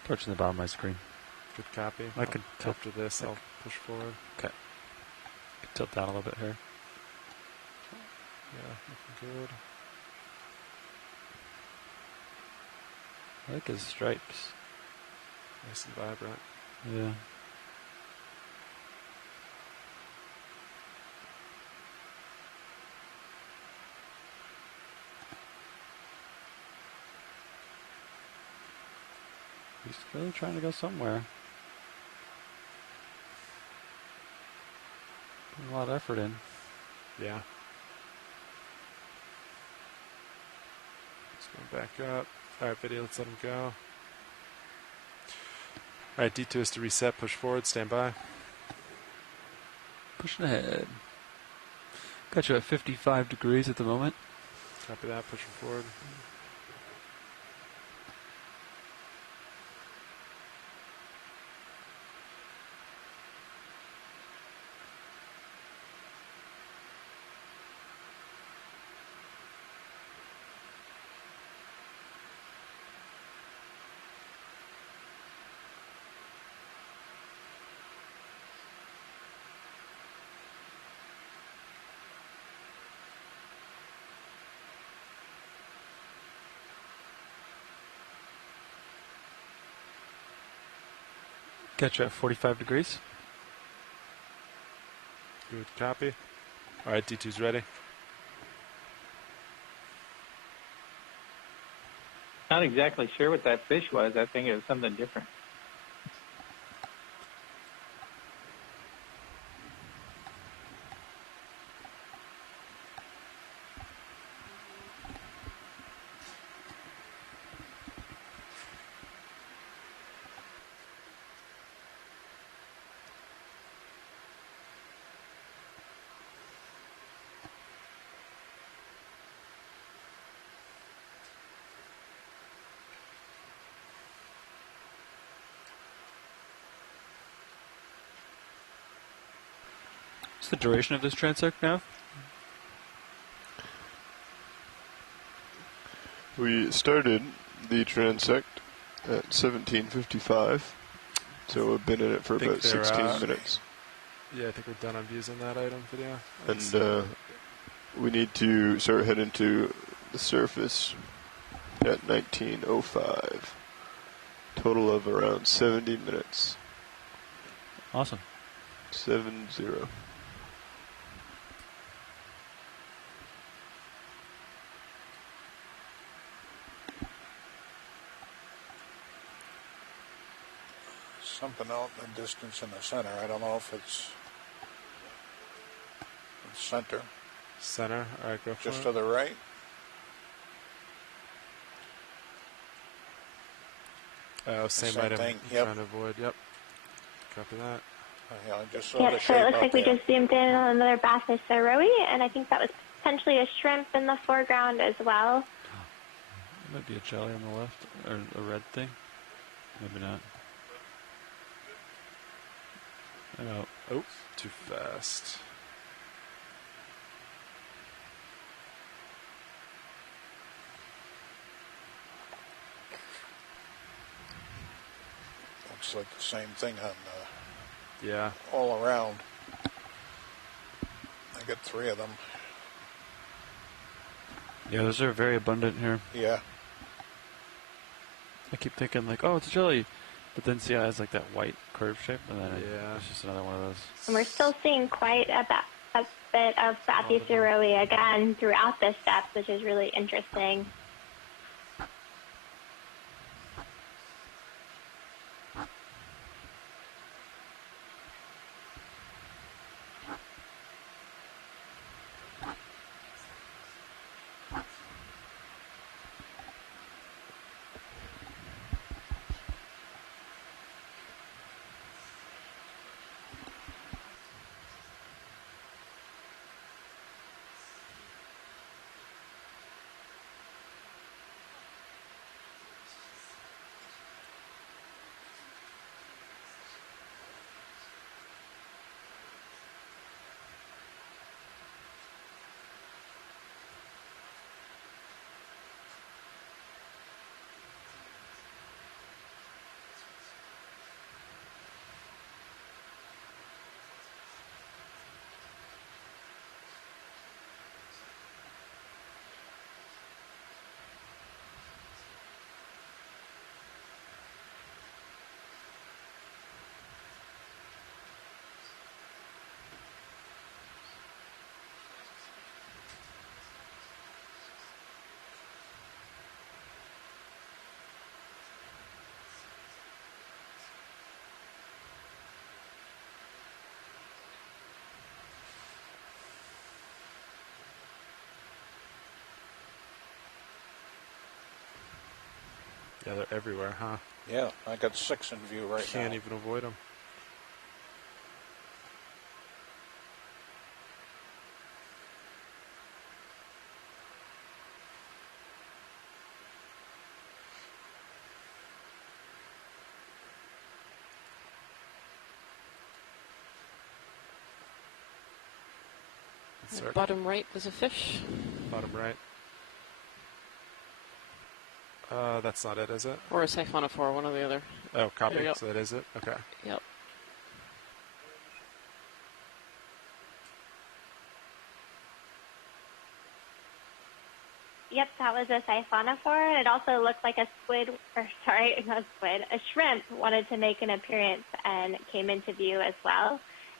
Approaching the bottom of my screen. Good copy. I could tilt after this. I'll push forward. Okay. Could tilt down a little bit here. Yeah, looking good. I like his stripes. Nice and vibrant. Yeah. He's really trying to go somewhere. Putting a lot of effort in. Yeah. Let's go back up. Alright, video, let's let him go. Alright, D2 is to reset, push forward, stand by. Pushing ahead. Got you at 55 degrees at the moment. Copy that, pushing forward. Got you at 45 degrees. Good copy. All right, D2's ready. Not exactly sure what that fish was. I think it was something different. What's the duration of this transect now? We started the transect at 17:55, so we've been in it for about 16 minutes. Yeah, I think we're done on views on that item video. And we need to start heading to the surface at 19:05. Total of around 70 minutes. Awesome. 70. Something out in the distance in the center. I don't know if it's center. Center. All right, go for it. Just to the right. Oh, same item. Thing. I'm Yep. trying to avoid. Yep. Copy that. Yeah, I just saw Yep, the so shape it looks out like we there. just zoomed in on another Bass's Rowie, and I think that was potentially a shrimp in the foreground as well. It might be a jelly on the left, or a red thing. Maybe not. I know. Oh, too fast. Looks like the same thing on yeah, all around. I got 3 of them. Yeah, those are very abundant here. Yeah. I keep thinking like, oh, it's a jelly, but then see, it has like that white curve shape, and then it's just another one of those. And we're still seeing quite a bit of Bass's Rowie again throughout this depth, which is really interesting. Yeah, they're everywhere, huh? Yeah, I got 6 in view right now. Can't even avoid them. Bottom right was a fish. Bottom right. That's not it, is it? Or a siphonophore, one or the other. Oh, copy. There you go. So that is it? Okay. Yep. Yep, that was a siphonophore. It also looked like a squid, or sorry, not a squid, a shrimp wanted to make an appearance and came into view as well.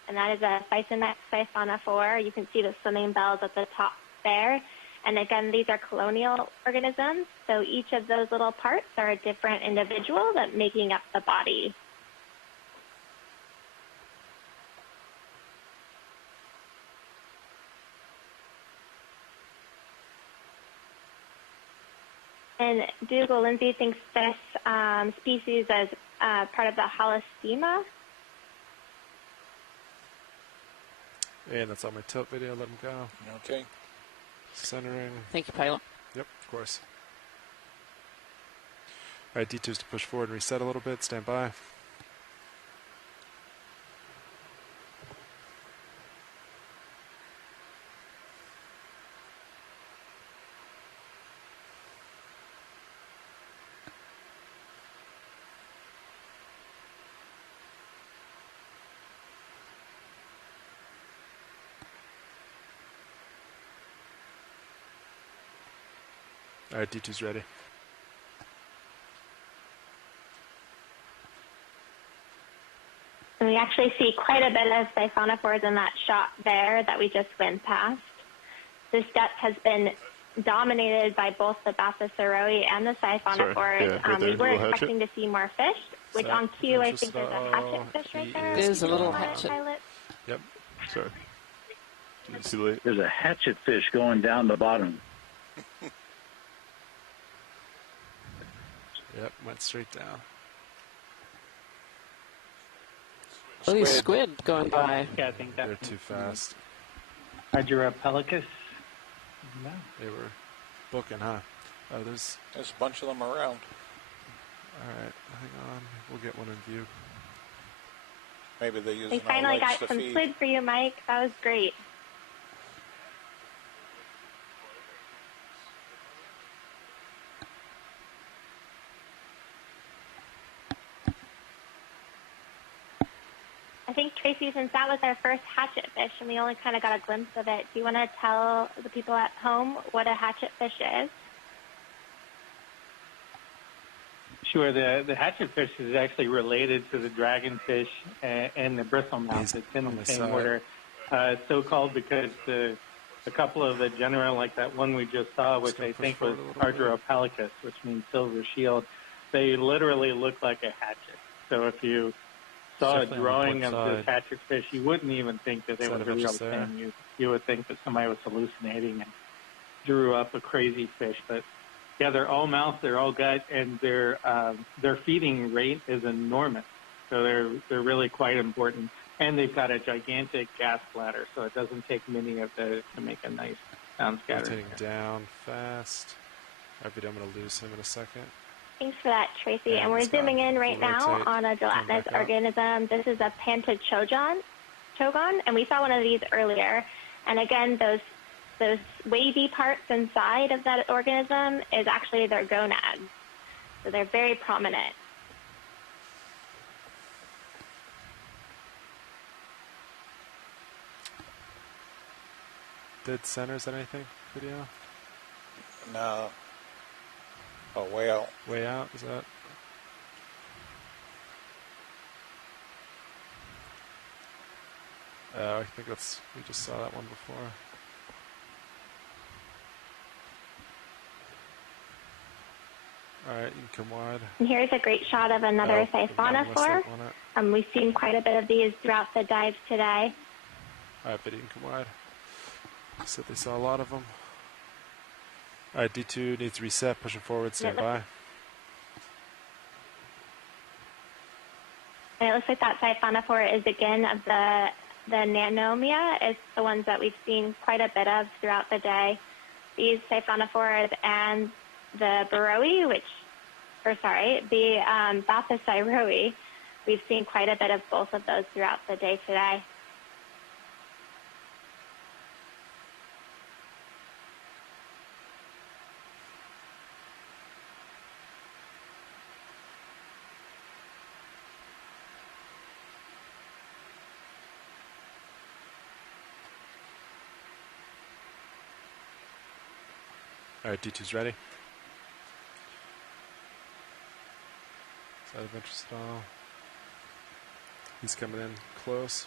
And that is a Thysonex siphonophore. You can see the swimming bells at the top there. And again, these are colonial organisms, so each of those little parts are a different individual that making up the body. And Dougal Lindsay thinks this species is part of the Holostema. And that's all my tilt video. Let him go. Okay. Centering. Thank you, pilot. Yep, of course. All right, D2's to push forward and reset a little bit. Stand by. All right, D2's ready. And we actually see quite a bit of siphonophores in that shot there that we just went past. This depth has been dominated by both the Bathysauroi and the siphonophores. Right we were expecting to see more fish, which on cue I think there's a hatchet fish right there. There's a little hatchet. Pilot. Yep. Sorry. Too late. There's a hatchet fish going down the bottom. Yep, went straight down. Oh, these squid going by. Yeah, I think They're too fast. Hydropellicus. No. They were booking, huh? Oh, there's a bunch of them around. All right, hang on. We'll get one in view. Maybe they use. We finally got some squid for you, Mike. That was great. I think, Tracy, since that was our first hatchet fish and we only kind of got a glimpse of it, do you want to tell the people at home what a hatchet fish is? Sure. The hatchet fish is actually related to the dragonfish and the bristlemouth. It's in the same order. It's so called because a couple of the genera, like that one we just saw, which I think was Hydropellicus, which means silver shield, they literally look like a hatchet. So if you saw a drawing of this hatchet fish, you wouldn't even think that it was a real thing. You would think that somebody was hallucinating and drew up a crazy fish. But yeah, they're all mouth, they're all gut, and their feeding rate is enormous. So they're really quite important. And they've got a gigantic gas bladder, so it doesn't take many of those to make a nice sound scatter. Rotating down fast. I'm going to lose him in a second. Thanks for that, Tracy. And we're zooming in right now on a gelatinous organism. This is a pantachogon, and we saw one of these earlier. And again, those wavy parts inside of that organism is actually their gonads. So they're very prominent. Dead center, is that anything? Video? No. Oh, way out. Way out, is that? I think we just saw that one before. Alright, you can come wide. And here's a great shot of another siphonophore. We've seen quite a bit of these throughout the dives today. Alright, but you can come wide. Said they saw a lot of them. Alright, D2 needs reset, pushing forward, stand by. And it looks like that siphonophore is again of the Nanomia. It's the ones that we've seen quite a bit of throughout the day. These siphonophores and the Bathysauroi, the Bathysauroi, we've seen quite a bit of both of those throughout the day today. All right, D2's ready. Is that of interest at all? He's coming in close.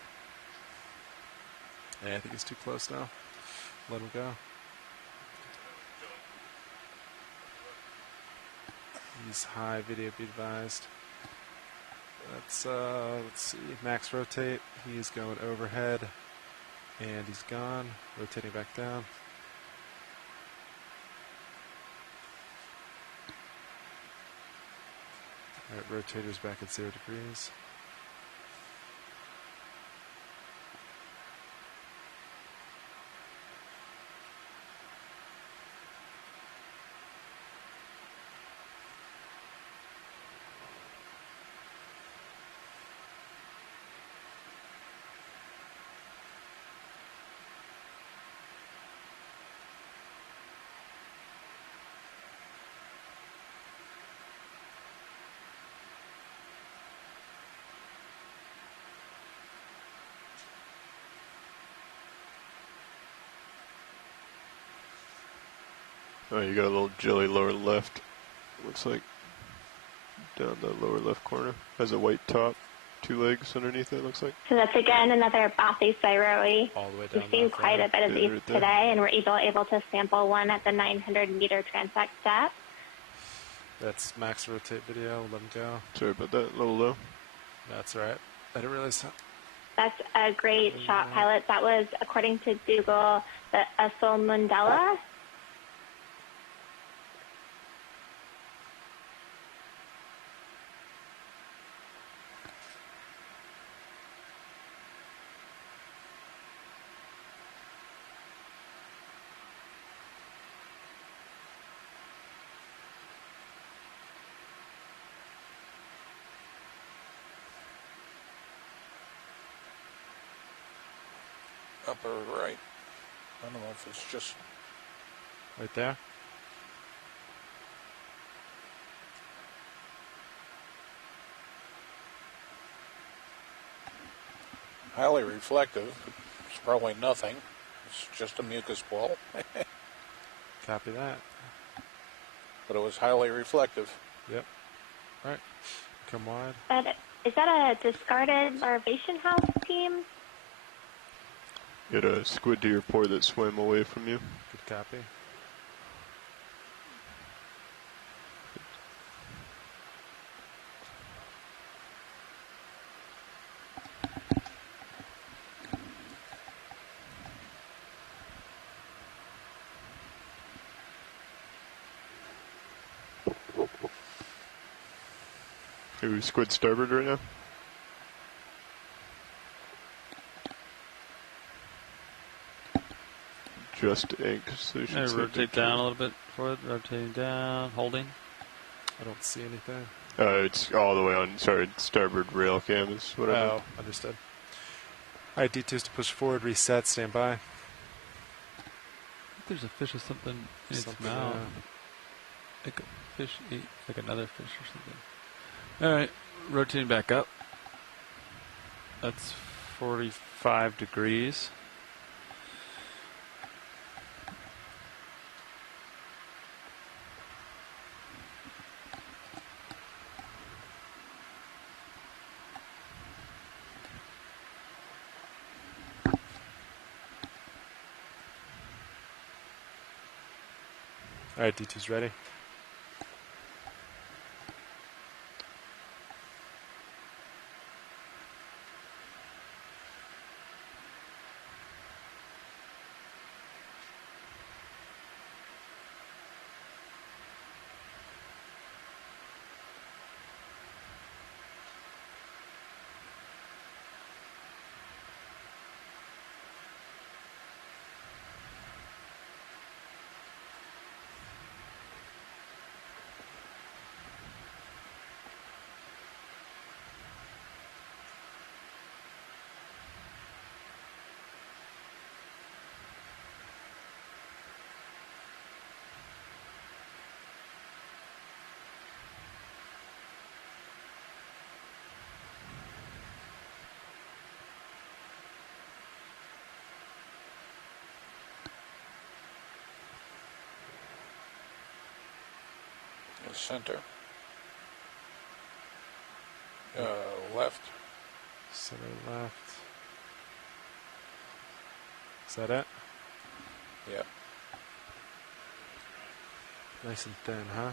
Yeah, I think he's too close now. Let him go. He's high, video be advised. Let's see, max rotate. He's going overhead, and he's gone. Rotating back down. All right, rotator's back at 0 degrees. Oh, you got a little jelly lower left. Looks like down the lower left corner. Has a white top, 2 legs underneath it, looks like. So that's again another bathycyroe. All the way down. We've seen quite a bit of these today, and we're able to sample one at the 900-meter transect depth. That's max rotate video. Let him go. Sorry about that, a little low. That's all right. I didn't realize that. That's a great shot, pilot. That was, according to Google, the Mundella. Upper right. I don't know if it's just right there. highly reflective. It's probably nothing. It's just a mucus ball. Copy that. But it was highly reflective. Yep. All right. Come wide. Is that a discarded larvation house team? You had a squid to your port that swam away from you. Good copy. Are we squid starboard right now? Just ink, so you should rotate down a little bit forward, rotating down, holding. I don't see anything. It's all the way on, sorry, starboard rail cam is what I meant. Oh, understood. All right, D2's to push forward, reset, stand by. I think there's a fish or something in its mouth. Yeah. Like a fish ate like another fish or something. Alright, rotating back up. That's 45 degrees. All right, D2's ready. Center. Left. Center left. Is that it? Yep. Nice and thin, huh?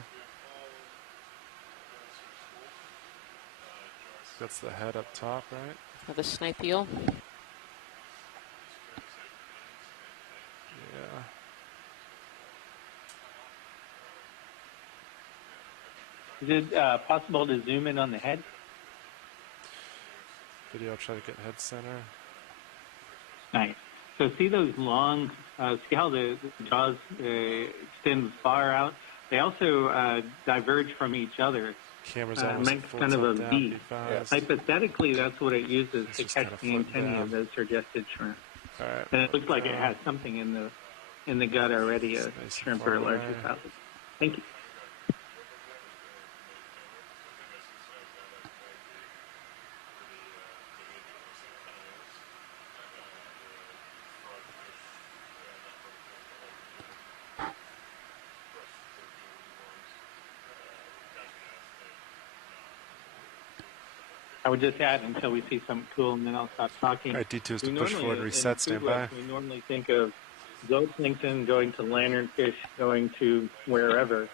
That's the head up top, right? Of the snipe eel. Yeah. Is it possible to zoom in on the head? Video, I'll try to get head center. Nice. So see those long, see how the jaws extend far out? They also diverge from each other. Camera's almost makes full kind of a tilt V. down, B5. Hypothetically, that's what it uses to just catch kinda the floating antennae down. of those suggested shrimp. All right. And it looks like it has something in the gut already, a Nice shrimp and or a far larger away. salad. Thank you. I would just add until we see something cool, and then I'll stop talking. All right, D2 is to We push normally, forward, in reset, food stand webs, by. we normally think of zooplankton going to lanternfish, going to wherever.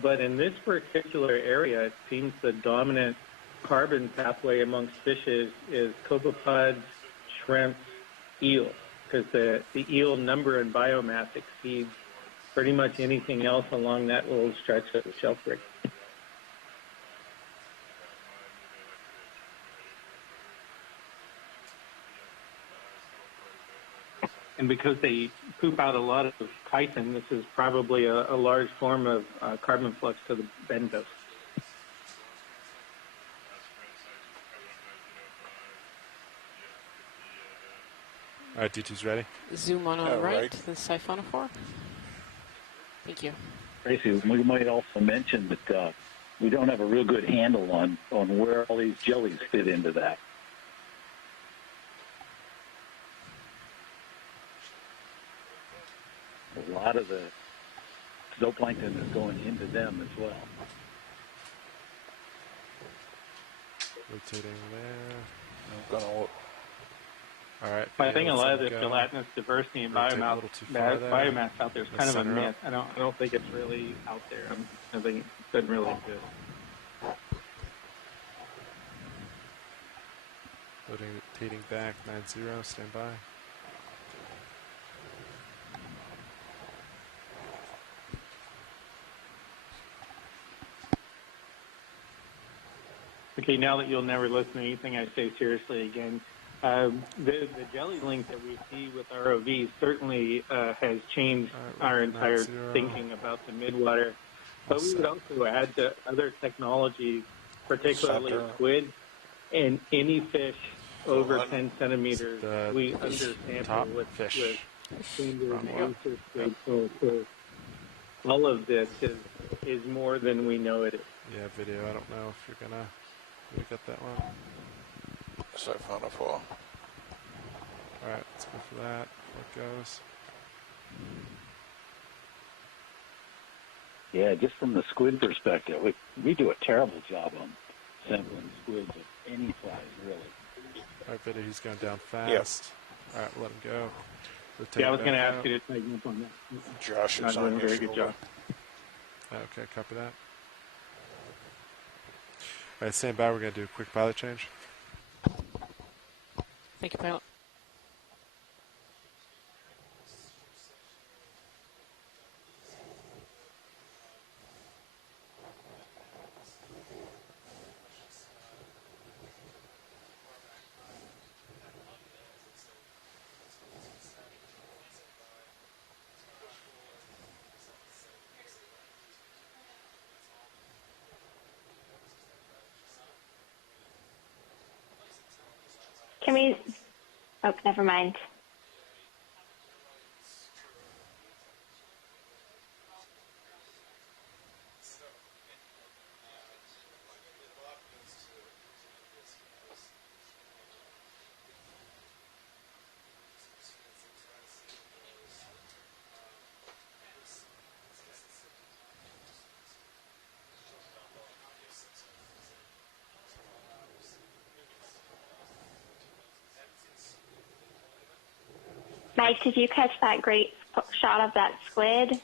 But in this particular area, it seems the dominant carbon pathway amongst fishes is copepods, shrimps, eels, because the eel number and biomass exceeds pretty much anything else along that little stretch of the shelf rig. And because they poop out a lot of chitin, this is probably a large form of carbon flux to the bentos. All right, D2's ready. Zoom on right, the siphonophore. Thank you. Tracy, we might also mention that we don't have a real good handle on where all these jellies fit into that. A lot of the zooplankton is going into them as well. Rotating there. I'm gonna look. All right. I think a lot of this the gelatinous diversity and Rotate a biomass, little too far there. biomass out there is kind of a Center myth. up. I don't think it's really out there. I think it's been really good. Rotating back, 9-0, stand by. Okay, now that you'll never listen to anything I say seriously again, the jelly link that we see with ROV certainly has changed our entire thinking about the midwater. But we would also add to other technologies, particularly squid, and any fish over 10 centimeters. We undersample with standard oyster squid. So all of this is more than we know it is. Yeah, video. I don't know if you're gonna get that one. Siphonophore. All right, let's go for that. Before it goes. Yeah, just from the squid perspective, we do a terrible job on sampling squids of any size, really. All right, video. He's going down fast. Yes. All right, we'll let him go. Rotate Yeah, I was going to back ask out. you to tighten up on that. Josh, Not it's doing on a your very good shoulder. job. Okay, copy that. All right, stand by. We're going to do a quick pilot change. Thank you, pilot. Can we? Oh, never mind. Mike, did you catch that great shot of that squid?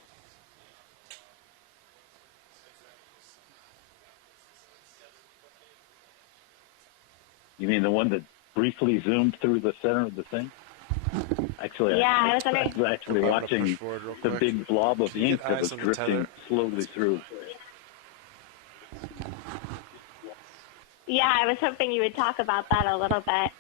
You mean the one that briefly zoomed through the center of the thing? Actually, yeah, I was actually watching the big blob of ink that was drifting slowly through. Yeah, I was hoping you would talk about that a little bit.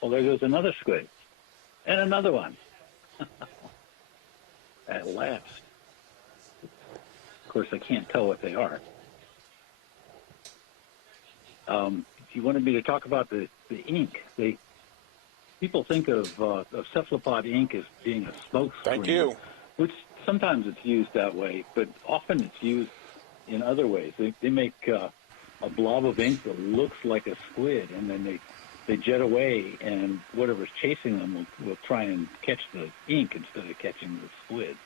Well, there goes another squid. And another one. At last. Of course, I can't tell what they are. You wanted me to talk about the ink. People think of cephalopod ink as being a smoke screen. Thank you. Which sometimes it's used that way, but often it's used in other ways. They make a blob of ink that looks like a squid, and then they jet away, and whatever's chasing them will try and catch the ink instead of catching the squid.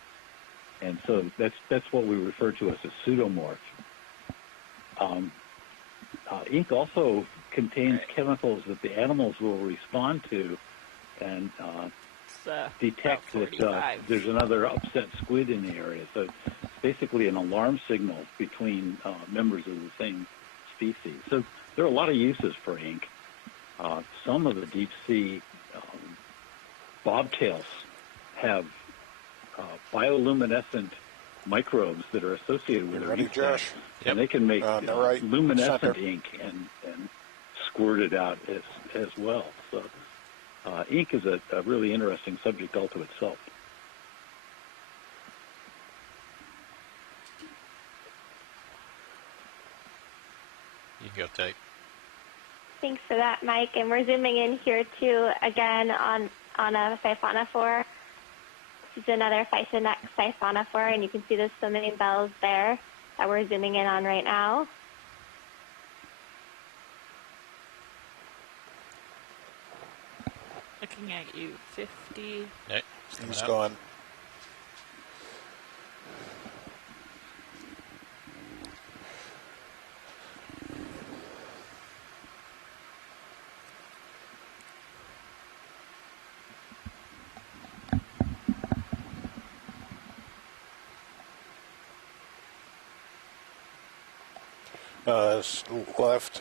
And so that's what we refer to as a pseudomorph. Ink also contains chemicals that the animals will respond to and detect that there's another upset squid in the area. So it's basically an alarm signal between members of the same species. So there are a lot of uses for ink. Some of the deep sea bobtails have bioluminescent microbes that are associated with their ink sac, and they can make luminescent ink and squirt it out as well. So ink is a really interesting subject all to itself. You can go tight. Thanks for that, Mike. And we're zooming in here, too, again on a siphonophore. This is another Physonex siphonophore, and you can see the swimming bells there that we're zooming in on right now. Looking at you, 50. Hey, he's gone. It's left.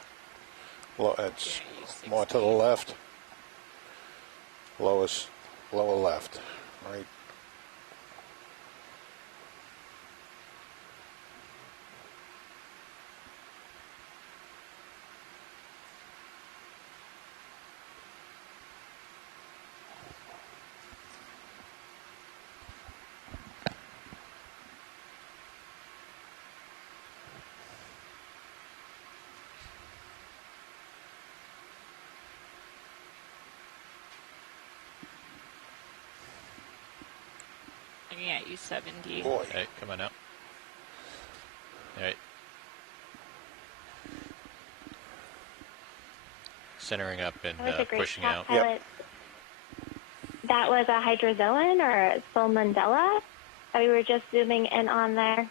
It's more to the left. Lower left. Right. Looking at you, 70. Boy. Hey, come on out. All right. Centering up and pushing out. Yep. That was a hydrozoan or a Solmundella that we were just zooming in on there.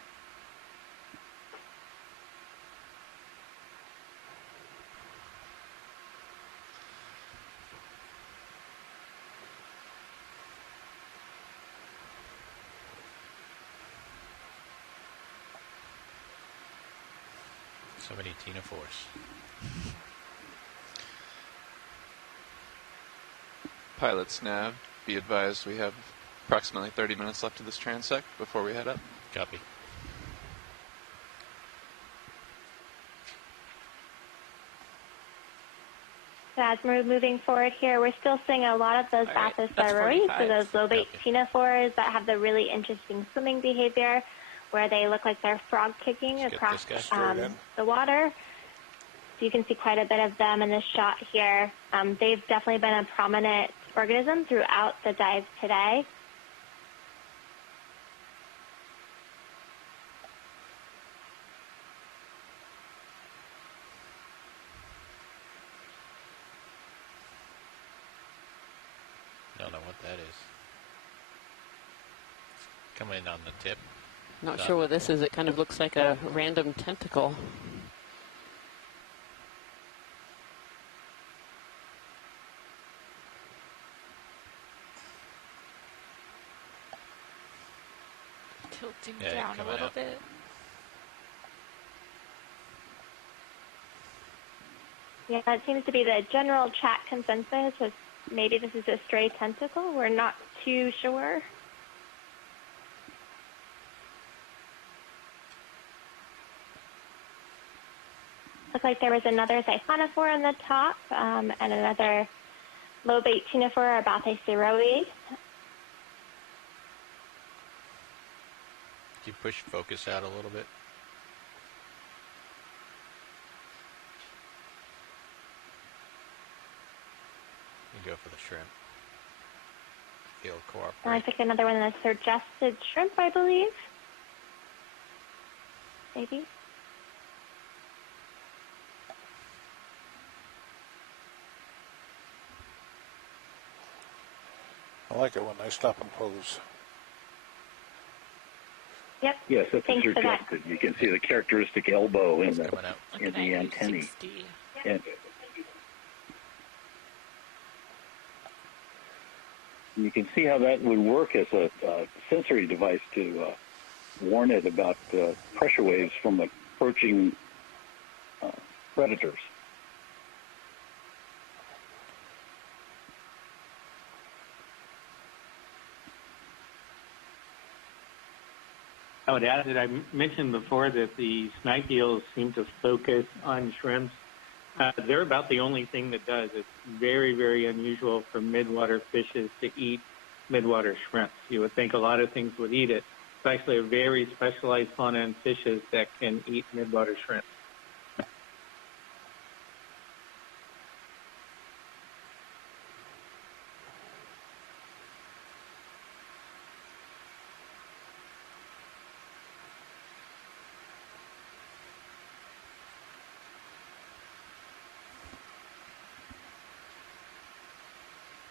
So many ctenophores. Pilots nav, be advised we have approximately 30 minutes left of this transect before we head up. Copy. So as we're moving forward here, we're still seeing a lot of those Bathostauroides, so those lobate ctenophores that have the really interesting swimming behavior where they look like they're frog kicking across the water. So you can see quite a bit of them in this shot here. They've definitely been a prominent organism throughout the dive today. Don't know what that is. come in on the tip. Not sure what this is. It kind of looks like a random tentacle. Tilting down a little bit. Yeah, it seems to be the general chat consensus is maybe this is a stray tentacle. We're not too sure. Looks like there was another siphonophore on the top and another lobate ctenophore or bathyceroid. Can you push focus out a little bit? You go for the shrimp. If he'll cooperate. I took another one of the suggested shrimp, I believe. Maybe. I like it when they stop and pose. Yep. Yes, that's suggested. You can see the characteristic elbow in the antennae. And you can see how that would work as a sensory device to warn it about pressure waves from approaching predators. I would add that I mentioned before that the snipe eels seem to focus on shrimps. They're about the only thing that does. It's very, very unusual for midwater fishes to eat midwater shrimps. You would think a lot of things would eat it. It's actually a very specialized fauna and fishes that can eat midwater shrimps.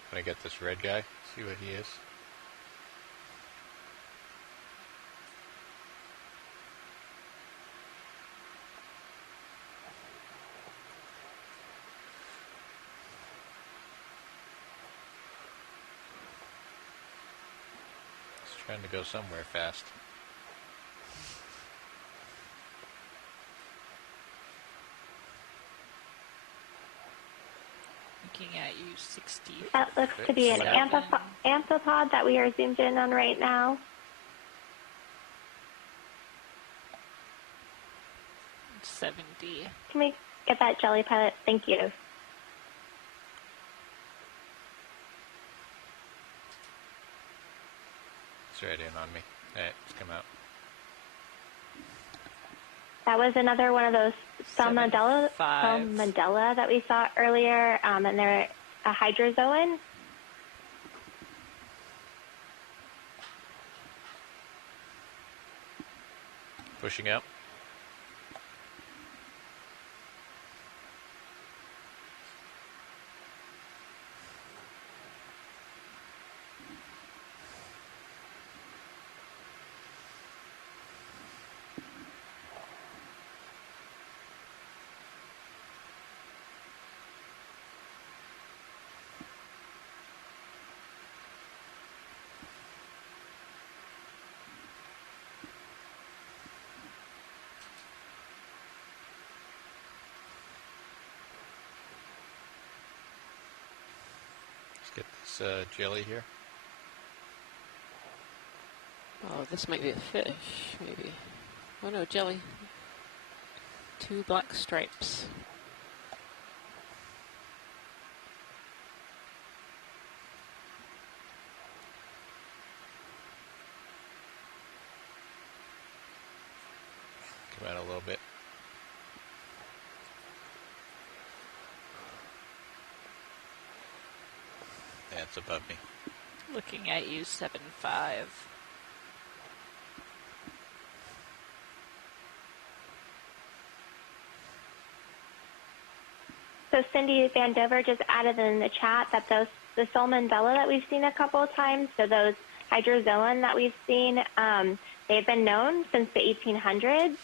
Can I get this red guy? See what he is. He's trying to go somewhere fast. Looking at you, 60. That looks to be an amphipod that we are zoomed in on right now. $70. Can we get that jelly pilot? Thank you. It's right in on me. Alright, it's come out. That was another one of those salmonella that we saw earlier, and they're a hydrozoan. Pushing out. Get this jelly here. Oh, this might be a fish, maybe. Oh no, jelly. 2 black stripes. Come out a little bit. That's above me. Looking at you, 7.5. So Cindy Van Dover just added in the chat that the salmonella that we've seen a couple of times, so those hydrozoan that we've seen. They've been known since the 1800s.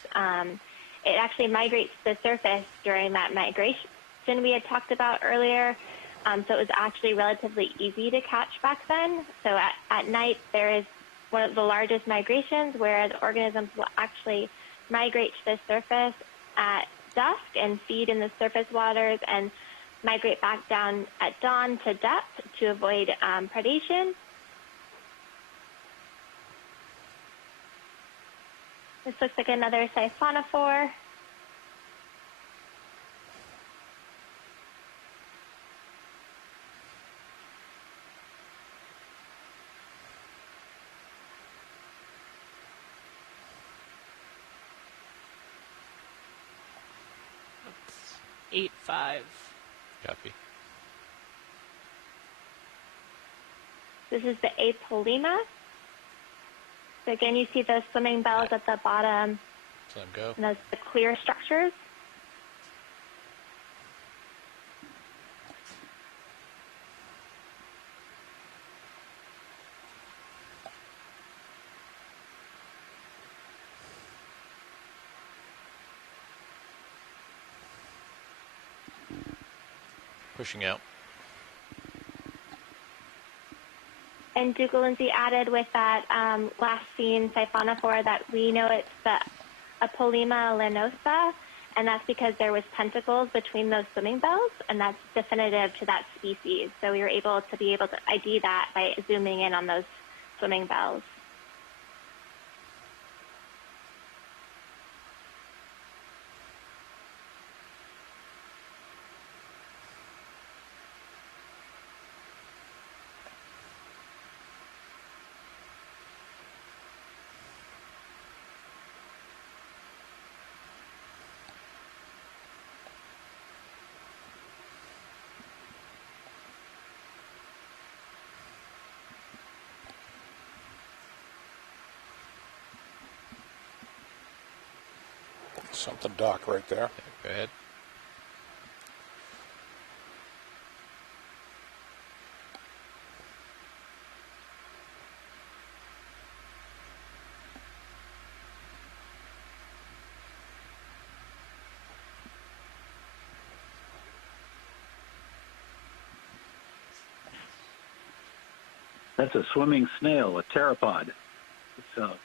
It actually migrates to the surface during that migration we had talked about earlier. So it was actually relatively easy to catch back then. So at night, there is one of the largest migrations where the organisms will actually migrate to the surface at dusk and feed in the surface waters and migrate back down at dawn to depth to avoid predation. This looks like another siphonophore. That's 8-5. Copy. This is the Apollema. So again, you see those swimming bells at the bottom. Let them go. And those the clear structures. Pushing out. And Dougal Lindsay added with that last seen siphonophore that we know it's the Apollema lanosa, and that's because there was tentacles between those swimming bells, and that's definitive to that species. So we were able to ID that by zooming in on those swimming bells. Something dock right there. Go ahead. That's a swimming snail, a pteropod. It's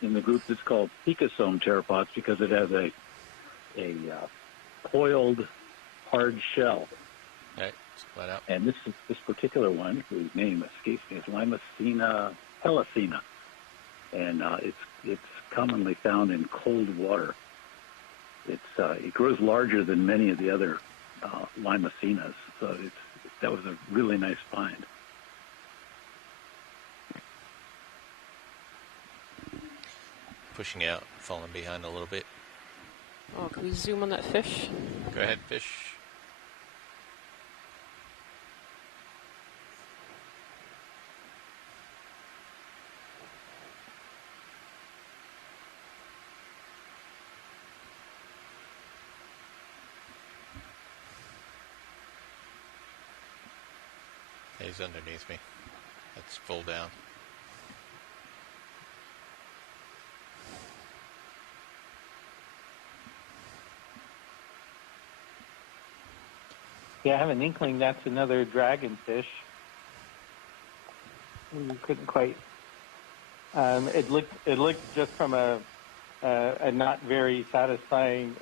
in the group that's called picosome pteropods because it has a coiled, hard shell. Okay, split out. And this particular one, whose name escapes me, is Limacina pelicina, and it's commonly found in cold water. It grows larger than many of the other Limacinas, so that was a really nice find. Pushing out, falling behind a little bit. Oh, can we zoom on that fish? Go ahead, fish. He's underneath me. That's full down. Yeah, I have an inkling that's another dragonfish. We couldn't quite. It looked just from a not very satisfying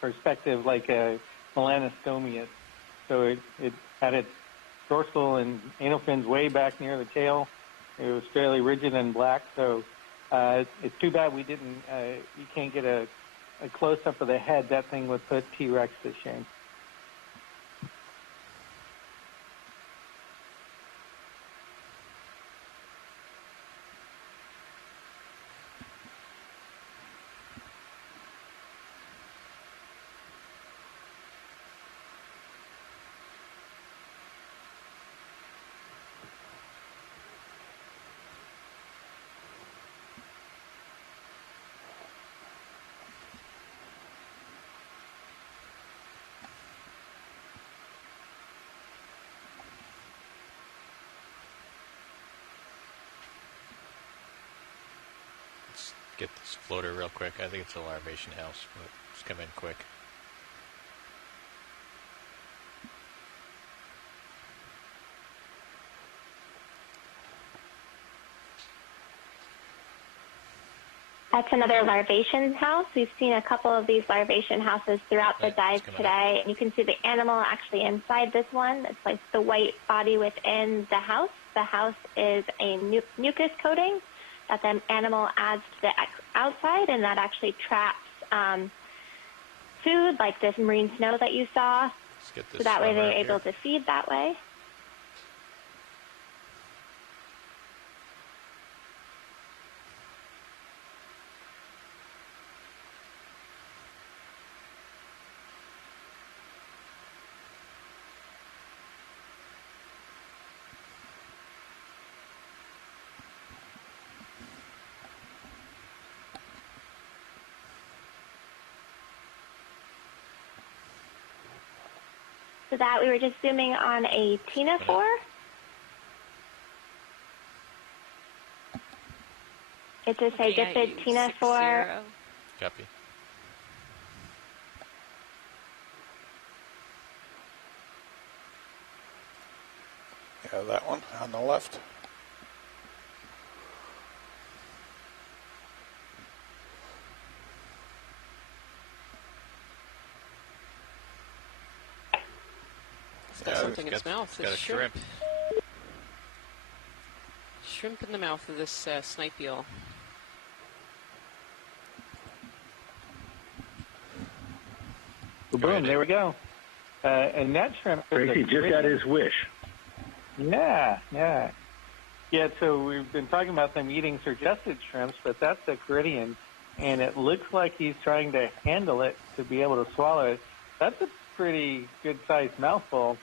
perspective like a melanostomius. So it had its dorsal and anal fins way back near the tail. It was fairly rigid and black. So it's too bad we didn't. You can't get a close up of the head. That thing would put T-Rex to shame. get this floater real quick. I think it's a larvation house, but just come in quick. That's another larvation house. We've seen a couple of these larvation houses throughout the dive today. And you can see the animal actually inside this one. It's like the white body within the house. The house is a mucus coating that the animal adds to the outside, and that actually traps food like this marine snow that you saw. So that way they're able to feed that way. So that we were just zooming on a ctenophore. It's just a gifted ctenophore. Copy. Yeah, that one on the left. It's got something in its mouth. It's got a shrimp. Shrimp in the mouth of this snipe eel. Well, boom, there we go. And that shrimp... Tracy just got his wish. Yeah. Yeah, so we've been talking about them eating suggested shrimps, but that's a Caridian, and it looks like he's trying to handle it to be able to swallow it. That's a pretty good-sized mouthful.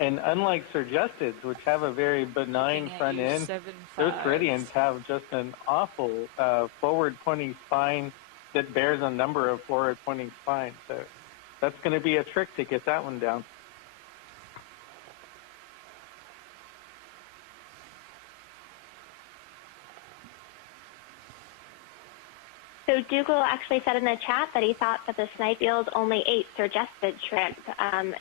And unlike surgestids, which have a very benign front end, those Caridians have just an awful forward-pointing spine that bears a number of forward-pointing spines. So that's going to be a trick to get that one down. So Dougal actually said in the chat that he thought that the snipe eels only ate surgested shrimp.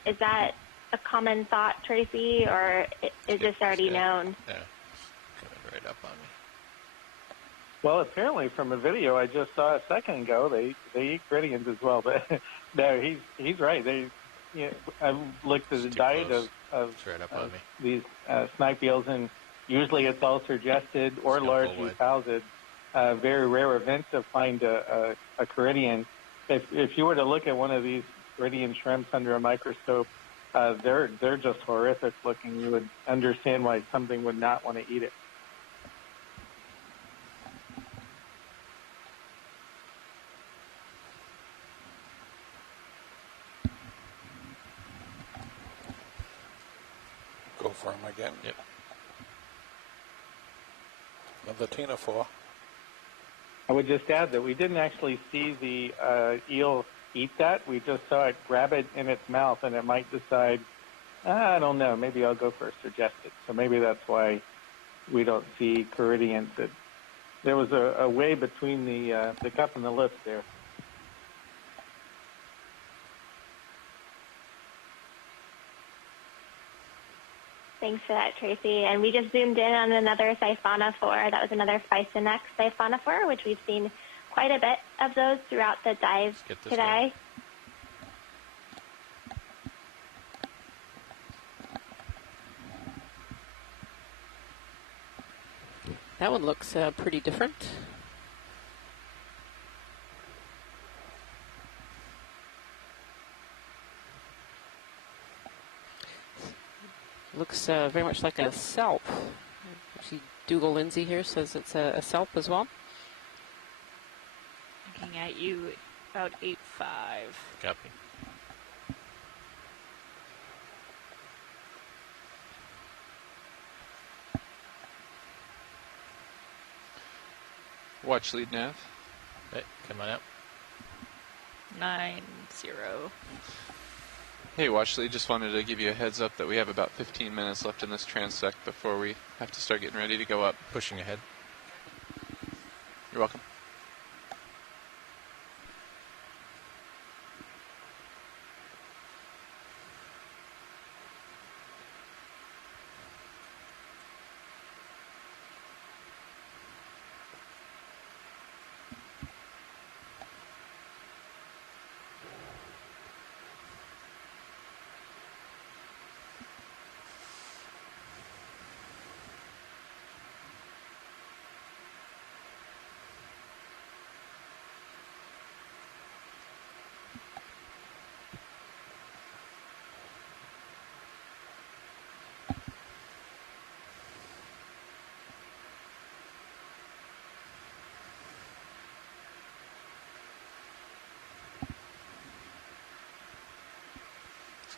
Is that a common thought, Tracy, or is this already known? Yeah, coming right up on me. Well, apparently from a video I just saw a second ago, they eat Caridians as well. But no, he's right. I've looked at the diet of these snipe eels, and usually it's all surgested or large eupalsid. Very rare event to find a Caridian. If you were to look at one of these Caridian shrimps under a microscope, they're just horrific looking. You would understand why something would not want to eat it. Go for him again. Yep. Another ctenophore. I would just add that we didn't actually see the eel eat that. We just saw it grab it in its mouth, and it might decide, I don't know, maybe I'll go for a surgested. So maybe that's why we don't see Caridians. There was a way between the cup and the lips there. Thanks for that, Tracy. And we just zoomed in on another siphonophore. That was another Physonex siphonophore, which we've seen quite a bit of those throughout the dive today. That one looks pretty different. Looks very much like a salp. Actually, Dougal Lindsay here says it's a salp as well. Looking at you, about 8'5". Copy. Watch lead nav. Hey, come on out. 9-0. Hey, watch lead, just wanted to give you a heads up that we have about 15 minutes left in this transect before we have to start getting ready to go up. Pushing ahead. You're welcome.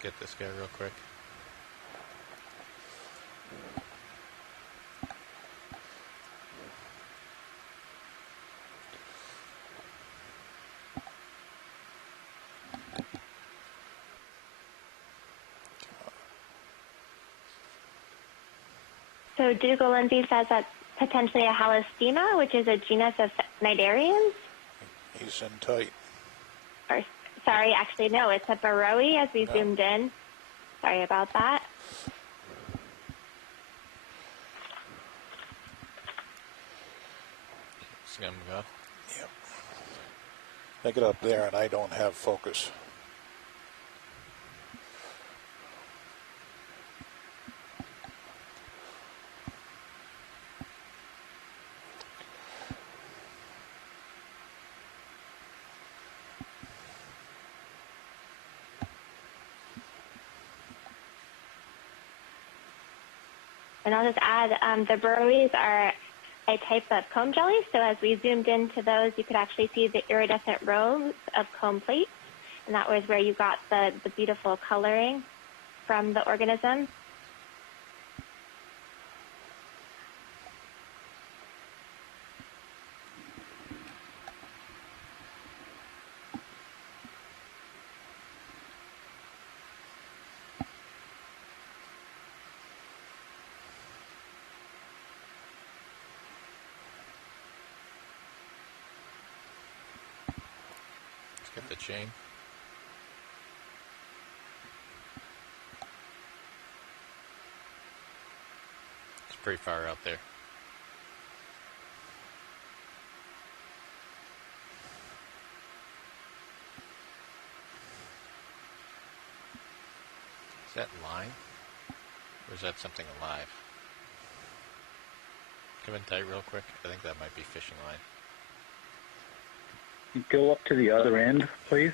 get this guy real quick. So Dougal Lindsay says that's potentially a halostema, which is a genus of cnidarians. He's in tight. Or, sorry, actually, no, it's a burrowee as we zoomed in. Sorry about that. It's going to go. Yep. I get up there and I don't have focus. And I'll just add, the burrowees are a type of comb jelly. So as we zoomed into those, you could actually see the iridescent rows of comb plates. And that was where you got the beautiful coloring from the organism. Get the chain. It's pretty far out there. Is that line? Or is that something alive? Come in tight real quick. I think that might be fishing line. Go up to the other end, please.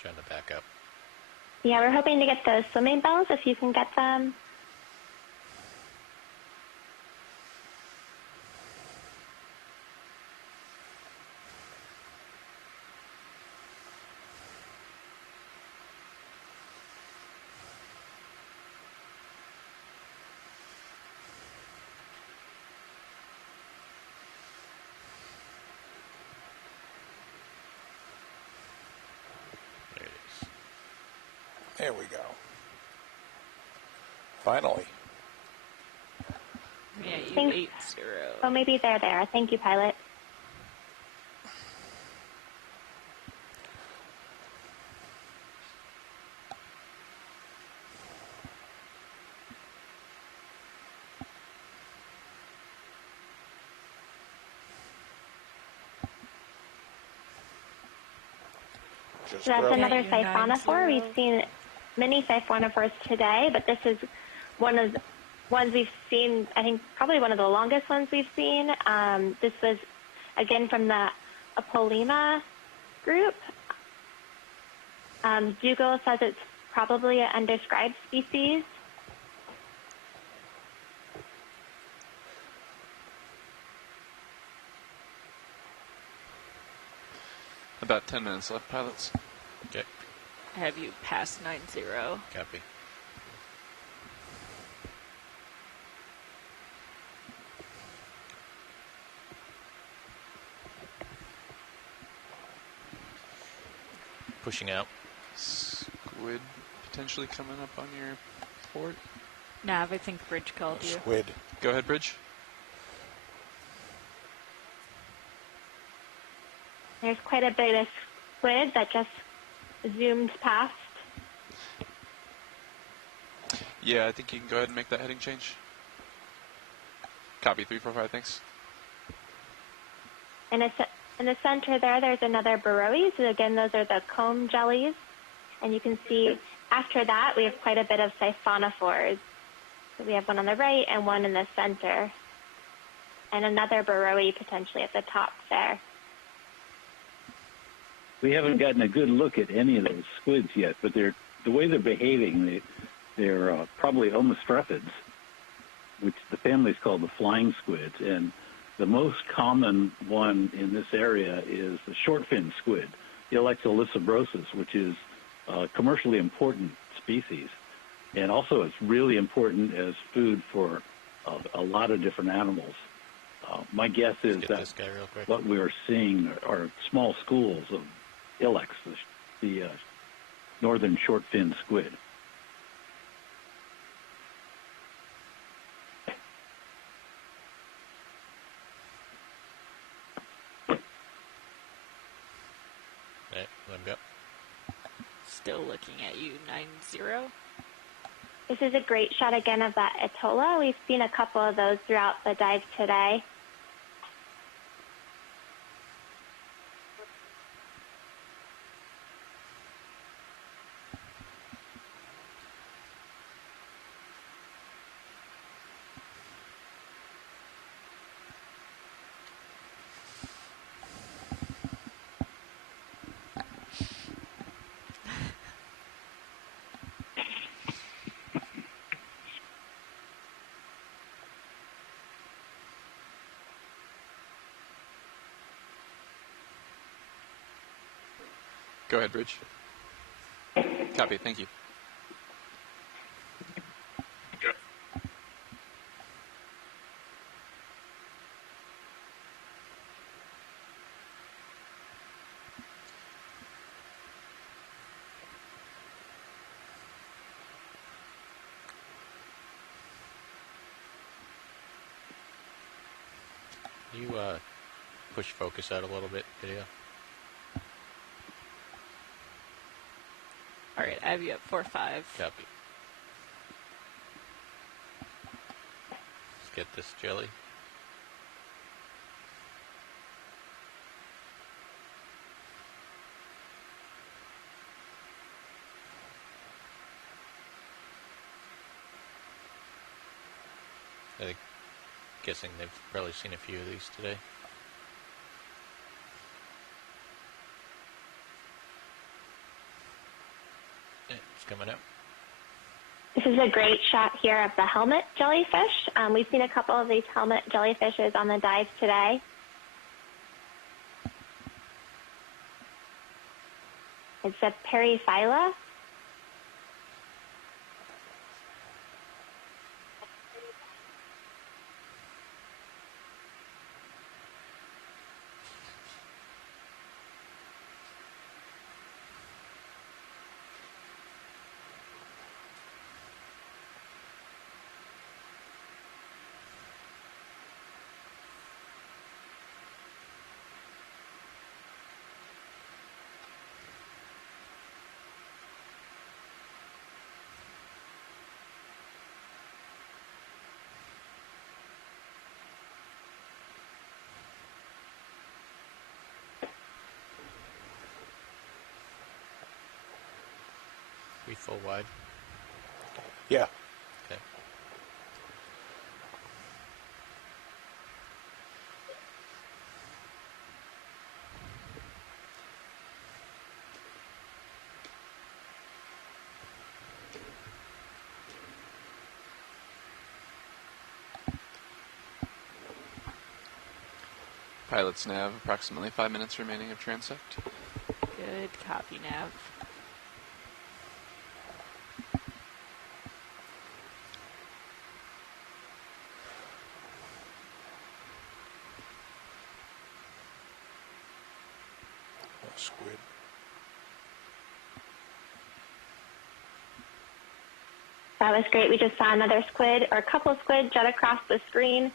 Trying to back up. Yeah, we're hoping to get those swimming bells if you can get them. There we go. Finally. Yeah, you Thanks. 8-0. Oh, maybe they're there. Thank you, pilot. So that's another siphonophore. We've seen many siphonophores today, but this is one of the ones we've seen, I think probably one of the longest ones we've seen. This was, again, from the Apollema group. Dougal says it's probably an undescribed species. About 10 minutes left, pilots. Okay. Have you passed 9-0? Copy. Pushing out. Squid potentially coming up on your port. Nav, I think Bridge called you. Squid. Go ahead, Bridge. There's quite a bit of squid that just zoomed past. Yeah, I think you can go ahead and make that heading change. Copy 345, thanks. And it's in the center there's another burrowee. So again, those are the comb jellies. And you can see after that, we have quite a bit of siphonophores. So we have one on the right and one in the center. And another burrowee potentially at the top there. We haven't gotten a good look at any of those squids yet, but the way they're behaving, they're probably omostrophids, which the family's called the flying squids, and The most common one in this area is the short-fin squid, Ilex elisabrosus, which is a commercially important species. And also it's really important as food for a lot of different animals. My guess is that what we are seeing are small schools of Ilex, the northern short-fin squid. Let him go. Still looking at you, 9-0. This is a great shot again of that Atolla. We've seen a couple of those throughout the dive today. Go ahead, Bridge. Copy, thank you. You push focus out a little bit, video. All right, I have you at 4-5. Copy. Let's get this jelly. I'm guessing they've probably seen a few of these today. It's coming up. This is a great shot here of the helmet jellyfish. We've seen a couple of these helmet jellyfishes on the dive today. It's a periphylla. We full wide? Yeah. Okay. Pilot's nav, approximately 5 minutes remaining of transect. Good copy, nav. Squid. That was great. We just saw another squid, or a couple of squid, jet across the screen.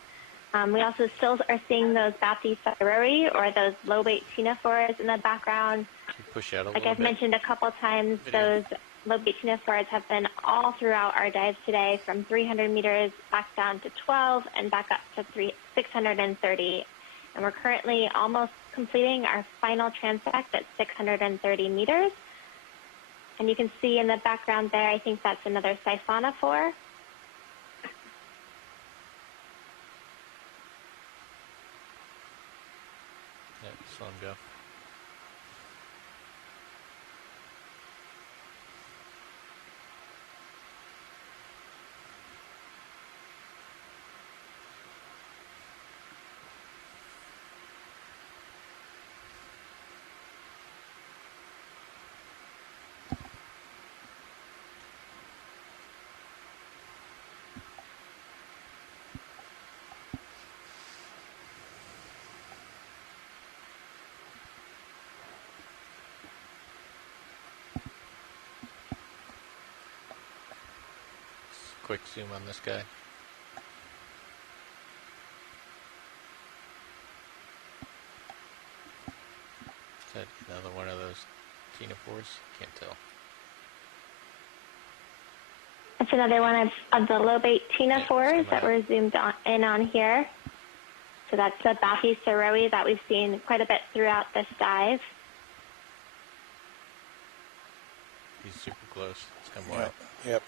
We also still are seeing those Bathyphyrae, or those low-bait ctenophores in the background. Push out a like little I've bit. mentioned a couple times, those low-bait ctenophores have been all throughout our dives today, from 300 meters back down to 12 and back up to 630. And we're currently almost completing our final transect at 630 meters. And you can see in the background there, I think that's another siphonophore. Yeah, just let him go. quick zoom on this guy. Is that another one of those ctenophores? Can't tell. That's another one of the lobate ctenophores that we're zoomed in on here. So that's the Bathyceroe that we've seen quite a bit throughout this dive. He's super close. It's come wide. Yep.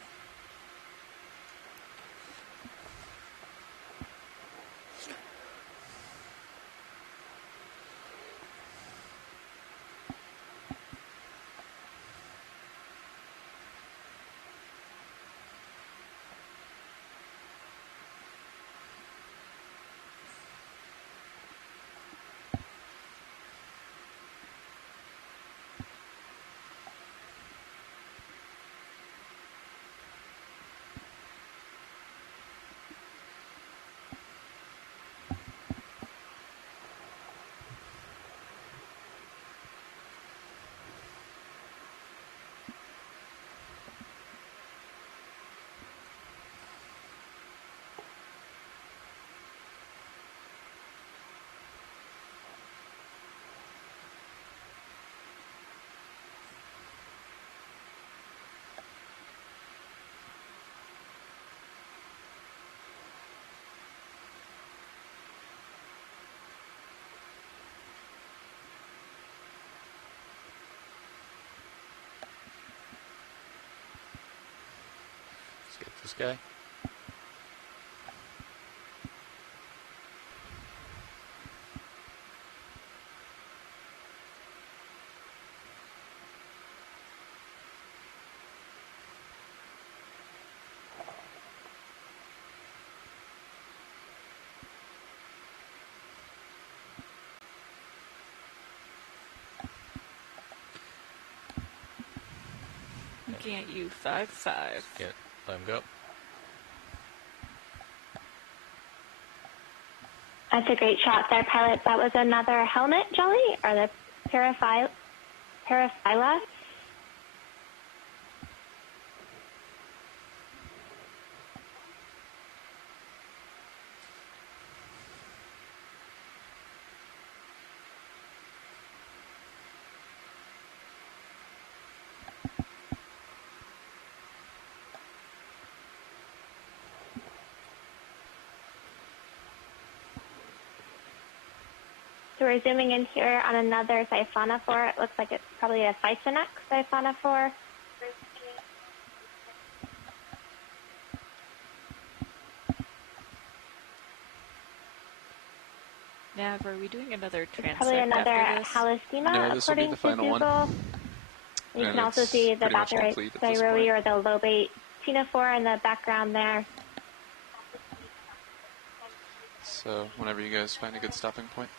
Let's get this guy. Looking at you, 5'5". Let him go. That's a great shot there, pilot. That was another helmet jelly, or the Paraphyla. So we're zooming in here on another siphonophore. It looks like it's probably a Thysonex siphonophore. Nav, are we doing another transect Probably another after this? Halostima, No, this will be according the to final Google. one. You And can also it's see the pretty much complete at this Bathyceroe point. or the lobate ctenophore in the background there. So whenever you guys find a good stopping point.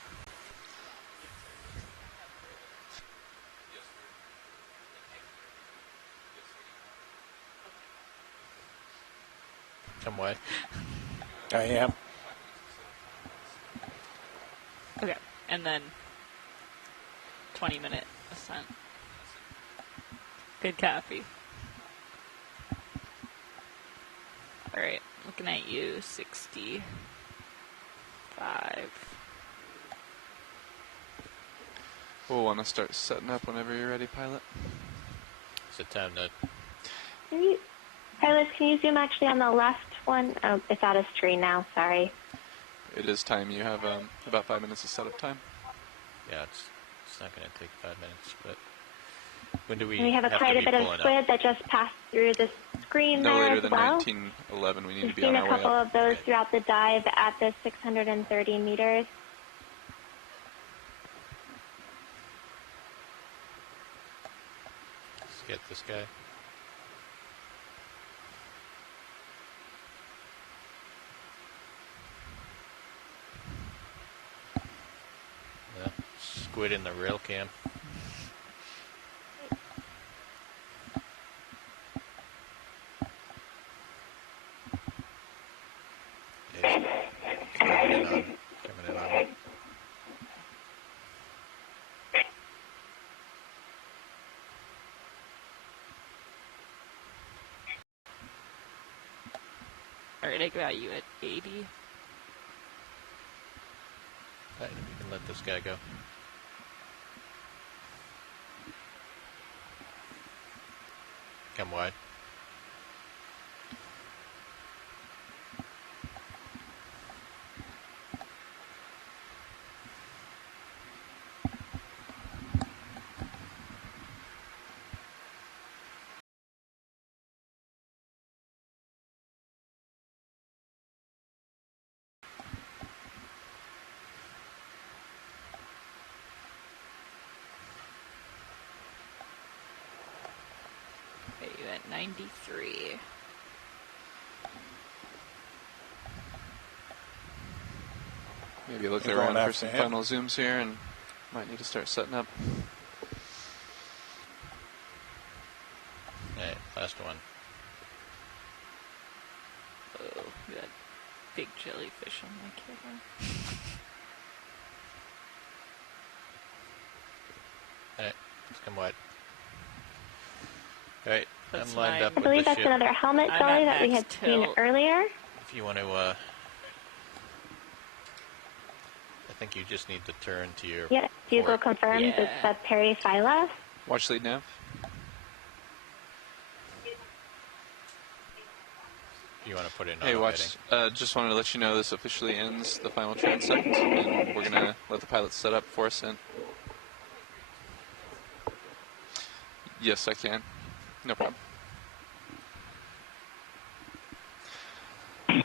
Come wide. I am. Okay, and then 20-minute ascent. Good copy. All right, looking at you, 65. We'll want to start setting up whenever you're ready, pilot. Is it time to... Pilots, can you zoom actually on the left one? Oh, it's out of screen now, sorry. It is time. You have about 5 minutes of setup time. Yeah, it's not going to take 5 minutes, but when do we We have quite a bit of squid that just passed through the screen no there later as than well. 1911. We need We've to be seen on a our way couple up. of those throughout the dive at the 630 meters. Let's get this guy. Yeah, squid in the rail cam. Coming in on me. Alright, I got you at 80. Right, we can let this guy go. Come wide. Got you at 93. Maybe look You're around going for after some him. final zooms here, and might need to start setting up. Alright, last one. Oh, we got big jellyfish on my camera. Alright, let's come wide. Alright, That's I'm lined up I with believe the that's ship. another helmet I'm jelly at that we max had seen tilt. earlier. If you want to, I think you just need to turn to your Yeah, Bugle port. confirms it's the Periphyla. Watch lead nav. You want to put in Hey, auto watch. heading. Just wanted to let you know this officially ends the final transect, and we're gonna let the pilot set up for ascent. Yes, I can. No problem.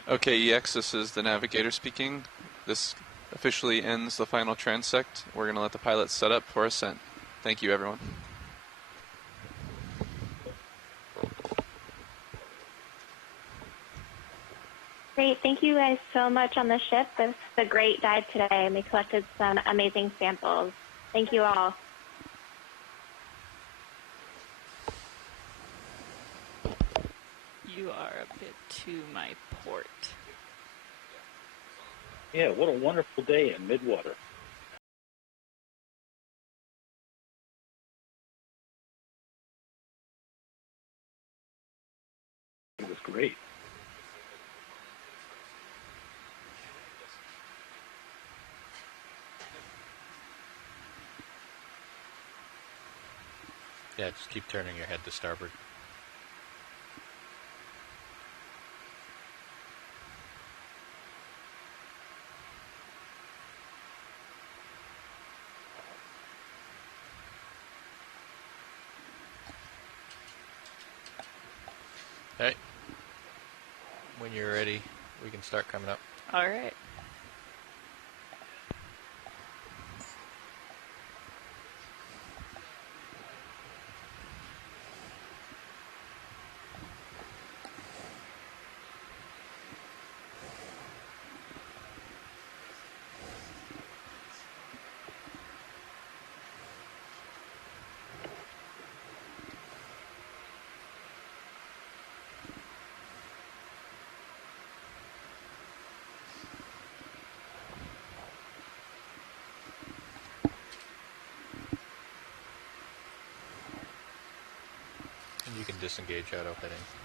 Okay, EX, this is the navigator speaking. This officially ends the final transect. We're gonna let the pilot set up for ascent. Thank you, everyone. Great. Thank you guys so much on the ship. This was a great dive today, and we collected some amazing samples. Thank you all. You are a bit to my port. Yeah, what a wonderful day in midwater. It was great. Yeah, just keep turning your head to starboard. Alright. When you're ready, we can start coming up. All right. And you can disengage auto heading.